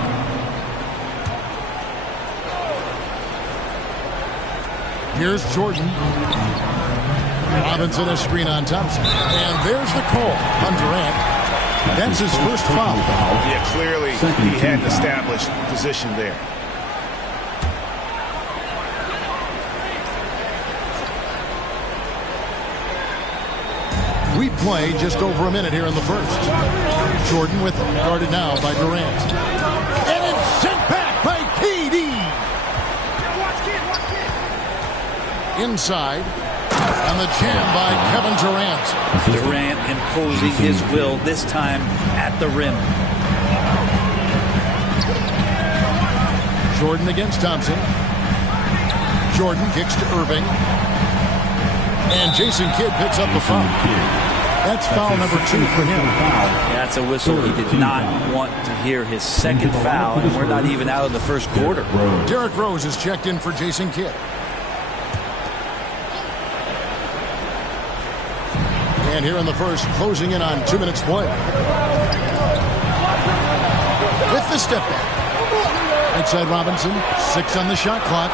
Here's Jordan. Robinson a screen on Thompson. And there's the call on Durant. That's his first foul. Yeah, clearly he had an established position there. We play just over a minute here in the first. Jordan with him, guarded now by Durant. And it's sent back by KD. Inside. And the jam by Kevin Durant. Durant imposing his will, this time at the rim. Jordan against Thompson. Jordan kicks to Irving. And Jason Kidd picks up the foul. That's foul number 2 for him. That's a whistle. He did not want to hear his second foul, and we're not even out of the first quarter. Derrick Rose is checked in for Jason Kidd. And here in the first, closing in on 2 minutes play. With the step back. Outside Robinson, 6 on the shot clock.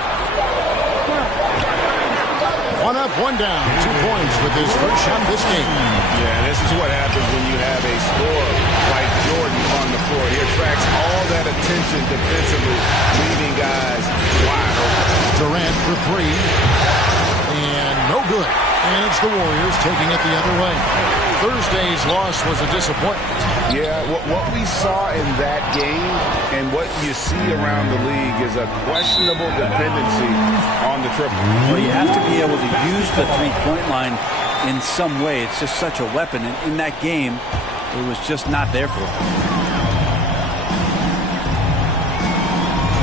1 up, 1 down. 2 points with his first shot this game. Yeah, this is what happens when you have a scorer like Jordan on the floor. He attracts all that attention defensively, leaving guys wide open. Durant for 3. no good. And it's the Warriors taking it the other way. Thursday's loss was a disappointment. Yeah, what we saw in that game and what you see around the league is a questionable dependency on the triple. Well, you have to be able to use the three-point line in some way. It's just such a weapon. And in that game, it was just not there for him.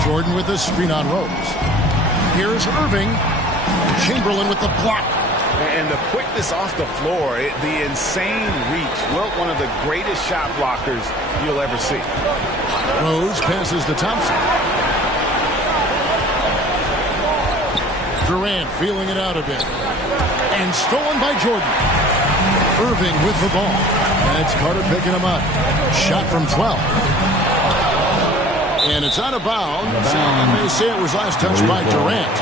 Jordan with the screen on Rose. Here's Irving. Chamberlain with the block. And the quickness off the floor, the insane reach. Wilt, one of the greatest shot blockers you'll ever see. Rose passes to Thompson. Durant feeling it out a bit. And stolen by Jordan. Irving with the ball. And it's Carter picking him up. Shot from 12. And it's out of bounds. And they say it was last touched by Durant.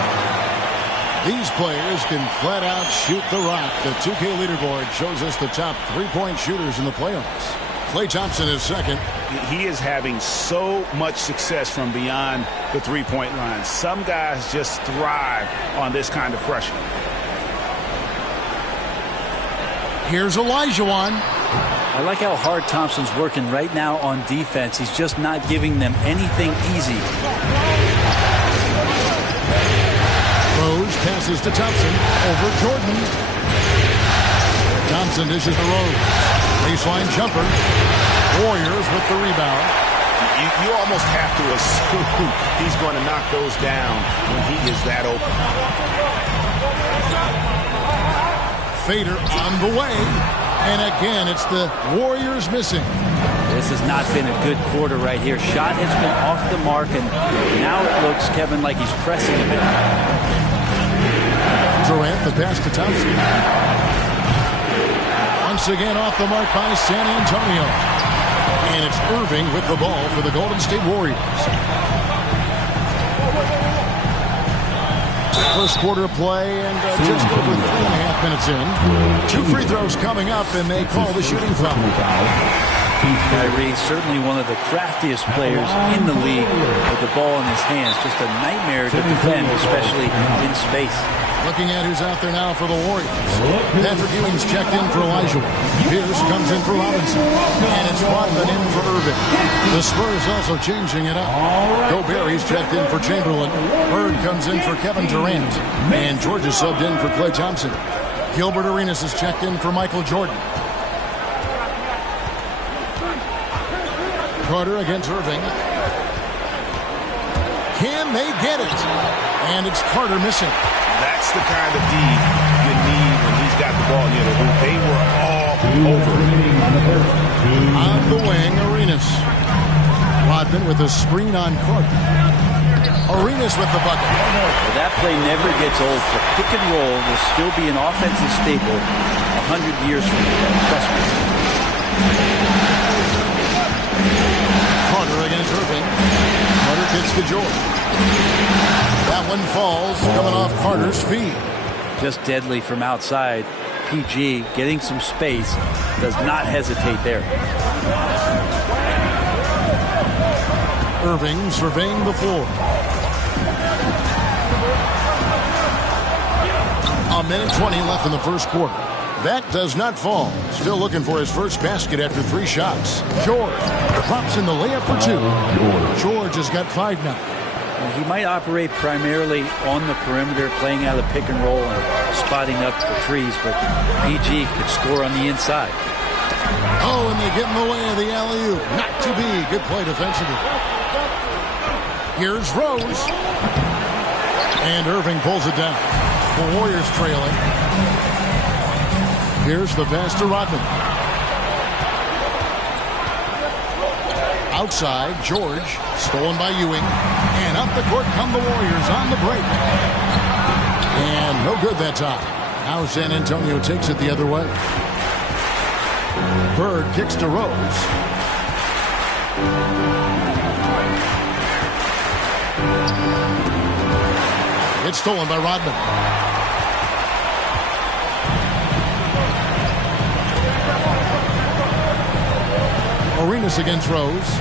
These players can flat out shoot the rock. The 2K leaderboard shows us the top three-point shooters in the playoffs. Klay Thompson is second. He is having so much success from beyond the three-point line. Some guys just thrive on this kind of pressure. Here's Olajuwon. I like how hard Thompson's working right now on defense. He's just not giving them anything easy. Rose passes to Thompson over Jordan. Thompson dishes to Rose. Baseline jumper. Warriors with the rebound. You almost have to assume he's going to knock those down when he is that open. Fader on the way. And again, it's the Warriors missing. This has not been a good quarter right here. Shot has been off the mark, and now it looks, Kevin, like he's pressing a bit. Durant, the pass to Thompson. Once again off the mark by San Antonio. And it's Irving with the ball for the Golden State Warriors. First quarter of play and just over 3.5 minutes in. 2 free throws coming up, and they call the shooting foul. Kyrie, certainly one of the craftiest players in the league with the ball in his hands. Just a nightmare to defend, especially in space. Looking at who's out there now for the Warriors. Patrick Ewing's checked in for Elijah. Pierce comes in for Robinson. And it's Rodman in for Irving. The Spurs also changing it up. Gobert, he's checked in for Chamberlain. Bird comes in for Kevin Durant. And George is subbed in for Klay Thompson. Gilbert Arenas is checked in for Michael Jordan. Carter against Irving. Can they get it? And it's Carter missing. That's the kind of D you need when he's got the ball near the hoop. They were all over it. On the wing, Arenas. Rodman with a screen on Carter. Arenas with the bucket. Well, that play never gets old. The pick and roll will still be an offensive staple 100 years from now. Trust me. Carter against Irving. Carter kicks to George. That one falls, coming off Carter's feet. Just deadly from outside. PG getting some space. Does not hesitate there. Irving surveying the floor. A minute 20 left in the first quarter. That does not fall. Still looking for his first basket after 3 shots. George drops in the layup for 2. George has got 5 now. He might operate primarily on the perimeter, playing out of pick and roll and spotting up for threes, but PG could score on the inside. Oh, and they get in the way of the alley-oop. Not to be. Good play defensively. Here's Rose. And Irving pulls it down. The Warriors trailing. Here's the pass to Rodman. Outside, George, stolen by Ewing. And up the court come the Warriors on the break. And no good that time. Now San Antonio takes it the other way. Bird kicks to Rose. It's stolen by Rodman. Arenas against Rose.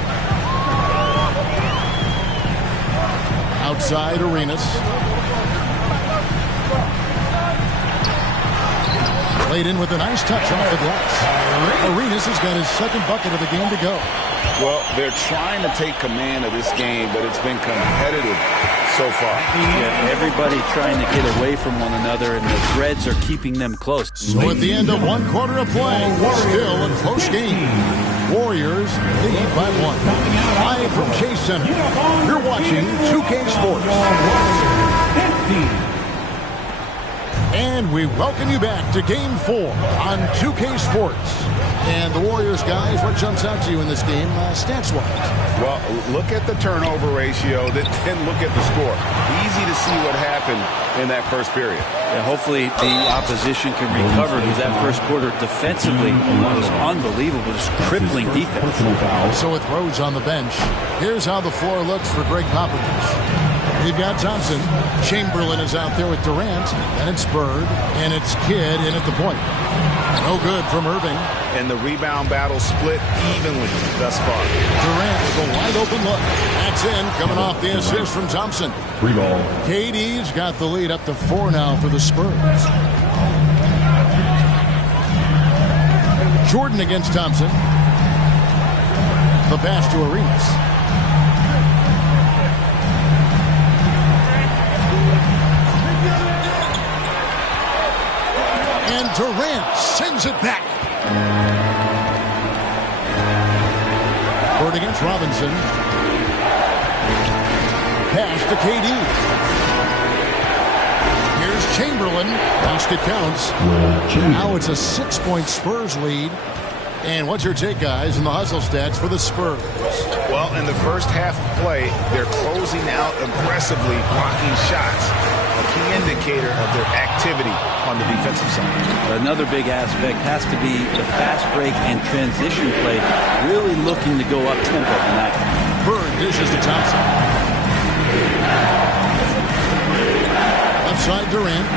Outside Arenas. Laid in with a nice touch off the glass. Arenas has got his second bucket of the game to go. Well, they're trying to take command of this game, but it's been competitive so far. Yeah, everybody trying to get away from one another, and the threads are keeping them close. So at the end of 1 quarter of play, still a close game. Warriors lead by 1. Live from Chase Center, you're watching 2K Sports. And we welcome you back to Game 4 on 2K Sports. And the Warriors, guys, what jumps out to you in this game, stats-wise? Well, look at the turnover ratio, then look at the score. Easy to see what happened in that first period. Yeah, hopefully the opposition can recover, because that first quarter defensively was unbelievable, just crippling defense. So with Rhodes on the bench, here's how the floor looks for Greg Popovich. You've got Thompson. Chamberlain is out there with Durant. And it's Bird. And it's Kidd in at the point. No good from Irving. And the rebound battle split evenly thus far. Durant with a wide open look. That's in, coming off the assist from Thompson. 3 ball. KD's got the lead up to 4 now for the Spurs. Jordan against Thompson. The pass to Arenas. And Durant sends it back. Bird against Robinson. Pass to KD. Here's Chamberlain. Basket counts. Now it's a 6-point Spurs lead. And what's your take, guys, in the hustle stats for the Spurs? Well, in the first half of play, they're closing out aggressively, blocking shots. A key indicator of their activity on the defensive side. Another big aspect has to be the fast break and transition play, really looking to go up tempo tonight. Bird dishes to Thompson. Left side Durant.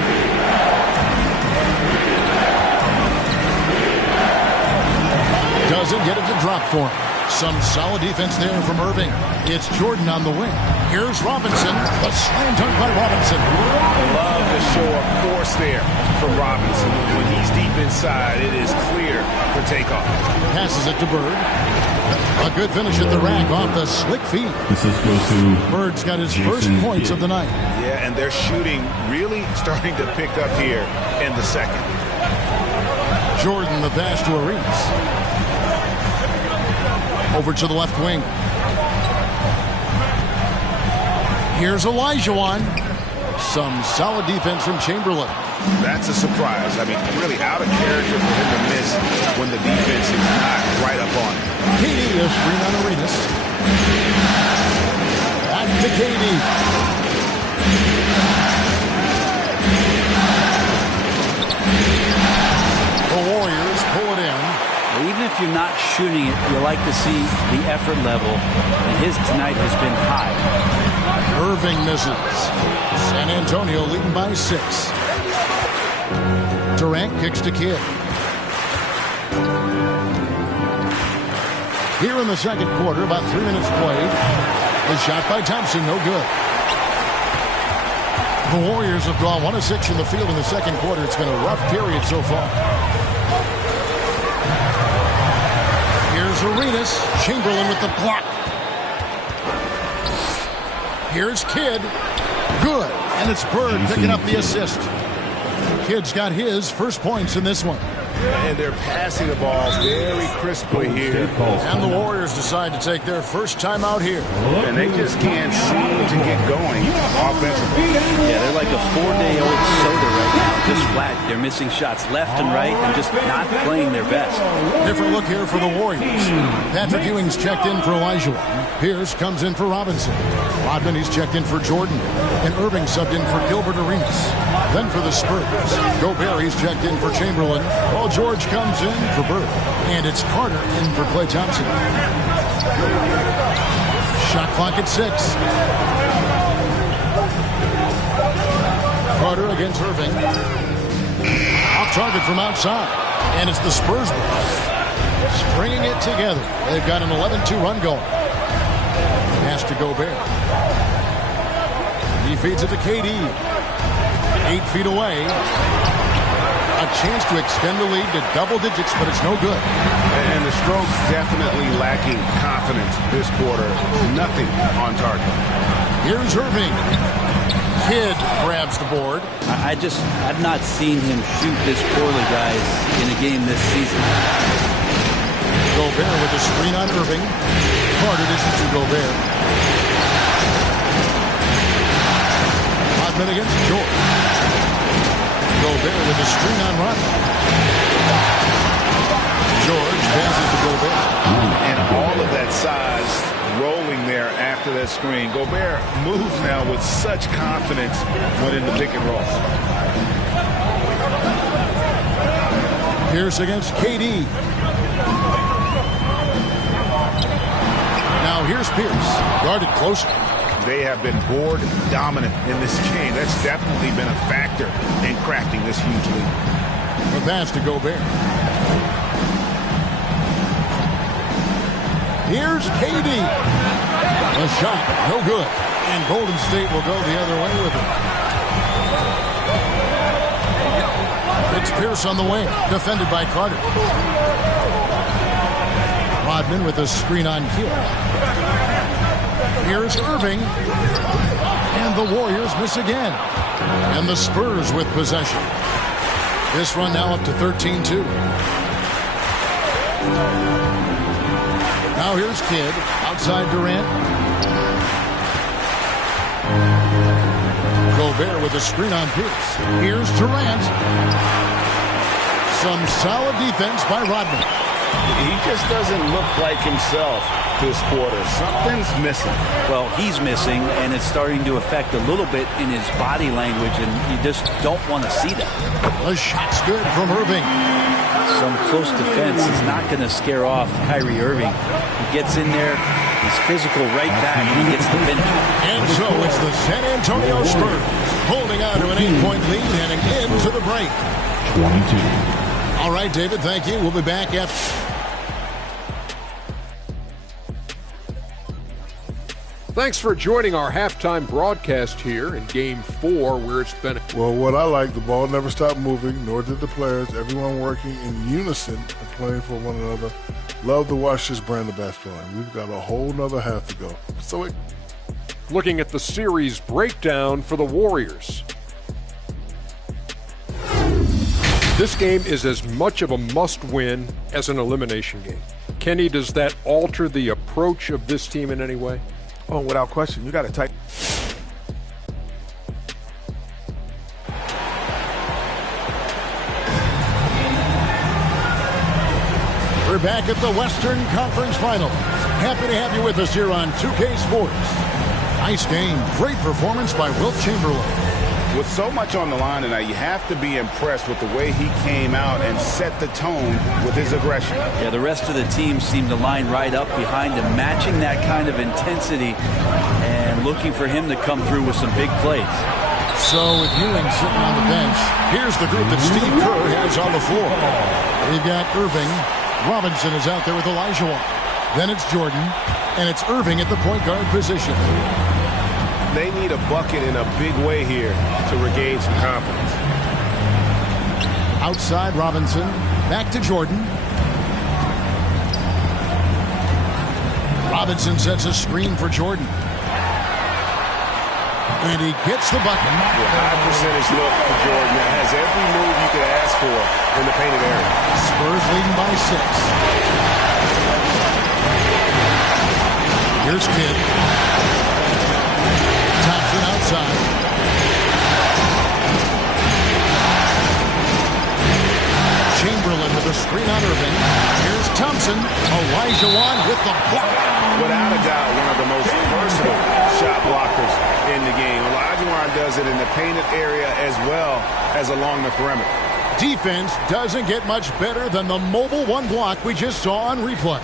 Doesn't get it to drop for him. Some solid defense there from Irving. It's Jordan on the wing. Here's Robinson. A slam dunk by Robinson. Love the show of force there from Robinson. When he's deep inside, it is clear for takeoff. Passes it to Bird. A good finish at the rack off the slick feet. Bird's got his first points of the night. Yeah, and they're shooting really starting to pick up here in the second. Jordan the pass to Arenas. Over to the left wing. Here's Olajuwon. Some solid defense from Chamberlain. That's a surprise. I mean, really out of character for him to miss when the defense is not right up on him. KD is screen on Arenas. Back to KD. The Warriors pull it in. Even if you're not shooting it, you like to see the effort level, and his tonight has been high. Irving misses. San Antonio leading by 6. Durant kicks to Kidd. Here in the second quarter, about 3 minutes played. The shot by Thompson, no good. The Warriors have gone 1 of 6 from the field in the second quarter. It's been a rough period so far. Here's Arenas. Chamberlain with the block. Here's Kidd. Good. And it's Bird picking up the assist. Kidd's got his first points in this one. And they're passing the ball very crisply here. And the Warriors decide to take their first time out here. And they just can't seem to get going offensively. Yeah, they're like a 4-day-old soda right now. Just flat. They're missing shots left and right and just not playing their best. Different look here for the Warriors. Patrick Ewing's checked in for Olajuwon. Pierce comes in for Robinson. Rodman, he's checked in for Jordan. And Irving subbed in for Gilbert Arenas. Then for the Spurs, Gobert, he's checked in for Chamberlain. Paul George comes in for Bird. And it's Carter in for Klay Thompson. Shot clock at 6. Carter against Irving. Off target from outside. And it's the Spurs stringing it together. They've got an 11-2 run going. Pass to Gobert. He feeds it to KD. 8 feet away. A chance to extend the lead to double digits, but it's no good. And the Strokes definitely lacking confidence this quarter. Nothing on target. Here's Irving. Kidd grabs the board. I've not seen him shoot this poorly, guys, in a game this season. Gobert with the screen on Irving. Carter dishes to Gobert. Rodman against George. Gobert with the screen on Rodman. George passes to Gobert. And all of that size rolling there after that screen. Gobert moves now with such confidence when in the pick and roll. Pierce against KD. Now here's Pierce, guarded closer. They have been board dominant in this game. That's definitely been a factor in crafting this huge lead. The pass to Gobert. Here's KD. A shot, no good. And Golden State will go the other way with it. It's Pierce on the wing, defended by Carter. Rodman with a screen on Kidd. Here's Irving. And the Warriors miss again. And the Spurs with possession. This run now up to 13-2. Now here's Kidd. Outside Durant. Gobert with a screen on Pierce. Here's Durant. Some solid defense by Rodman. He just doesn't look like himself this quarter. Something's missing. Well, he's missing, and it's starting to affect a little bit in his body language, and you just don't want to see that. The shot's good from Irving. Some close defense is not going to scare off Kyrie Irving. He gets in there, he's physical right back, and he gets the finish. And so it's the San Antonio Spurs holding on to an 8-point lead heading into the break. 22. All right, David, thank you. We'll be back after. Thanks for joining our halftime broadcast here in Game 4, where it's been... Well, what I like, the ball never stopped moving, nor did the players. Everyone working in unison and playing for one another. Love to watch this brand of basketball. And we've got a whole nother half to go. So looking at the series breakdown for the Warriors. This game is as much of a must-win as an elimination game. Kenny, does that alter the approach of this team in any way? Oh, without question. You got to tighten. We're back at the Western Conference Finals. Happy to have you with us here on 2K Sports. Nice game. Great performance by Wilt Chamberlain. With so much on the line tonight, you have to be impressed with the way he came out and set the tone with his aggression. Yeah, the rest of the team seemed to line right up behind him, matching that kind of intensity and looking for him to come through with some big plays. So with Ewing sitting on the bench, here's the group that Steve Kerr has on the floor. We've got Irving. Robinson is out there with Olajuwon. Then it's Jordan, and it's Irving at the point guard position. They need a bucket in a big way here to regain some confidence. Outside Robinson, back to Jordan. Robinson sets a screen for Jordan. And he gets the bucket. High percentage look for Jordan that has every move you could ask for in the painted area. Spurs leading by 6. Here's Kidd. Thompson outside. Chamberlain with a screen on Irving. Here's Thompson. Olajuwon with the block. Without a doubt, one of the most versatile shot blockers in the game. Olajuwon does it in the painted area as well as along the perimeter. Defense doesn't get much better than the mobile one block we just saw on replay.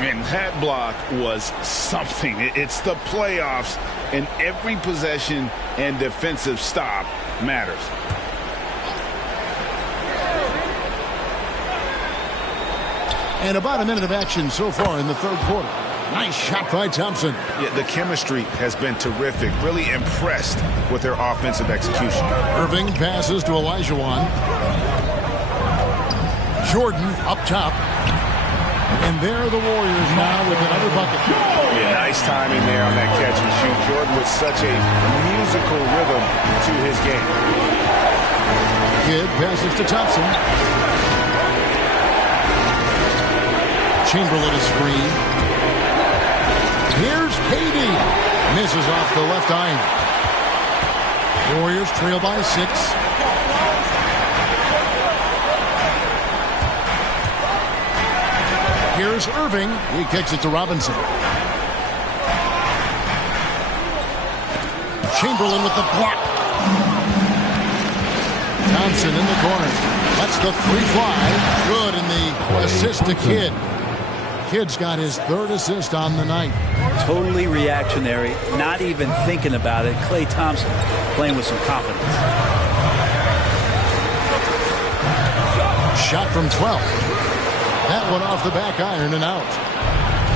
And that block was something. It's the playoffs, and every possession and defensive stop matters. And about a minute of action so far in the third quarter. Nice shot by Thompson. Yeah, the chemistry has been terrific. Really impressed with their offensive execution. Irving passes to Olajuwon. Jordan up top. And there are the Warriors now with another bucket. Yeah, nice timing there on that catch and shoot. Jordan with such a musical rhythm to his game. Kidd passes to Thompson. Chamberlain is screen. Here's KD. Misses off the left iron. Warriors trail by 6. Here's Irving. He kicks it to Robinson. Chamberlain with the block. Thompson in the corner. That's the free fly. Good, and the assist to Kidd. Kidd's got his 3rd assist on the night. Totally reactionary, not even thinking about it. Klay Thompson playing with some confidence. Shot from 12. That one off the back iron and out.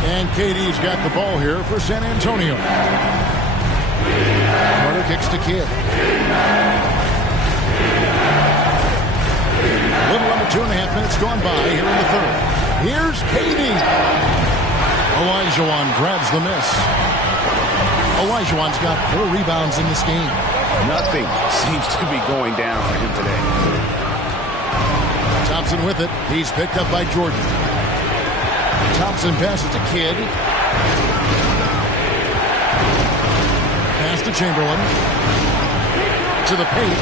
And KD's got the ball here for San Antonio. Carter kicks to Kidd. A little under 2.5 minutes gone by here in the 3rd. Here's KD. Olajuwon grabs the miss. Olajuwon's got 4 rebounds in this game. Nothing seems to be going down for him today. Thompson with it. He's picked up by Jordan. Thompson passes to Kidd. Pass to Chamberlain. To the paint.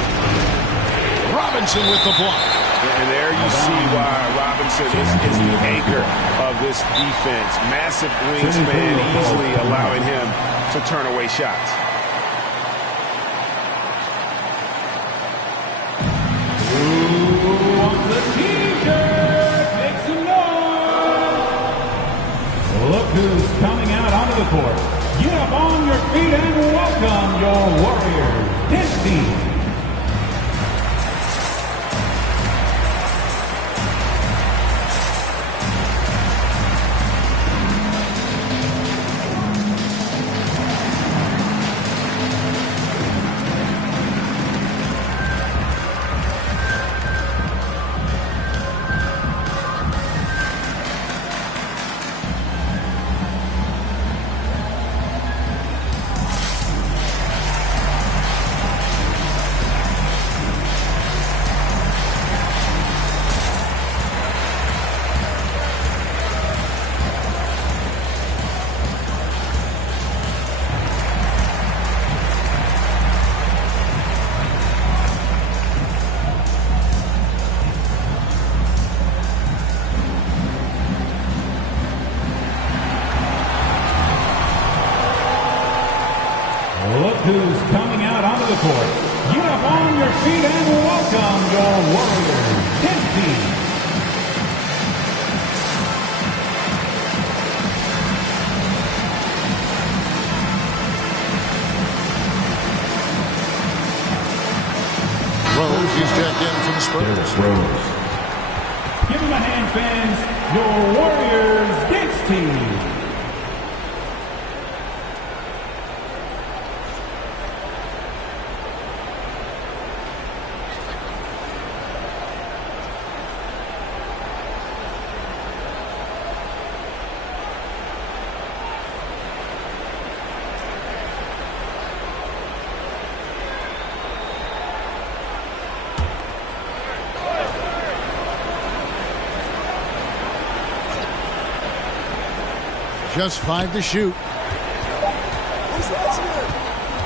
Robinson with the block. And there you see why Robinson is the anchor of this defense. Massive wingspan, easily allowing him to turn away shots. Look who's coming out onto the court. Get up on your feet and welcome your Warriors, his team. Who's coming out onto the court. Get up on your feet and welcome your Warriors, his team. Rose, he's checked in for the Spurs. Rose. Give him a hand, fans. Your Warriors, his team. Just 5 to shoot.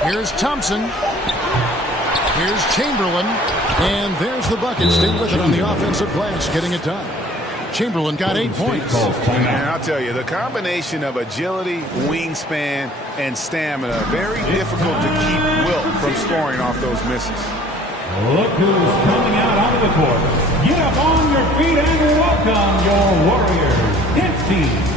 Here's Thompson. Here's Chamberlain. And there's the bucket. Stay with it on the offensive glass, getting it done. Chamberlain got 8 points. And I'll tell you, the combination of agility, wingspan, and stamina, very difficult to keep Wilt from scoring off those misses. Look who's coming out onto the court. Get up on your feet and welcome your Warriors, his team.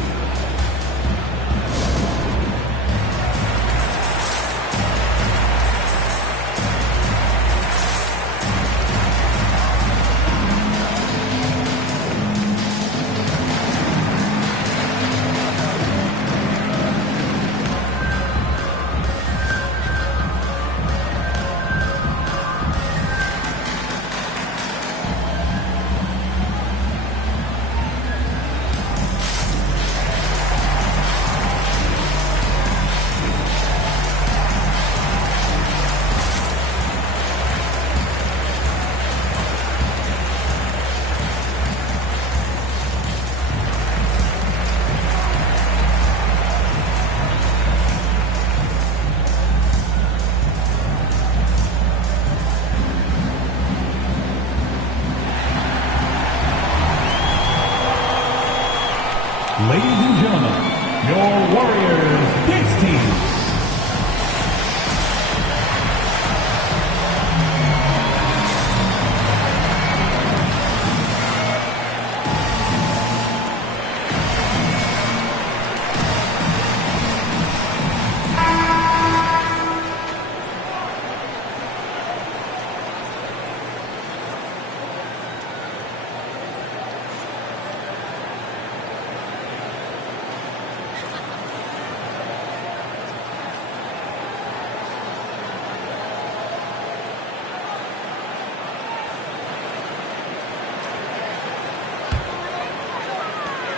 Ladies and gentlemen, your Warriors dance team.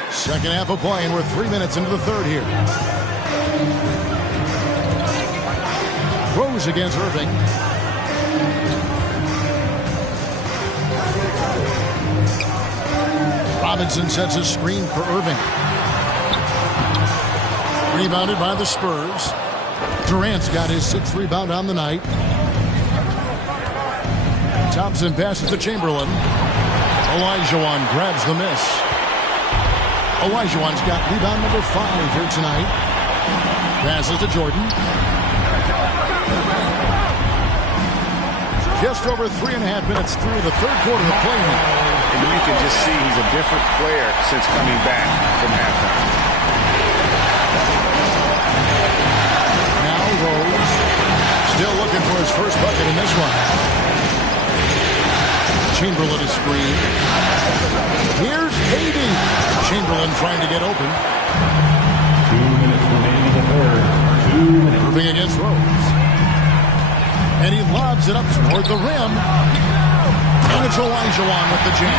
Second half of play, and we're 3 minutes into the third here. Rose against Irving. Robinson sets a screen for Irving. Rebounded by the Spurs. Durant's got his 6th rebound on the night. Thompson passes to Chamberlain. Olajuwon grabs the miss. Olajuwon's got rebound number 5 here tonight. Passes to Jordan. Just over 3.5 minutes through the third quarter of play now. And you can just see he's a different player since coming back from halftime. Now Rose. Still looking for his first bucket in this one. Chamberlain is screen. Here's KD. Chamberlain trying to get open. 2 minutes remaining in the third. 2 minutes. Irving against Rose. And he lobs it up toward the rim. And it's Olajuwon with the jam.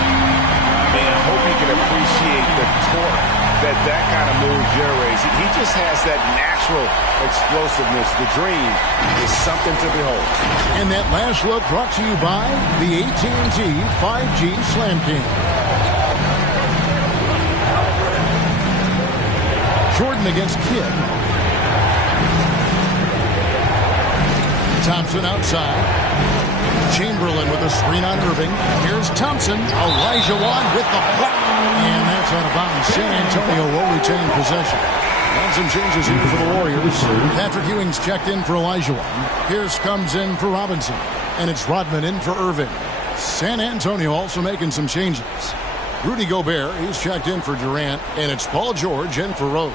Man, I hope he can appreciate the torque that kind of move generates. He just has that natural explosiveness. The dream is something to behold. And that last look brought to you by the AT&T 5G Slam King. Jordan against Kidd. Thompson outside. Chamberlain with a screen on Irving. Here's Thompson. Olajuwon with the block. And that's out of bounds. San Antonio will retain possession. And some changes here for the Warriors. Patrick Ewing's checked in for Olajuwon. Pierce comes in for Robinson. And it's Rodman in for Irving. San Antonio also making some changes. Rudy Gobert, he's checked in for Durant. And it's Paul George in for Rose.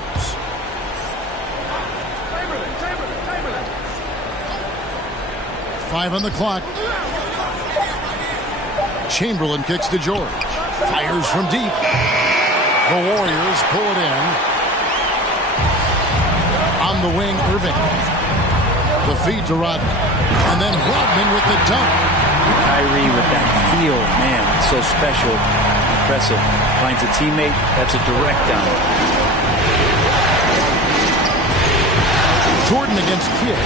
Five on the clock. Chamberlain kicks to George. Fires from deep. The Warriors pull it in. On the wing, Irving. The feed to Rodman. And then Rodman with the dunk. Kyrie with that feel, man, so special, impressive. Finds a teammate, that's a direct dunk. Jordan against Kidd.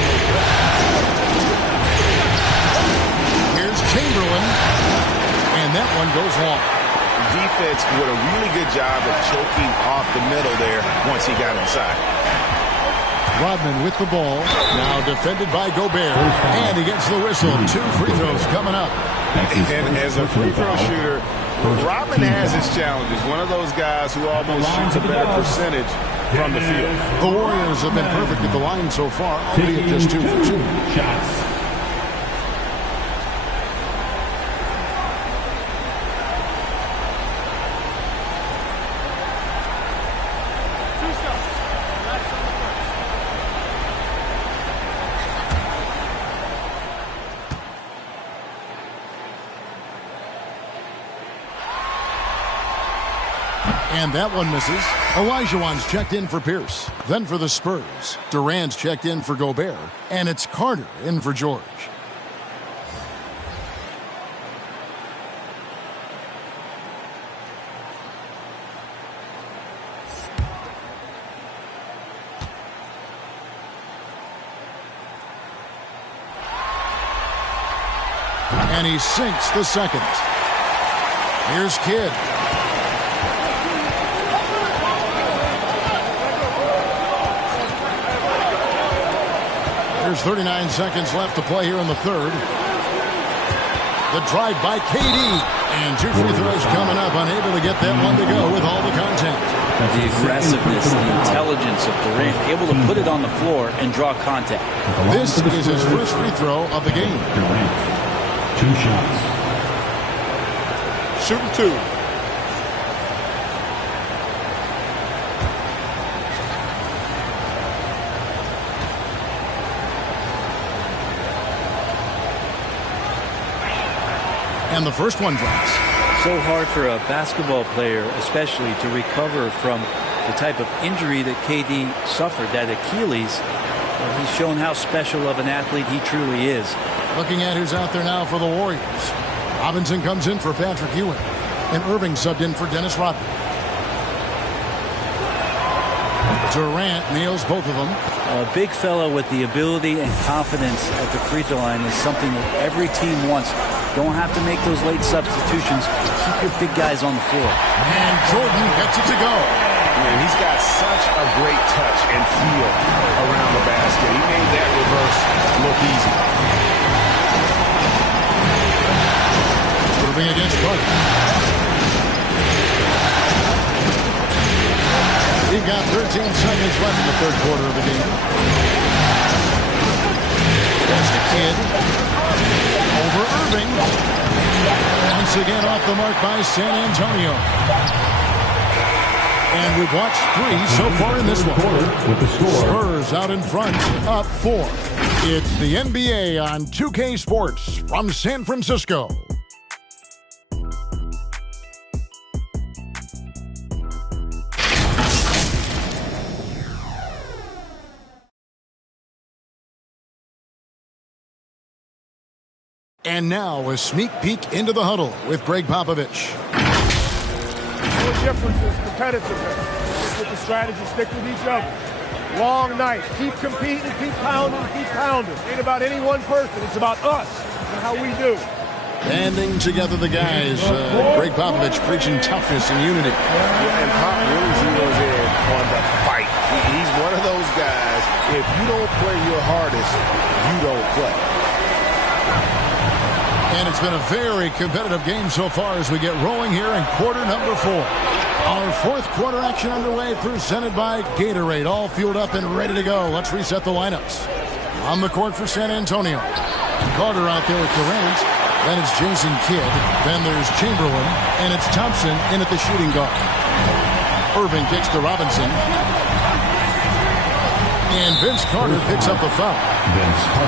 Here's Chamberlain. And that one goes long. The defense did a really good job of choking off the middle there once he got inside. Rodman with the ball. Now defended by Gobert. And he gets the whistle. 2 free throws coming up. And as a free throw shooter, Rodman has his challenges. One of those guys who almost shoots a better percentage from the field. The Warriors have been perfect at the line so far, albeit just 2 for 2 shots. And that one misses. Olajuwon's checked in for Pierce. Then for the Spurs. Durant's checked in for Gobert. And it's Carter in for George. And he sinks the second. Here's Kidd. There's 39 seconds left to play here in the third. The drive by KD. And 2 free throws coming up. Unable to get that one to go with all the contact. The aggressiveness, the intelligence of Durant, able to put it on the floor and draw contact. This is his first free throw of the game. Durant, 2 shots. Shooting 2. And the first one drops. So hard for a basketball player, especially, to recover from the type of injury that KD suffered, that Achilles. Well, he's shown how special of an athlete he truly is. Looking at who's out there now for the Warriors. Robinson comes in for Patrick Ewing. And Irving subbed in for Dennis Rodman. Durant nails both of them. A big fellow with the ability and confidence at the free throw line is something that every team wants. Don't have to make those late substitutions. Keep your big guys on the floor. And Jordan gets it to go. Man, he's got such a great touch and feel around the basket. He made that reverse look easy. Irving against Carter. We've got 13 seconds left in the third quarter of the game. That's the kid. Over Irving. Once again off the mark by San Antonio. And we've watched 3 so far in this one. Spurs out in front, up 4. It's the NBA on 2K Sports from San Francisco. And now a sneak peek into the huddle with Greg Popovich. The only difference is competitiveness. Stick with the strategy, stick with each other. Long night. Keep competing, keep pounding, keep pounding. It ain't about any one person. It's about us and how we do. Banding together the guys. Greg Popovich preaching toughness and unity. And Pop really zeroes in on the fight. He's one of those guys, if you don't play your hardest, you don't play. And it's been a very competitive game so far as we get rolling here in quarter number 4. Our fourth quarter action underway, presented by Gatorade. All fueled up and ready to go. Let's reset the lineups. On the court for San Antonio. Carter out there with Durant. Then it's Jason Kidd. Then there's Chamberlain. And it's Thompson in at the shooting guard. Irving kicks to Robinson. And Vince Carter picks up the foul.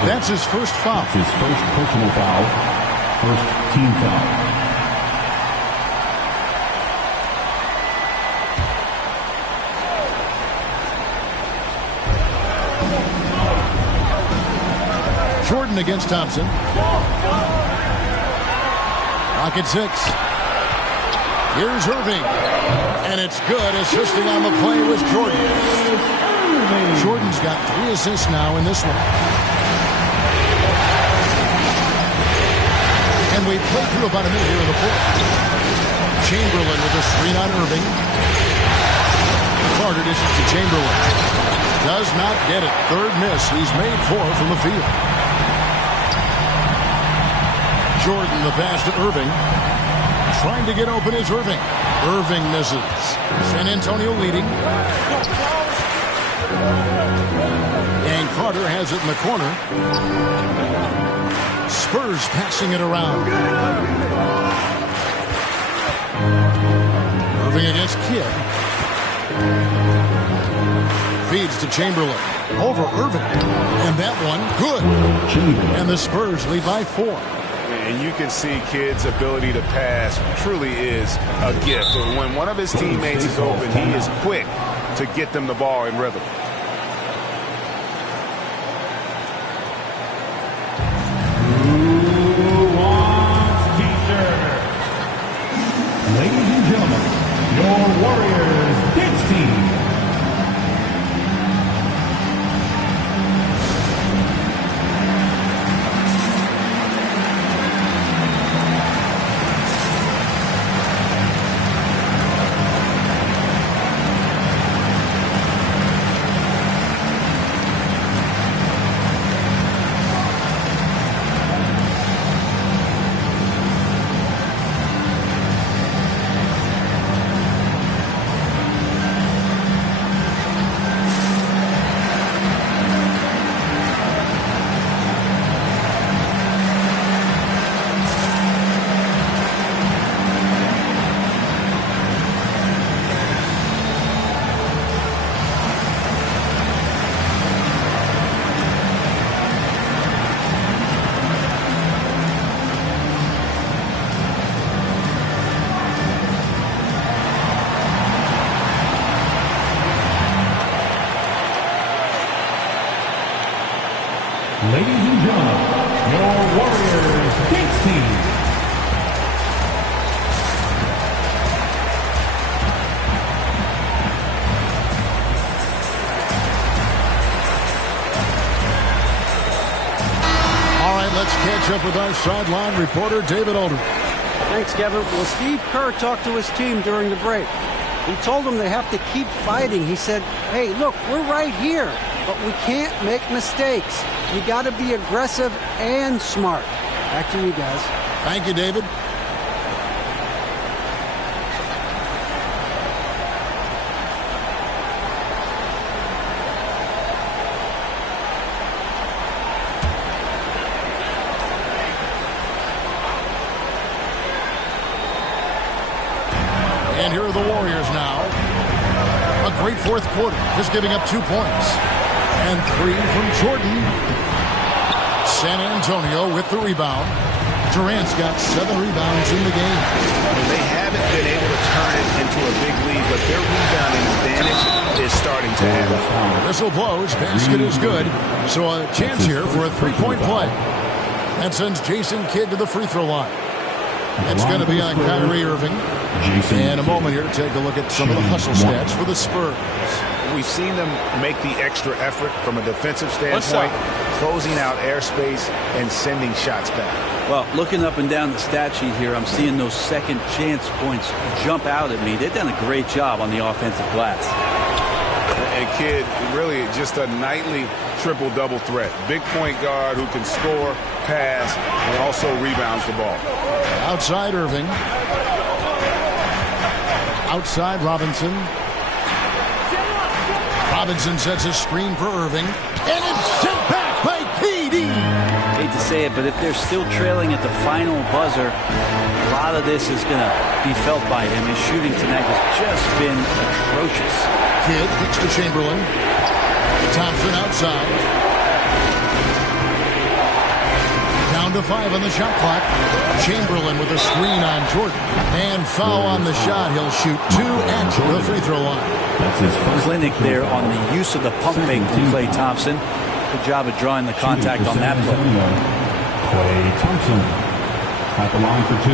That's his first foul. His first personal foul. First team foul. Jordan against Thompson. Rocket 6. Here's Irving. And it's good. Assisting on the play was Jordan. Jordan's got 3 assists now in this one. And we play through about a minute here in the fourth. Chamberlain with a screen on Irving. Carter dishes to Chamberlain. Does not get it. Third miss. He's made 4 from the field. Jordan the pass to Irving. Trying to get open is Irving. Irving misses. San Antonio leading. And Carter has it in the corner. Spurs passing it around. Irving against Kidd. Feeds to Chamberlain. Over Irving. And that one, good. And the Spurs lead by 4. And you can see Kidd's ability to pass truly is a gift. And when one of his teammates is open, he is quick to get them the ball in rhythm. Ladies and gentlemen, your Warriors dance team. let's catch up with our sideline reporter, David Aldridge. Thanks, Kevin. Well, Steve Kerr talked to his team during the break. He told them they have to keep fighting. He said, hey, look, we're right here, but we can't make mistakes. You got to be aggressive and smart. Back to you guys. Thank you, David. And here are the Warriors now. A great fourth quarter, just giving up 2 points. And 3 from Jordan. San Antonio with the rebound. Durant's got 7 rebounds in the game. And they haven't been able to turn it into a big lead, but their rebounding advantage is starting to happen. Whistle blows, basket is good. So a chance here for a 3-point play. That sends Jason Kidd to the free throw line. It's going to be on Kyrie Irving. In a moment here to take a look at some of the hustle stats for the Spurs. We've seen them make the extra effort from a defensive standpoint, closing out airspace and sending shots back. Well, looking up and down the stat sheet here, I'm seeing those second chance points jump out at me. They've done a great job on the offensive glass. And Kidd, really just a nightly triple-double threat. Big point guard who can score, pass, and also rebounds the ball. Outside Irving. Outside Robinson. Robinson sets a screen for Irving. And it's sent back by KD. Hate to say it, but if they're still trailing at the final buzzer, a lot of this is going to be felt by him. His shooting tonight has just been atrocious. Kidd kicks to Chamberlain. Thompson outside. Down to 5 on the shot clock. Chamberlain with a screen on Jordan. And foul on the shot. He'll shoot 2 at the free throw line. Clinic there on the use of the pump fake from Klay Thompson. Good job of drawing the contact on that play. Klay Thompson at the line for 2.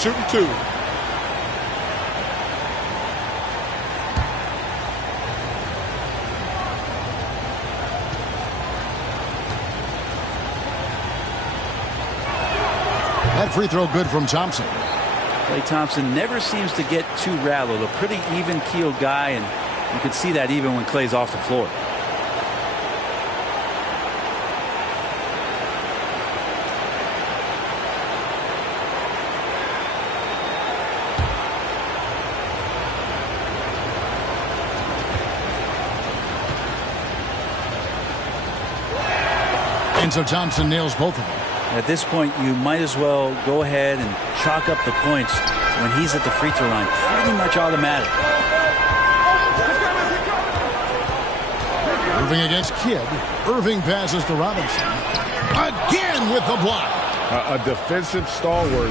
Shooting 2. That free throw good from Thompson. Klay Thompson never seems to get too rattled. A pretty even-keeled guy, and you can see that even when Klay's off the floor. And so Thompson nails both of them. At this point, you might as well go ahead and chalk up the points when he's at the free throw line. Pretty much automatic. Irving against Kidd. Irving passes to Robinson. Again with the block. A defensive stalwart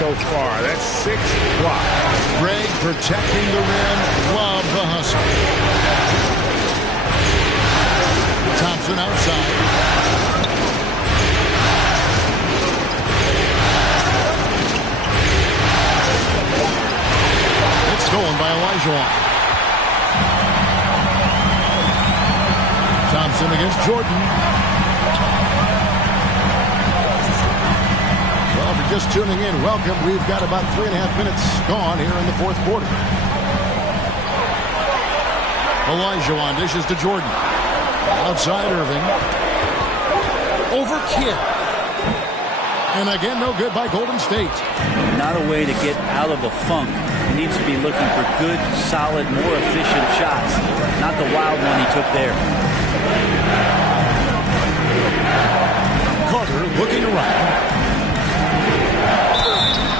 so far. That's 6 blocks. Greg protecting the rim. Love the hustle. Thompson outside. Stolen by Olajuwon. Thompson against Jordan. Well, if you're just tuning in, welcome. We've got about 3.5 minutes gone here in the fourth quarter. Olajuwon dishes to Jordan. Outside Irving. Over Kidd. And again, no good by Golden State. Not a way to get out of a funk. He needs to be looking for good, solid, more efficient shots. Not the wild one he took there. Carter looking around.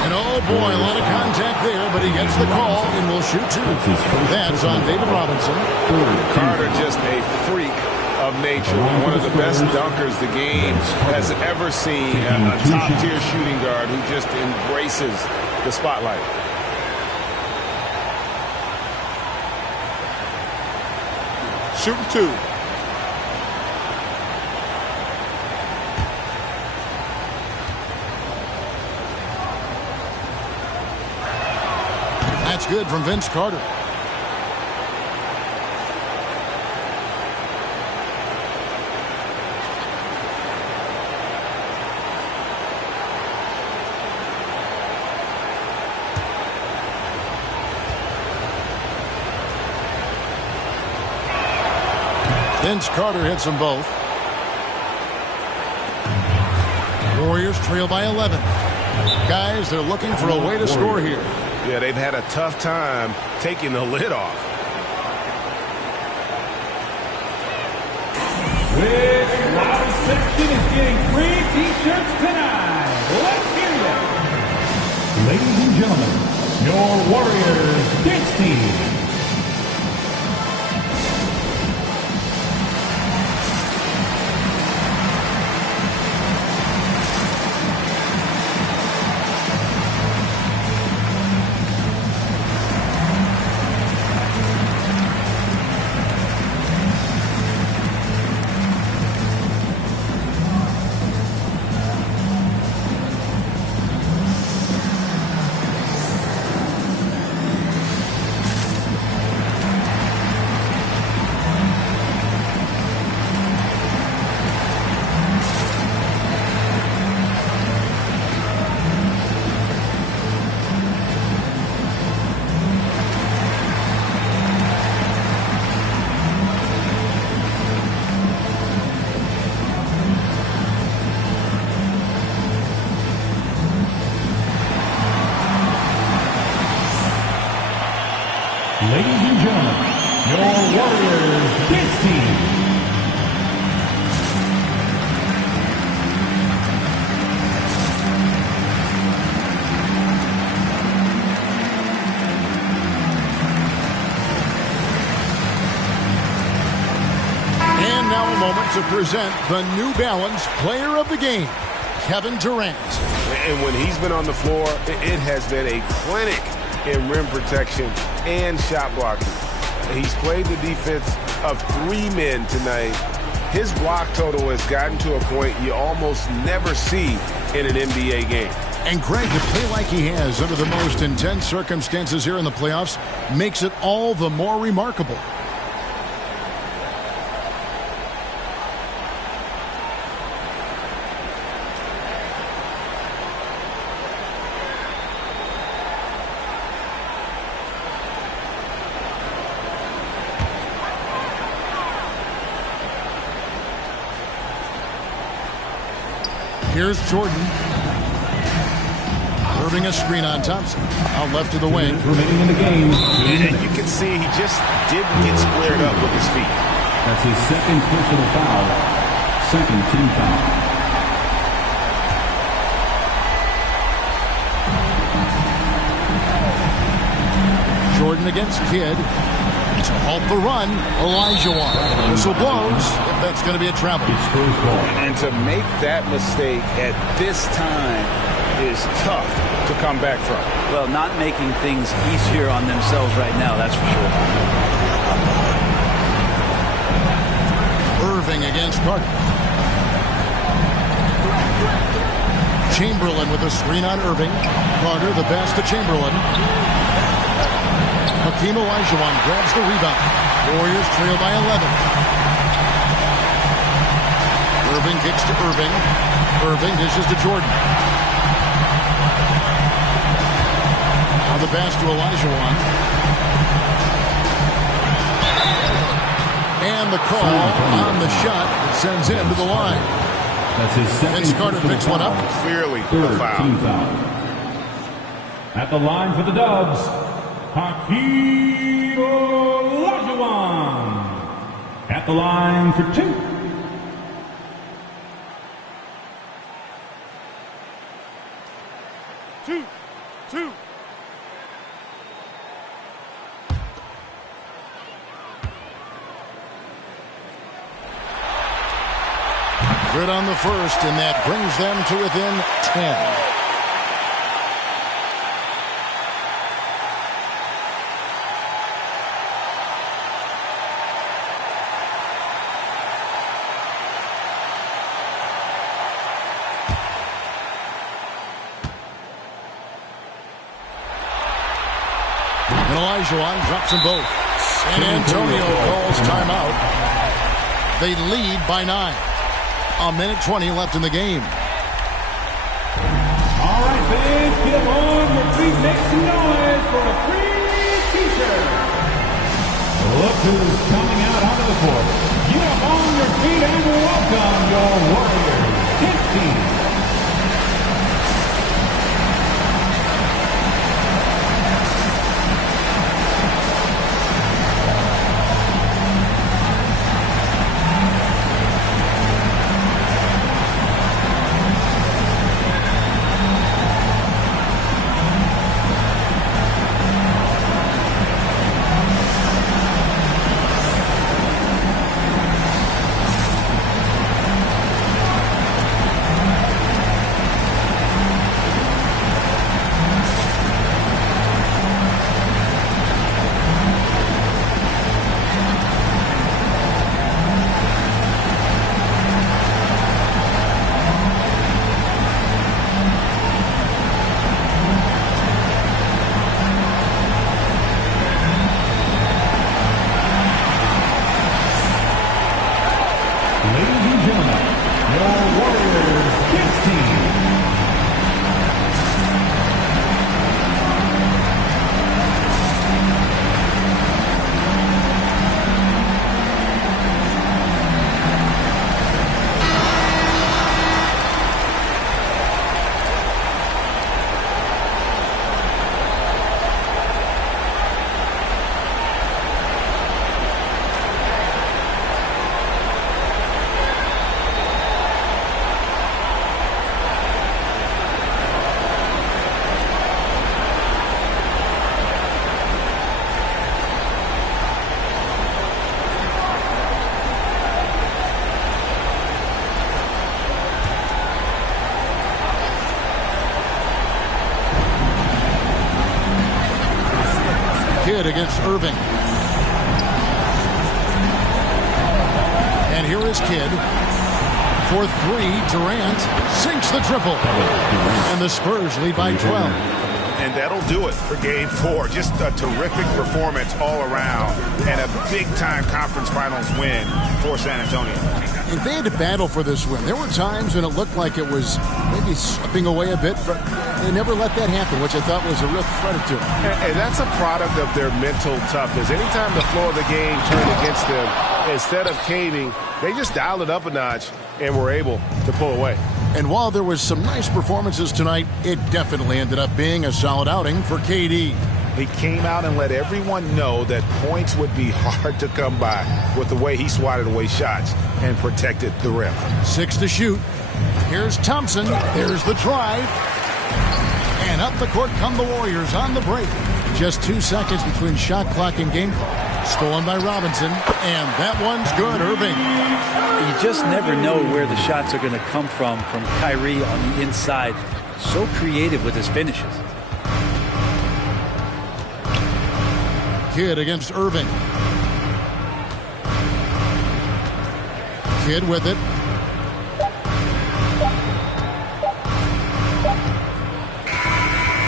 And oh boy, a lot of contact there, but he gets the call and will shoot 2. That's on David Robinson. Carter just a freak of nature. One of the best dunkers the game has ever seen. A top-tier shooting guard who just embraces the spotlight. Shooting 2. That's good from Vince Carter. Vince Carter hits them both. Warriors trail by 11. Guys, they're looking for a way to score here. Yeah, they've had a tough time taking the lid off. Which loud section is getting free T-shirts tonight? Let's hear them. Ladies and gentlemen, your Warriors dance team. Ladies and gentlemen, your Warriors dance team. And now a moment to present the New Balance Player of the Game, Kevin Durant. And when he's been on the floor, it has been a clinic in rim protection and shot blocking. He's played the defense of 3 men tonight. His block total has gotten to a point you almost never see in an NBA game. And Greg, to play like he has under the most intense circumstances here in the playoffs makes it all the more remarkable. Here's Jordan. Irving a screen on Thompson. Out left to the wing. Remaining in the game. And you can see he just didn't get squared up with his feet. That's his second personal foul. Second team foul. Jordan against Kidd. To halt the run, Olajuwon. Whistle blows. That's going to be a travel. And to make that mistake at this time is tough to come back from. Well, not making things easier on themselves right now, that's for sure. Irving against Carter. Chamberlain with a screen on Irving. Carter the pass to Chamberlain. Hakeem Olajuwon grabs the rebound. Warriors trail by 11. Irving kicks to Irving. Irving dishes to Jordan. Now the pass to Olajuwon. And the call on the shot that sends him to the line. That's his second. Vince Carter picks one up. Clearly Third a foul. team foul. At the line for the Dubs, Hakeem Olajuwon. At the line for 2. Two. Good on the first, and that brings them to within 10. And Olajuwon drops them both. San Antonio calls timeout. They lead by 9. A minute 20 left in the game. All right, fans, get on your feet, make some noise for a free T-shirt. Look who's coming out onto the court. Get up on your feet and welcome your Warriors Kids team. Kidd against Irving. And here is Kidd. For three, Durant sinks the triple. And the Spurs lead by 12. And that'll do it for Game 4. Just a terrific performance all around and a big-time conference finals win for San Antonio. And they had to battle for this win. There were times when it looked like it was maybe slipping away a bit, but they never let that happen, which I thought was a real credit to them. And that's a product of their mental toughness. Anytime the flow of the game turned against them, instead of caving, they just dialed it up a notch and were able to pull away. And while there was some nice performances tonight, it definitely ended up being a solid outing for KD. He came out and let everyone know that points would be hard to come by with the way he swatted away shots and protected the rim. 6 to shoot. Here's Thompson. There's the drive. And up the court come the Warriors on the break. Just 2 seconds between shot clock and game clock. Stolen by Robinson. And that one's good, Irving. You just never know where the shots are going to come from Kyrie on the inside. So creative with his finishes. Kidd against Irving. Kidd with it.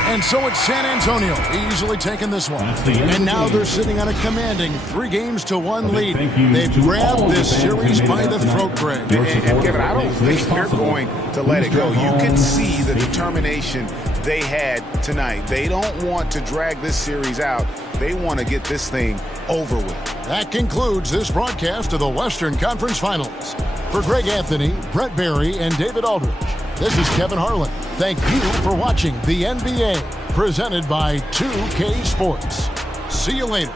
And so it's San Antonio easily taking this one. And now they're sitting on a commanding 3-1 lead. They've grabbed this series by the throat, Greg. And Kevin, I don't think they're going to let it go. You can see the determination they had tonight. They don't want to drag this series out. They want to get this thing over with. That concludes this broadcast of the Western Conference Finals. For Greg Anthony, Brett Barry, and David Aldridge, this is Kevin Harlan. Thank you for watching the NBA, presented by 2K Sports. See you later.